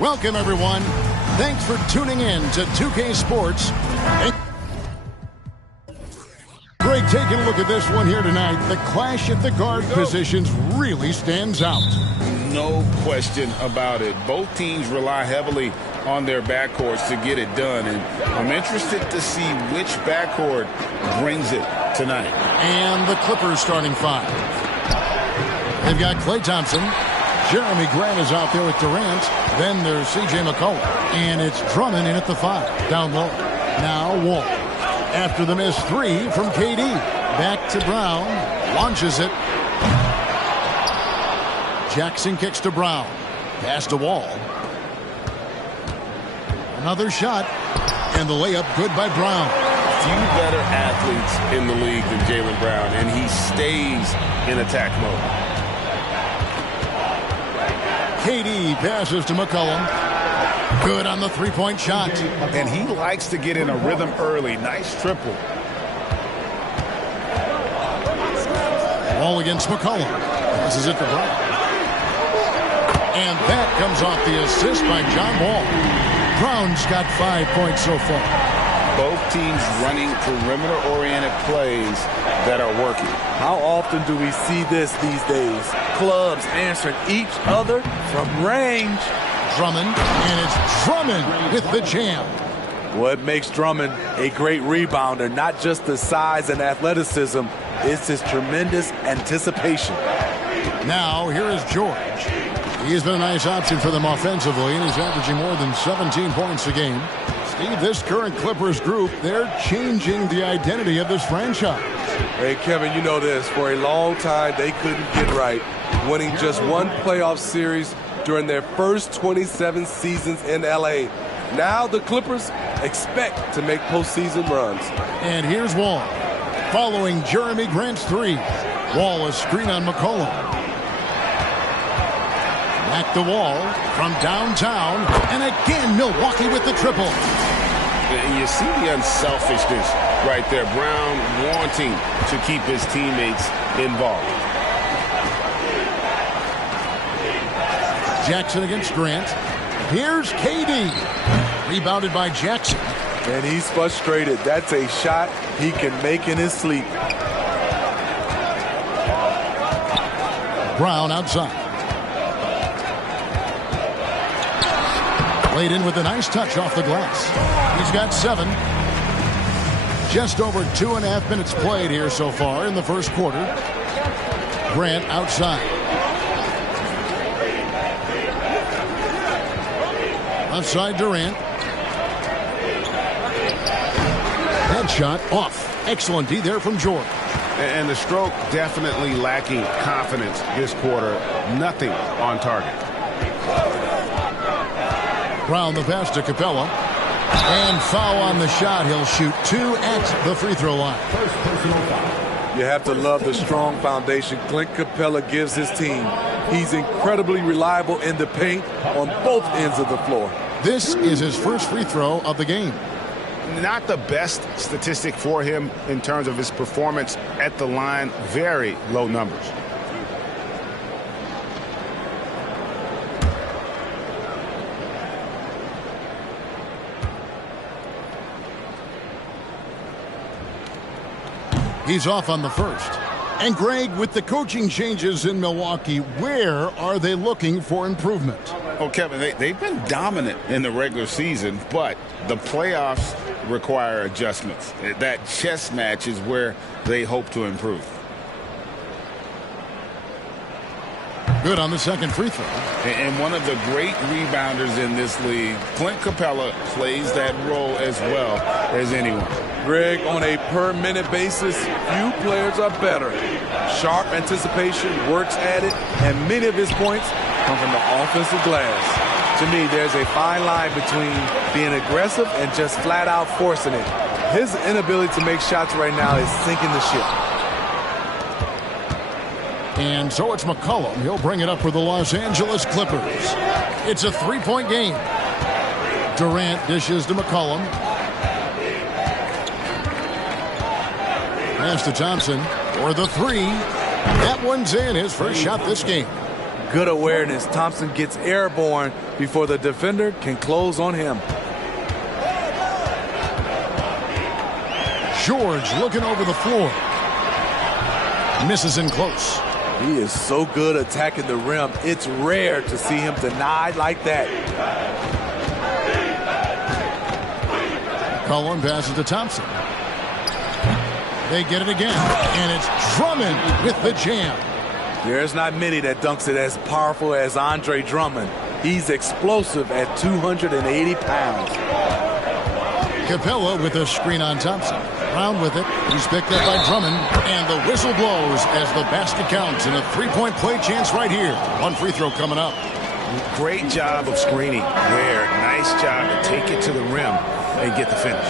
Welcome, everyone. Thanks for tuning in to 2K Sports. Greg, taking a look at this one here tonight. The clash at the guard positions really stands out. No question about it. Both teams rely heavily on their backcourts to get it done, and I'm interested to see which backcourt brings it tonight. And the Clippers starting five. They've got Klay Thompson. Jeremy Grant is out there with Durant. Then there's C.J. McCollum. And it's Drummond in at the five. Down low. Now Wall. After the missed three from KD. Back to Brown. Launches it. Jackson kicks to Brown. Pass to Wall. Another shot. And the layup good by Brown. Few better athletes in the league than Jaylen Brown, and he stays in attack mode. KD passes to McCollum. Good on the three-point shot. And he likes to get in a rhythm early. Nice triple. Wall against McCollum. Passes it to Brown. And that comes off the assist by John Wall. Brown's got 5 points so far. Both teams running perimeter-oriented plays that are working. How often do we see this these days? Clubs answering each other from range. Drummond, and it's Drummond with the jam. What makes Drummond a great rebounder, not just the size and athleticism, it's his tremendous anticipation. Now, here is George. He's been a nice option for them offensively, and he's averaging more than 17 points a game. Steve, this current Clippers group, they're changing the identity of this franchise. Hey, Kevin, you know this. For a long time, they couldn't get right, winning just one playoff series during their first 27 seasons in L.A. Now the Clippers expect to make postseason runs. And here's Wall. Following Jeremy Grant's three. Wall a screen on McCollum. Back to Wall from downtown. And again, Milwaukee with the triple. You see the unselfishness right there. Brown wanting to keep his teammates involved. Jackson against Grant. Here's KD. Rebounded by Jackson. And he's frustrated. That's a shot he can make in his sleep. Brown outside. Laid in with a nice touch off the glass. He's got 7. Just over 2.5 minutes played here so far in the first quarter. Grant outside. Left side Durant. Headshot off. Excellent D there from George. And the stroke definitely lacking confidence this quarter. Nothing on target. Brown the pass to Capella. And foul on the shot. He'll shoot 2 at the free throw line. First personal foul. You have to love the strong foundation Clint Capella gives his team. He's incredibly reliable in the paint on both ends of the floor. This is his first free throw of the game. Not the best statistic for him in terms of his performance at the line. Very low numbers. He's off on the first. And Greg, with the coaching changes in Milwaukee, where are they looking for improvement? Oh, Kevin, they've been dominant in the regular season, but the playoffs require adjustments. That chess match is where they hope to improve. Good on the second free throw. And one of the great rebounders in this league, Clint Capella, plays that role as well as anyone. Greg, on a per-minute basis, few players are better. Sharp anticipation, works at it, and many of his points come from the offensive glass. To me, there's a fine line between being aggressive and just flat-out forcing it. His inability to make shots right now is sinking the ship. And so it's McCollum. He'll bring it up for the Los Angeles Clippers. It's a 3-point game. Durant dishes to McCollum. Pass to Thompson for the 3. That one's in. His first shot this game. Good awareness. Thompson gets airborne before the defender can close on him. George looking over the floor. Misses in close. He is so good attacking the rim. It's rare to see him denied like that. Cullen passes to Thompson. They get it again, and it's Drummond with the jam. There's not many that dunks it as powerful as Andre Drummond. He's explosive at 280 pounds. Capella with a screen on Thompson. Brown with it. He's picked up by Drummond, and the whistle blows as the basket counts, and a three-point play chance right here. One free throw coming up. Great job of screening. Ware, nice job to take it to the rim and get the finish.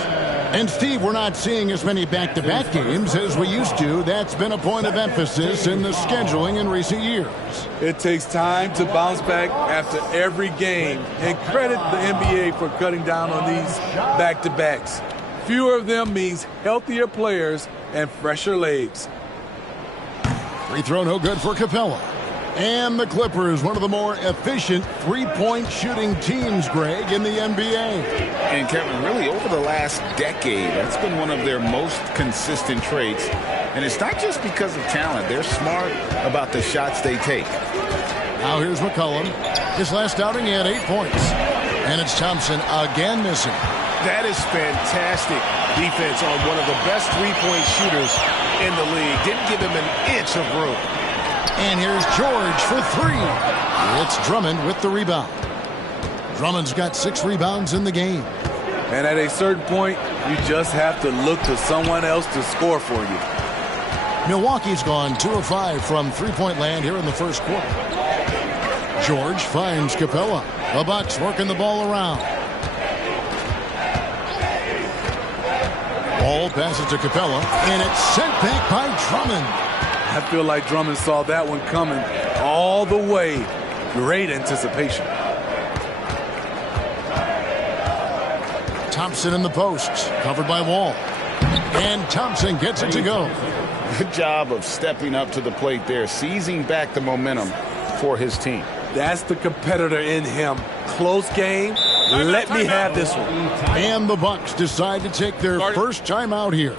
And Steve, we're not seeing as many back-to-back games as we used to. That's been a point of emphasis in the scheduling in recent years. It takes time to bounce back after every game, and credit the NBA for cutting down on these back-to-backs. Fewer of them means healthier players and fresher legs. Free throw no good for Capella. And the Clippers, one of the more efficient three-point shooting teams, Greg, in the NBA. And Kevin, really over the last decade, that's been one of their most consistent traits. And it's not just because of talent. They're smart about the shots they take. Now here's McCollum. His last outing, he had 8 points. And it's Thompson again missing. That is fantastic defense on one of the best three-point shooters in the league. Didn't give him an inch of room. And here's George for three. It's Drummond with the rebound. Drummond's got 6 rebounds in the game. And at a certain point, you just have to look to someone else to score for you. Milwaukee's gone 2 of 5 from three-point land here in the first quarter. George finds Capella. The Bucks working the ball around. Ball passes to Capella, and it's sent back by Drummond. I feel like Drummond saw that one coming all the way. Great anticipation. Thompson in the post, covered by Wall. And Thompson gets it to go. Good job of stepping up to the plate there, seizing back the momentum for his team. That's the competitor in him. Close game. Let me have this one. And the Bucks decide to take their first time out here.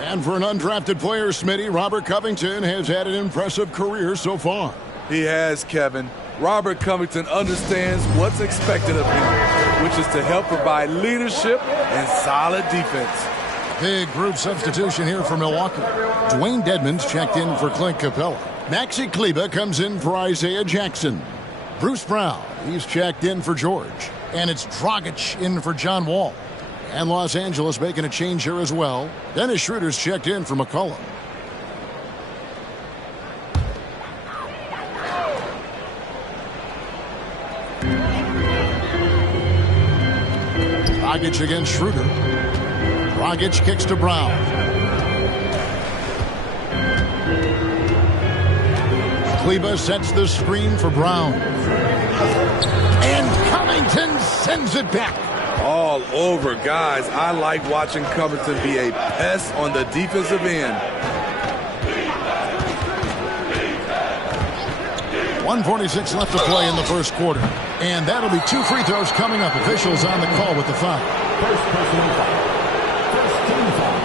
And for an undrafted player, Smitty, Robert Covington has had an impressive career so far. He has, Kevin. Robert Covington understands what's expected of him, which is to help provide leadership and solid defense. Big group substitution here for Milwaukee. Dwayne Dedmon's checked in for Clint Capella. Maxi Kleber comes in for Isaiah Jackson. Bruce Brown, he's checked in for George. And it's Dragic in for John Wall. And Los Angeles making a change here as well. Dennis Schroeder's checked in for McCollum. Dragic against Schroeder. Dragic kicks to Brown. Kleber sets the screen for Brown. And Covington sends it back. All over, guys. I like watching Covington be a pest on the defensive end. 1:46 left to play in the first quarter. And that'll be 2 free throws coming up. Officials on the call with the foul. First personal foul. First team foul.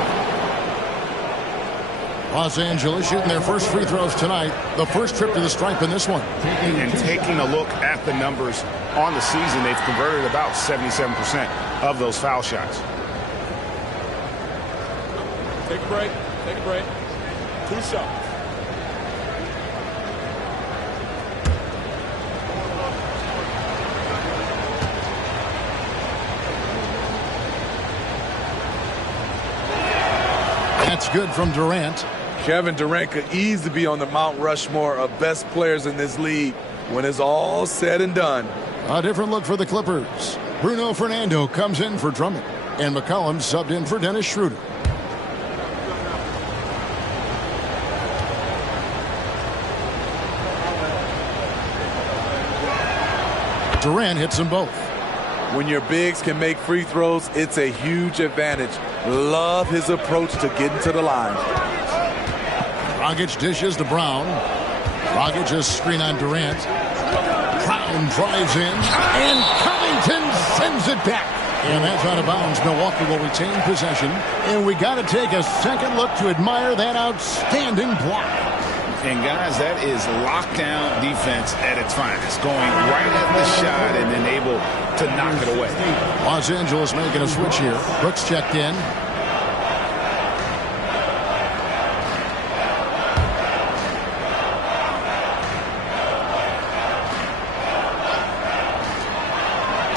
Los Angeles shooting their first free throws tonight. The first trip to the stripe in this one. And taking a look at the numbers on the season, they've converted about 77% of those foul shots. Take a break. Take a break. 2 shots. That's good from Durant. Kevin Durant could easily be on the Mount Rushmore of best players in this league when it's all said and done. A different look for the Clippers. Bruno Fernando comes in for Drummond. And McCollum subbed in for Dennis Schroeder. Durant hits them both. When your bigs can make free throws, it's a huge advantage. Love his approach to getting to the line. Dragic dishes to Brown. Dragic just screen on Durant. Brown drives in, and Covington sends it back. And that's out of bounds. Milwaukee will retain possession. And we got to take a second look to admire that outstanding block. And guys, that is lockdown defense at its finest. Going right at the shot and then able to knock it away. Los Angeles making a switch here. Brooks checked in.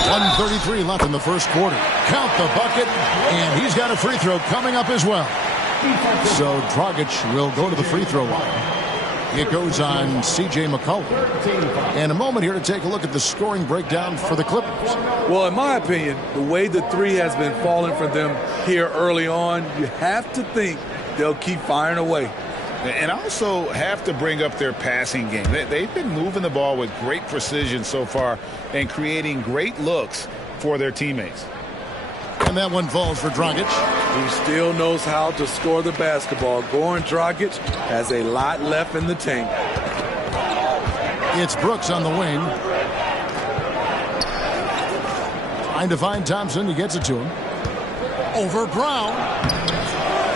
.133 left in the first quarter. Count the bucket, and he's got a free throw coming up as well. So Dragic will go to the free throw line. It goes on C.J. McCollum. And a moment here to take a look at the scoring breakdown for the Clippers. Well, in my opinion, the way the three has been falling for them here early on, you have to think they'll keep firing away. And also have to bring up their passing game. They've been moving the ball with great precision so far and creating great looks for their teammates. And that one falls for Dragic. He still knows how to score the basketball. Goran Dragic has a lot left in the tank. It's Brooks on the wing. Trying to find Thompson. He gets it to him. Over Brown.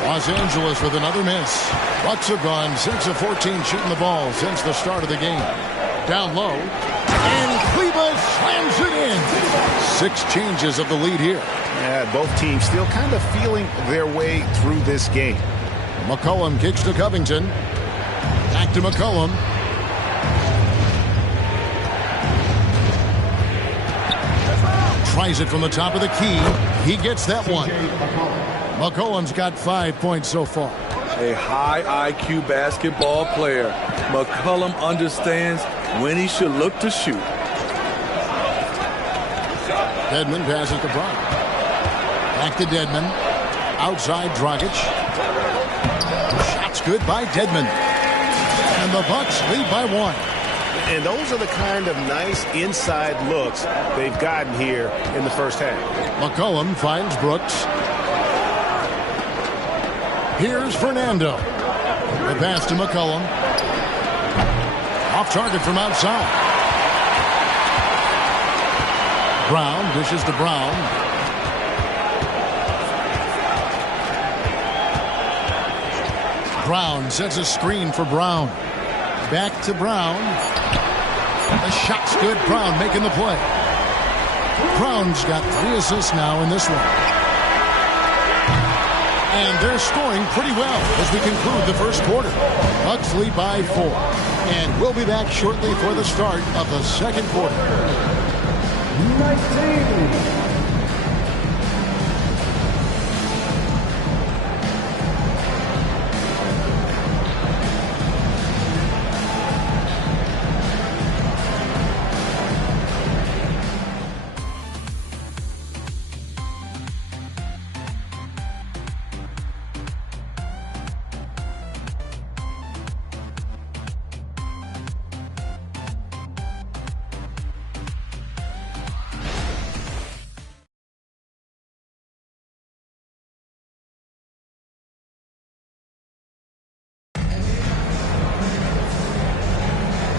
Los Angeles with another miss. Bucks have gone 6 of 14 shooting the ball since the start of the game. Down low. And Kleba slams it in. 6 changes of the lead here. Yeah, both teams still kind of feeling their way through this game. McCollum kicks to Covington. Back to McCollum. Tries it from the top of the key. He gets that one. McCollum's got 5 points so far. A high IQ basketball player. McCollum understands when he should look to shoot. Dedmon passes to Brown. Back to Dedmon. Outside Dragic. Shot's good by Dedmon. And the Bucks lead by 1. And those are the kind of nice inside looks they've gotten here in the first half. McCollum finds Brooks. Here's Fernando. The pass to McCollum. Off target from outside. Brown dishes to Brown. Brown sets a screen for Brown. Back to Brown. The shot's good. Brown making the play. Brown's got 3 assists now in this one. And they're scoring pretty well as we conclude the first quarter. Bucks lead by 4. And we'll be back shortly for the start of the second quarter. 19.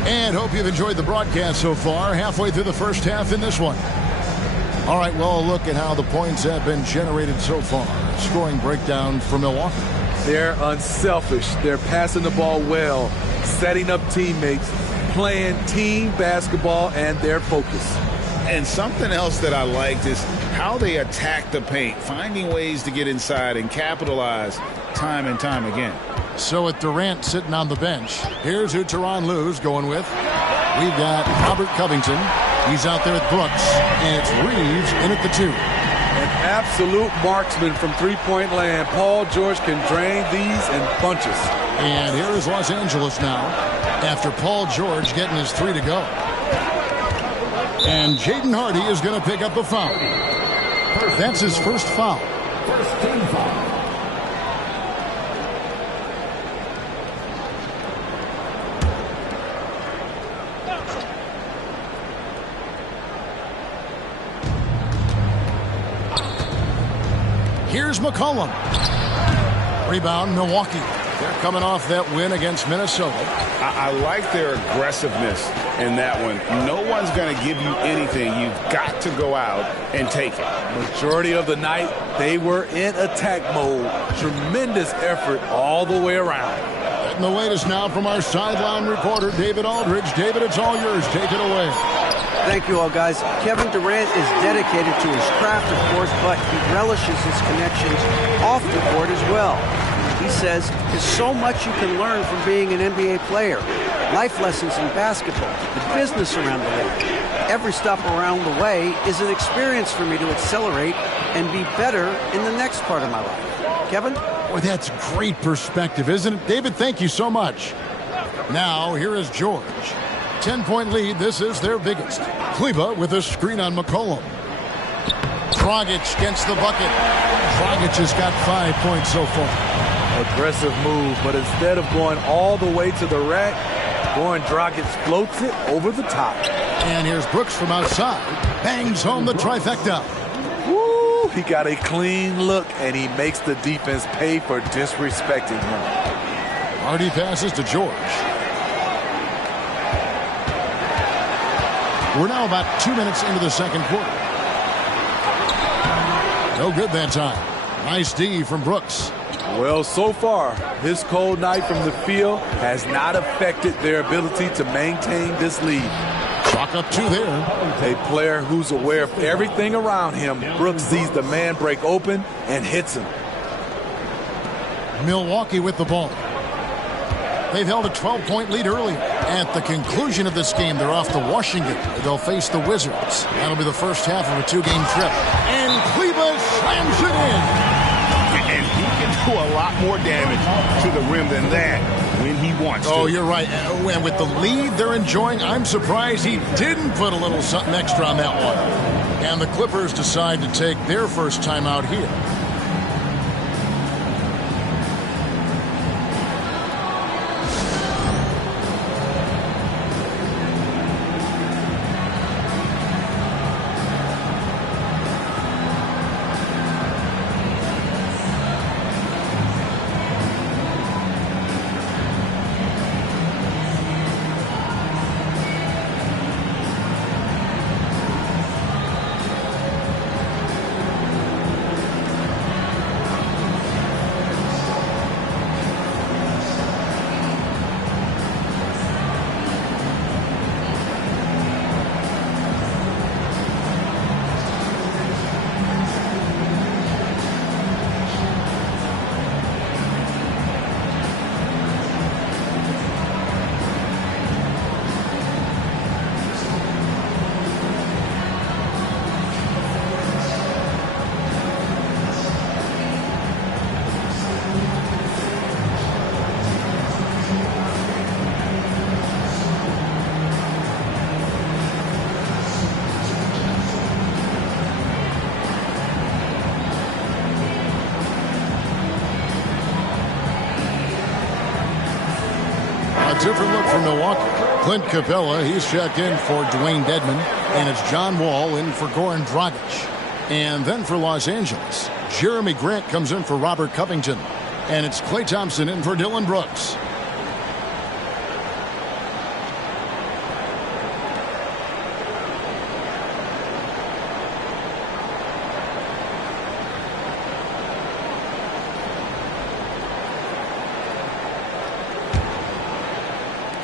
And hope you've enjoyed the broadcast so far. Halfway through the first half in this one. All right, well, a look at how the points have been generated so far. Scoring breakdown for Milwaukee. They're unselfish. They're passing the ball well, setting up teammates, playing team basketball, and their focus. And something else that I liked is how they attack the paint, finding ways to get inside and capitalize time and time again. So with Durant sitting on the bench, here's who Tyronn Lue's going with. We've got Robert Covington. He's out there with Brooks. And it's Reeves in at the 2. An absolute marksman from three-point land. Paul George can drain these in bunches. And here is Los Angeles now after Paul George getting his 3 to go. And Jaden Hardy is going to pick up a foul. That's his first foul. First team foul. Here's McCollum. Rebound, Milwaukee. They're coming off that win against Minnesota. I like their aggressiveness in that one. No one's going to give you anything. You've got to go out and take it. Majority of the night, they were in attack mode. Tremendous effort all the way around. And the latest now from our sideline reporter, David Aldridge. David, it's all yours. Take it away. Thank you all, guys. Kevin Durant is dedicated to his craft, of course, but he relishes his connections off the court as well. He says there's so much you can learn from being an NBA player. Life lessons in basketball, the business around the league. Every stop around the way is an experience for me to accelerate and be better in the next part of my life. Kevin? Boy, that's great perspective, isn't it? David, thank you so much. Now, here is George. 10-point lead. This is their biggest. Kleba with a screen on McCollum. Dragic gets the bucket. Dragic has got 5 points so far. Aggressive move, but instead of going all the way to the rack, Goran Dragic floats it over the top. And here's Brooks from outside. Bangs home the trifecta. Woo! He got a clean look, and he makes the defense pay for disrespecting him. Hardy passes to George. We're now about 2 minutes into the second quarter. No good that time. Nice D from Brooks. Well, so far, his cold night from the field has not affected their ability to maintain this lead. Chalk up 2 there. A player who's aware of everything around him. Brooks sees the man break open and hits him. Milwaukee with the ball. They've held a 12-point lead early. At the conclusion of this game, they're off to Washington. They'll face the Wizards. That'll be the first half of a 2-game trip. And Kleba slams it in. And he can do a lot more damage to the rim than that when he wants to. Oh, you're right. And with the lead they're enjoying, I'm surprised he didn't put a little something extra on that one. And the Clippers decide to take their first time out here. Different look from Milwaukee. Clint Capella, he's checked in for Dwayne Dedmon. And it's John Wall in for Goran Dragic. And then for Los Angeles, Jeremy Grant comes in for Robert Covington. And it's Klay Thompson in for Dylan Brooks.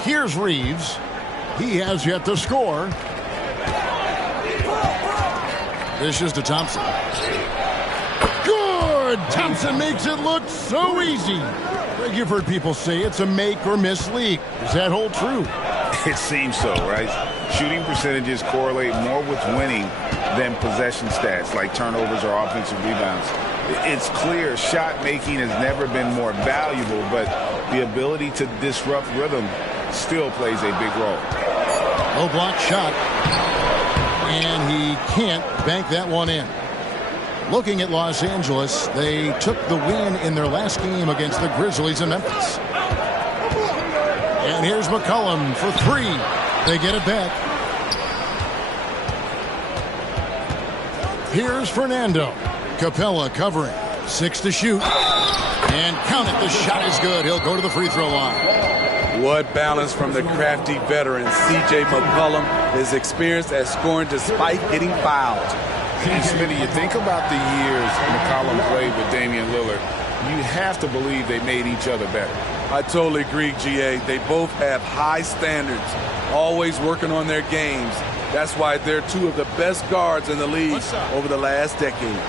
Here's Reeves. He has yet to score. This is to Thompson. Good! Thompson makes it look so easy. You've heard people say it's a make or miss league. Does that hold true? It seems so, right? Shooting percentages correlate more with winning than possession stats like turnovers or offensive rebounds. It's clear shot making has never been more valuable, but the ability to disrupt rhythm still plays a big role. Low block shot. And he can't bank that one in. Looking at Los Angeles, they took the win in their last game against the Grizzlies in Memphis. And here's McCollum for 3. They get it back. Here's Fernando. Capella covering. 6 to shoot. And count it. The shot is good. He'll go to the free throw line. What balance from the crafty veteran. C.J. McCollum is experienced at scoring despite getting fouled. And Smitty, you think about the years McCollum played with Damian Lillard, you have to believe they made each other better. I totally agree, G.A. They both have high standards, always working on their games. That's why they're two of the best guards in the league over the last decade.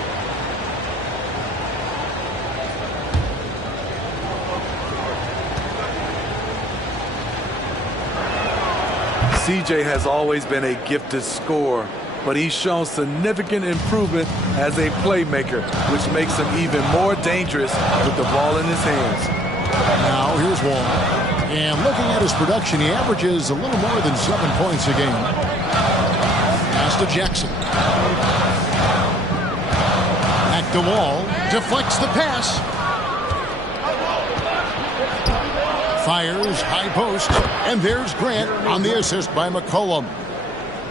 CJ has always been a gifted scorer, but he's shown significant improvement as a playmaker, which makes him even more dangerous with the ball in his hands. Now here's Wall. And looking at his production, he averages a little more than 7 points a game. Pass to Jackson. Back to Wall. Deflects the pass. Fires, high post, and there's Grant on the assist by McCollum.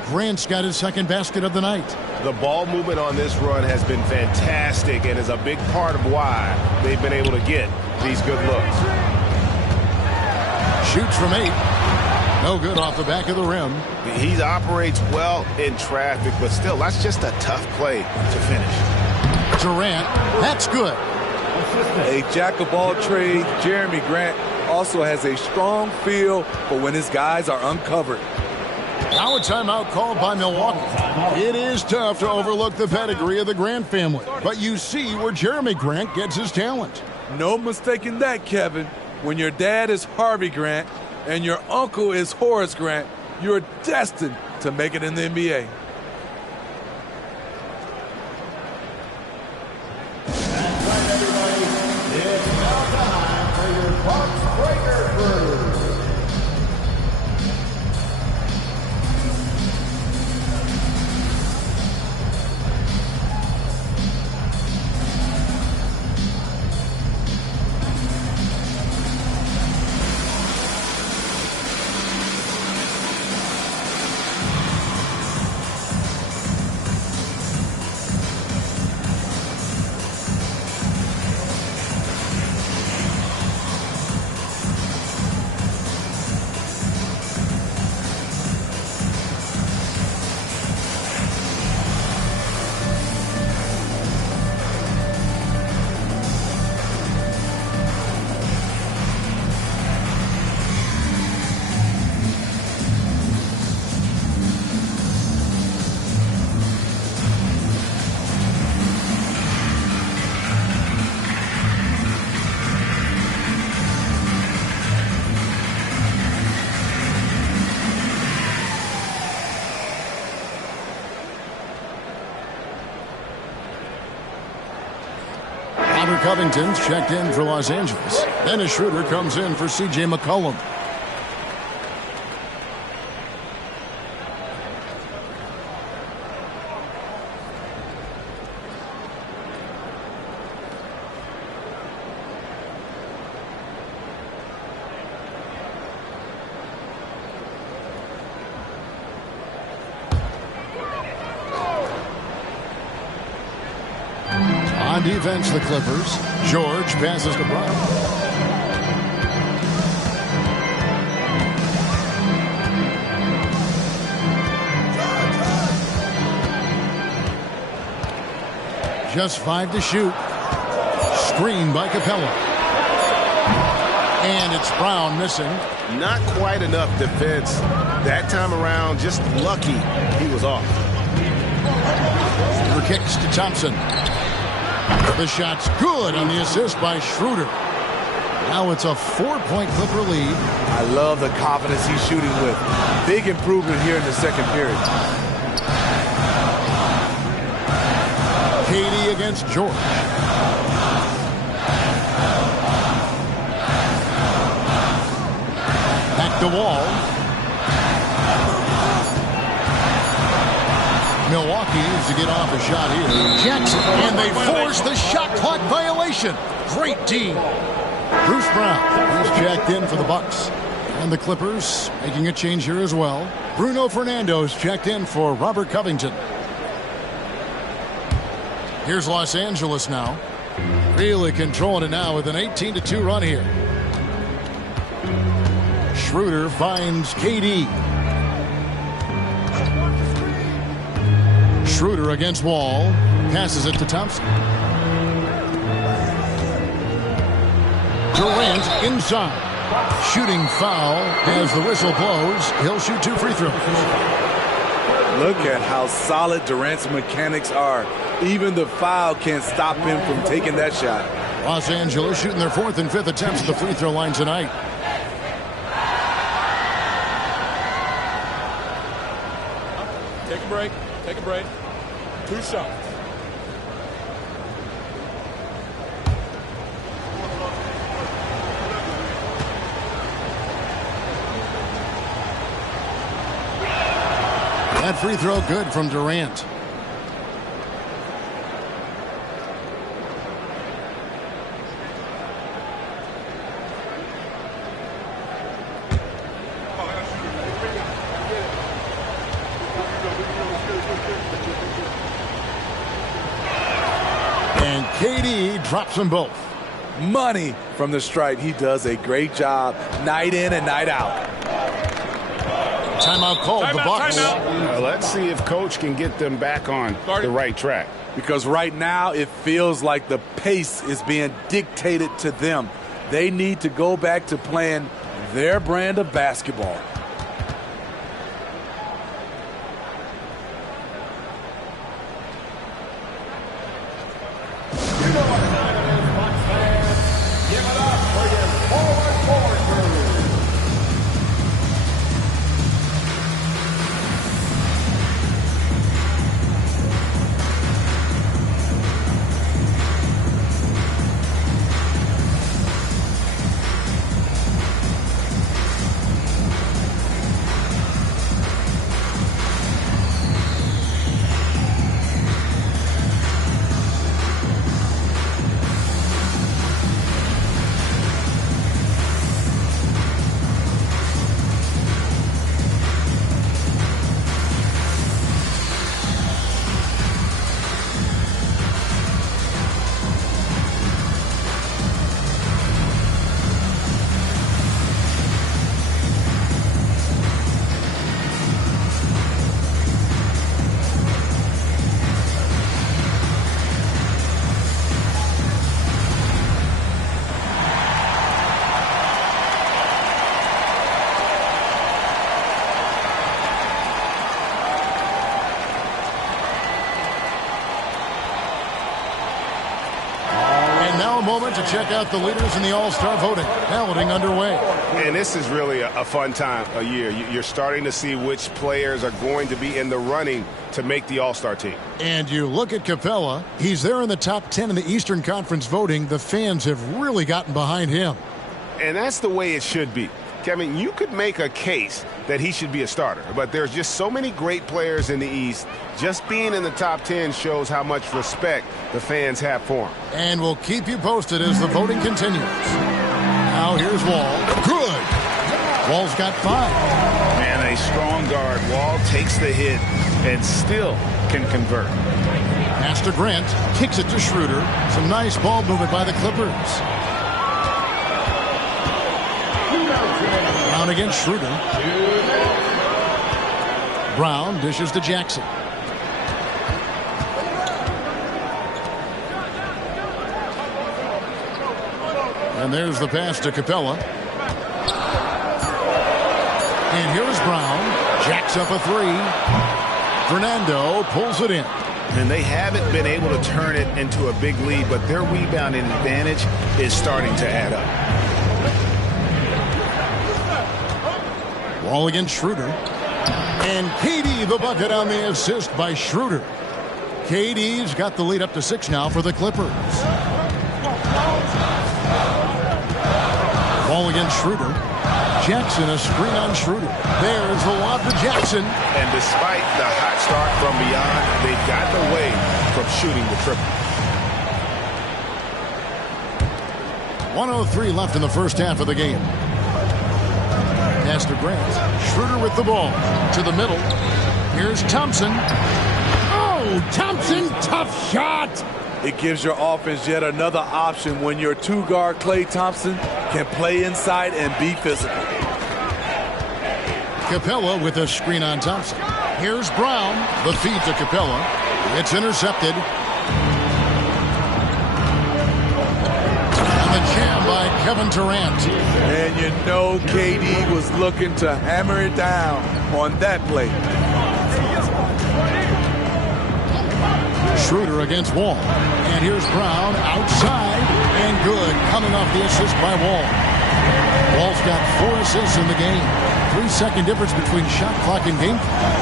Grant's got his second basket of the night. The ball movement on this run has been fantastic and is a big part of why they've been able to get these good looks. Shoots from 8. No good off the back of the rim. He operates well in traffic, but still, that's just a tough play to finish. Durant, that's good. A jack of all trades, Jeremy Grant also has a strong feel for when his guys are uncovered. Now a timeout called by Milwaukee. It is tough to overlook the pedigree of the Grant family, but you see where Jeremy Grant gets his talent. No mistaking that, Kevin. When your dad is Harvey Grant and your uncle is Horace Grant, you're destined to make it in the NBA. Covington's checked in for Los Angeles. Dennis Schroeder comes in for C.J. McCollum. On defense, the Clippers. George passes to Brown. Just 5 to shoot. Screen by Capella. And it's Brown missing. Not quite enough defense. That time around, just lucky he was off. For kicks to Thompson. The shot's good on the assist by Schroeder. Now it's a 4-point Clipper lead. I love the confidence he's shooting with. Big improvement here in the second period. Katie against George. Back to Wall. Milwaukee needs to get off a shot here. Jackson, and they force the shot clock violation. Great D. Bruce Brown, he's checked in for the Bucks. And the Clippers making a change here as well. Bruno Fernando's checked in for Robert Covington. Here's Los Angeles now. Really controlling it now with an 18-2 run here. Schroeder finds KD. Schroeder against Wall. Passes it to Thompson. Durant inside. Shooting foul as the whistle blows. He'll shoot 2 free throws. Look at how solid Durant's mechanics are. Even the foul can't stop him from taking that shot. Los Angeles shooting their 4th and 5th attempts at the free throw line tonight. Take a break. Take a break. 2 shots. That free throw good from Durant. And KD drops them both. Money from the stripe. He does a great job night in and night out. Timeout called. The Bucks. Let's see if Coach can get them back on the right track. Because right now it feels like the pace is being dictated to them. They need to go back to playing their brand of basketball. To check out the leaders in the All-Star voting. Balloting underway. And this is really a fun time of year. You're starting to see which players are going to be in the running to make the All-Star team. And you look at Capella. He's there in the top 10 in the Eastern Conference voting. The fans have really gotten behind him. And that's the way it should be. Kevin, you could make a case that he should be a starter, but there's just so many great players in the East. Just being in the top 10 shows how much respect the fans have for him. And we'll keep you posted as the voting continues. Now here's Wall. Good. Wall's got 5. Man, a strong guard. Wall takes the hit and still can convert. Pass to Grant. Kicks it to Schroeder. Some nice ball movement by the Clippers. Brown against Schroeder. Brown dishes to Jackson. And there's the pass to Capella. And here's Brown. Jacks up a 3. Fernando pulls it in. And they haven't been able to turn it into a big lead, but their rebounding advantage is starting to add up. Wall against Schroeder. And KD the bucket on the assist by Schroeder. KD's got the lead up to 6 now for the Clippers. Wall against Schroeder. Jackson a screen on Schroeder. There's the lob to Jackson. And despite the hot start from beyond, they've gotten away from shooting the triple. 1:03 left in the first half of the game. Pass to Grant. Schroeder with the ball. To the middle. Here's Thompson. Oh, Thompson, tough shot. It gives your offense yet another option when your two-guard Klay Thompson can play inside and be physical. Capella with a screen on Thompson. Here's Brown. The feed to Capella. It's intercepted. And the jam by Kevin Durant. And you know KD was looking to hammer it down on that play. Schroeder against Wall. And here's Brown outside. And good. Coming off the assist by Wall. Wall's got 4 assists in the game. 3-second difference between shot clock and game clock.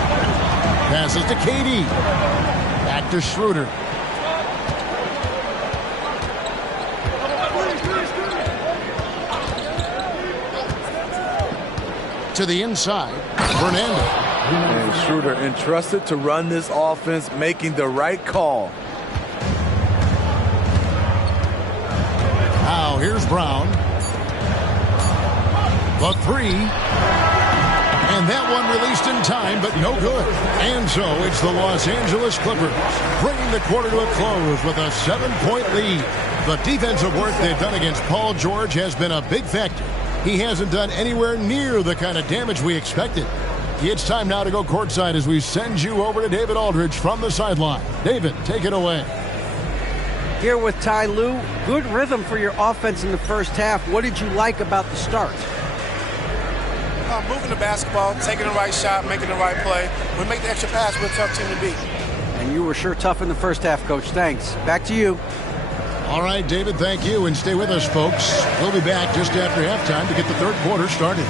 Passes to KD. Back to Schroeder. To the inside. Fernando. And Schroeder entrusted to run this offense, making the right call. Now here's Brown. The 3. And that one released in time, but no good. And so it's the Los Angeles Clippers bringing the quarter to a close with a 7-point lead. The defensive work they've done against Paul George has been a big factor. He hasn't done anywhere near the kind of damage we expected. It's time now to go courtside as we send you over to David Aldridge from the sideline. David, take it away. Here with Ty Lue. Good rhythm for your offense in the first half. What did you like about the start? Moving the basketball, taking the right shot, making the right play. We make the extra pass, we're a tough team to beat. And you were sure tough in the first half, Coach. Thanks. Back to you. All right, David, thank you. And stay with us, folks. We'll be back just after halftime to get the third quarter started.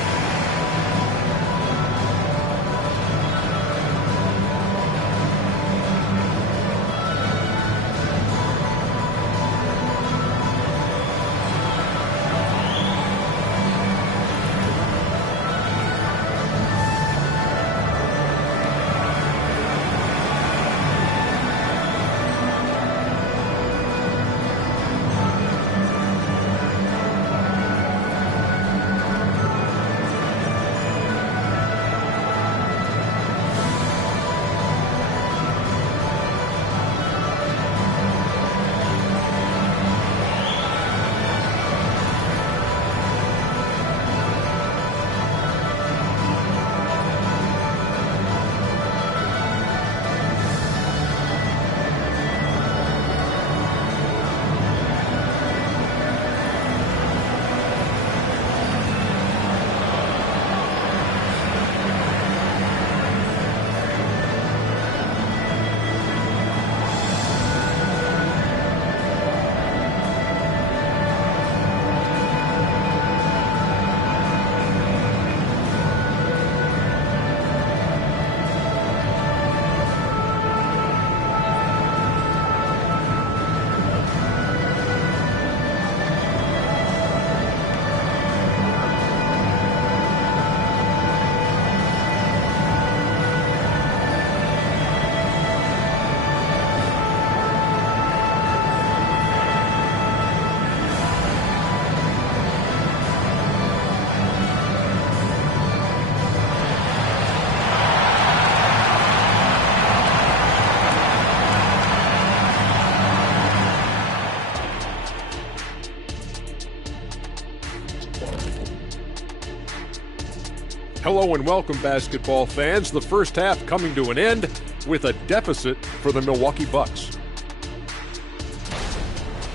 Hello and welcome, basketball fans. The first half coming to an end with a deficit for the Milwaukee Bucks.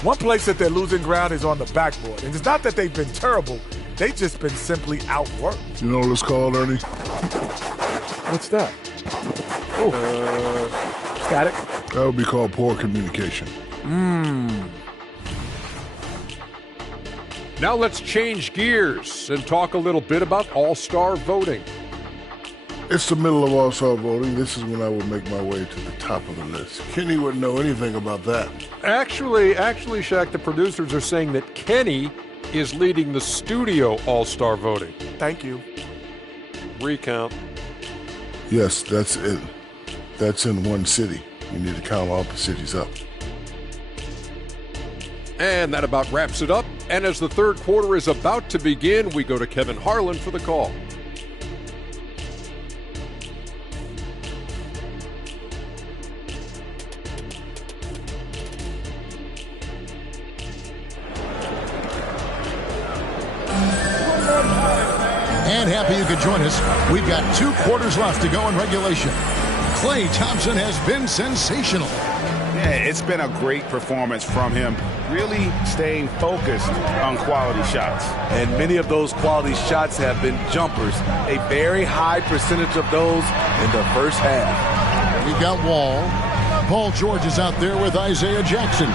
One place that they're losing ground is on the backboard. And it's not that they've been terrible. They've just been simply outworked. You know what it's called, Ernie? What's that? Oh, static. That would be called poor communication. Now let's change gears and talk a little bit about All-Star voting. It's the middle of All-Star voting. This is when I would make my way to the top of the list. Kenny wouldn't know anything about that. Actually, Shaq, the producers are saying that Kenny is leading the studio All-Star voting. Thank you. Recount. Yes, that's it. That's in one city. You need to count all the cities up. And that about wraps it up. And as the third quarter is about to begin, we go to Kevin Harlan for the call. And happy you could join us. We've got 2 quarters left to go in regulation. Klay Thompson has been sensational. Yeah, it's been a great performance from him, really staying focused on quality shots. And many of those quality shots have been jumpers, a very high percentage of those in the first half. We've got Wall. Paul George is out there with Isaiah Jackson.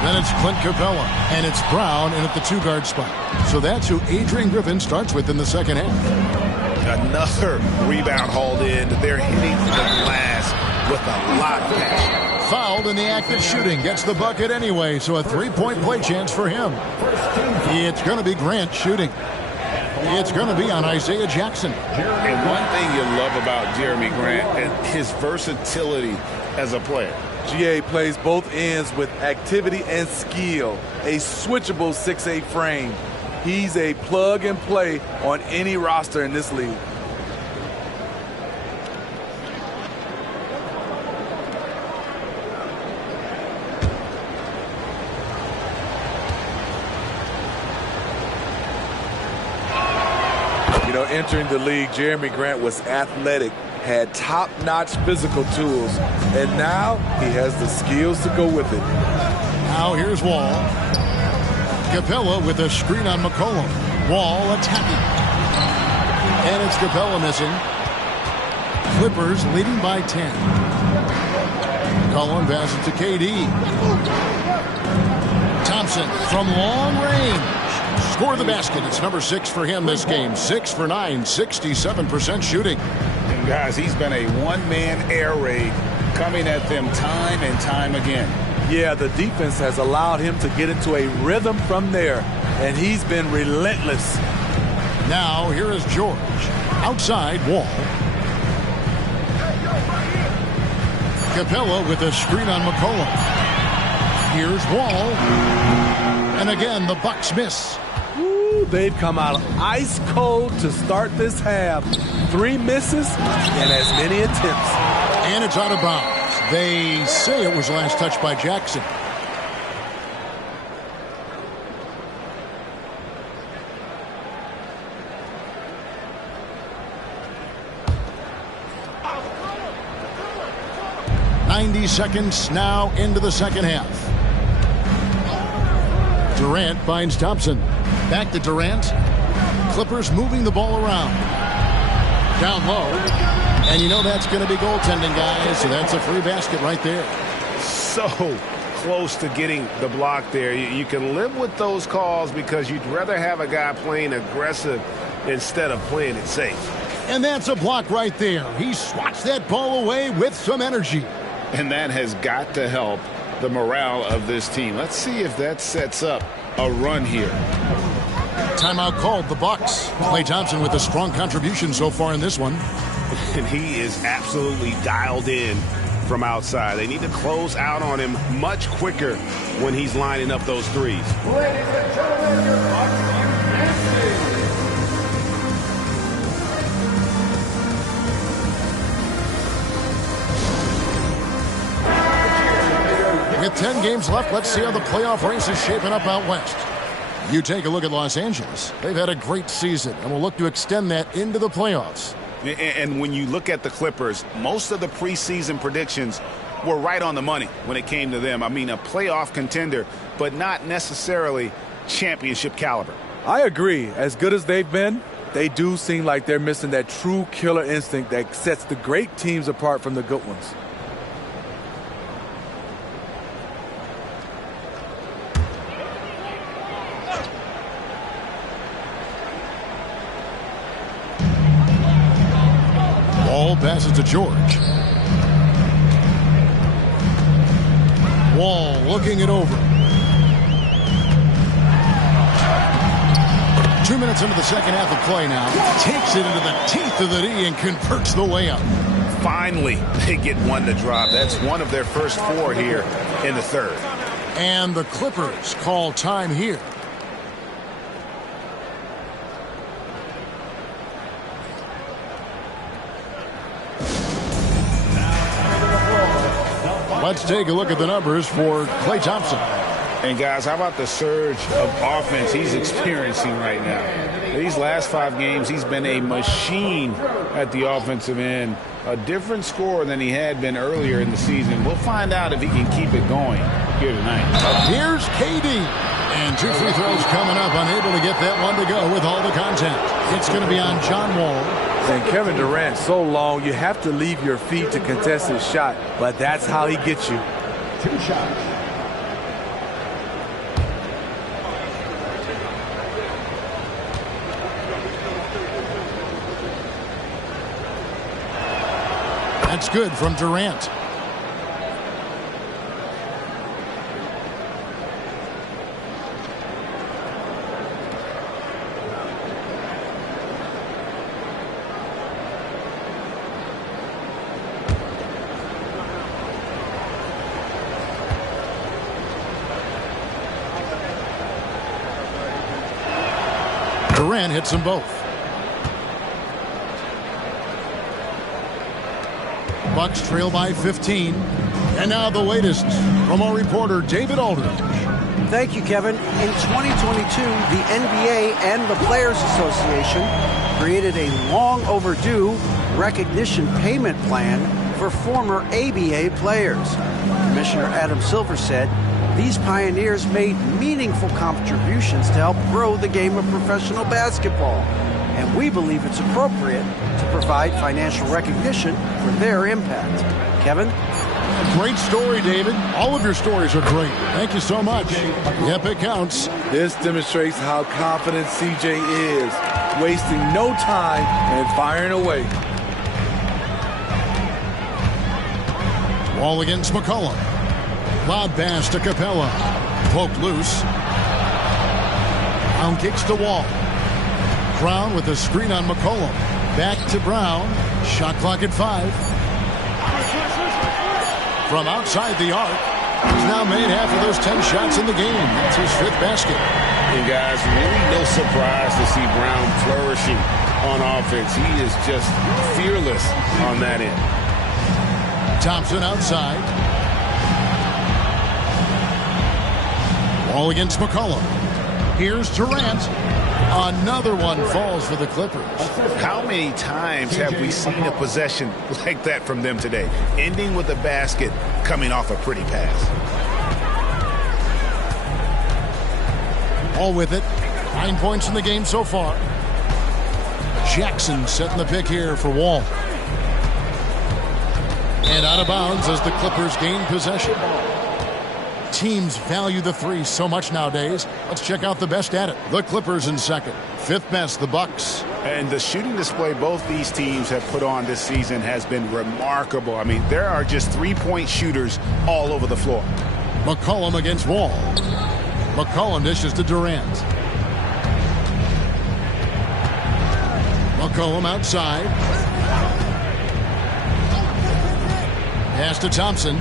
Then it's Clint Capella, and it's Brown in at the 2-guard spot. So that's who Adrian Griffin starts with in the second half. Another rebound hauled in. They're hitting the glass with a lot of passion. Fouled in the act of shooting. Gets the bucket anyway, so a 3-point play chance for him. It's going to be Grant shooting. It's going to be on Isaiah Jackson. And one thing you love about Jeremy Grant and his versatility as a player. GA plays both ends with activity and skill. A switchable 6'8" frame. He's a plug and play on any roster in this league. You know, entering the league, Jeremy Grant was athletic, had top-notch physical tools, and now he has the skills to go with it. Now here's Wall. Capella with a screen on McCollum. Wall attacking. And it's Capella missing. Clippers leading by 10. McCollum passes to KD. Thompson from long range. Score the basket. It's number 6 for him this game. 6 for 9, 67% shooting. And guys, he's been a one-man air raid coming at them time and time again. Yeah, the defense has allowed him to get into a rhythm from there, and he's been relentless. Now, here is George. Outside, Wall. Capella with a screen on McCollum. Here's Wall. And again, the Bucks miss. Ooh, they've come out ice cold to start this half. 3 misses and as many attempts. And it's out of bounds. They say it was last touched by Jackson. "90 seconds now into the second half. Durant finds Thompson. Back to Durant. Clippers moving the ball around. Down low. And you know that's going to be goaltending, guys. So that's a free basket right there. So close to getting the block there. You can live with those calls because you'd rather have a guy playing aggressive instead of playing it safe. And that's a block right there. He swats that ball away with some energy. And that has got to help the morale of this team. Let's see if that sets up a run here. Timeout called, the Bucks. Klay Thompson with a strong contribution so far in this one. And he is absolutely dialed in from outside. They need to close out on him much quicker when he's lining up those threes. Ladies and gentlemen, your With 10 games left, let's see how the playoff race is shaping up out west. You take a look at Los Angeles. They've had a great season, and will look to extend that into the playoffs. And when you look at the Clippers, most of the preseason predictions were right on the money when it came to them. I mean, a playoff contender, but not necessarily championship caliber. I agree. As good as they've been, they do seem like they're missing that true killer instinct that sets the great teams apart from the good ones. Ball passes to George. Wall looking it over. 2 minutes into the second half of play now. Takes it into the teeth of the D and converts the layup. Finally, they get one to drop. That's one of their first 4 here in the third. And the Clippers call time here. Let's take a look at the numbers for Klay Thompson. And guys, how about the surge of offense he's experiencing right now? These last 5 games, he's been a machine at the offensive end. A different scorer than he had been earlier in the season. We'll find out if he can keep it going here tonight. Here's KD. And 2 free throws coming up, unable to get that one to go with all the contact. It's going to be on John Wall. And Kevin Durant, so long, you have to leave your feet to contest his shot, but that's how he gets you. 2 shots. That's good from Durant. Durant hits them both. Bucks trail by 15. And now the latest from our reporter, David Aldridge. Thank you, Kevin. In 2022, the NBA and the Players Association created a long overdue recognition payment plan for former ABA players. Commissioner Adam Silver said these pioneers made meaningful contributions to help grow the game of professional basketball. And we believe it's appropriate to provide financial recognition for their impact. Kevin? Great story, David. All of your stories are great. Thank you so much. Yep, it counts. This demonstrates how confident CJ is, wasting no time and firing away. Wall against McCollum. Lob pass to Capella. Poked loose. Brown kicks to Wall. Brown with a screen on McCollum. Back to Brown. Shot clock at 5. From outside the arc, he's now made half of those 10 shots in the game. That's his 5th basket. And guys, really no surprise to see Brown flourishing on offense. He is just fearless on that end. Thompson outside. Wall against McCollum. Here's Durant. Another one falls for the Clippers. How many times have we seen a possession like that from them today? Ending with a basket, coming off a pretty pass. All with it. 9 points in the game so far. Jackson setting the pick here for Wall. And out of bounds as the Clippers gain possession. Teams value the 3 so much nowadays. Let's check out the best at it. The Clippers in second. 5th best, the Bucks. And the shooting display both these teams have put on this season has been remarkable. I mean, there are just 3-point shooters all over the floor. McCollum against Wall. McCollum dishes to Durant. McCollum outside. Pass to Thompson.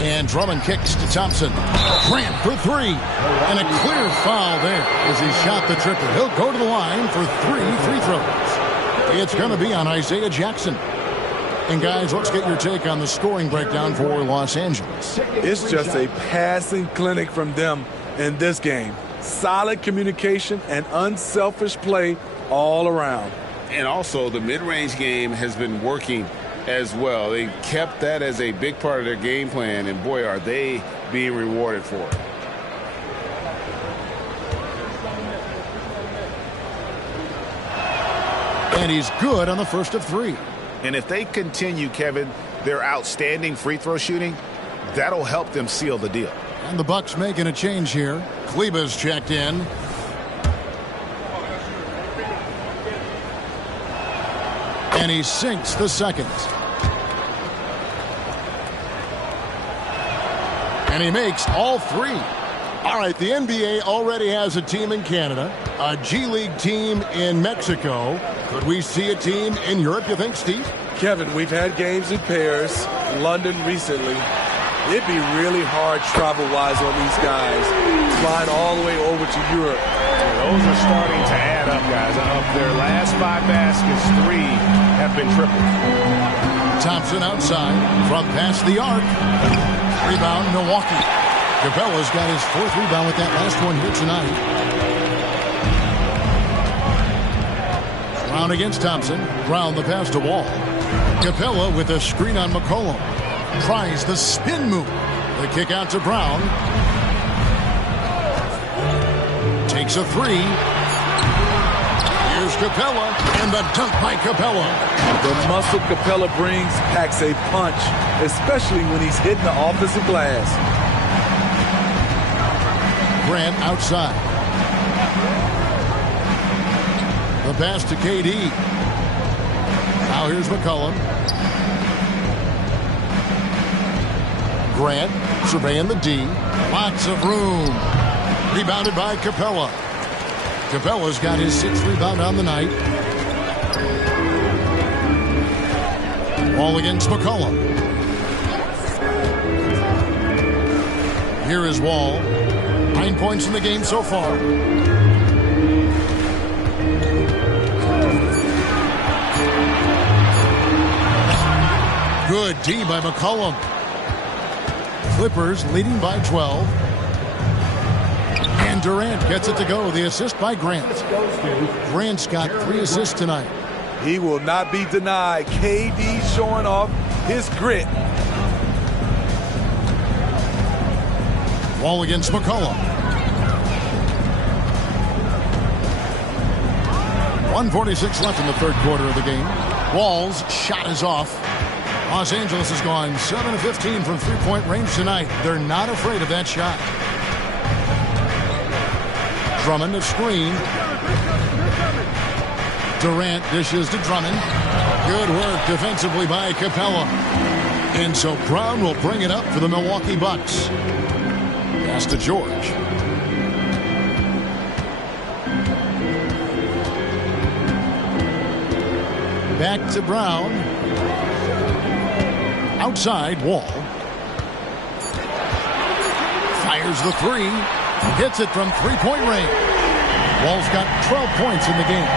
And Drummond kicks to Thompson. Grant for 3. And a clear foul there as he shot the triple. He'll go to the line for 3 free throws. It's going to be on Isaiah Jackson. And guys, let's get your take on the scoring breakdown for Los Angeles. It's just a passing clinic from them in this game. Solid communication and unselfish play all around. And also, the mid-range game has been working as well. They kept that as a big part of their game plan, and boy, are they being rewarded for it. And he's good on the first of 3. And if they continue, Kevin, their outstanding free throw shooting, that'll help them seal the deal. And the Bucks making a change here. Kleba's checked in. And he sinks the second. And he makes all 3. All right, the NBA already has a team in Canada, a G League team in Mexico. Could we see a team in Europe, you think, Steve? Kevin, we've had games in Paris, London recently. It'd be really hard travel-wise on these guys, flying all the way over to Europe. Those are starting to add up, guys. Of their last 5 baskets, 3 have been triples. Thompson outside from past the arc. Rebound, Milwaukee. Capella's got his 4th rebound with that last one here tonight. Brown against Thompson. Brown the pass to Wall. Capella with a screen on McCollum. Tries the spin move. The kick out to Brown. Takes a 3. Here's Capella, and the dunk by Capella. The muscle Capella brings packs a punch, especially when he's hitting the offensive glass. Grant outside. The pass to KD. Now here's McCollum. Grant surveying the D. Lots of room. Rebounded by Capella. Capella's got his 6th rebound on the night. Ball against McCollum. Here is Wall. 9 points in the game so far. Good D by McCollum. Clippers leading by 12. And Durant gets it to go. The assist by Grant. Grant's got 3 assists tonight. He will not be denied. KD showing off his grit. Wall against McCollum. 1:46 left in the 3rd quarter of the game. Wall's shot is off. Los Angeles has gone 7 of 15 from 3-point range tonight. They're not afraid of that shot. Drummond a screen. Durant dishes to Drummond. Good work defensively by Capella. And so Brown will bring it up for the Milwaukee Bucks. Pass to George. Back to Brown. Outside, Wall. Fires the 3. Hits it from 3-point range. Wall's got 12 points in the game.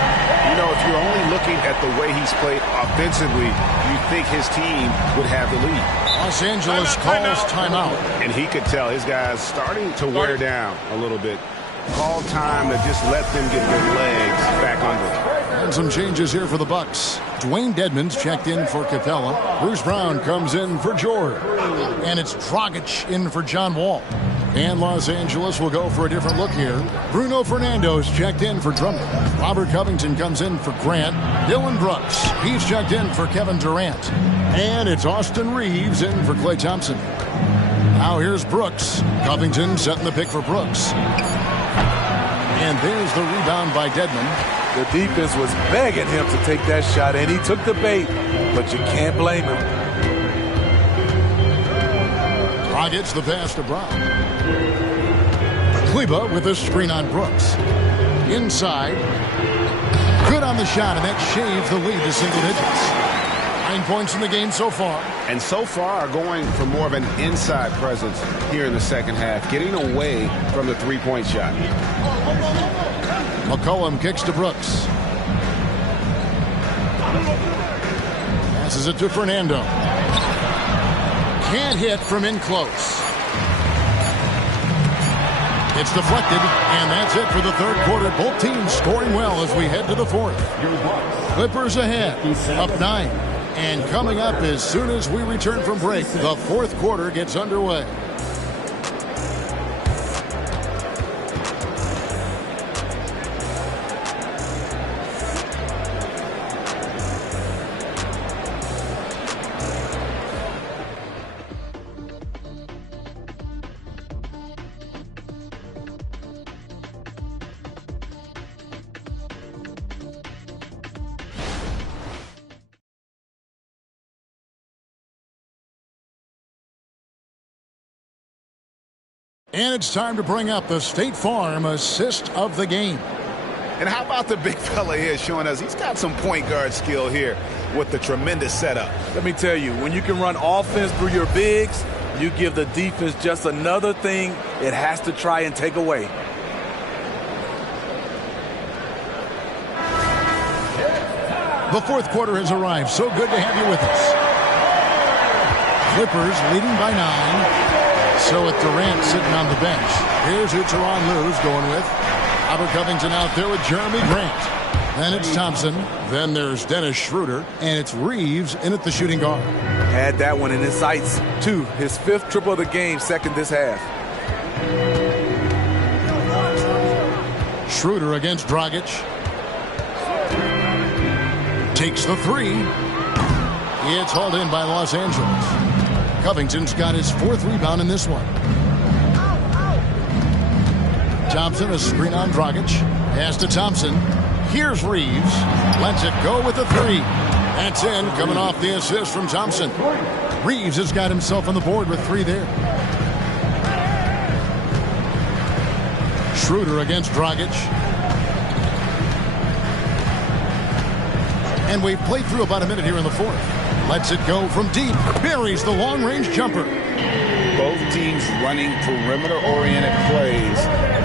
You know, if you're only looking at the way he's played offensively, you think his team would have the lead. Los Angeles calls timeout. And he could tell his guys starting to wear down a little bit. Call time to just let them get their legs back under. And some changes here for the Bucks. Dwayne Dedmon's checked in for Capella. Bruce Brown comes in for George. And it's Dragic in for John Wall. And Los Angeles will go for a different look here. Bruno Fernando's checked in for Drummond. Robert Covington comes in for Grant. Dylan Brooks, he's checked in for Kevin Durant. And it's Austin Reeves in for Klay Thompson. Now here's Brooks. Covington setting the pick for Brooks. And there's the rebound by Dedmon. The defense was begging him to take that shot, and he took the bait, but you can't blame him. Dragic the pass to Brown. Kleba with a screen on Brooks. Inside. Good on the shot, and that shaves the lead to single digits. 9 points in the game so far. And so far going for more of an inside presence here in the second half, getting away from the three-point shot. McCollum kicks to Brooks. Passes it to Fernando. Can't hit from in close. It's deflected, and that's it for the 3rd quarter. Both teams scoring well as we head to the 4th. Clippers ahead, up 9. And coming up as soon as we return from break, the 4th quarter gets underway. And it's time to bring up the State Farm assist of the game. And how about the big fella here showing us he's got some point guard skill here with the tremendous setup. Let me tell you, when you can run offense through your bigs, you give the defense just another thing it has to try and take away. The 4th quarter has arrived. So good to have you with us. Clippers leading by 9. So with Durant sitting on the bench, here's who Tyronn Lue's going with. Robert Covington out there with Jeremy Grant. Then it's Thompson. Then there's Dennis Schroeder. And it's Reeves in at the shooting guard. Had that one in his sights, too. His 5th triple of the game, second this half. Schroeder against Dragic. Takes the 3. It's hauled in by Los Angeles. Covington's got his 4th rebound in this one. Thompson, a screen on Dragic. Pass to Thompson. Here's Reeves. Lets it go with the 3. That's in, coming off the assist from Thompson. Reeves has got himself on the board with 3 there. Schroeder against Dragic. And we've played through about a minute here in the 4th. Lets it go from deep. Buries the long-range jumper. Both teams running perimeter-oriented plays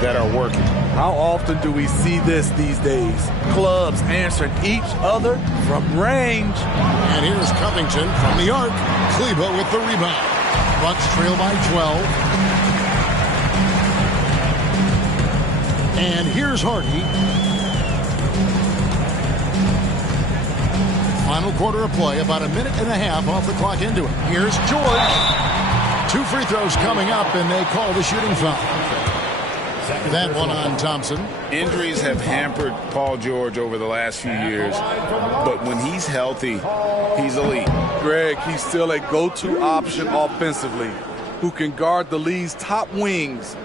that are working. How often do we see this these days? Clubs answering each other from range. And here's Covington from the arc. Kleber with the rebound. Bucks trail by 12. And here's Hardy. Final quarter of play, about a minute and a half off the clock into it. Here's George. 2 free throws coming up, and they call the shooting foul. That one on Thompson. Injuries have hampered Paul George over the last few years, but when he's healthy, he's elite. Greg, he's still a go-to option offensively, who can guard the league's top wings.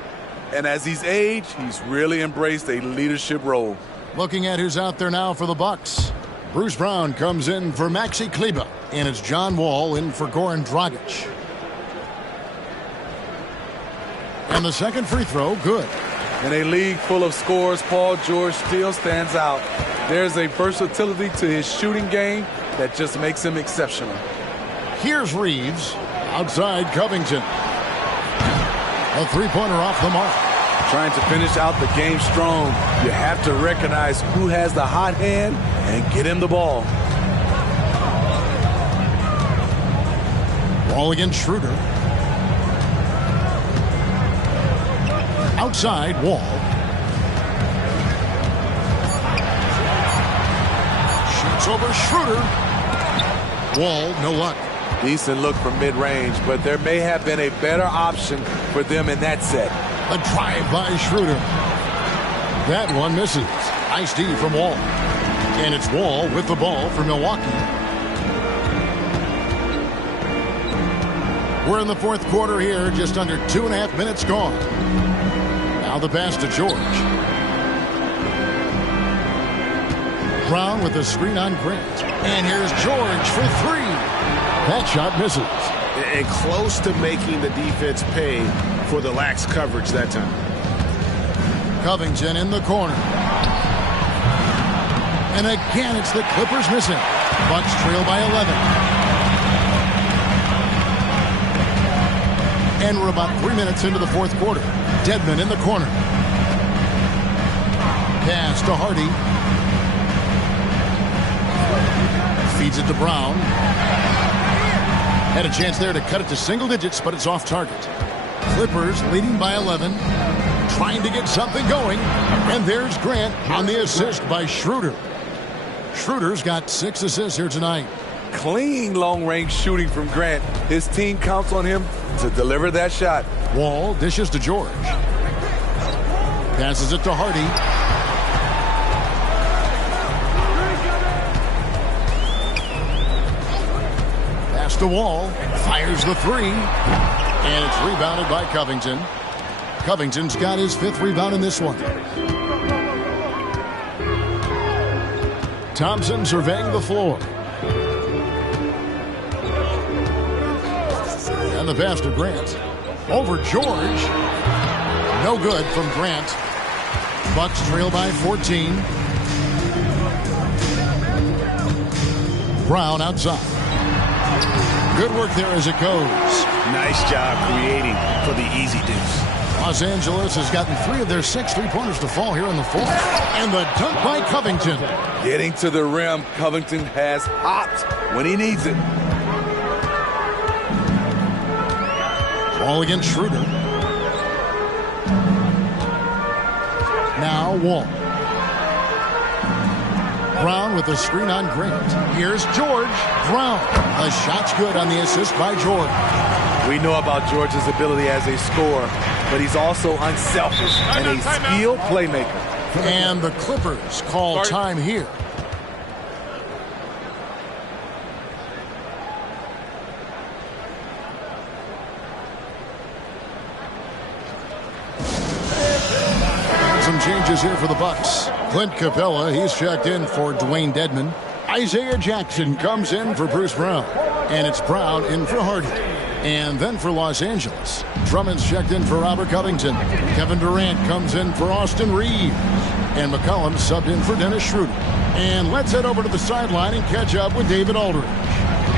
And as he's aged, he's really embraced a leadership role. Looking at who's out there now for the Bucks. Bruce Brown comes in for Maxi Kleber, and it's John Wall in for Goran Dragic. And the second free throw, good. In a league full of scores, Paul George still stands out. There's a versatility to his shooting game that just makes him exceptional. Here's Reeves. Outside Covington. A three-pointer off the mark. Trying to finish out the game strong, you have to recognize who has the hot hand and get him the ball. Wall against Schroeder. Outside, Wall. Shoots over Schroeder. Wall, no luck. Decent look from mid-range, but there may have been a better option for them in that set. A drive by Schroeder. That one misses. Nice D from Wall. And it's Wall with the ball for Milwaukee. We're in the 4th quarter here, just under 2.5 minutes gone. Now the pass to George. Brown with the screen on Grant. And here's George for 3. That shot misses. And close to making the defense pay for the lax coverage that time. Covington in the corner. And again, it's the Clippers missing. Bucks trail by 11. And we're about 3 minutes into the 4th quarter. Dedmon in the corner. Pass to Hardy. Feeds it to Brown. Had a chance there to cut it to single digits, but it's off target. Clippers leading by 11. Trying to get something going. And there's Grant on the assist by Schroeder. Schroeder's got 6 assists here tonight. Clean long-range shooting from Grant. His team counts on him to deliver that shot. Wall dishes to George. Passes it to Hardy. Pass to Wall. Fires the 3. And it's rebounded by Covington. Covington's got his 5th rebound in this one. Thompson surveying the floor. And the pass to Grant. Over George. No good from Grant. Bucks trail by 14. Brown outside. Good work there as it goes. Nice job creating for the easy deuce. Los Angeles has gotten 3 of their 6 three-pointers to fall here in the 4th. And the dunk by Covington. Getting to the rim, Covington has hopped when he needs it. Ball against Schroeder. Now Wall. Brown with a screen on Grant. Here's George. Brown. The shot's good on the assist by George. We know about George's ability as a scorer, but he's also unselfish and a skilled playmaker. And the Clippers call time here. Some changes here for the Bucks. Clint Capella, he's checked in for Dwayne Dedmon. Isaiah Jackson comes in for Bruce Brown. And it's Brown in for Hardy. And then for Los Angeles, Drummond's checked in for Robert Covington. Kevin Durant comes in for Austin Reeves. And McCollum subbed in for Dennis Schroeder. And let's head over to the sideline and catch up with David Aldridge.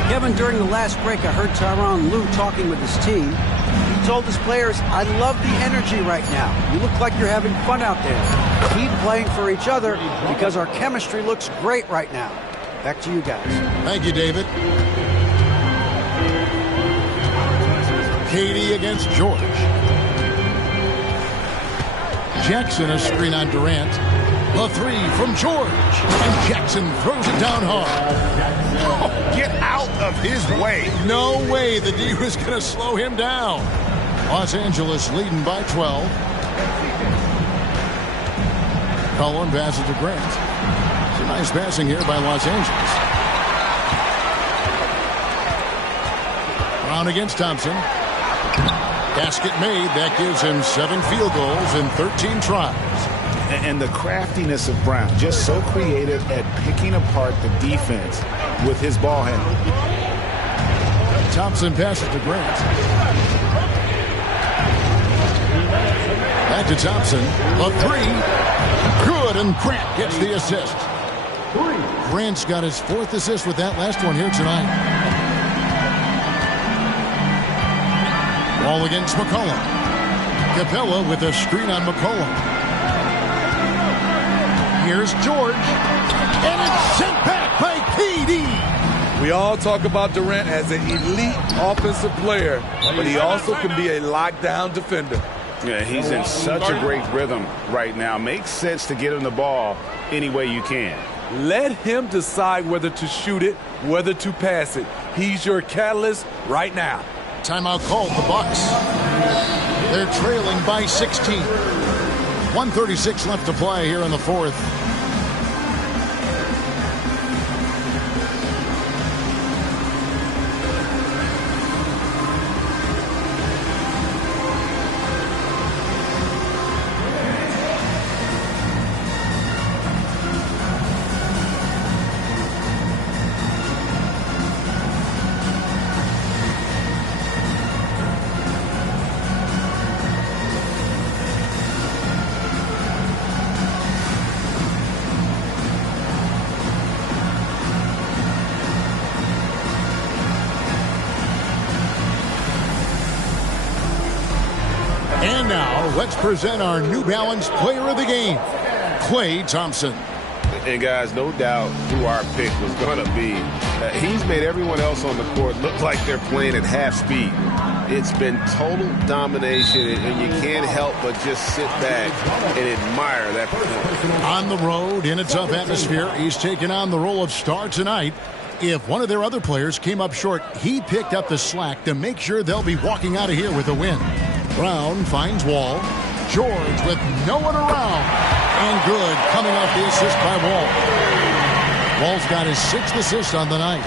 Kevin, during the last break, I heard Tyronn Lue talking with his team. He told his players, I love the energy right now. You look like you're having fun out there. Keep playing for each other because our chemistry looks great right now. Back to you guys. Thank you, David. Katie against George. Jackson, a screen on Durant. A three from George. And Jackson throws it down hard. Oh, get out of his way. No way the D was going to slow him down. Los Angeles leading by 12. Cullen passes to Grant. It's a nice passing here by Los Angeles. Brown against Thompson. Basket made. That gives him 7 field goals in 13 tries. And the craftiness of Brown, just so creative at picking apart the defense with his ball handling. Thompson passes to Grant. Back to Thompson. A three. Good, and Grant gets the assist. Grant's got his 4th assist with that last one here tonight. Ball against McCollum. Capella with a screen on McCollum. Here's George. And it's sent back by KD. We all talk about Durant as an elite offensive player, but he also can be a lockdown defender. Yeah, he's in such a great rhythm right now. Makes sense to get him the ball any way you can. Let him decide whether to shoot it, whether to pass it. He's your catalyst right now. Timeout called the Bucks. They're trailing by 16. 1:36 left to play here in the 4th. And now, let's present our New Balance Player of the Game, Klay Thompson. And guys, no doubt who our pick was going to be. He's made everyone else on the court look like they're playing at half speed. It's been total domination, and you can't help but just sit back and admire that performance. On the road, in a tough atmosphere, he's taken on the role of star tonight. If one of their other players came up short, he picked up the slack to make sure they'll be walking out of here with a win. Brown finds Wall. George with no one around. And good, coming off the assist by Wall. Wall's got his 6th assist on the night.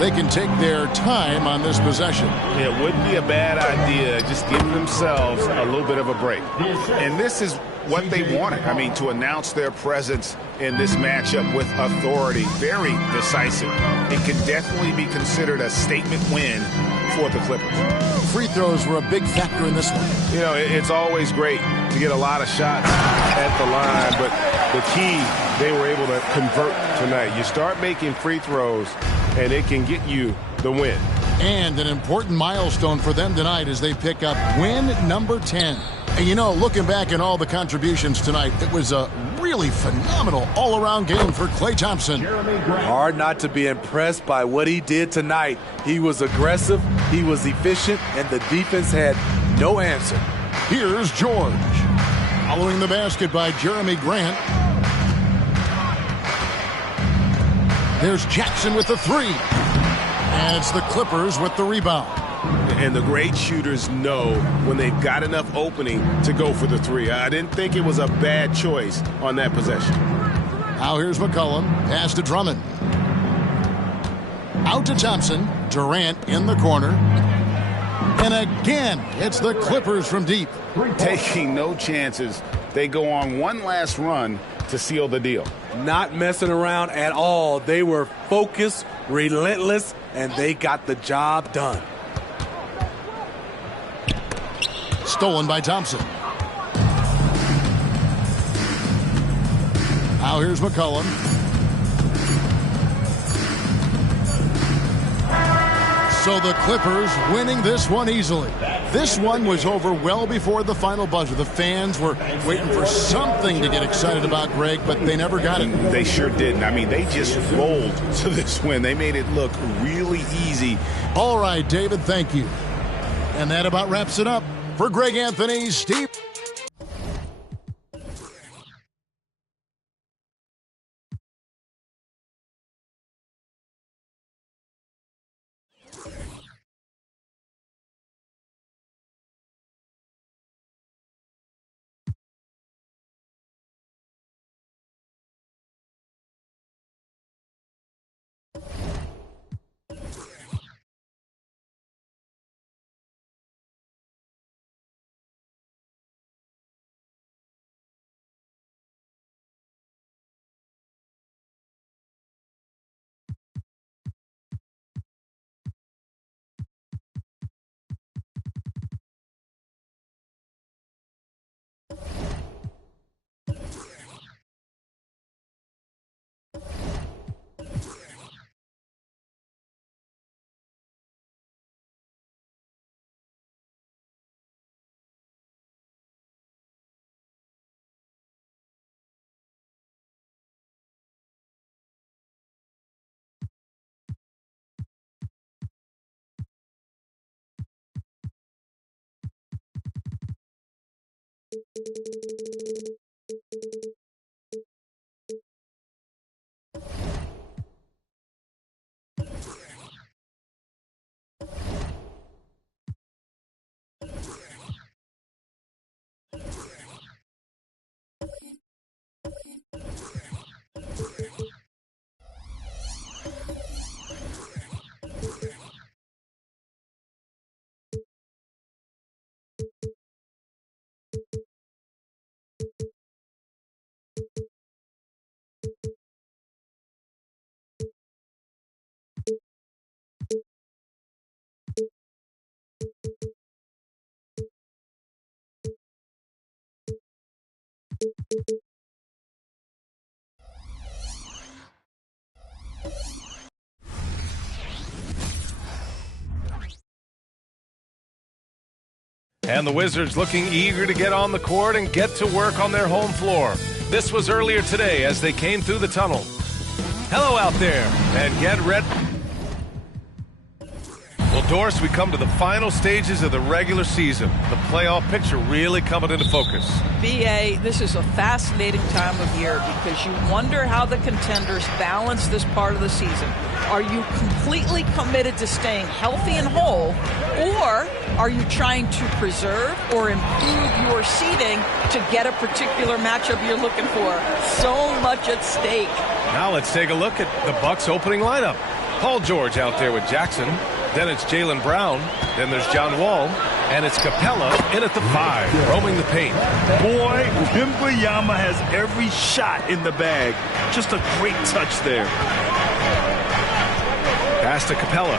They can take their time on this possession. It wouldn't be a bad idea just giving themselves a little bit of a break. And this is what they wanted. I mean, to announce their presence in this matchup with authority. Very decisive. It could definitely be considered a statement win for the Clippers. Free throws were a big factor in this one. You know, it's always great to get a lot of shots at the line, but the key, they were able to convert tonight. You start making free throws, and it can get you the win. And an important milestone for them tonight as they pick up win number 10. And you know, looking back at all the contributions tonight, it was a really phenomenal all-around game for Klay Thompson. Hard not to be impressed by what he did tonight. He was aggressive, he was efficient, and the defense had no answer. Here's George. Following the basket by Jeremy Grant. There's Jackson with the three. And it's the Clippers with the rebound. And the great shooters know when they've got enough opening to go for the three. I didn't think it was a bad choice on that possession. Now here's McCollum. Pass to Drummond. Out to Thompson. Durant in the corner. And again, it's the Clippers from deep. Taking no chances. They go on one last run to seal the deal. Not messing around at all. They were focused, relentless, and they got the job done. Stolen by Thompson. Now here's McCollum. So the Clippers winning this one easily. This one was over well before the final buzzer. The fans were waiting for something to get excited about, Greg, but they never got it. They sure didn't. I mean, they just rolled to this win. They made it look really easy. All right, David, thank you. And that about wraps it up. For Greg Anthony, Steve. And the Wizards looking eager to get on the court and get to work on their home floor. This was earlier today as they came through the tunnel. Hello out there, and get ready. Well, Doris, we come to the final stages of the regular season. The playoff picture really coming into focus. BA, this is a fascinating time of year because you wonder how the contenders balance this part of the season. Are you completely committed to staying healthy and whole, or are you trying to preserve or improve your seeding to get a particular matchup you're looking for? So much at stake. Now let's take a look at the Bucks opening lineup. Paul George out there with Jackson. Then it's Jaylen Brown. Then there's John Wall. And it's Capella in at the 5, roaming the paint. Boy, Wembanyama has every shot in the bag. Just a great touch there. Pass to Capella.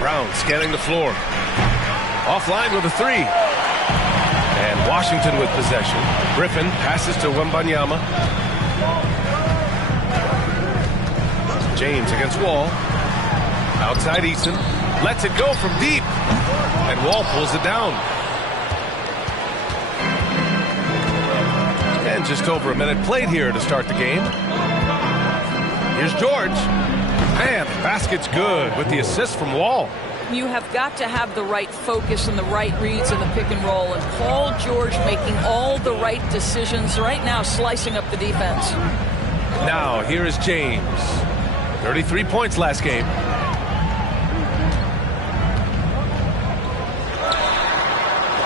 Brown scanning the floor. Offline with a 3. And Washington with possession. Griffin passes to Wembanyama. James against Wall. Outside Eason. Lets it go from deep. And Wall pulls it down. And just over a minute played here to start the game. Here's George. And basket's good with the assist from Wall. You have got to have the right focus and the right reads in the pick and roll. And Paul George making all the right decisions right now, slicing up the defense. Now, here is James. 33 points last game.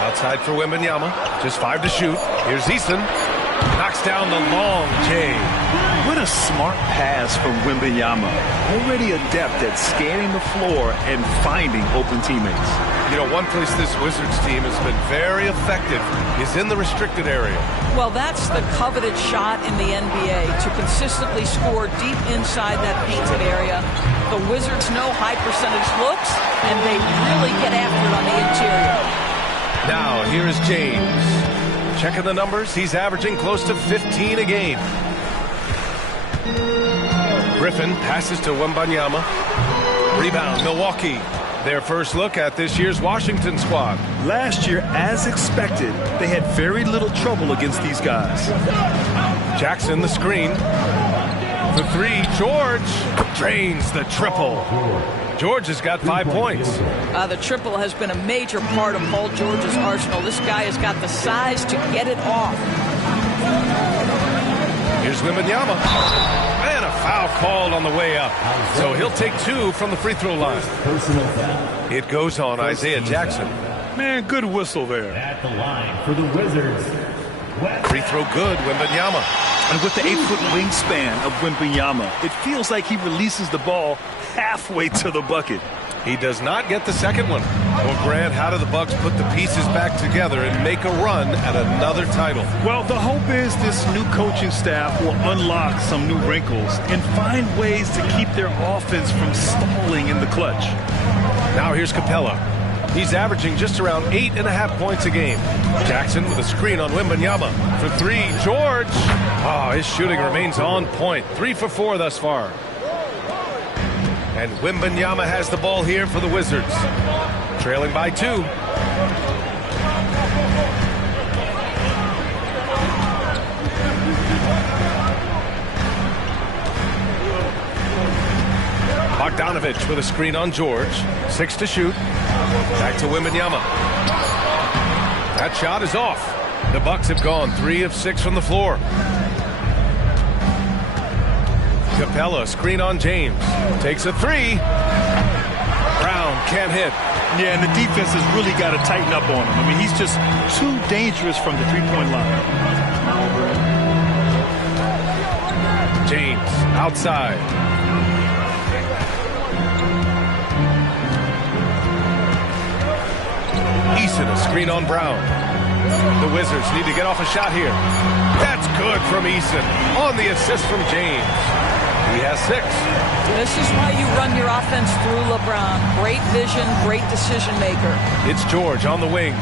Outside for Wembanyama. Just 5 to shoot. Here's Eason. Knocks down the long J. What a smart pass from Wembanyama. Already adept at scanning the floor and finding open teammates. You know, one place this Wizards team has been very effective is in the restricted area. Well, that's the coveted shot in the NBA, to consistently score deep inside that painted area. The Wizards know high percentage looks, and they really get after it on the interior. Now, here is James. Checking the numbers, he's averaging close to 15 a game. Griffin passes to Wembanyama. Rebound, Milwaukee. Their first look at this year's Washington squad. Last year, as expected, they had very little trouble against these guys. Jackson, the screen. For 3, George drains the triple. George has got 5 points. The triple has been a major part of Paul George's arsenal. This guy has got the size to get it off. Here's Wembanyama. And a foul called on the way up. So he'll take 2 from the free throw line. It goes on Isaiah Jackson. Man, good whistle there. At the line for the Wizards. Free throw good, Wembanyama. And with the 8-foot wingspan of Wembanyama, it feels like he releases the ball halfway to the bucket. He does not get the second one. Well, Grant, how do the Bucks put the pieces back together and make a run at another title? Well, the hope is this new coaching staff will unlock some new wrinkles and find ways to keep their offense from stalling in the clutch. Now here's Capella. He's averaging just around 8.5 points a game. Jackson with a screen on Wembanyama. For 3, George. Oh, his shooting remains on point. 3 for 4 thus far. And Wembanyama has the ball here for the Wizards. Trailing by 2. Bogdanovich with a screen on George. 6 to shoot. Back to Wembanyama. That shot is off. The Bucks have gone 3 of 6 from the floor. Capella, screen on James. Takes a 3. Brown can't hit. Yeah, and the defense has really got to tighten up on him. I mean, he's just too dangerous from the three-point line. James, outside. Eason, a screen on Brown. The Wizards need to get off a shot here. That's good from Eason on the assist from James. He has 6. This is why you run your offense through LeBron. Great vision, great decision maker. It's George on the wing.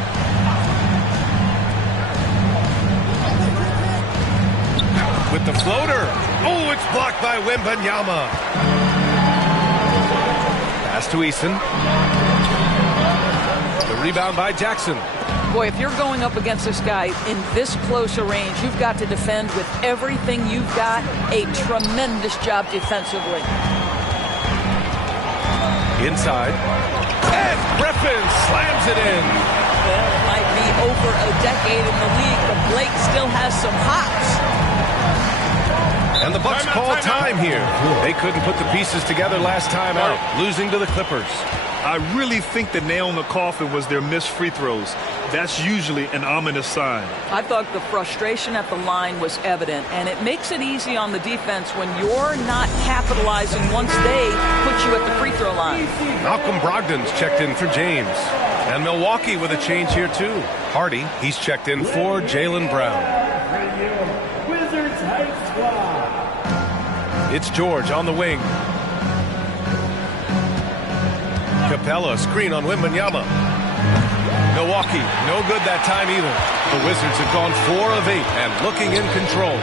With the floater. Oh, it's blocked by Wembanyama. Pass to Eason. The rebound by Jackson. Boy, if you're going up against this guy in this close a range, you've got to defend with everything you've got. A tremendous job defensively. Inside. And Griffin slams it in. Well, it might be over a decade in the league, but Blake still has some hops. And the Bucks call time here. They couldn't put the pieces together last time out, losing to the Clippers. I really think the nail in the coffin was their missed free throws. That's usually an ominous sign. I thought the frustration at the line was evident, and it makes it easy on the defense when you're not capitalizing once they put you at the free throw line. Malcolm Brogdon's checked in for James. And Milwaukee with a change here, too. Hardy, he's checked in for Jaylen Brown. Wizards Hype Squad. It's George on the wing. Capella, screen on Wembanyama. Milwaukee, no good that time either. The Wizards have gone 4 of 8 and looking in control.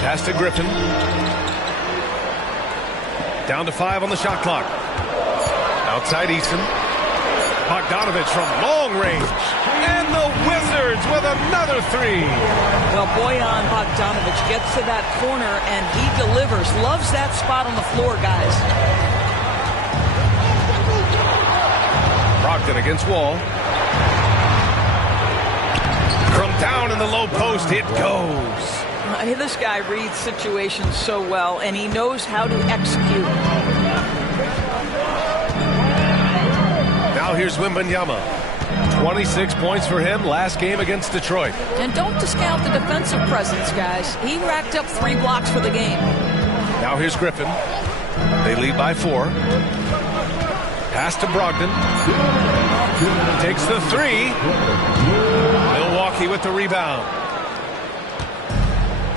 Pass to Griffin. Down to 5 on the shot clock. outside Eason. Bogdanovich from long range. And the Wizards with another three. Well, Bojan Bogdanovich gets to that corner, and he delivers. Loves that spot on the floor, guys. Brogdon against Wall. From down in the low post, it goes. This guy reads situations so well, and he knows how to execute. Now here's Wembanyama. 26 points for him last game against Detroit. And don't discount the defensive presence, guys. He racked up 3 blocks for the game. Now here's Griffin. They lead by 4. Pass to Brogdon. Takes the 3. Milwaukee with the rebound.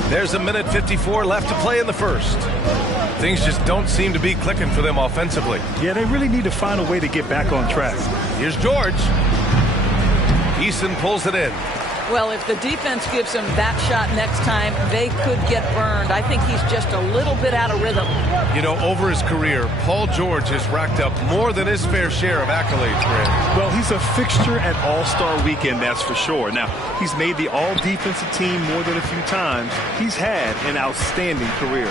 There's a minute 54 left to play in the first. Things just don't seem to be clicking for them offensively. Yeah, they really need to find a way to get back on track. Here's George. Eason pulls it in. Well, if the defense gives him that shot next time, they could get burned. I think he's just a little bit out of rhythm. You know, over his career, Paul George has racked up more than his fair share of accolades, Grant. Well, he's a fixture at All-Star Weekend, that's for sure. Now, he's made the All-Defensive team more than a few times. He's had an outstanding career.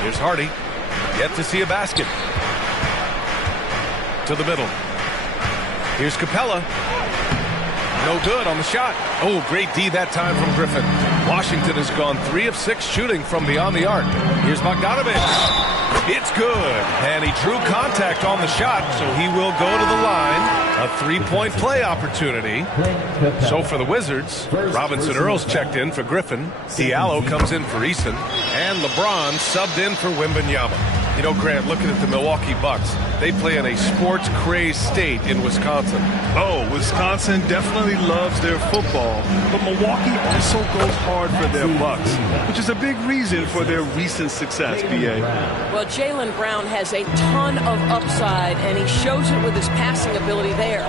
Here's Hardy. Yet to see a basket. To the middle. Here's Capella. No good on the shot. Oh, great D that time from Griffin. Washington has gone 3 of 6 shooting from beyond the arc. Here's Bogdanovich. It's good. And he drew contact on the shot, so he will go to the line. A 3-point play opportunity. So for the Wizards, Robinson Earls checked in for Griffin. Diallo comes in for Eason. And LeBron subbed in for Wembanyama. You know, Grant, looking at the Milwaukee Bucks, they play in a sports-crazed state in Wisconsin. Oh, Wisconsin definitely loves their football, but Milwaukee also goes hard for their Bucks, which is a big reason for their recent success, B.A. Well, Jaylen Brown has a ton of upside, and he shows it with his passing ability there.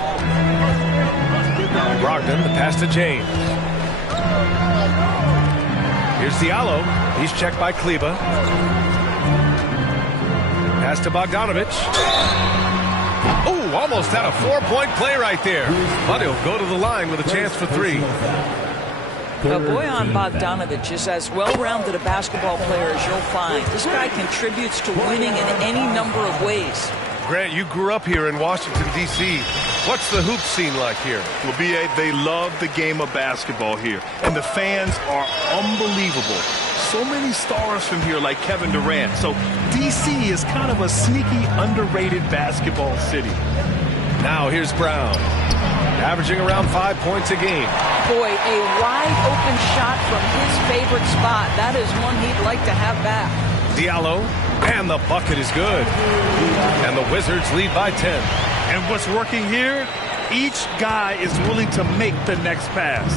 Brogdon, the pass to James. Here's Diallo. He's checked by Kleba. Pass to Bogdanovich. Oh, almost had a 4-point play right there. But he'll go to the line with a chance for 3. Bojan Bogdanovich is as well-rounded a basketball player as you'll find. This guy contributes to winning in any number of ways. Grant, you grew up here in Washington, D.C. What's the hoop scene like here? Well, B.A., they love the game of basketball here, and the fans are unbelievable. So many stars from here like Kevin Durant. So D.C. is kind of a sneaky, underrated basketball city. Now here's Brown, averaging around 5 points a game. Boy, a wide-open shot from his favorite spot. That is one he'd like to have back. Diallo, and the bucket is good. And the Wizards lead by 10. And what's working here, each guy is willing to make the next pass.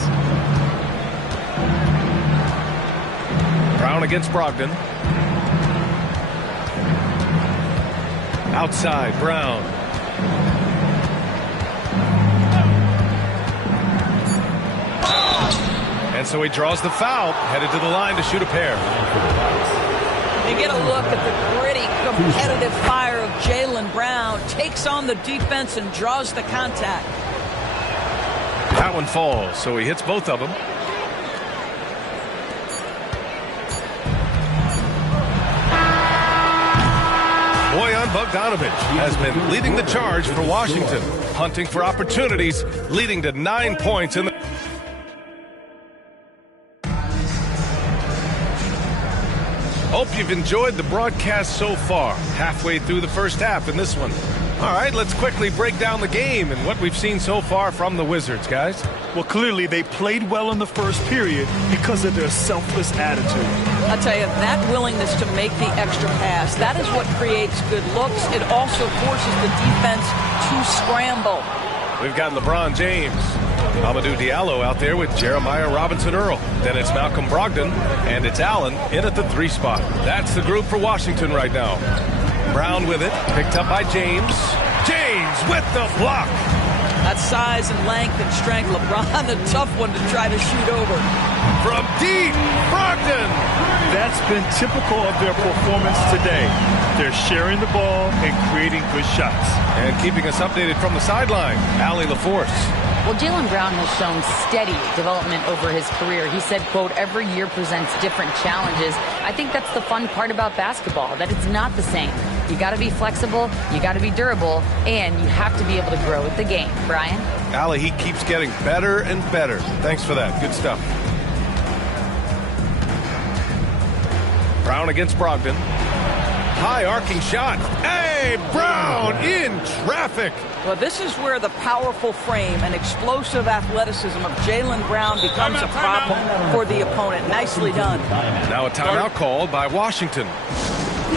Brown against Brogdon. Outside, Brown. And so he draws the foul, headed to the line to shoot a pair. You get a look at the gritty, competitive fire of Jaylen Brown. Takes on the defense and draws the contact. That one falls, so he hits both of them. Bojan Bogdanovich has been leading the charge for Washington, hunting for opportunities, leading to 9 points in the... Hope you've enjoyed the broadcast so far. Halfway through the first half in this one. All right, let's quickly break down the game and what we've seen so far from the Wizards, guys. Well, clearly they played well in the first period because of their selfless attitude. I'll tell you, that willingness to make the extra pass, that is what creates good looks. It also forces the defense to scramble. We've got LeBron James, Amadou Diallo out there with Jeremiah Robinson-Earl. Then it's Malcolm Brogdon, and it's Allen in at the 3 spot. That's the group for Washington right now. Brown with it, picked up by James. James with the block. That size and length and strength, LeBron, a tough one to try to shoot over. from deep. Brogdon. That's been typical of their performance today. They're sharing the ball and creating good shots. And keeping us updated from the sideline, Allie LaForce. Well, Jaylen Brown has shown steady development over his career. He said, quote, every year presents different challenges. I think that's the fun part about basketball, that it's not the same. You got to be flexible, you got to be durable, and you have to be able to grow with the game. Brian? Allie, he keeps getting better and better. Thanks for that. Good stuff. Brown against Brogdon. High arcing shot. Hey, Brown in traffic. Well, this is where the powerful frame and explosive athleticism of Jaylen Brown becomes a problem for the opponent. Nicely done. Now a timeout called by Washington.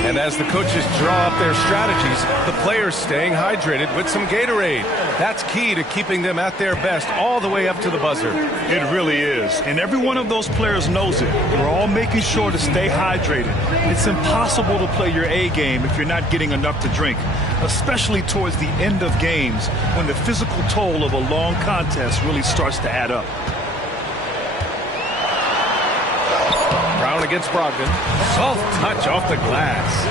And as the coaches draw up their strategies, the players staying hydrated with some Gatorade. That's key to keeping them at their best all the way up to the buzzer. It really is. And every one of those players knows it. We're all making sure to stay hydrated. It's impossible to play your A game if you're not getting enough to drink, especially towards the end of games when the physical toll of a long contest really starts to add up. Brown against Brogdon. Soft touch off the glass.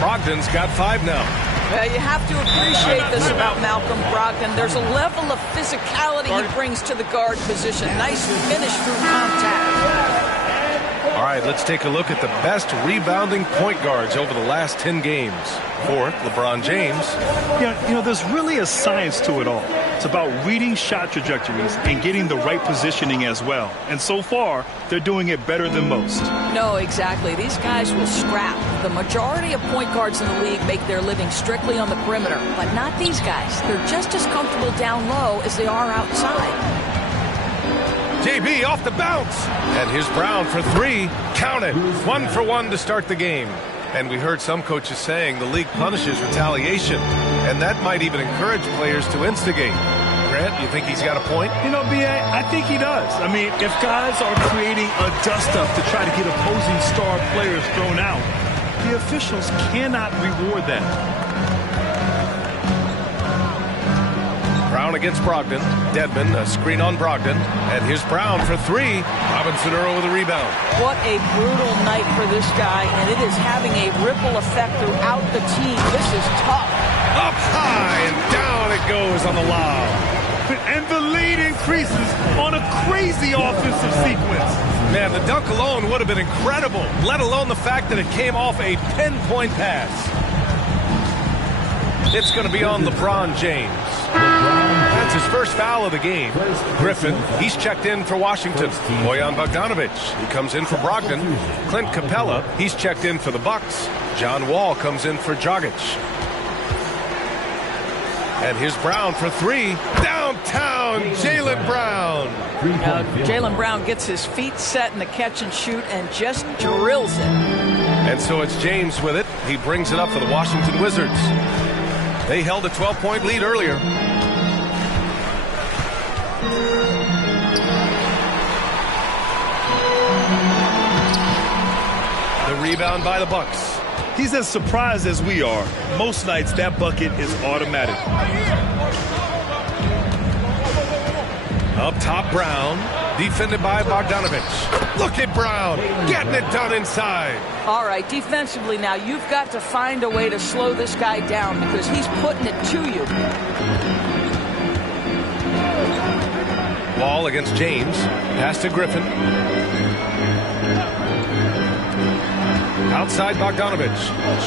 Brogdon's got 5 now. Well, you have to appreciate this about Malcolm Brogdon. There's a level of physicality he brings to the guard position. Nice finish through contact. All right, let's take a look at the best rebounding point guards over the last 10 games. Fourth, LeBron James. Yeah, there's really a science to it all. It's about reading shot trajectories and getting the right positioning as well. And so far, they're doing it better than most. No, exactly. These guys will scrap. The majority of point guards in the league make their living strictly on the perimeter, but not these guys. They're just as comfortable down low as they are outside. JB off the bounce. And here's Brown for 3. Count it. 1 for 1 to start the game. And we heard some coaches saying the league punishes retaliation. And that might even encourage players to instigate. Grant, you think he's got a point? B.A., I think he does. I mean, if guys are creating a dust-up to try to get opposing star players thrown out, the officials cannot reward that. Brown against Brogdon. Dedmon, a screen on Brogdon. And here's Brown for 3. Robinson Earl with a rebound. What a brutal night for this guy, and it is having a ripple effect throughout the team. This is tough. Up high and down it goes on the lob. And the lead increases on a crazy offensive sequence. Man, the dunk alone would have been incredible, let alone the fact that it came off a pinpoint pass. It's going to be on LeBron James. That's his first foul of the game. Griffin, he's checked in for Washington. Bojan Bogdanovic, he comes in for Brogdon. Clint Capella, he's checked in for the Bucks. John Wall comes in for Dragic. And here's Brown for 3. Downtown, Jaylen Brown. Jaylen Brown gets his feet set in the catch and shoot and just drills it. And so it's James with it. He brings it up for the Washington Wizards. They held a 12-point lead earlier. The rebound by the Bucks. He's as surprised as we are. Most nights, that bucket is automatic. Up top, Brown. Defended by Bogdanovic. Look at Brown getting it done inside. All right, defensively now, you've got to find a way to slow this guy down because he's putting it to you. Wall against James. Pass to Griffin. Outside Bogdanovic.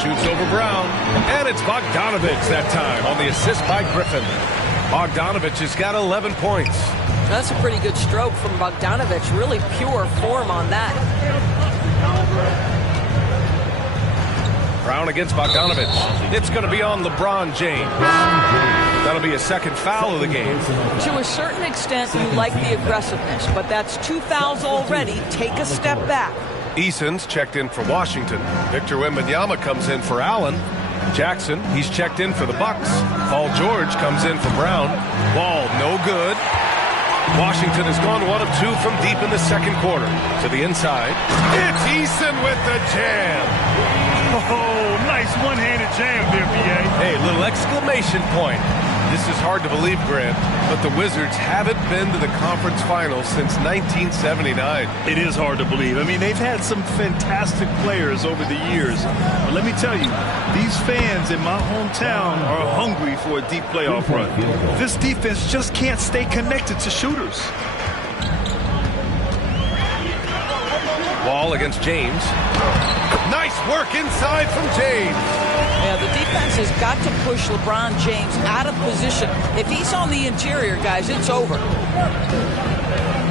Shoots over Brown. And it's Bogdanovic that time on the assist by Griffin. Bogdanovic has got 11 points. That's a pretty good stroke from Bogdanovic. Really pure form on that. Brown against Bogdanovic. It's going to be on LeBron James. That'll be a second foul of the game. To a certain extent, you like the aggressiveness, but that's 2 fouls already. Take a step back. Eason's checked in for Washington. Victor Wembanyama comes in for Allen. Jackson, he's checked in for the Bucks. Paul George comes in for Brown. Ball, no good. Washington has gone 1 of 2 from deep in the second quarter. To the inside. It's Eason with the jam. Oh, nice one-handed jam there, B.A. Hey, little exclamation point. This is hard to believe, Grant, but the Wizards haven't been to the conference finals since 1979. It is hard to believe. I mean, they've had some fantastic players over the years. But let me tell you, these fans in my hometown are hungry for a deep playoff run. This defense just can't stay connected to shooters. Wall against James. Nice work inside from James. Yeah, the defense has got to push LeBron James out of position. If he's on the interior, guys, it's over.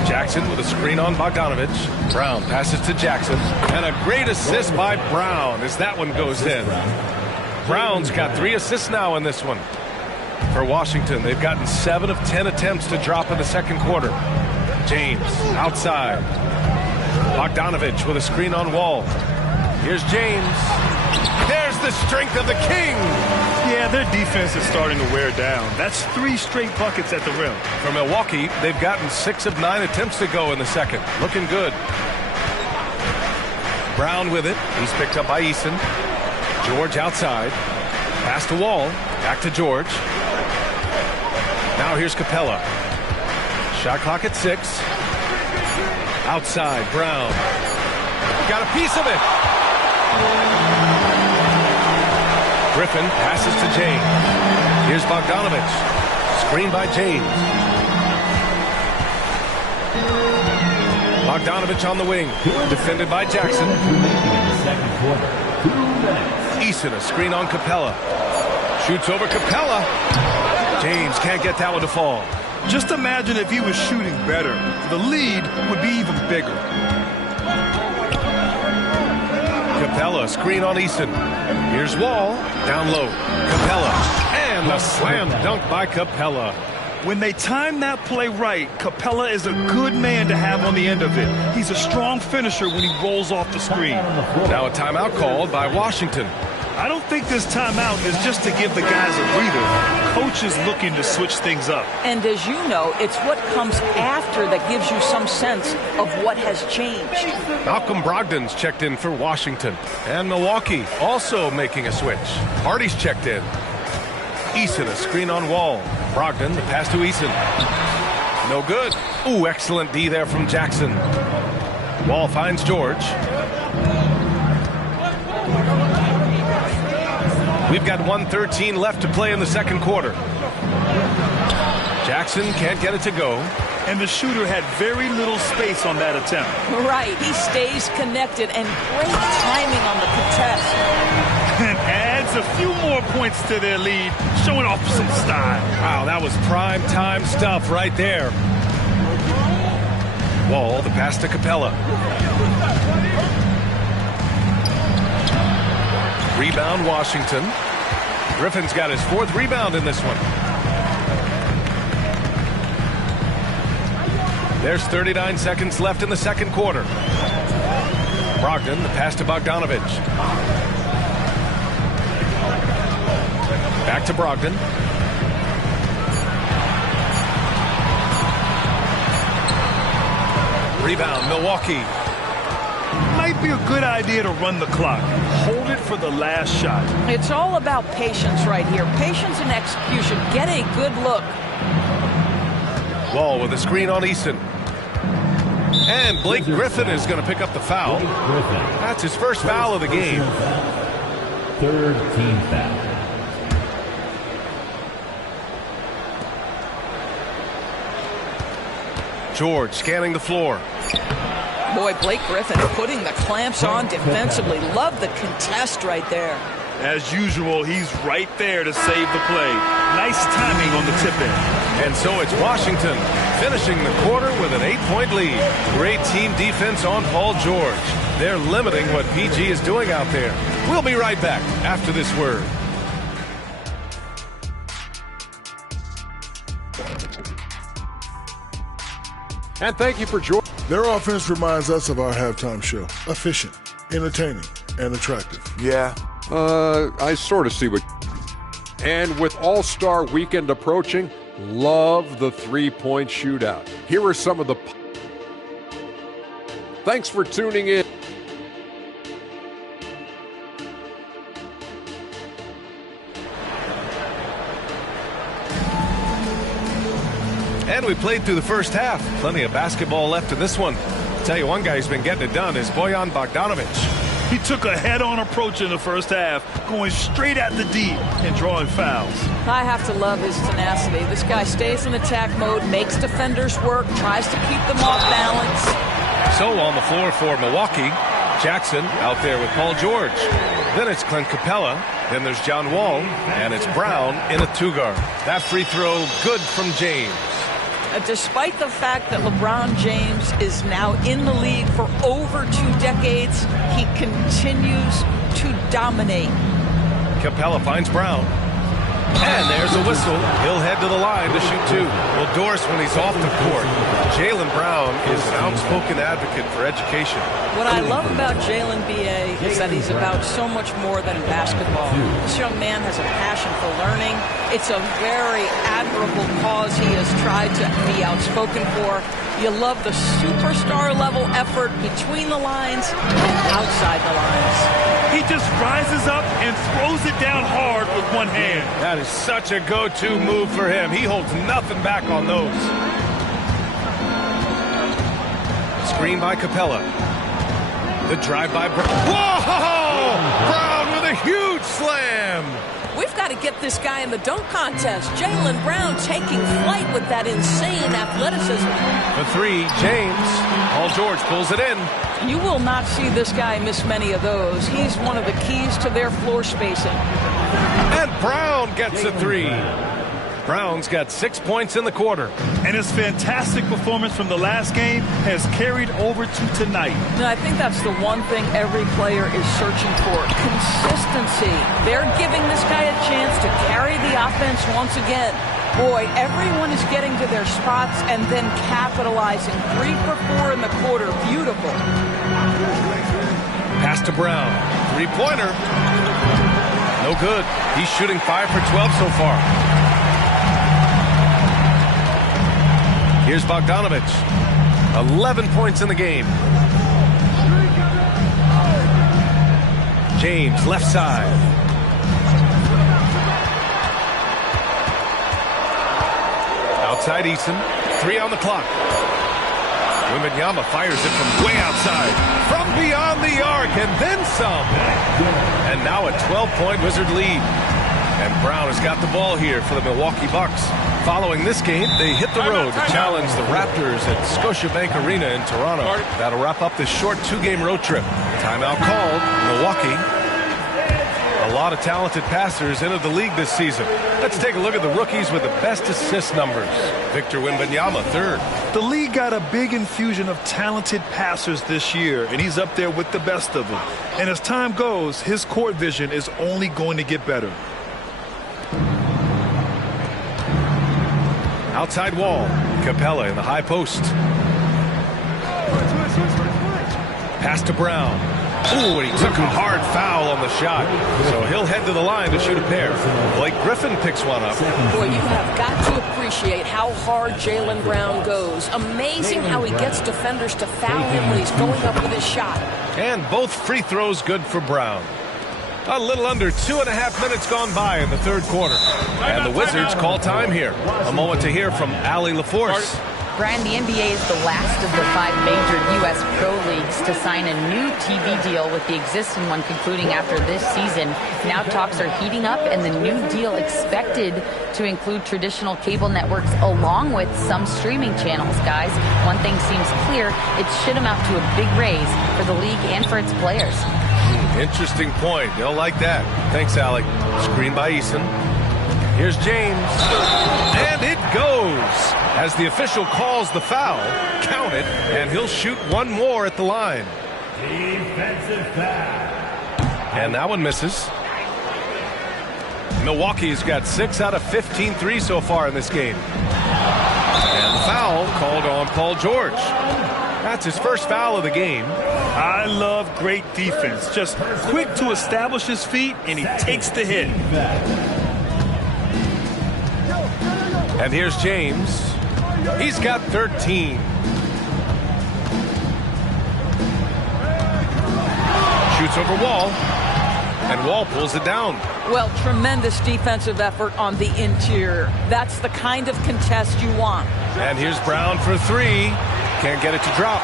Jackson with a screen on Bogdanovich. Brown passes to Jackson. And a great assist by Brown as that one goes in. Brown's got 3 assists now in this one. For Washington, they've gotten 7 of 10 attempts to drop in the second quarter. James outside. Bogdanovich with a screen on Wall. Here's James. There's the strength of the Kings. Yeah, their defense is starting to wear down. That's 3 straight buckets at the rim. For Milwaukee, they've gotten 6 of 9 attempts to go in the second. Looking good. Brown with it. He's picked up by Eason. George outside. Pass to Wall. Back to George. Now here's Capella. Shot clock at 6. Outside, Brown. Got a piece of it. Griffin passes to James. Here's Bogdanovich. Screen by James. Bogdanovich on the wing. Defended by Jackson. Eason, a screen on Capella. Shoots over Capella. James can't get that one to fall. Just imagine if he was shooting better. The lead would be even bigger. Capella, screen on Eason. Here's Wall, down low. Capella, and a slam dunk by Capella. When they time that play right, Capella is a good man to have on the end of it. He's a strong finisher when he rolls off the screen. Now a timeout called by Washington. I don't think this timeout is just to give the guys a breather. Coach is looking to switch things up. And as you know, it's what comes after that gives you some sense of what has changed. Malcolm Brogdon's checked in for Washington. And Milwaukee also making a switch. Hardy's checked in. Eason, a screen on Wall. Brogdon, the pass to Eason. No good. Ooh, excellent D there from Jackson. Wall finds George. We've got 1:13 left to play in the second quarter. Jackson can't get it to go. And the shooter had very little space on that attempt. Right, he stays connected and great timing on the contest. And adds a few more points to their lead, showing off some style. Wow, that was prime time stuff right there. Wall, the pass to Capella. Rebound, Washington. Griffin's got his 4th rebound in this one. There's 39 seconds left in the second quarter. Brogdon, the pass to Bogdanovich. Back to Brogdon. Rebound, Milwaukee. Might be a good idea to run the clock. Hold it for the last shot. It's all about patience right here. Patience and execution. Get a good look. Wall with a screen on Eason. And Blake Griffin is going to pick up the foul. That's his first foul of the game. 3rd team foul. George scanning the floor. Boy, Blake Griffin putting the clamps on defensively. Love the contest right there. As usual, he's right there to save the play. Nice timing on the tip-in. And so it's Washington finishing the quarter with an 8-point lead. Great team defense on Paul George. They're limiting what PG is doing out there. We'll be right back after this word. And thank you for joining. Their offense reminds us of our halftime show. Efficient, entertaining, and attractive. Yeah. I sort of see what. And with All-Star Weekend approaching, love the three-point shootout. Here are some of the. Thanks for tuning in. And we played through the first half. Plenty of basketball left in this one. I'll tell you, one guy who's been getting it done is Bojan Bogdanovic. He took a head-on approach in the first half, going straight at the D and drawing fouls. I have to love his tenacity. This guy stays in attack mode, makes defenders work, tries to keep them off balance. So on the floor for Milwaukee, Jackson out there with Paul George. Then it's Clint Capella. Then there's John Wall. And it's Brown in a two-guard. That free throw good from James. Despite the fact that LeBron James is now in the league for over 2 decades, he continues to dominate. Capella finds Brown. And there's a whistle. He'll head to the line to shoot 2. Well, Doris, when he's off the court, Jaylen Brown is an outspoken advocate for education. What I love about Jaylen B.A. is that he's about so much more than basketball. This young man has a passion for learning. It's a very admirable cause he has tried to be outspoken for. You love the superstar level effort between the lines and outside the lines. He just rises up and throws it down hard with one hand. That is such a go-to move for him. He holds nothing back on those. Screen by Capella. The drive by Brown. Whoa! Brown with a huge slam. We've got to get this guy in the dunk contest. Jaylen Brown taking flight with that insane athleticism. The 3, James. Paul George pulls it in. You will not see this guy miss many of those. He's one of the keys to their floor spacing. And Brown gets a 3. Brown's got 6 points in the quarter. And his fantastic performance from the last game has carried over to tonight. And I think that's the one thing every player is searching for. Consistency. They're giving this guy a chance to carry the offense once again. Boy, everyone is getting to their spots and then capitalizing. 3 for 4 in the quarter. Beautiful. Pass to Brown. 3-pointer. No good. He's shooting 5 for 12 so far. Here's Bogdanovic. 11 points in the game. James, left side. Outside Eason. 3 on the clock. Wembanyama fires it from way outside. From beyond the arc and then some. And now a 12-point Wizard lead. And Brown has got the ball here for the Milwaukee Bucks. Following this game, they hit the road to challenge the Raptors at Scotiabank Arena in Toronto. That'll wrap up this short 2-game road trip. Timeout called. Milwaukee. A lot of talented passers entered the league this season. Let's take a look at the rookies with the best assist numbers. Victor Wembanyama, 3rd. The league got a big infusion of talented passers this year, and he's up there with the best of them. And as time goes, his court vision is only going to get better. Outside Wall. Capella in the high post. Pass to Brown. Ooh, and he took a hard foul on the shot. So he'll head to the line to shoot a pair. Blake Griffin picks one up. Boy, you have got to appreciate how hard Jaylen Brown goes. Amazing how he gets defenders to foul him when he's going up with his shot. And both free throws good for Brown. A little under 2.5 minutes gone by in the 3rd quarter. And the Wizards call time here. A moment to hear from Allie LaForce. Brian, the NBA is the last of the 5 major U.S. pro leagues to sign a new TV deal, with the existing one concluding after this season. Now talks are heating up, and the new deal expected to include traditional cable networks along with some streaming channels. Guys, one thing seems clear: it should amount to a big raise for the league and for its players. Interesting point. They'll like that. Thanks, Allie. Screen by Eason. Here's James. And it goes. As the official calls the foul, count it, and he'll shoot one more at the line. Defensive foul. And that one misses. Milwaukee's got 6 out of 15 threes so far in this game. And the foul called on Paul George. That's his first foul of the game. I love great defense. Just quick to establish his feet, and he takes the hit. And here's James. He's got 13. Shoots over Wall. and Wall pulls it down. Well, tremendous defensive effort on the interior. That's the kind of contest you want. And here's Brown for three. Can't get it to drop.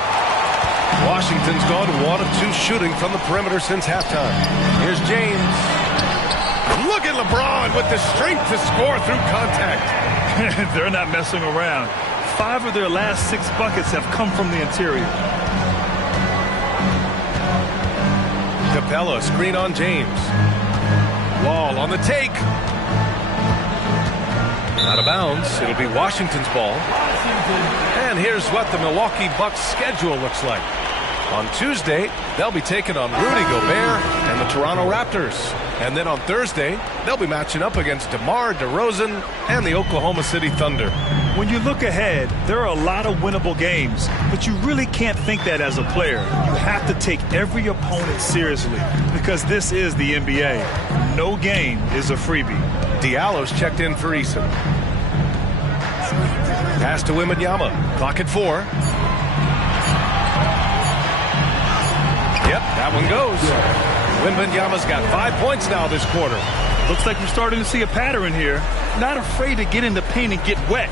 Washington's gone 1 of 2 shooting from the perimeter since halftime. Here's James. Look at LeBron with the strength to score through contact. They're not messing around. 5 of their last 6 buckets have come from the interior. Capella, screen on James. Wall on the take. Out of bounds. It'll be Washington's ball. And here's what the Milwaukee Bucks schedule looks like. On Tuesday, they'll be taking on Rudy Gobert and the Toronto Raptors. And then on Thursday, they'll be matching up against DeMar DeRozan and the Oklahoma City Thunder. When you look ahead, there are a lot of winnable games, but you really can't think that as a player. You have to take every opponent seriously because this is the NBA. No game is a freebie. Diallo's checked in for Eason. Pass to Wembanyama. Clock at 4. Yep, that one goes. Wembanyama's got 5 points now this quarter. Looks like we're starting to see a pattern here. Not afraid to get in the paint and get wet.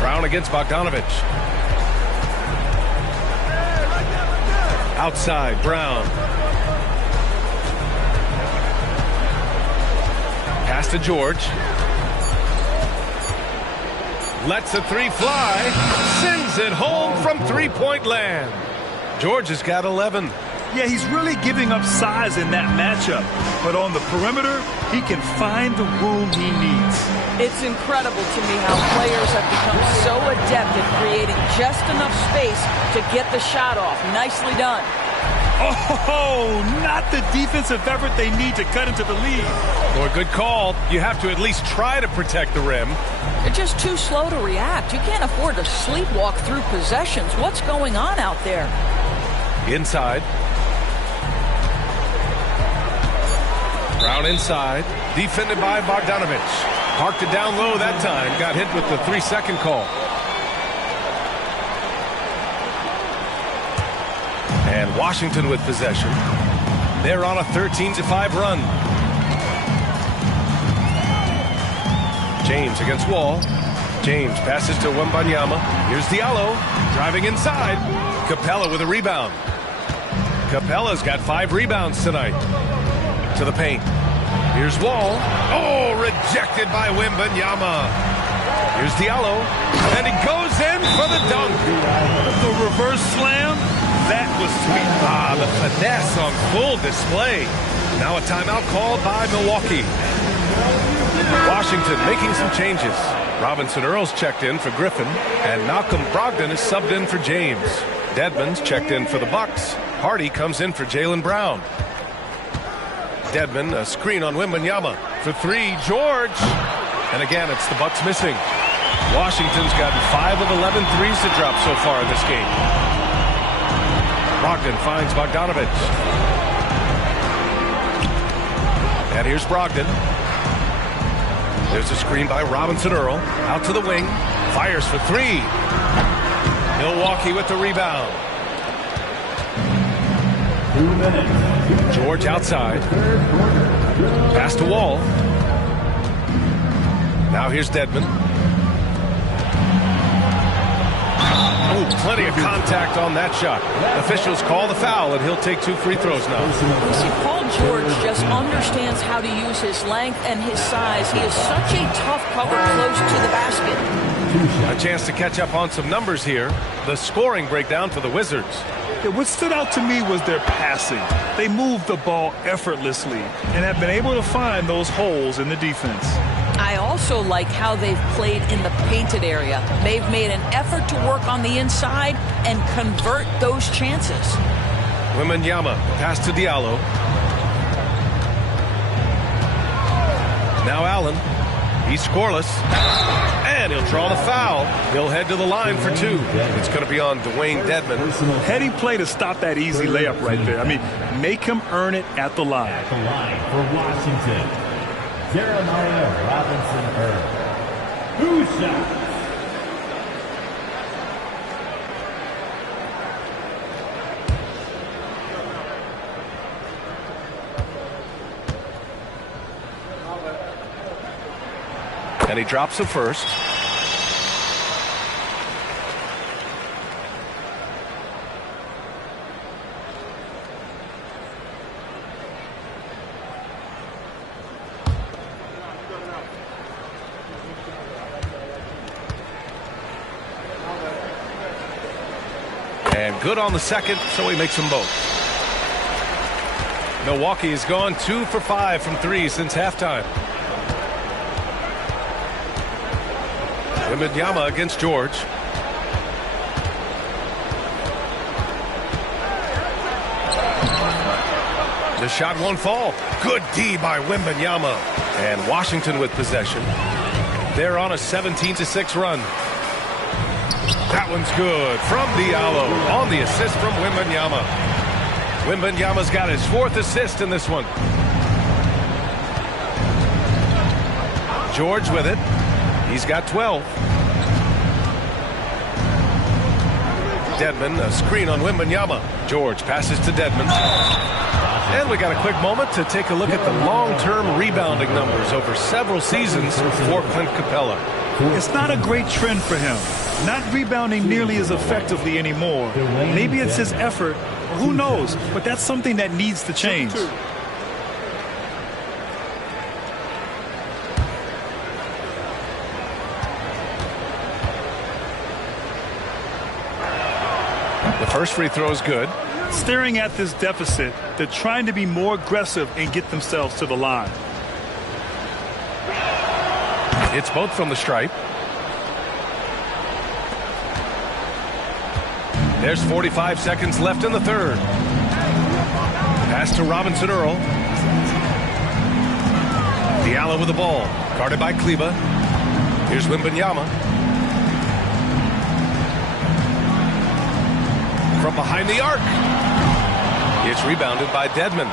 Brown against Bogdanovich. Outside, Brown. Pass to George. Lets a 3 fly. Sends it home from three-point land. George has got 11. Yeah, he's really giving up size in that matchup. But on the perimeter, he can find the room he needs. It's incredible to me how players have become so adept at creating just enough space to get the shot off. Nicely done. Oh, not the defensive effort they need to cut into the lead. Or good call. You have to at least try to protect the rim. They're just too slow to react. You can't afford to sleepwalk through possessions. What's going on out there? Inside. Brown inside. Defended by Bogdanovich. Parked it down low that time. Got hit with the 3-second call. And Washington with possession. They're on a 13-5 run. James against Wall. James passes to Wembanyama. Here's Diallo driving inside. Capella with a rebound. Capella's got 5 rebounds tonight. To the paint. Here's Wall. Oh, rejected by Wembanyama. Here's Diallo. And he goes in for the dunk. The reverse slam. That was sweet. Ah, the finesse on full display. Now a timeout called by Milwaukee. Washington making some changes. Robinson Earls checked in for Griffin, and Malcolm Brogdon is subbed in for James. Dedmon's checked in for the Bucks. Hardy comes in for Jaylen Brown. Dedmon, a screen on Wembanyama. For 3, George. And again, it's the Bucks missing. Washington's gotten 5 of 11 threes to drop so far in this game. Brogdon finds Bogdanovich. And here's Brogdon. There's a screen by Robinson Earl. Out to the wing. Fires for 3. Milwaukee with the rebound. 2 minutes. George outside. Pass to Wall. Now here's Dedmon. Ooh, plenty of contact on that shot. Officials call the foul, and he'll take 2 free throws now. You see, Paul George just understands how to use his length and his size. He is such a tough cover close to the basket. A chance to catch up on some numbers here. The scoring breakdown for the Wizards. Yeah, what stood out to me was their passing. They moved the ball effortlessly and have been able to find those holes in the defense. I also like how they've played in the painted area. They've made an effort to work on the inside and convert those chances. Wembanyama, pass to Diallo. Now Allen. He's scoreless. And he'll draw the foul. He'll head to the line for 2. It's going to be on Dwayne Dedmon. Heady play to stop that easy layup right there. I mean, make him earn it at the line. At the line for Washington, Jeremiah Robinson Earl. 2 shots. And he drops the first. And good on the second, so he makes them both. Milwaukee has gone 2 for 5 from 3 since halftime. Wembanyama against George. The shot won't fall. Good D by Wembanyama. And Washington with possession. They're on a 17-6 run. That one's good from Diallo on the assist from Wembanyama. Wembanyama's got his 4th assist in this one. George with it. He's got 12. Dedmon, a screen on Wembanyama. George passes to Dedmon. And we got a quick moment to take a look at the long-term rebounding numbers over several seasons for Clint Capella. It's not a great trend for him. Not rebounding nearly as effectively anymore. Maybe it's his effort, or who knows, but that's something that needs to change. The first free throw is good. Staring at this deficit, they're trying to be more aggressive and get themselves to the line. It's both from the stripe. There's 45 seconds left in the third. Pass to Robinson Earl. Diallo with the ball. Guarded by Kleba. Here's Wembanyama. From behind the arc. It's rebounded by Dedmon.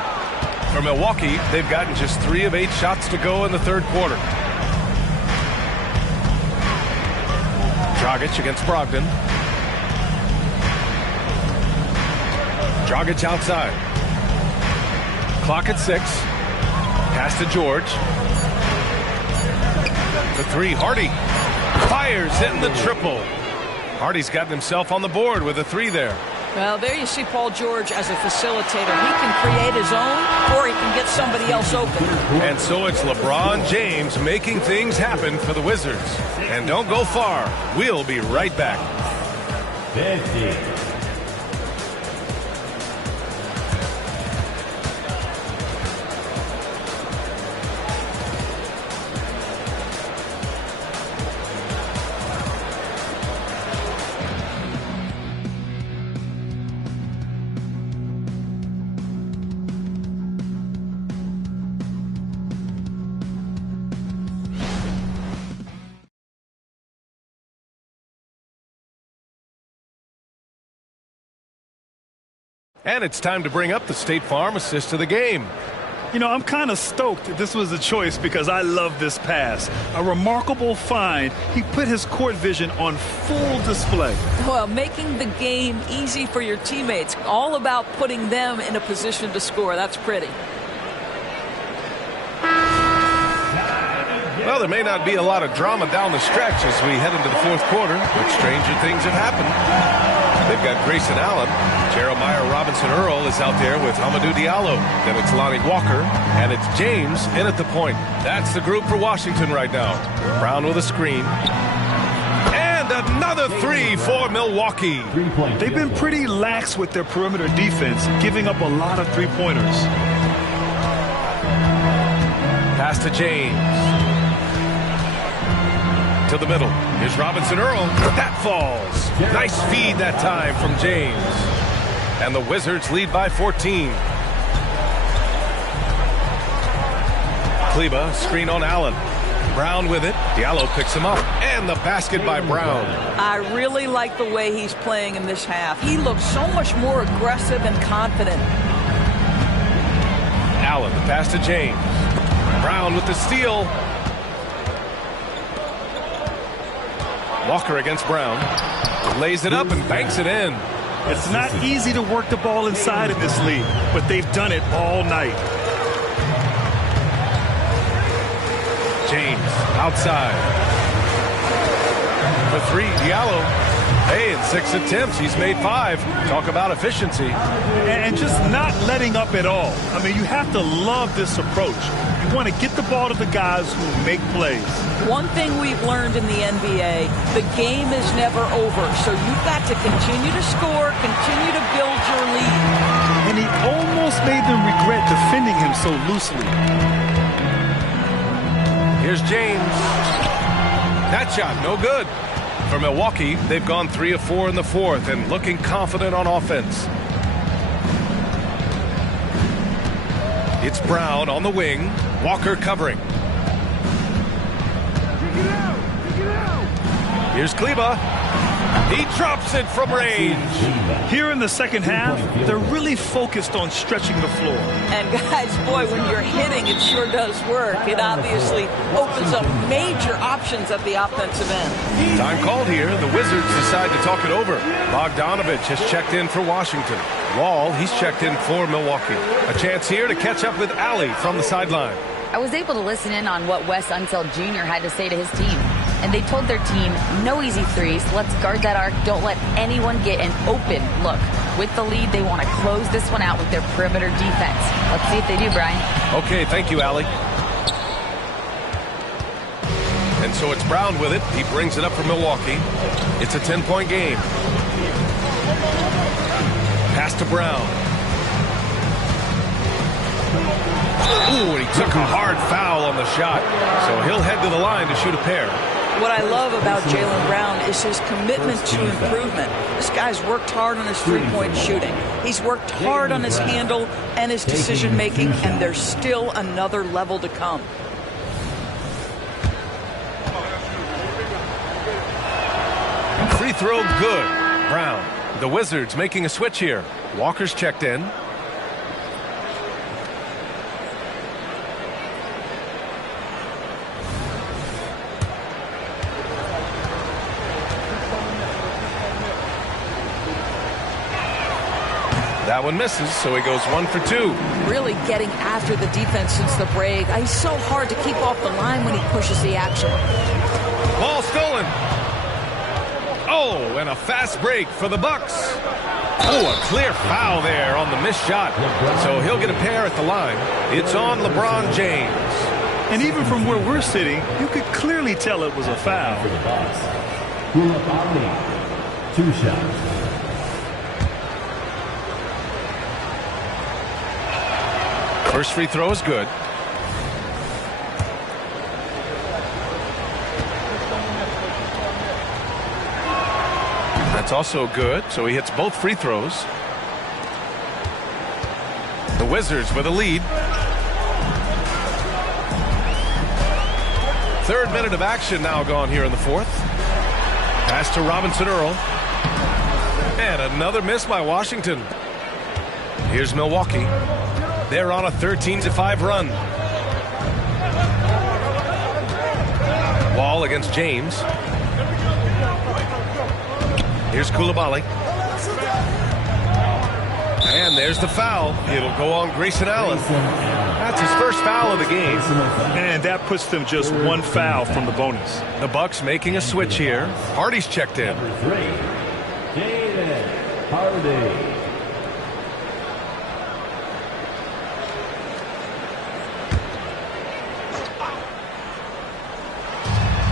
For Milwaukee, they've gotten just 3 of 8 shots to go in the third quarter. Dragic against Brogdon. Dragic outside. Clock at 6. Pass to George. The 3, Hardy. Fires in the triple. Hardy's gotten himself on the board with a 3 there. Well, there you see Paul George as a facilitator. He can create his own, or he can get somebody else open. And so it's LeBron James making things happen for the Wizards. And don't go far. We'll be right back. 50. And it's time to bring up the State Farm assist of the game. You know, I'm kind of stoked that this was a choice because I love this pass. A remarkable find. He put his court vision on full display. Well, making the game easy for your teammates. All about putting them in a position to score. That's pretty. Well, there may not be a lot of drama down the stretch as we head into the fourth quarter, but stranger things have happened. They've got Grayson Allen. Jeremiah Robinson-Earl is out there with Hamidou Diallo. Then it's Lonnie Walker, and it's James in at the point. That's the group for Washington right now. Brown with a screen. And another 3 for Milwaukee. They've been pretty lax with their perimeter defense, giving up a lot of three-pointers. Pass to James. To the middle. Here's Robinson-Earl. That falls. Nice feed that time from James. And the Wizards lead by 14. Kleba, screen on Allen. Brown with it. Diallo picks him up. And the basket by Brown. I really like the way he's playing in this half. He looks so much more aggressive and confident. Allen, the pass to James. Brown with the steal. Walker against Brown. Lays it up and banks it in. It's not easy to work the ball inside in this league, but they've done it all night. James outside. For three, Diallo. Hey, in 6 attempts, he's made 5. Talk about efficiency. And just not letting up at all. I mean, you have to love this approach. You want to get the ball to the guys who make plays. One thing we've learned in the NBA, the game is never over. So you've got to continue to score, continue to build your lead. And he almost made them regret defending him so loosely. Here's James. That shot, no good. For Milwaukee, they've gone 3 of 4 in the fourth and looking confident on offense. It's Brown on the wing. Walker covering. Here's Kleba. He drops it from range. Here in the second half, they're really focused on stretching the floor. And guys, boy, when you're hitting, it sure does work. It obviously opens up major options at the offensive end. Time called here. The Wizards decide to talk it over. Bogdanovich has checked in for Washington. Wall, he's checked in for Milwaukee. A chance here to catch up with Allie from the sideline. I was able to listen in on what Wes Unseld Jr. had to say to his team. And they told their team, no easy threes. Let's guard that arc. Don't let anyone get an open look. With the lead, they want to close this one out with their perimeter defense. Let's see if they do, Brian. Okay, thank you, Allie. And so it's Brown with it. He brings it up for Milwaukee. It's a 10-point game. Pass to Brown. Ooh, and he took a hard foul on the shot. So he'll head to the line to shoot a pair. What I love about Jaylen Brown is his commitment to improvement. This guy's worked hard on his three-point shooting. He's worked hard on his handle and his decision-making, and there's still another level to come. Free throw good. Brown. The Wizards making a switch here. Walker's checked in. That one misses, so he goes 1 for 2. Really getting after the defense since the break. He's so hard to keep off the line when he pushes the action. Ball stolen. Oh, and a fast break for the Bucks. Oh, a clear foul there on the missed shot. So he'll get a pair at the line. It's on LeBron James. And even from where we're sitting, you could clearly tell it was a foul. 2 shots. First free throw is good. That's also good, so he hits both free throws. The Wizards with a lead. Third minute of action now gone here in the fourth. Pass to Robinson Earl. And another miss by Washington. Here's Milwaukee. They're on a 13-5 run. Wall against James. Here's Coulibaly. And there's the foul. It'll go on Grayson Allen. That's his first foul of the game. And that puts them just 1 foul from the bonus. The Bucks making a switch here. Hardy's checked in. David Hardy.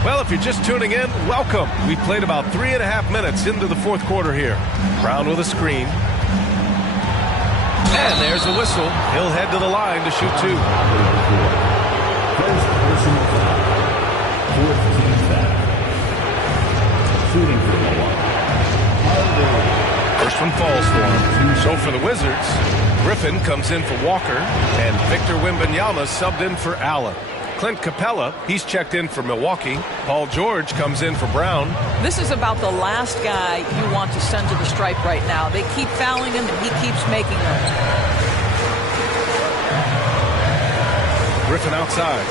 Well, if you're just tuning in, welcome. We played about 3.5 minutes into the fourth quarter here. Brown with a screen. And there's a whistle. He'll head to the line to shoot 2. First personal foul. 4th team foul. Shooting for Milwaukee. First one falls for him. So for the Wizards, Griffin comes in for Walker, and Victor Wembanyama subbed in for Allen. Clint Capella, he's checked in for Milwaukee. Paul George comes in for Brown. This is about the last guy you want to send to the stripe right now. They keep fouling him, and he keeps making them. Griffin outside.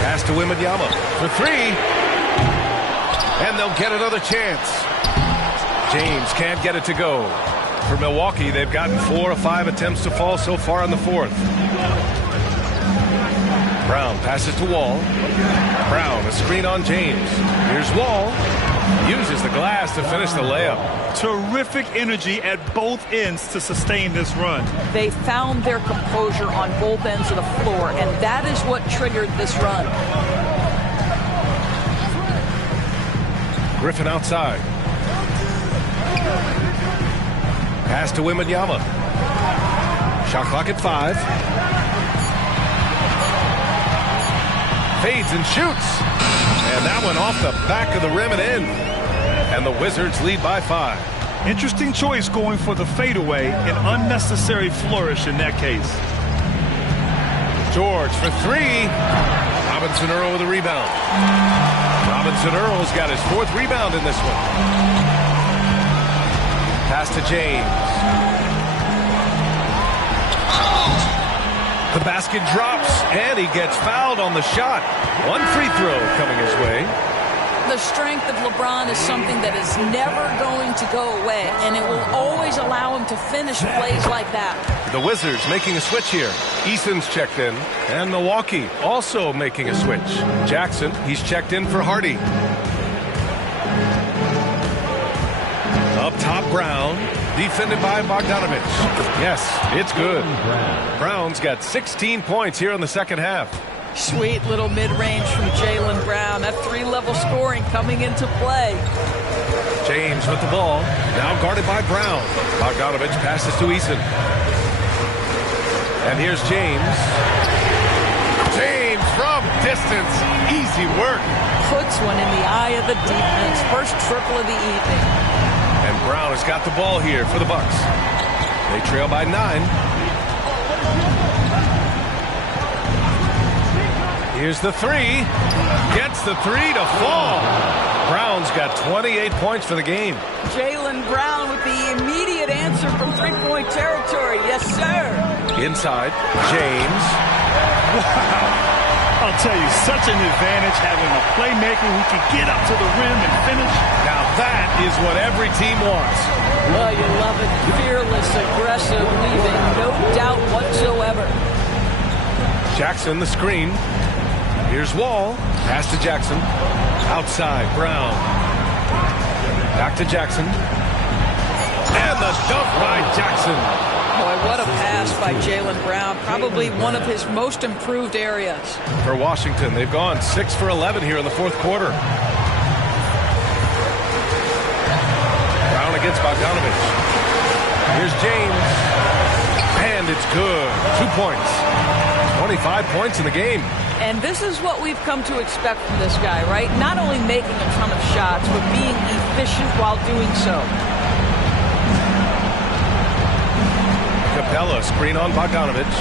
Pass to Wembanyama for 3. And they'll get another chance. James can't get it to go. For Milwaukee, they've gotten 4 of 5 attempts to fall so far in the fourth. Brown passes to Wall. Brown, a screen on James. Here's Wall. Uses the glass to finish the layup. Terrific energy at both ends to sustain this run. They found their composure on both ends of the floor, and that is what triggered this run. Griffin outside. Pass to Wembanyama. Shot clock at 5. Fades and shoots. And that one off the back of the rim and in. And the Wizards lead by 5. Interesting choice going for the fadeaway, an unnecessary flourish in that case. George for 3. Robinson Earl with a rebound. Robinson Earl's got his 4th rebound in this one. Pass to James. The basket drops, and he gets fouled on the shot. 1 free throw coming his way. The strength of LeBron is something that is never going to go away, and it will always allow him to finish plays like that. The Wizards making a switch here. Eason's checked in, and Milwaukee also making a switch. Jackson, he's checked in for Hardy. Up top, Brown, defended by Bogdanovich. Yes, it's good. Brown's got 16 points here in the second half. Sweet little mid-range from Jaylen Brown. That 3-level scoring coming into play. James with the ball. Now guarded by Brown. Bogdanovich passes to Eason. And here's James. James from distance. Easy work. Puts one in the eye of the defense. First triple of the evening. And Brown has got the ball here for the Bucks. They trail by 9. Here's the 3. Gets the 3 to fall. Brown's got 28 points for the game. Jaylen Brown with the immediate answer from three-point territory. Yes, sir. Inside, James. Wow. I'll tell you, such an advantage having a playmaker who can get up to the rim and finish. Now that is what every team wants. Well, you love it. Fearless, aggressive, leaving no doubt whatsoever. Jackson, the screen. Here's Wall. Pass to Jackson. Outside, Brown. Back to Jackson. And the dunk by Jackson. Boy, what a pass by Jaylen Brown. Probably one of his most improved areas. For Washington, they've gone 6 for 11 here in the fourth quarter. Brown against Bogdanovich. Here's James. And it's good. 2 points. 25 points in the game. And this is what we've come to expect from this guy, right? Not only making a ton of shots, but being efficient while doing so. Capella, screen on Bogdanovich.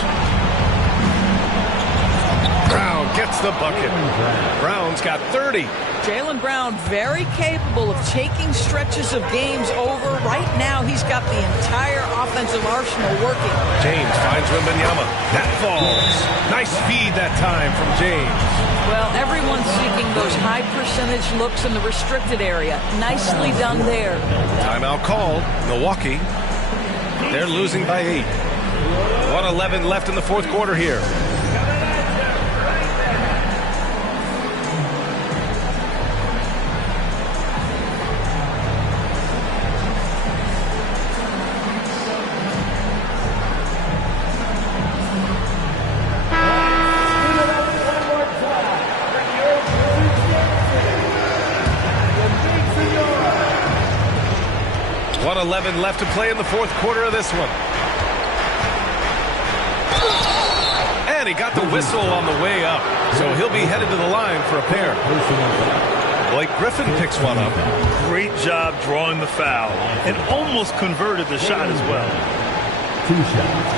Brown gets the bucket. Brown's got 30. Jaylen Brown very capable of taking stretches of games over. Right now, he's got the entire offensive arsenal working. James finds Wembanyama. That falls. Nice feed that time from James. Well, everyone's seeking those high percentage looks in the restricted area. Nicely done there. Timeout called. Milwaukee. They're losing by 8. 1:11 left in the fourth quarter here. Left to play in the fourth quarter of this one. And he got the whistle on the way up, so he'll be headed to the line for a pair. Blake Griffin picks one up. Great job drawing the foul and almost converted the shot as well. 2 shots.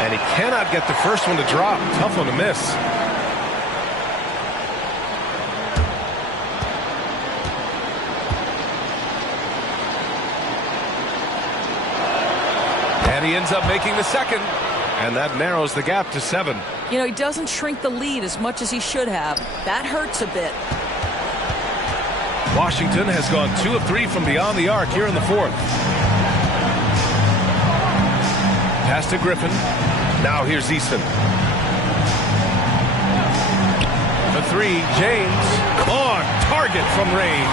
And he cannot get the first one to drop. Tough one to miss. And he ends up making the second, and that narrows the gap to 7. You know, he doesn't shrink the lead as much as he should have. That hurts a bit. Washington has gone 2 of 3 from beyond the arc here in the fourth. Pass to Griffin. Now here's Eason. three. James on target from range.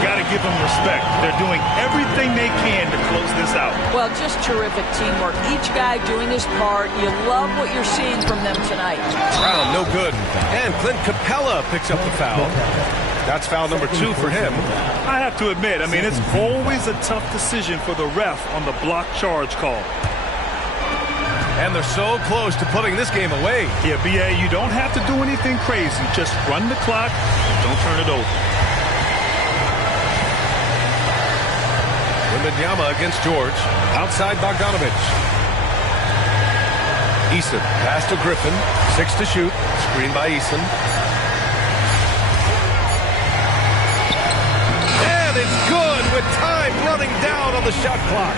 Got to give them respect. They're doing everything they can to close this out. Well, just terrific teamwork. Each guy doing his part. You love what you're seeing from them tonight. Brown, no good. And Clint Capella picks up the foul. That's foul number 2 for him. I have to admit, it's always a tough decision for the ref on the block charge call. And they're so close to putting this game away. Yeah, B.A., you don't have to do anything crazy. Just run the clock and don't turn it over. Wembanyama against George. Outside Bogdanovich. Eason. Pass to Griffin. 6 to shoot. Screen by Eason. And it's good with time running down on the shot clock.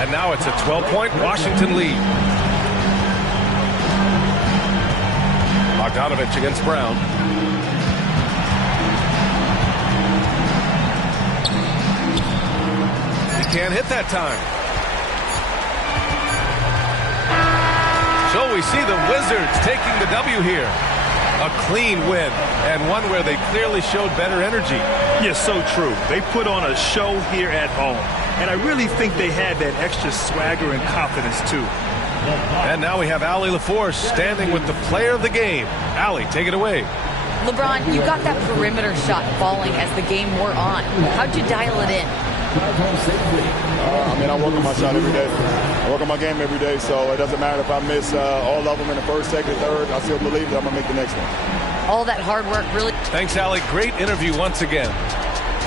And now it's a 12-point Washington lead. Bogdanovich against Brown. He can't hit that time. So we see the Wizards taking the W here. A clean win, and one where they clearly showed better energy. Yeah, so true. They put on a show here at home. And I really think they had that extra swagger and confidence, too. And now we have Allie LaForce standing with the player of the game. Allie, take it away. LeBron, you got that perimeter shot falling as the game wore on. How'd you dial it in? I work on my shot every day. I work on my game every day, so it doesn't matter if I miss all of them in the first, second, third. I still believe that I'm going to make the next one. All that hard work really... Thanks, Allie. Great interview once again.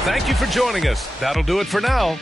Thank you for joining us. That'll do it for now.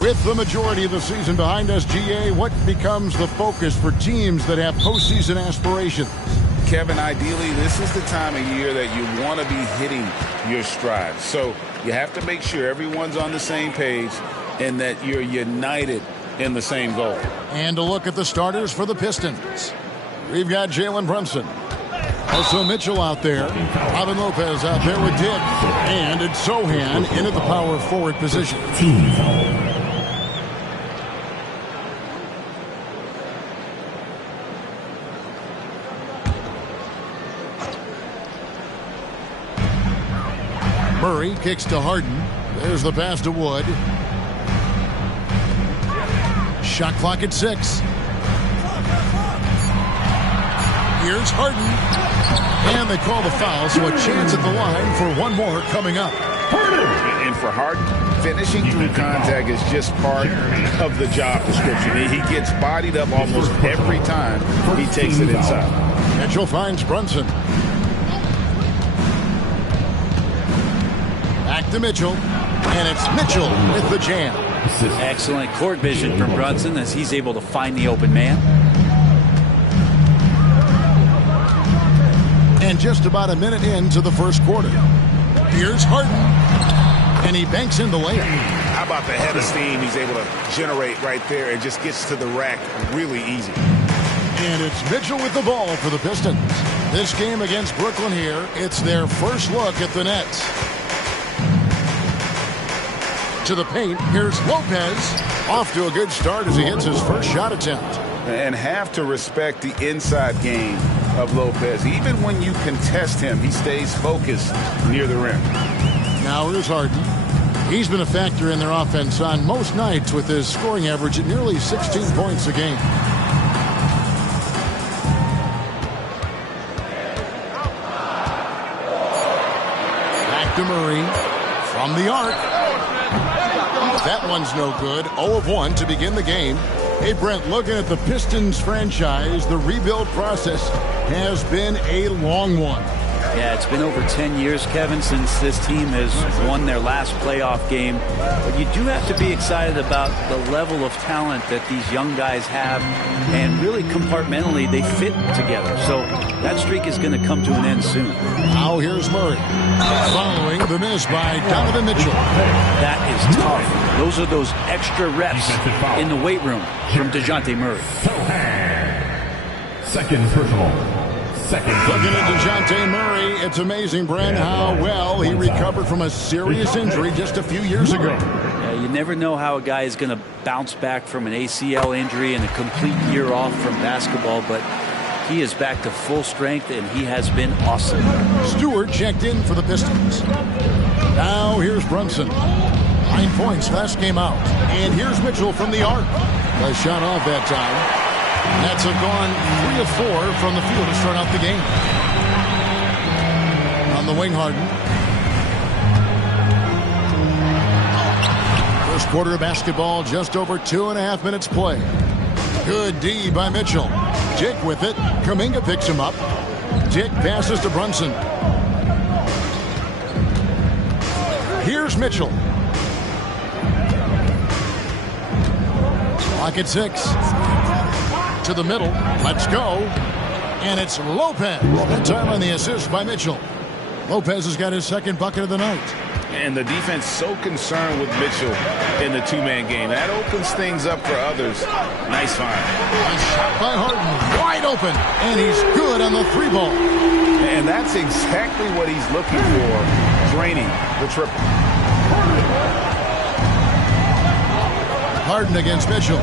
With the majority of the season behind us, GA, what becomes the focus for teams that have postseason aspirations? Kevin, ideally, this is the time of year that you want to be hitting your stride. So you have to make sure everyone's on the same page and that you're united in the same goal. And a look at the starters for the Pistons. We've got Jalen Brunson. Also Mitchell out there. Robin Lopez out there with Dick. And it's Sohan into the power forward position. Murray kicks to Harden. There's the pass to Wood. Shot clock at 6. Here's Harden. And they call the foul, so a chance at the line for one more coming up. And for Harden, finishing through contact is just part of the job description. He gets bodied up almost every time he takes it inside. Mitchell finds Brunson. Back to Mitchell. And it's Mitchell with the jam. Excellent court vision from Brunson as he's able to find the open man. And just about a minute into the first quarter. Here's Harden. And he banks in the layup. How about the head of steam he's able to generate right there and just gets to the rack really easy. And it's Mitchell with the ball for the Pistons. This game against Brooklyn here, it's their first look at the Nets. To the paint, here's Lopez. Off to a good start as he hits his first shot attempt. And have to respect the inside game of Lopez. Even when you contest him, he stays focused near the rim. Now here's Harden. He's been a factor in their offense on most nights with his scoring average at nearly 16 points a game. Back to Murray from the arc. That one's no good. 0 of 1 to begin the game. Hey, Brent, looking at the Pistons franchise, the rebuild process has been a long one. Yeah, it's been over 10 years, Kevin, since this team has won their last playoff game. But you do have to be excited about the level of talent that these young guys have. And really, compartmentally, they fit together. So that streak is going to come to an end soon. Now here's Murray. Following the miss by Donovan Mitchell. That is tough. Those are those extra reps in the weight room from DeJounte Murray. Second personal. Looking at DeJounte Murray, it's amazing, Brent, how well he recovered from a serious injury just a few years ago. Yeah, you never know how a guy is going to bounce back from an ACL injury and a complete year off from basketball, but he is back to full strength, and he has been awesome. Stewart checked in for the Pistons. Now here's Brunson. 9 points last game out. And here's Mitchell from the arc. A shot off that time. Nets have gone 3 of 4 from the field to start out the game. On the wing, Harden. First quarter of basketball, just over 2.5 minutes play. Good D by Mitchell. Dick with it. Kuminga picks him up. Dick passes to Brunson. Here's Mitchell. Clock at 6. To the middle. Let's go. And it's Lopez. That time on the assist by Mitchell. Lopez has got his second bucket of the night. And the defense so concerned with Mitchell in the two-man game. That opens things up for others. Nice find. A shot by Harden. Wide open. And he's good on the 3-ball. And that's exactly what he's looking for. Draining the triple. Harden against Mitchell.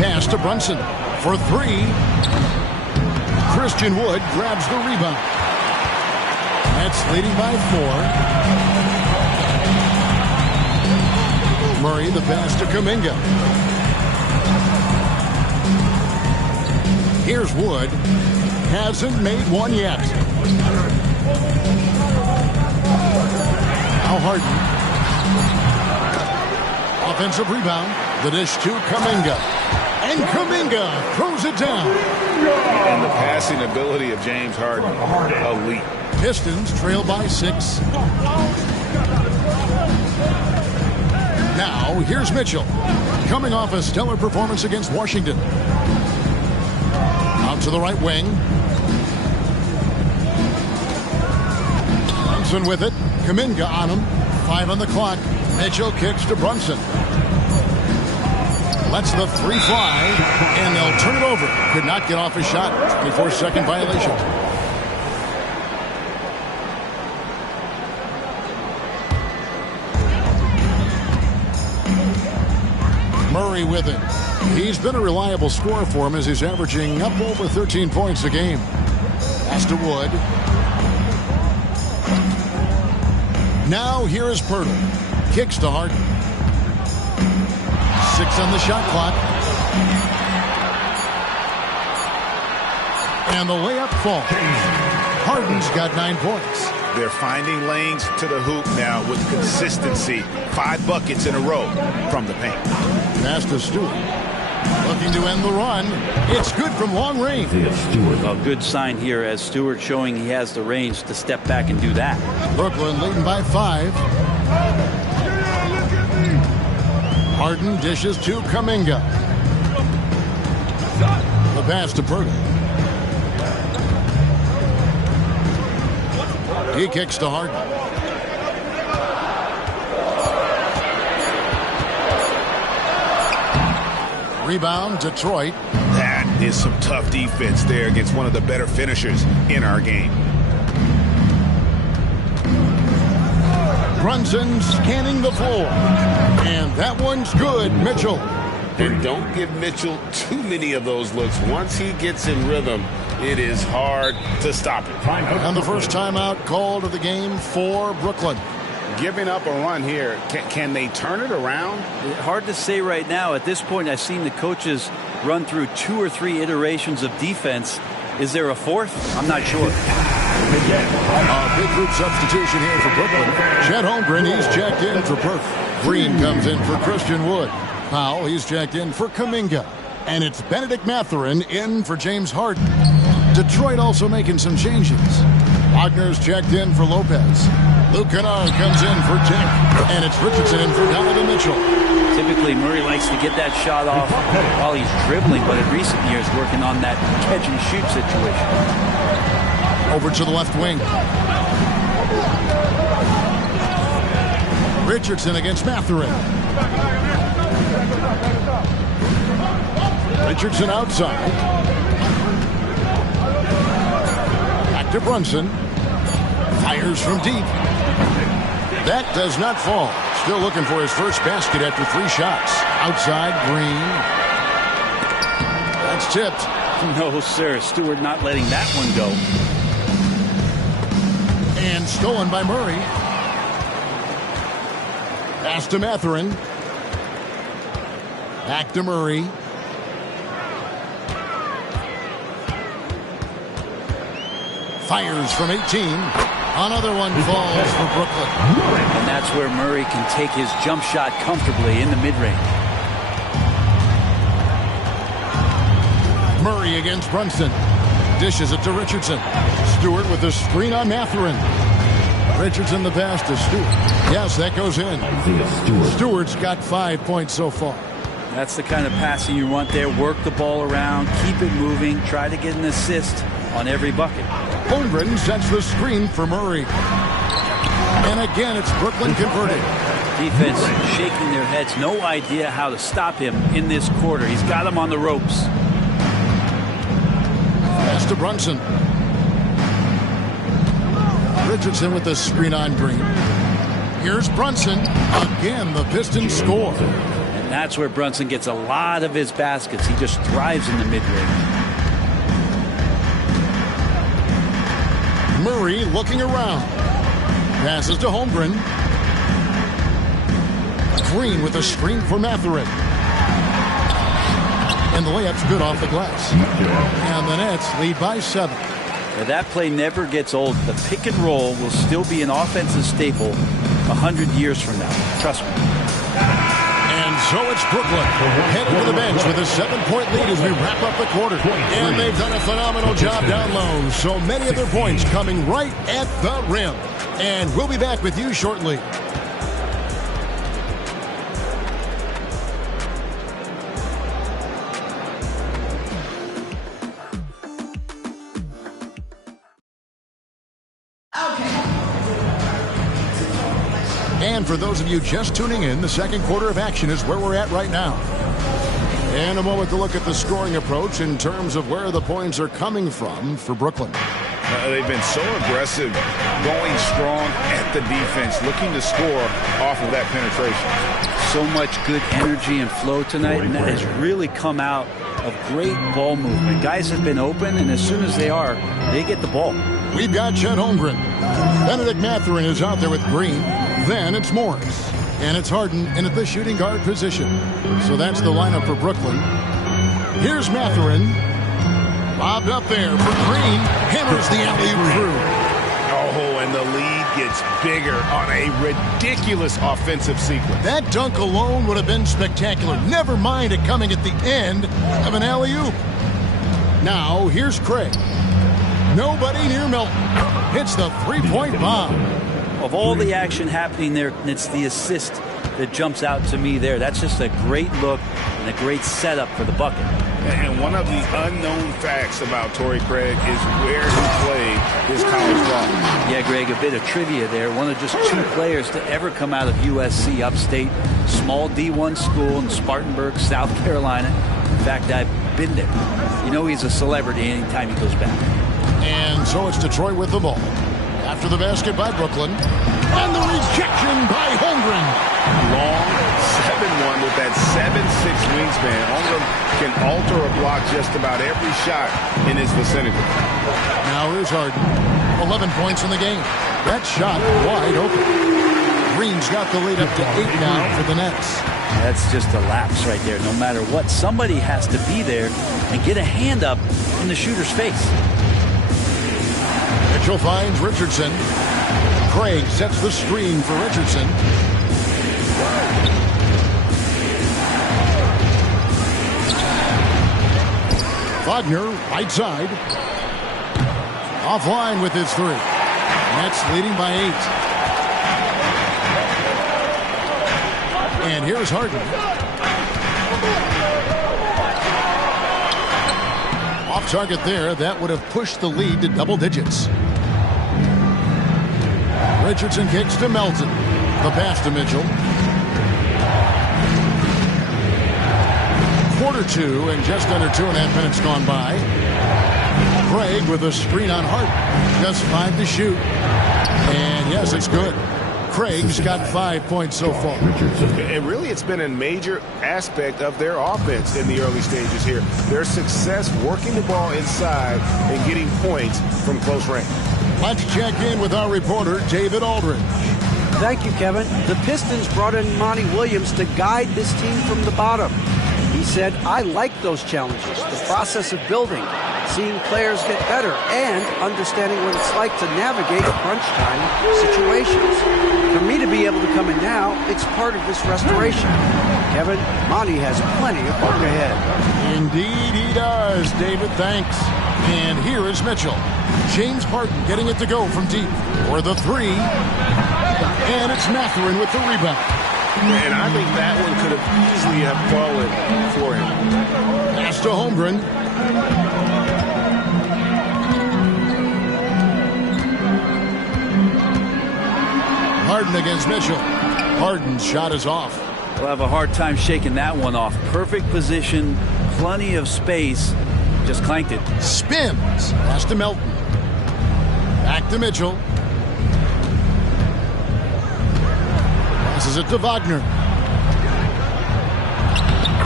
Pass to Brunson for 3. Christian Wood grabs the rebound. Nets leading by 4. Murray the pass to Kuminga. Here's Wood. Hasn't made one yet. Now Harden. Offensive rebound. The dish to Kuminga. And Kuminga throws it down. And the passing ability of James Harden, elite. Pistons trail by 6. Now, here's Mitchell. Coming off a stellar performance against Washington. Out to the right wing. Brunson with it. Kuminga on him. 5 on the clock. Mitchell kicks to Brunson. Lets the 3 fly, and they'll turn it over. Could not get off his shot. 24-second violation. Murray with it. He's been a reliable scorer for him as he's averaging up over 13 points a game. Pass to Wood. Now here is Pirtle. Kicks to Harden. 6 on the shot clock. And the layup falls. Harden's got 9 points. They're finding lanes to the hoop now with consistency. 5 buckets in a row from the paint. Pass to Stewart. Looking to end the run. It's good from long range. A good sign here as Stewart showing he has the range to step back and do that. Brooklyn leading by 5. Harden dishes to Kuminga. The pass to Pirtle. He kicks to Harden. Rebound, Detroit. That is some tough defense there against one of the better finishers in our game. Brunson scanning the floor. And that one's good, Mitchell. And don't give Mitchell too many of those looks. Once he gets in rhythm, it is hard to stop it. And the first timeout called of the game for Brooklyn. Giving up a run here. Can they turn it around? Hard to say right now. At this point, I've seen the coaches run through 2 or 3 iterations of defense. Is there a 4th? I'm not sure. A big group substitution here for Brooklyn. Chet Holmgren, he's checked in for Perth. Green comes in for Christian Wood. Powell, he's checked in for Kuminga. And it's Benedict Mathurin in for James Harden. Detroit also making some changes. Wagner's checked in for Lopez. Luke Kennard comes in for Tick. And it's Richardson in for Donovan Mitchell. Typically, Murray likes to get that shot off while he's dribbling, but in recent years, working on that catch-and-shoot situation. Over to the left wing. Richardson against Mathurin. Richardson outside. Back to Brunson. Fires from deep. That does not fall. Still looking for his first basket after 3 shots. Outside, Green. That's tipped. No, sir. Stewart not letting that one go. And stolen by Murray. Pass to Mathurin. Back to Murray. Fires from 18. Another one falls for Brooklyn. And that's where Murray can take his jump shot comfortably in the mid-range. Murray against Brunson. Dishes it to Richardson. Stewart with the screen on Mathurin. Richardson the pass to Stewart. Yes, that goes in. Stewart's got 5 points so far. That's the kind of passing you want there. Work the ball around, keep it moving, try to get an assist on every bucket. Holmgren sets the screen for Murray. And again, it's Brooklyn converted. Defense shaking their heads. No idea how to stop him in this quarter. He's got him on the ropes. Pass to Brunson. Richardson with the screen on Green. Here's Brunson. Again, the Pistons score. And that's where Brunson gets a lot of his baskets. He just thrives in the mid-range. Murray looking around. Passes to Holmgren. Green with a screen for Mathurin. And the layup's good off the glass. And the Nets lead by 7. Now that play never gets old. The pick and roll will still be an offensive staple 100 years from now. Trust me. And so it's Brooklyn heading to the bench with a 7-point lead as we wrap up the quarter. And they've done a phenomenal job down low. So many of their points coming right at the rim. And we'll be back with you shortly. And for those of you just tuning in, the second quarter of action is where we're at right now. And a moment to look at the scoring approach in terms of where the points are coming from for Brooklyn. They've been so aggressive, going strong at the defense, looking to score off of that penetration. So much good energy and flow tonight, and that has really come out of great ball movement. Guys have been open, and as soon as they are, they get the ball. We've got Chet Holmgren. Benedict Mathurin is out there with Green. Then it's Morris. And it's Harden in at the shooting guard position. So that's the lineup for Brooklyn. Here's Mathurin. Lobbed up there for Green. Hammers the alley-oop through. Oh, and the lead gets bigger on a ridiculous offensive sequence. That dunk alone would have been spectacular. Never mind it coming at the end of an alley-oop. Now, here's Craig. Nobody near Milton. Hits the three-point bomb. Of all the action happening there, it's the assist that jumps out to me there. That's just a great look and a great setup for the bucket. And one of the unknown facts about Torrey Craig is where he played his college ball. Yeah, Greg, a bit of trivia there. One of just 2 players to ever come out of USC upstate. Small D1 school in Spartanburg, South Carolina. In fact, I've been there. You know he's a celebrity anytime he goes back. And so it's Detroit with the ball. After the basket by Brooklyn. And the rejection by Holmgren. Long 7-1 with that 7'6" wingspan. Holmgren can alter a block just about every shot in his vicinity. Now here's Harden. 11 points in the game. That shot wide open. Green's got the lead up to 8 now for the Nets. That's just a lapse right there. No matter what, somebody has to be there and get a hand up in the shooter's face. Mitchell finds Richardson. Craig sets the screen for Richardson. Wagner, right side. Offline with his 3. Nets leading by 8. And here's Harden. Off target there. That would have pushed the lead to double digits. Richardson kicks to Melton. The pass to Mitchell. Quarter 2 and just under 2.5 minutes gone by. Craig with a screen on Hart. Just 5 to shoot. And yes, it's good. Craig's got 5 points so far. And really, it's been a major aspect of their offense in the early stages here. Their success working the ball inside and getting points from close range. Let's check in with our reporter, David Aldridge. Thank you, Kevin. The Pistons brought in Monty Williams to guide this team from the bottom. He said, I like those challenges, the process of building, seeing players get better, and understanding what it's like to navigate crunch time situations. For me to be able to come in now, it's part of this restoration. Kevin, Monty has plenty of work ahead. Indeed he does, David. Thanks. And here is Mitchell. James Harden getting it to go from deep for the 3. And it's Mathurin with the rebound. And I think that one could have easily have fallen for him. Pass to Holmgren. Harden against Mitchell. Harden's shot is off. We'll have a hard time shaking that one off. Perfect position, plenty of space. Just clanked it. Spins. Pass to Melton. Back to Mitchell. Passes it to Wagner.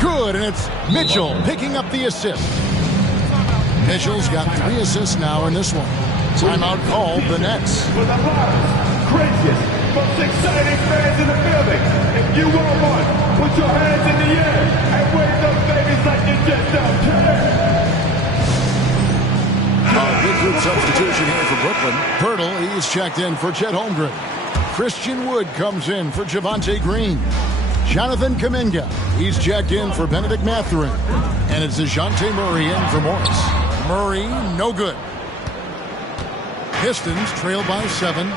Good, and it's Mitchell picking up the assist. Mitchell's got 3 assists now in this one. Timeout called the Nets. For the loudest, craziest, most exciting fans in the building. If you want one, put your hands in the air and wave those babies like you just don't care. Big group substitution here for Brooklyn. Pirtle, he's checked in for Chet Holmgren. Christian Wood comes in for Javonte Green. Jonathan Kuminga, he's checked in for Benedict Mathurin. And it's DeJounte Murray in for Morris. Murray, no good. Pistons trail by 7.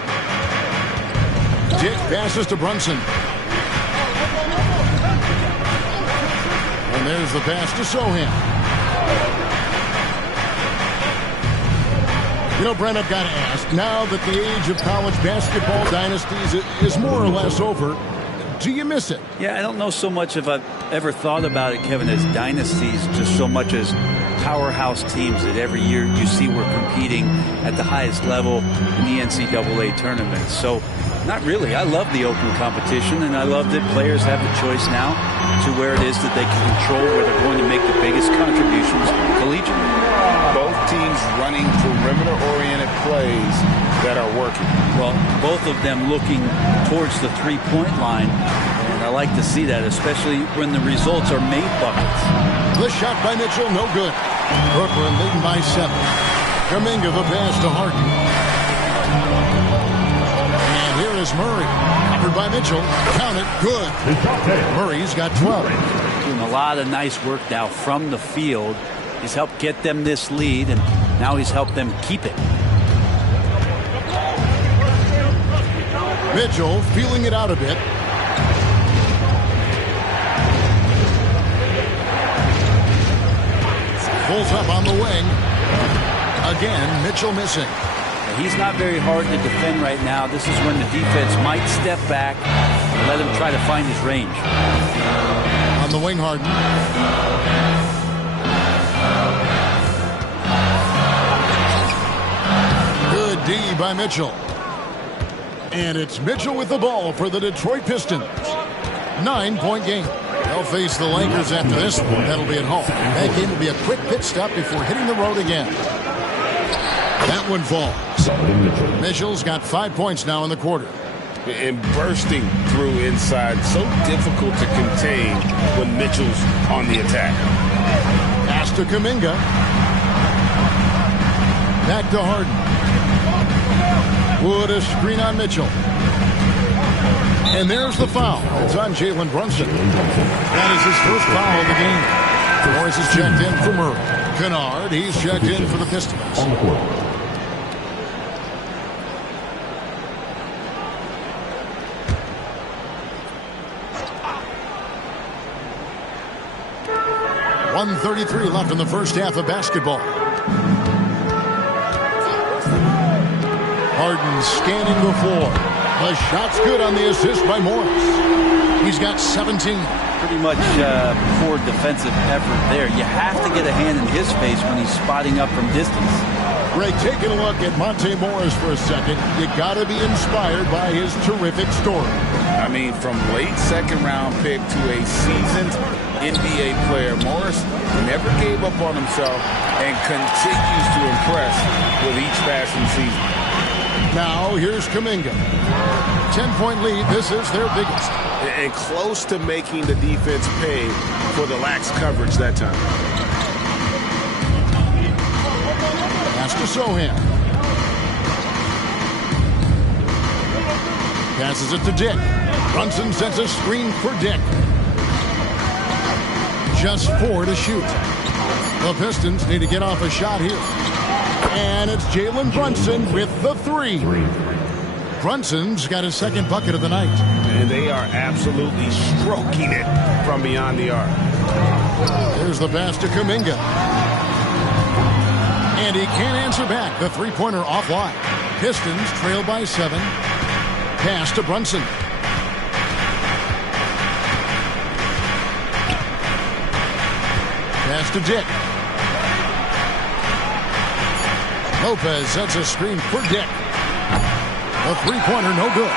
Dick passes to Brunson. And there's the pass to Sohan. You know, Brent, I've got to ask, now that the age of college basketball dynasties is more or less over, do you miss it? Yeah, I don't know so much if I've ever thought about it, Kevin, as dynasties, just so much as powerhouse teams that every year you see we're competing at the highest level in the NCAA tournament. So, not really. I love the open competition, and I love that players have the choice now to where it is that they can control where they're going to make the biggest contributions collegiately. Both teams running perimeter-oriented plays that are working. Well, both of them looking towards the three-point line, and I like to see that, especially when the results are made buckets. The shot by Mitchell, no good. Brooklyn leading by 7. Kuminga the pass to Harden. And here is Murray. Covered by Mitchell. Count it. Good. Murray's got 12. Doing a lot of nice work now from the field. He's helped get them this lead, and now he's helped them keep it. Mitchell feeling it out a bit. Pulls up on the wing. Again, Mitchell missing. He's not very hard to defend right now. This is when the defense might step back and let him try to find his range. On the wing, Harden. Good D by Mitchell. And it's Mitchell with the ball for the Detroit Pistons. 9-point game. They'll face the Lakers after this one. That'll be at home. That game will be a quick pit stop before hitting the road again. That one falls. Mitchell's got 5 points now in the quarter. And bursting through inside. So difficult to contain when Mitchell's on the attack. Pass to Kuminga. Back to Harden. Wood a screen on Mitchell. And there's the foul. It's on Jalen Brunson. That is his first foul of the game. Morris is checked in for Murray. Kennard, he's checked in for the Pistons. On the court. .133 left in the first half of basketball. Harden scanning the floor. The shot's good on the assist by Morris. He's got 17. Pretty much poor defensive effort there. You have to get a hand in his face when he's spotting up from distance. Greg, taking a look at Monte Morris for a second, you got to be inspired by his terrific story. I mean, from late second-round pick to a seasoned NBA player, Morris never gave up on himself and continues to impress with each passing season. Now, here's Kuminga. 10-point lead. This is their biggest. And close to making the defense pay for the lax coverage that time. Pass to Sohan. Passes it to Dick. Brunson sets a screen for Dick. Just 4 to shoot. The Pistons need to get off a shot here. And it's Jalen Brunson with the 3. Brunson's got his second bucket of the night. And they are absolutely stroking it from beyond the arc. There's the pass to Kuminga. And he can't answer back. The three-pointer offline. Pistons trail by 7. Pass to Brunson. Pass to Dick. Lopez sets a screen for Dick. A three-pointer, no good.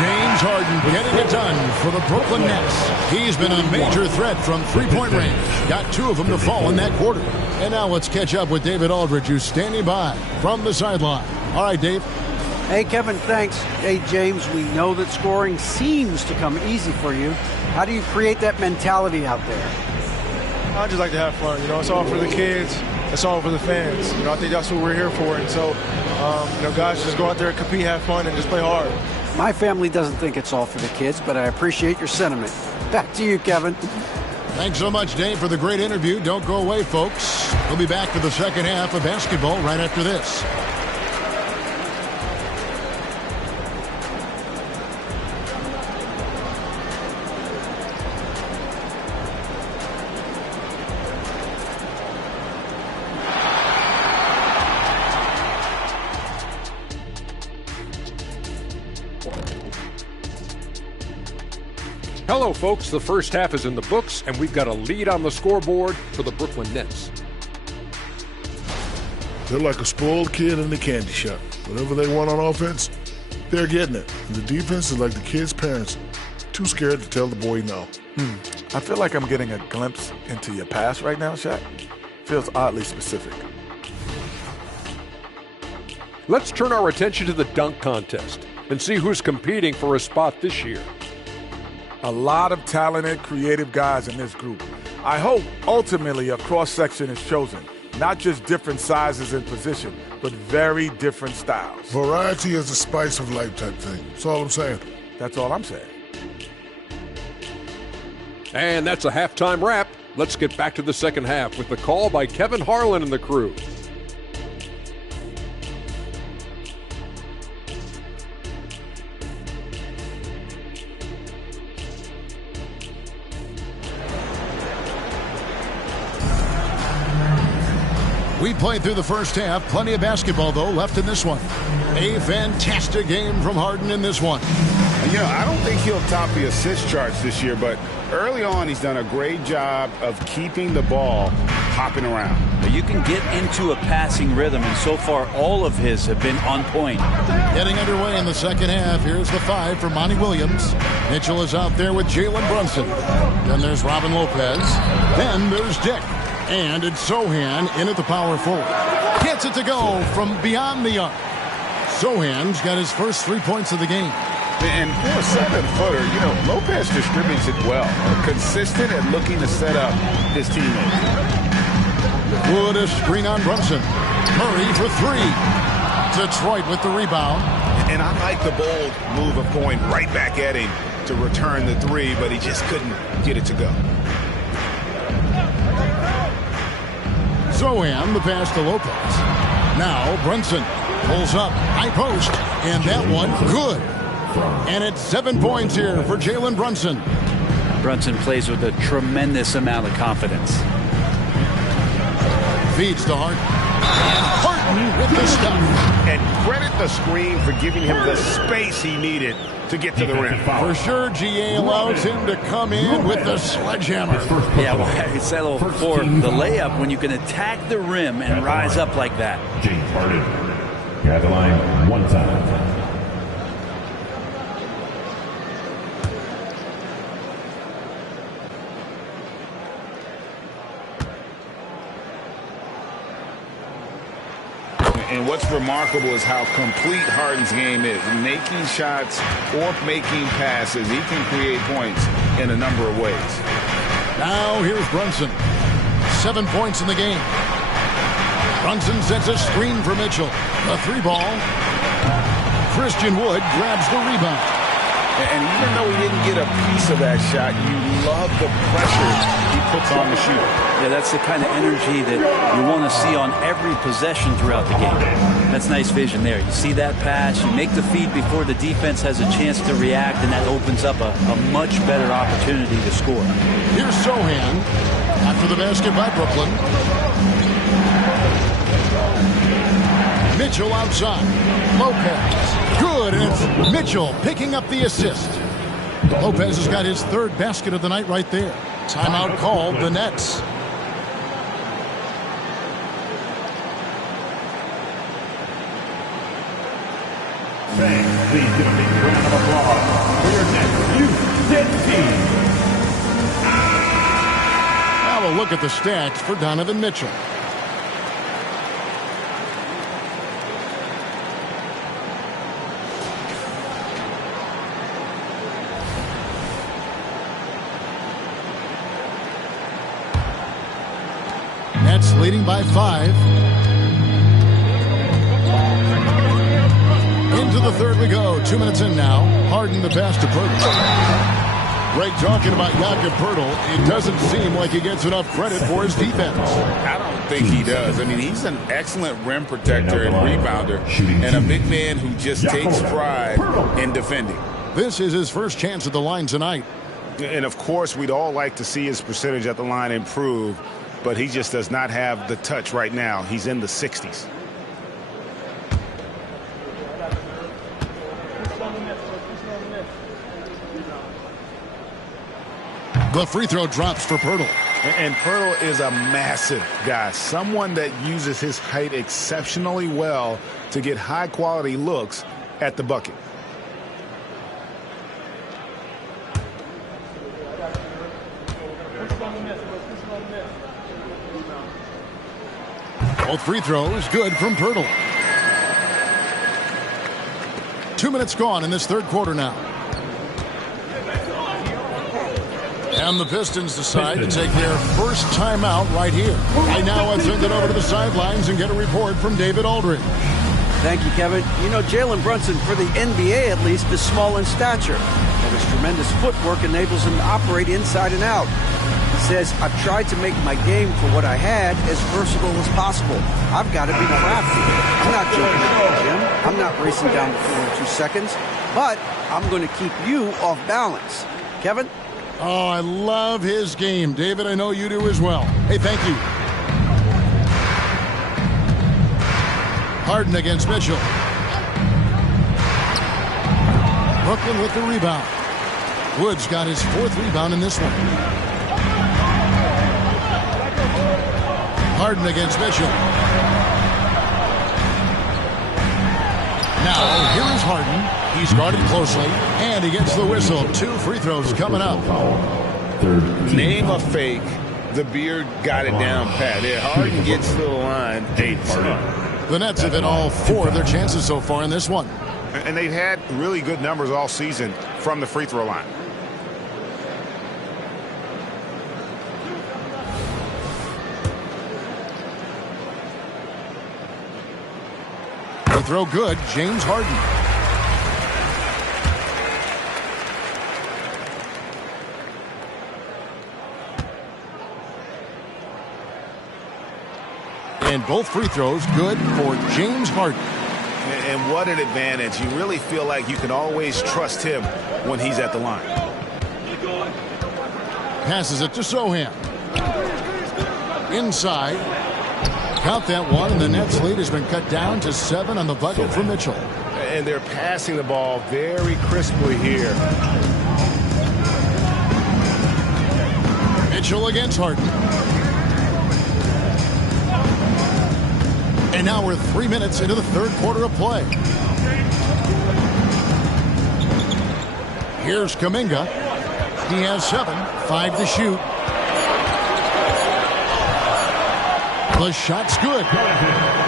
James Harden getting it done for the Brooklyn Nets. He's been a major threat from three-point range. Got 2 of them to fall in that quarter. And now let's catch up with David Aldridge, who's standing by from the sideline. All right, Dave. Hey, Kevin, thanks. Hey, James, we know that scoring seems to come easy for you. How do you create that mentality out there? I just like to have fun. You know, it's all for the kids. It's all for the fans. You know, I think that's what we're here for. And so, you know, guys, just go out there, compete, have fun, and just play hard. My family doesn't think it's all for the kids, but I appreciate your sentiment. Back to you, Kevin. Thanks so much, Dave, for the great interview. Don't go away, folks. We'll be back for the second half of basketball right after this. Hello, folks. The first half is in the books, and we've got a lead on the scoreboard for the Brooklyn Nets. They're like a spoiled kid in the candy shop. Whatever they want on offense, they're getting it. And the defense is like the kid's parents, too scared to tell the boy no. I feel like I'm getting a glimpse into your past right now, Shaq. Feels oddly specific. Let's turn our attention to the dunk contest and see who's competing for a spot this year. A lot of talented, creative guys in this group. I hope ultimately a cross-section is chosen. Not just different sizes and position, but very different styles. Variety is the spice of life type thing. That's all I'm saying. That's all I'm saying. And that's a halftime wrap. Let's get back to the second half with the call by Kevin Harlan and the crew. We played through the first half. Plenty of basketball, though, left in this one. A fantastic game from Harden in this one. You know, I don't think he'll top the assist charts this year, but early on he's done a great job of keeping the ball hopping around. You can get into a passing rhythm, and so far all of his have been on point. Getting underway in the second half. Here's the 5 for Monty Williams. Mitchell is out there with Jalen Brunson. Then there's Robin Lopez. Then there's Dick. And it's Sohan in at the power forward. Gets it to go from beyond the arc. Sohan's got his first 3 points of the game. And for a 7-footer, you know, Lopez distributes it well. Consistent and looking to set up his teammates. Wood a screen on Brunson. Murray for 3. Detroit with the rebound. And I like the bold move of going right back at him to return the 3, but he just couldn't get it to go. Sohan, the pass to Lopez. Now Brunson pulls up, high post, and that one good. And it's 7 points here for Jalen Brunson. Brunson plays with a tremendous amount of confidence. Feeds to Harden. And Harden with the stuff. And credit the screen for giving him the space he needed to get to the rim. For sure, GA allows him to come in with the sledgehammer. Yeah, well, settle for the layup when you can attack the rim and rise up like that. James Harden. You're at the line 1 time. And what's remarkable is how complete Harden's game is. Making shots or making passes, he can create points in a number of ways. Now here's Brunson. 7 points in the game. Brunson sets a screen for Mitchell. A 3-ball. Christian Wood grabs the rebound. And even though he didn't get a piece of that shot, you love the pressure he puts on the shooter. Yeah, that's the kind of energy that you want to see on every possession throughout the game. That's nice vision there. You see that pass, you make the feed before the defense has a chance to react, and that opens up a much better opportunity to score. Here's Sohan after the basket by Brooklyn. Mitchell outside. Lopez. Good. And it's Mitchell picking up the assist. Lopez has got his 3rd basket of the night right there. Timeout called the Nets. Fans, please give a big round of applause for your next U10 team. Now a look at the stats for Donovan Mitchell. Nets leading by 5. Into the 3rd we go. 2 minutes in now. Harden the pass to Poeltl. Greg talking about Jakob Poeltl. It doesn't seem like he gets enough credit for his defense. I don't think he does. I mean, he's an excellent rim protector and rebounder, and a big man who just takes pride in defending. This is his first chance at the line tonight. And of course, we'd all like to see his percentage at the line improve, but he just does not have the touch right now. He's in the 60s. The free throw drops for Poeltl. And Poeltl is a massive guy, someone that uses his height exceptionally well to get high-quality looks at the bucket. Both free throws good from Poeltl. 2 minutes gone in this third quarter now. And the Pistons decide to take their first timeout right here. Right now, I send it over to the sidelines and get a report from David Aldridge. Thank you, Kevin. You know, Jalen Brunson, for the NBA at least, is small in stature, but his tremendous footwork enables him to operate inside and out. He says, I've tried to make my game for what I had as versatile as possible. I've got to be crafty. I'm not jumping into the gym. I'm not racing down the floor in 2 seconds, but I'm going to keep you off balance. Kevin? Oh, I love his game. David, I know you do as well. Hey, thank you. Harden against Mitchell. Brooklyn with the rebound. Woods got his 4th rebound in this one. Harden against Mitchell. Now, here is Harden. He's guarded closely, and he gets the whistle. 2 free throws coming up. Name a fake. The Beard got it down pat. Yeah, Harden gets to the line. 8. The Nets have hit all 4 of their chances so far in this one. And they've had really good numbers all season from the free throw line. The throw good, James Harden. And both free throws good for James Harden. And what an advantage. You really feel like you can always trust him when he's at the line. Passes it to Sohan. Inside. Count that one, and the Nets lead has been cut down to 7 on the bucket for Mitchell. And they're passing the ball very crisply here. Mitchell against Harden. And now we're 3 minutes into the third quarter of play. Here's Kuminga. He has 7, 5 to shoot. The shot's good.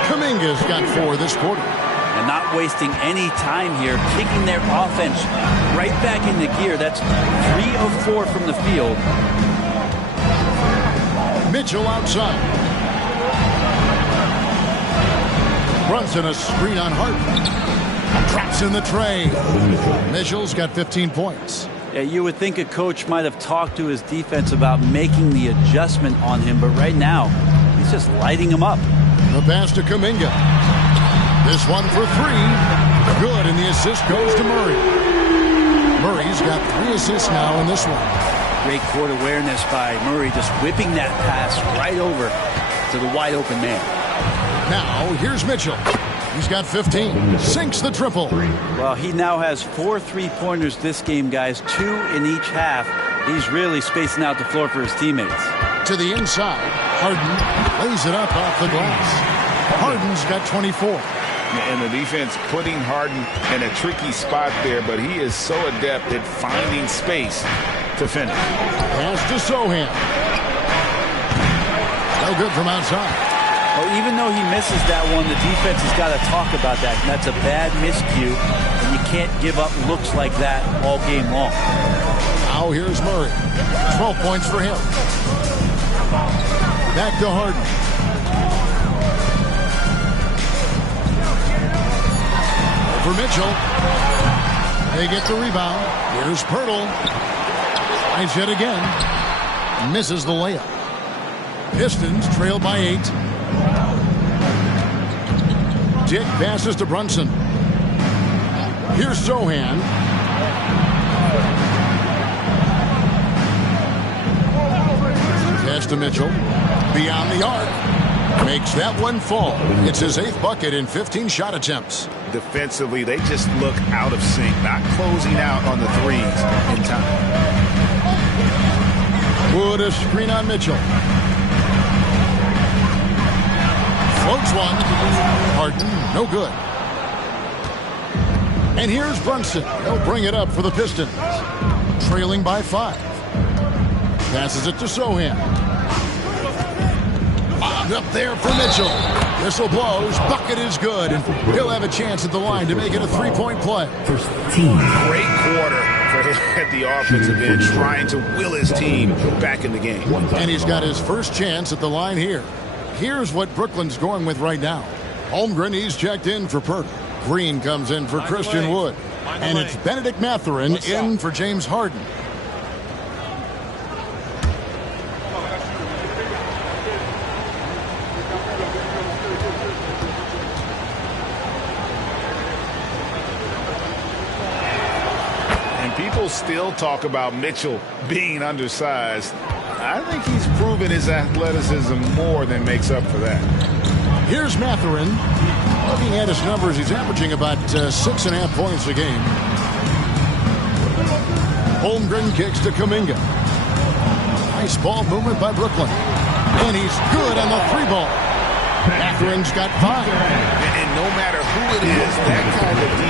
Kuminga's got 4 this quarter. And not wasting any time here, kicking their offense right back into gear. That's 3 of 4 from the field. Mitchell outside. Brunson a screen on Harden. Traps in the tray. Mitchell's got 15 points. Yeah, you would think a coach might have talked to his defense about making the adjustment on him, but right now, he's just lighting him up. The pass to Kuminga. This one for 3. Good, and the assist goes to Murray. Murray's got 3 assists now in this one. Great court awareness by Murray, just whipping that pass right over to the wide open man. Now, here's Mitchell. He's got 15. Sinks the triple. Well, he now has 4 3-pointers this game, guys. 2 in each half. He's really spacing out the floor for his teammates. To the inside. Harden lays it up off the glass. Harden's got 24. And the defense putting Harden in a tricky spot there, but he is so adept at finding space to finish. Pass to Sohan. No good from outside. Well, even though he misses that one, the defense has got to talk about that. And that's a bad miscue, and you can't give up looks like that all game long. Now here's Murray. 12 points for him. Back to Harden. For Mitchell. They get the rebound. Here's Pirtle. Tries yet again. Misses the layup. Pistons trail by 8. Dick passes to Brunson. Here's Sohan. Pass to Mitchell. Beyond the arc. Makes that one fall. It's his 8th bucket in 15 shot attempts. Defensively, they just look out of sync, not closing out on the threes in time. Wood a screen on Mitchell. Floats one. Harden, no good. And here's Brunson. He'll bring it up for the Pistons. Trailing by 5. Passes it to Sohan. Up there for Mitchell. Whistle blows. Bucket is good. And he'll have a chance at the line to make it a three-point play. Great quarter for him at the offensive end, trying to will his team back in the game. And he's got his first chance at the line here. Here's what Brooklyn's going with right now. Holmgren, he's checked in for Perk. Green comes in for Christian Wood. And it's Benedict Mathurin in for James Harden. People still talk about Mitchell being undersized. I think he's proven his athleticism more than makes up for that. Here's Mathurin. Looking at his numbers, he's averaging about 6.5 points a game. Holmgren kicks to Kuminga. Nice ball movement by Brooklyn. And he's good on the three ball. Mathurin's got 5. And no matter who it is, that kind of D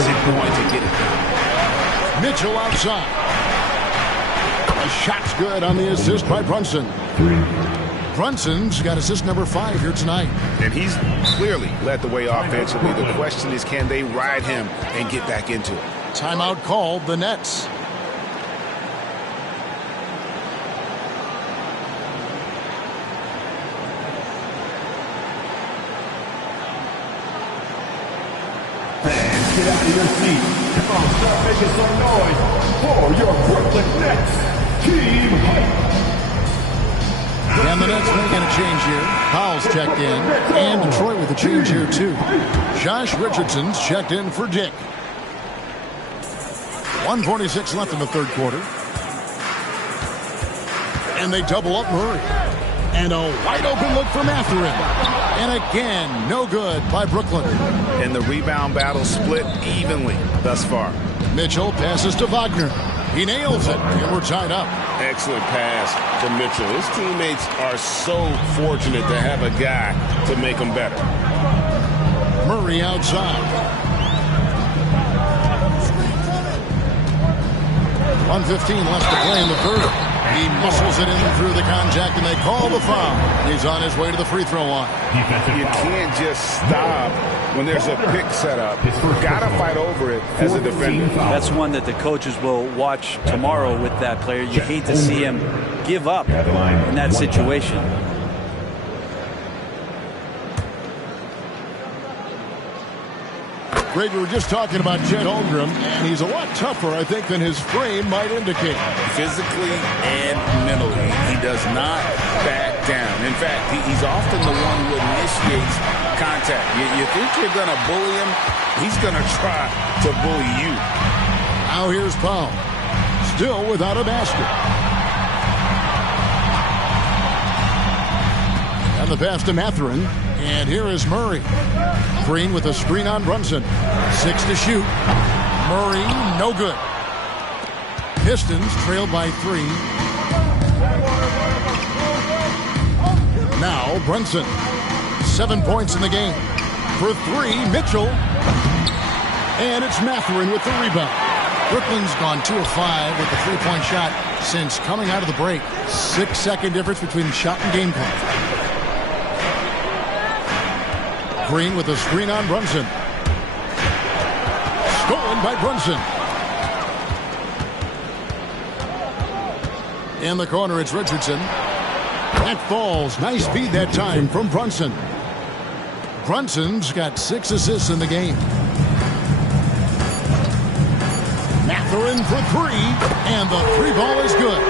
isn't going to get it done. Mitchell outside. A shot's good on the assist by Brunson. Brunson's got assist number 5 here tonight. And he's clearly led the way offensively. The question is, can they ride him and get back into it? Timeout called, the Nets. Get out of your seat. Come on, start making some noise for your Brooklyn Nets. Team hype. And the Nets making a change here. Powell's checked in. And Detroit with a change here, too. Josh Richardson's checked in for Dick. 1:46 left in the third quarter. And they double up Murray. And a wide open look for Mathurin. And again, no good by Brooklyn. And the rebound battle split evenly thus far. Mitchell passes to Wagner. He nails it, and we're tied up. Excellent pass from Mitchell. His teammates are so fortunate to have a guy to make them better. Murray outside. 1:15 left to play in the third. He muscles it in through the contact, and they call the foul. He's on his way to the free throw line. You can't just stop when there's a pick set up. You've got to fight over it as a defender. That's one that the coaches will watch tomorrow with that player. You hate to see him give up in that situation. Greg, we were just talking about Chet Holmgren, and he's a lot tougher, I think, than his frame might indicate. Physically and mentally, he does not back down. In fact, he's often the one who initiates contact. You think you're going to bully him, he's going to try to bully you. Now here's Powell, still without a basket. And the pass to Mathurin. And here is Murray. Green with a screen on Brunson. 6 to shoot. Murray, no good. Pistons trailed by 3. Now Brunson. 7 points in the game. For 3, Mitchell. And it's Mathurin with the rebound. Brooklyn's gone 2 of 5 with the three-point shot since coming out of the break. 6-second difference between shot and game clock. Green with a screen on Brunson. Stolen by Brunson. In the corner, it's Richardson. That falls. Nice feed that time from Brunson. Brunson's got 6 assists in the game. Mathurin for 3, and the 3 ball is good.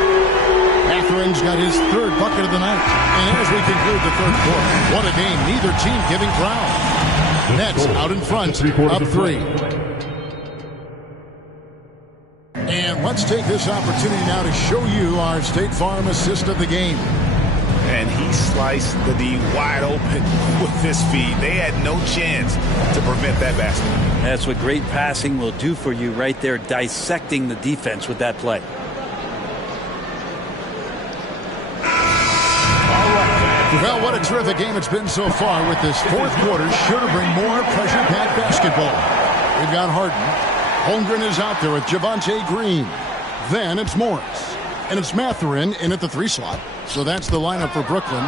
Mathurin's got his 3rd bucket of the night. And as we conclude the 3rd quarter, what a game. Neither team giving ground. Nets out in front, up 3. And let's take this opportunity now to show you our State Farm assist of the game. And he sliced the D wide open with this feed. They had no chance to prevent that basket. That's what great passing will do for you right there, dissecting the defense with that play. Well, what a terrific game it's been so far, with this 4th quarter sure to bring more pressure-packed basketball. We've got Harden. Holmgren is out there with Javonte Green. Then it's Morris. And it's Mathurin in at the 3 slot. So that's the lineup for Brooklyn.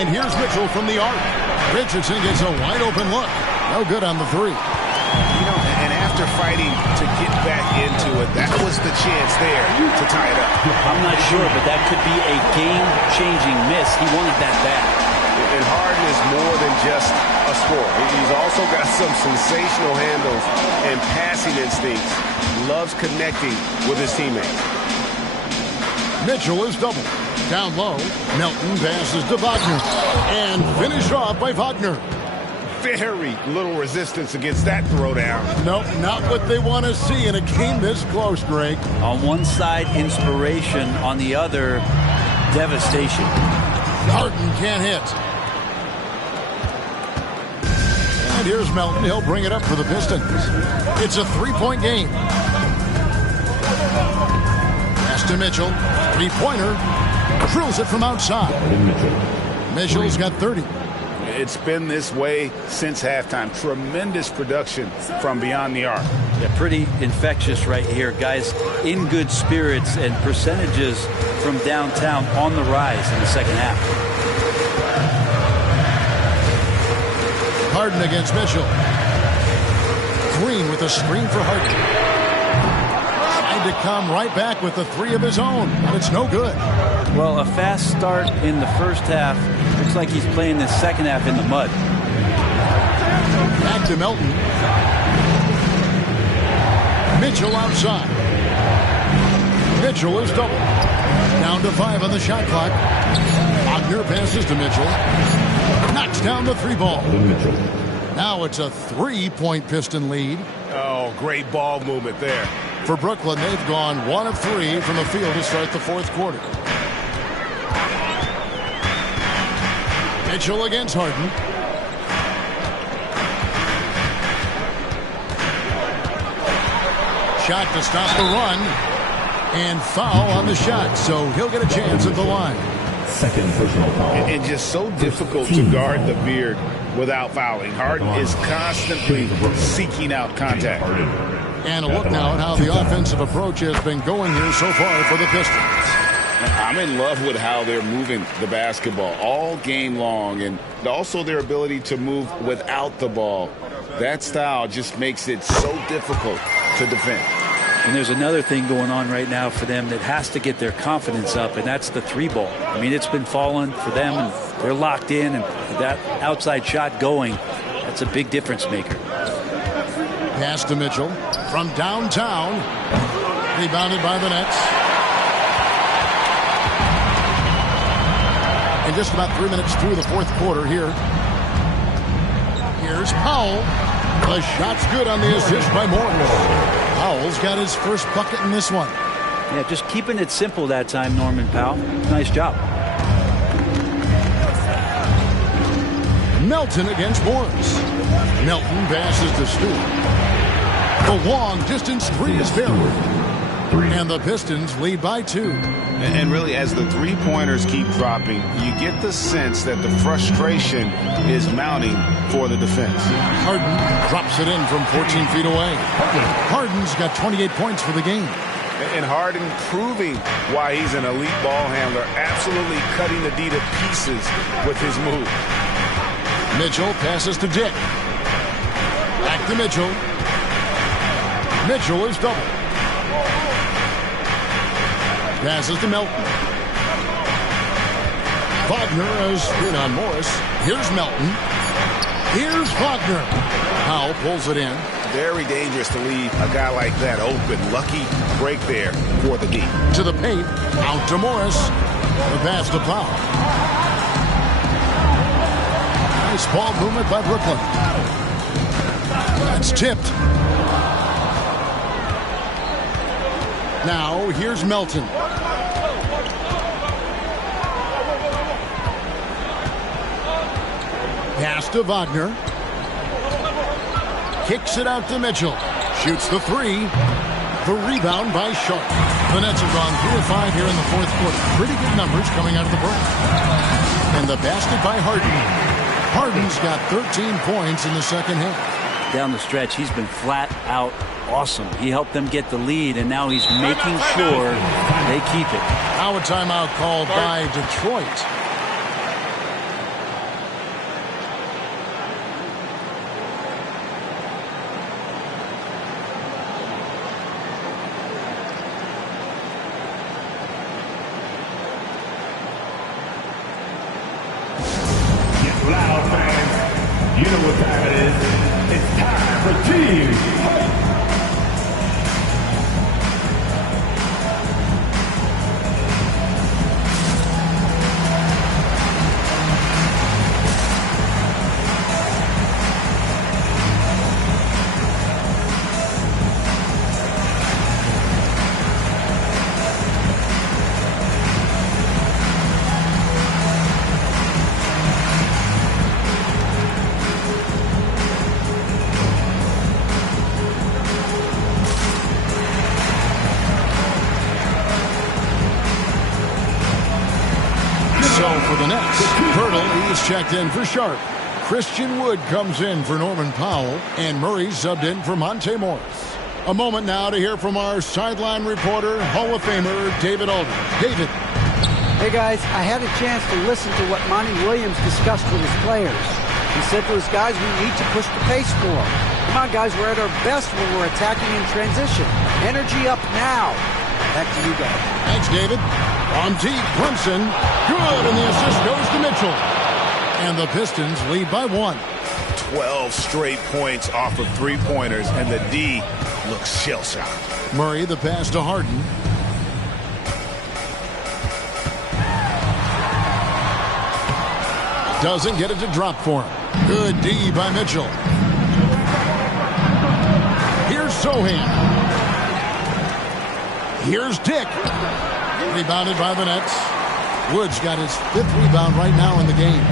And here's Mitchell from the arc. Richardson gets a wide open look. No good on the three. You know, and after fighting to get back into it, that was the chance there to tie it up. I'm not sure, but that could be a game-changing miss. He wanted that bad. And Harden is more than just a scorer. He's also got some sensational handles and passing instincts. Loves connecting with his teammates. Mitchell is double. Down low, Melton passes to Wagner. And finished off by Wagner. Very little resistance against that throwdown. Nope, not what they want to see in a game this close, Greg. On one side, inspiration. On the other, devastation. Harden can't hit. And here's Melton. He'll bring it up for the Pistons. It's a three-point game. Pass to Mitchell. Three-pointer. Drills it from outside. Mitchell's got 30. It's been this way since halftime. Tremendous production from beyond the arc. Yeah, pretty infectious right here. Guys in good spirits, and percentages from downtown on the rise in the second half. Harden against Mitchell. Green with a screen for Harden. Tried to come right back with the three of his own, but it's no good. Well, a fast start in the first half. Looks like he's playing the second half in the mud. Back to Melton. Mitchell outside. Mitchell is double. Down to 5 on the shot clock. Wagner passes to Mitchell. Knocks down the three ball. Now it's a 3-point Piston lead. Oh, great ball movement there. For Brooklyn, they've gone 1 of 3 from the field to start the fourth quarter. Mitchell against Harden. Shot to stop the run. And foul on the shot, so he'll get a chance at the line. Second personal foul. And just so difficult to guard the beard without fouling. Harden is constantly seeking out contact. And a look now at how the offensive approach has been going here so far for the Pistons. I'm in love with how they're moving the basketball all game long, and also their ability to move without the ball. That style just makes it so difficult to defend. And there's another thing going on right now for them that has to get their confidence up, and that's the three ball. I mean, it's been falling for them, and they're locked in, and that outside shot going, that's a big difference maker. Pass to Mitchell from downtown. Rebounded by the Nets. And just about 3 minutes through the fourth quarter here. Here's Powell. The shot's good on the assist by Morris. Powell's got his first bucket in this one. Yeah, just keeping it simple that time, Norman Powell. Nice job. Melton against Morris. Melton passes to Stewart. The long distance three is fairway. And the Pistons lead by 2. And really, as the three-pointers keep dropping, you get the sense that the frustration is mounting for the defense. Harden drops it in from 14 feet away. Harden's got 28 points for the game. And Harden proving why he's an elite ball handler, absolutely cutting the D to pieces with his move. Mitchell passes to Dick. Back to Mitchell. Mitchell is double. Passes to Melton. Wagner has screen on Morris. Here's Melton. Here's Wagner. Powell pulls it in. Very dangerous to leave a guy like that open. Lucky break there for the D. To the paint. Out to Morris. The pass to Powell. Nice ball movement by Brooklyn. That's tipped. Now, here's Melton. Pass to Wagner. Kicks it out to Mitchell. Shoots the three. The rebound by Sharp. The Nets have gone 3 of 5 here in the fourth quarter. Pretty good numbers coming out of the break. And the basket by Harden. Harden's got 13 points in the second half. Down the stretch, he's been flat out awesome. He helped them get the lead, and now he's making sure they keep it. Now a timeout called by Detroit. loud fans. You know what time it is. It's time for Team Hype. For the Nets, Pirtle, he's checked in for Sharp. Christian Wood comes in for Norman Powell, and Murray subbed in for Monte Morris. A moment now to hear from our sideline reporter, Hall of Famer David Alden. David. Hey guys, I had a chance to listen to what Monty Williams discussed with his players. He said to his guys, we need to push the pace more. Come on guys, we're at our best when we're attacking in transition. Energy up now. Back to you guys. Thanks, David. On deep, Brunson, good, and the assist goes to Mitchell. And the Pistons lead by 1. 12 straight points off of three-pointers, and the D looks shell-shocked. Murray, the pass to Harden. Doesn't get it to drop for him. Good D by Mitchell. Here's Sohan. Here's Dick. Rebounded by the Nets. Woods got his 5th rebound right now in the game.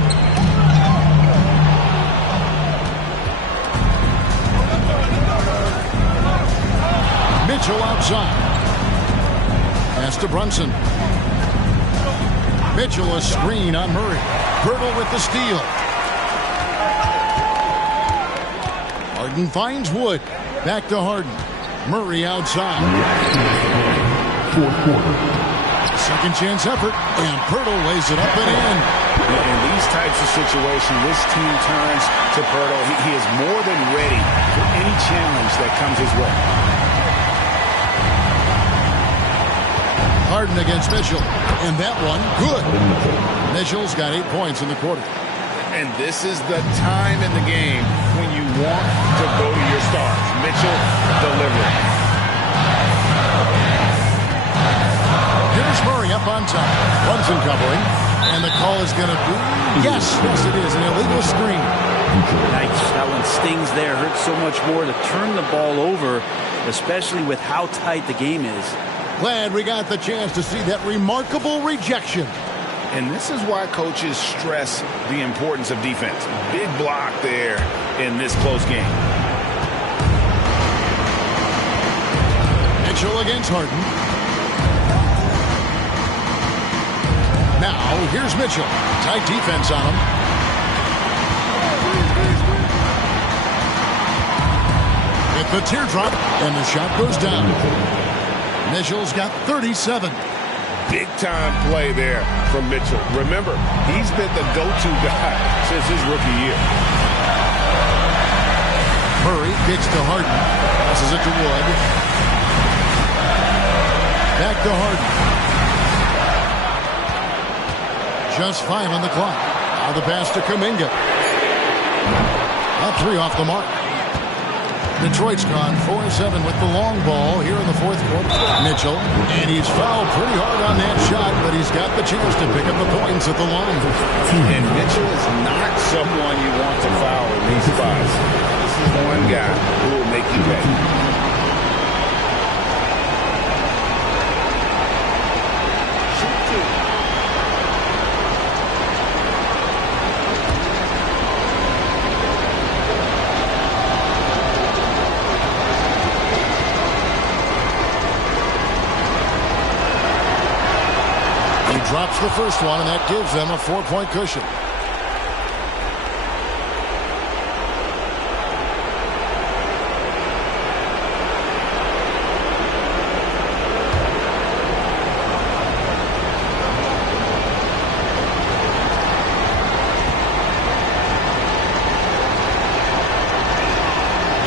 Mitchell outside. Pass to Brunson. Mitchell a screen on Murray. Pirtle with the steal. Harden finds Wood. Back to Harden. Murray outside. Fourth quarter. Second chance effort, and Pirtle lays it up and in. In these types of situations, this team turns to Pirtle. He is more than ready for any challenge that comes his way. Harden against Mitchell, and that one, good. Mitchell's got 8 points in the quarter. And this is the time in the game when you want to go to your stars. Mitchell delivering. Here's Murray up on top. Brunson covering. And the call is going to be, yes, it is, an illegal screen. Nice. That one stings there. Hurts so much more to turn the ball over, especially with how tight the game is. Glad we got the chance to see that remarkable rejection. And this is why coaches stress the importance of defense. Big block there in this close game. Mitchell against Harden. Now, here's Mitchell. Tight defense on him. With the teardrop, and the shot goes down. Mitchell's got 37. Big-time play there from Mitchell. Remember, he's been the go-to guy since his rookie year. Murray kicks to Harden. Passes it to Wood. Back to Harden. Just 5 on the clock. Now the pass to Kuminga. Up 3 off the mark. Detroit's gone 4-7 with the long ball here in the fourth quarter. Mitchell, and he's fouled pretty hard on that shot, but he's got the chance to pick up the points at the line. And Mitchell is not someone you want to foul in these spots. This is one guy who will make you pay. Drops the first one, and that gives them a 4-point cushion.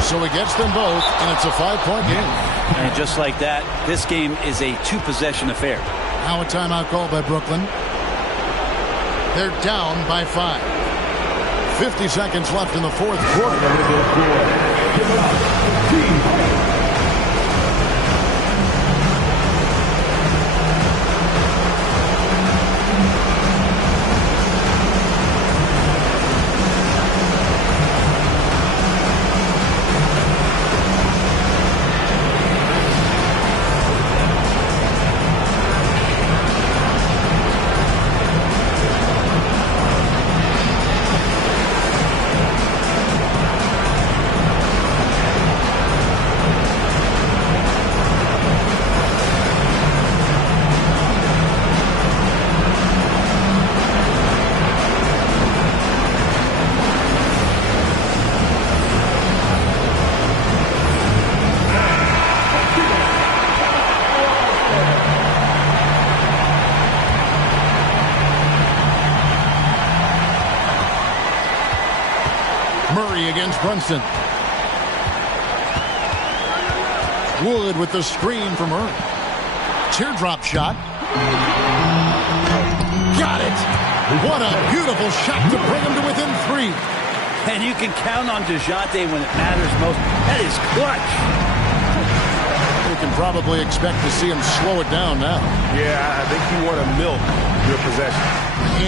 So he gets them both, and it's a 5-point game. And just like that, this game is a 2-possession affair. Now a timeout called by Brooklyn. They're down by 5. 50 seconds left in the fourth quarter. Against Brunson. Wood with the screen from her. Teardrop shot. Got it. What a beautiful shot to bring him to within 3. And you can count on DeJounte when it matters most. That is clutch. You can probably expect to see him slow it down now. Yeah, I think you want to milk your possession.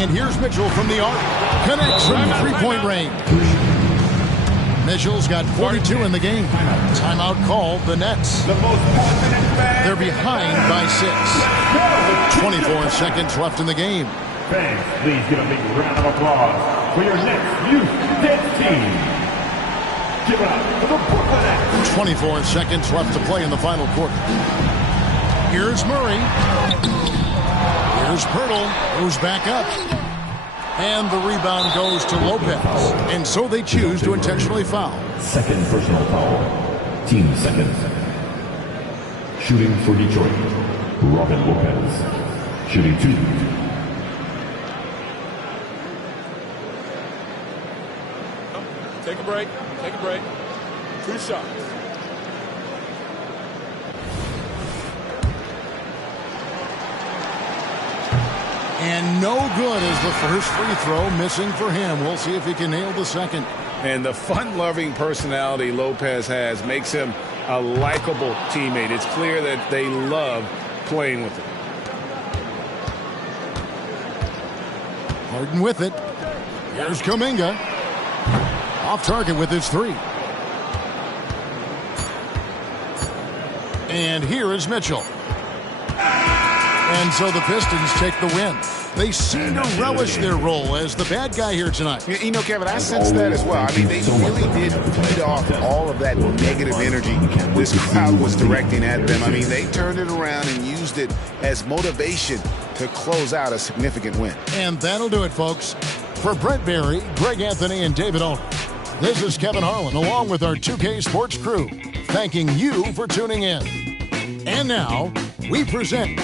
And here's Mitchell from the arc. Connects from three-point range. Mitchell's got 42 in the game. Timeout called the Nets. They're behind by 6. 24 seconds left in the game. Fans, please give a big round of applause for your Nets youth dance team. Give it up for the Brooklyn Nets. 24 seconds left to play in the final quarter. Here's Murray. Here's Pirtle, who's back up. And the rebound goes to Lopez. And so they choose to intentionally foul. Second personal foul. Team seconds. Shooting for Detroit, Robin Lopez. Shooting 2. Take a break. Take a break. 2 shots. And no good as the first free throw missing for him. We'll see if he can nail the second. And the fun-loving personality Lopez has makes him a likable teammate. It's clear that they love playing with him. Harden with it. Here's Kuminga. Off target with his 3. And here is Mitchell. And so the Pistons take the win. They seem to relish their role as the bad guy here tonight. You know, Kevin, I sense that as well. I mean, they really did feed off all of that negative energy this crowd was directing at them. I mean, they turned it around and used it as motivation to close out a significant win. And that'll do it, folks. For Brent Barry, Greg Anthony, and David Owen, this is Kevin Harlan, along with our 2K Sports crew, thanking you for tuning in. And now, we present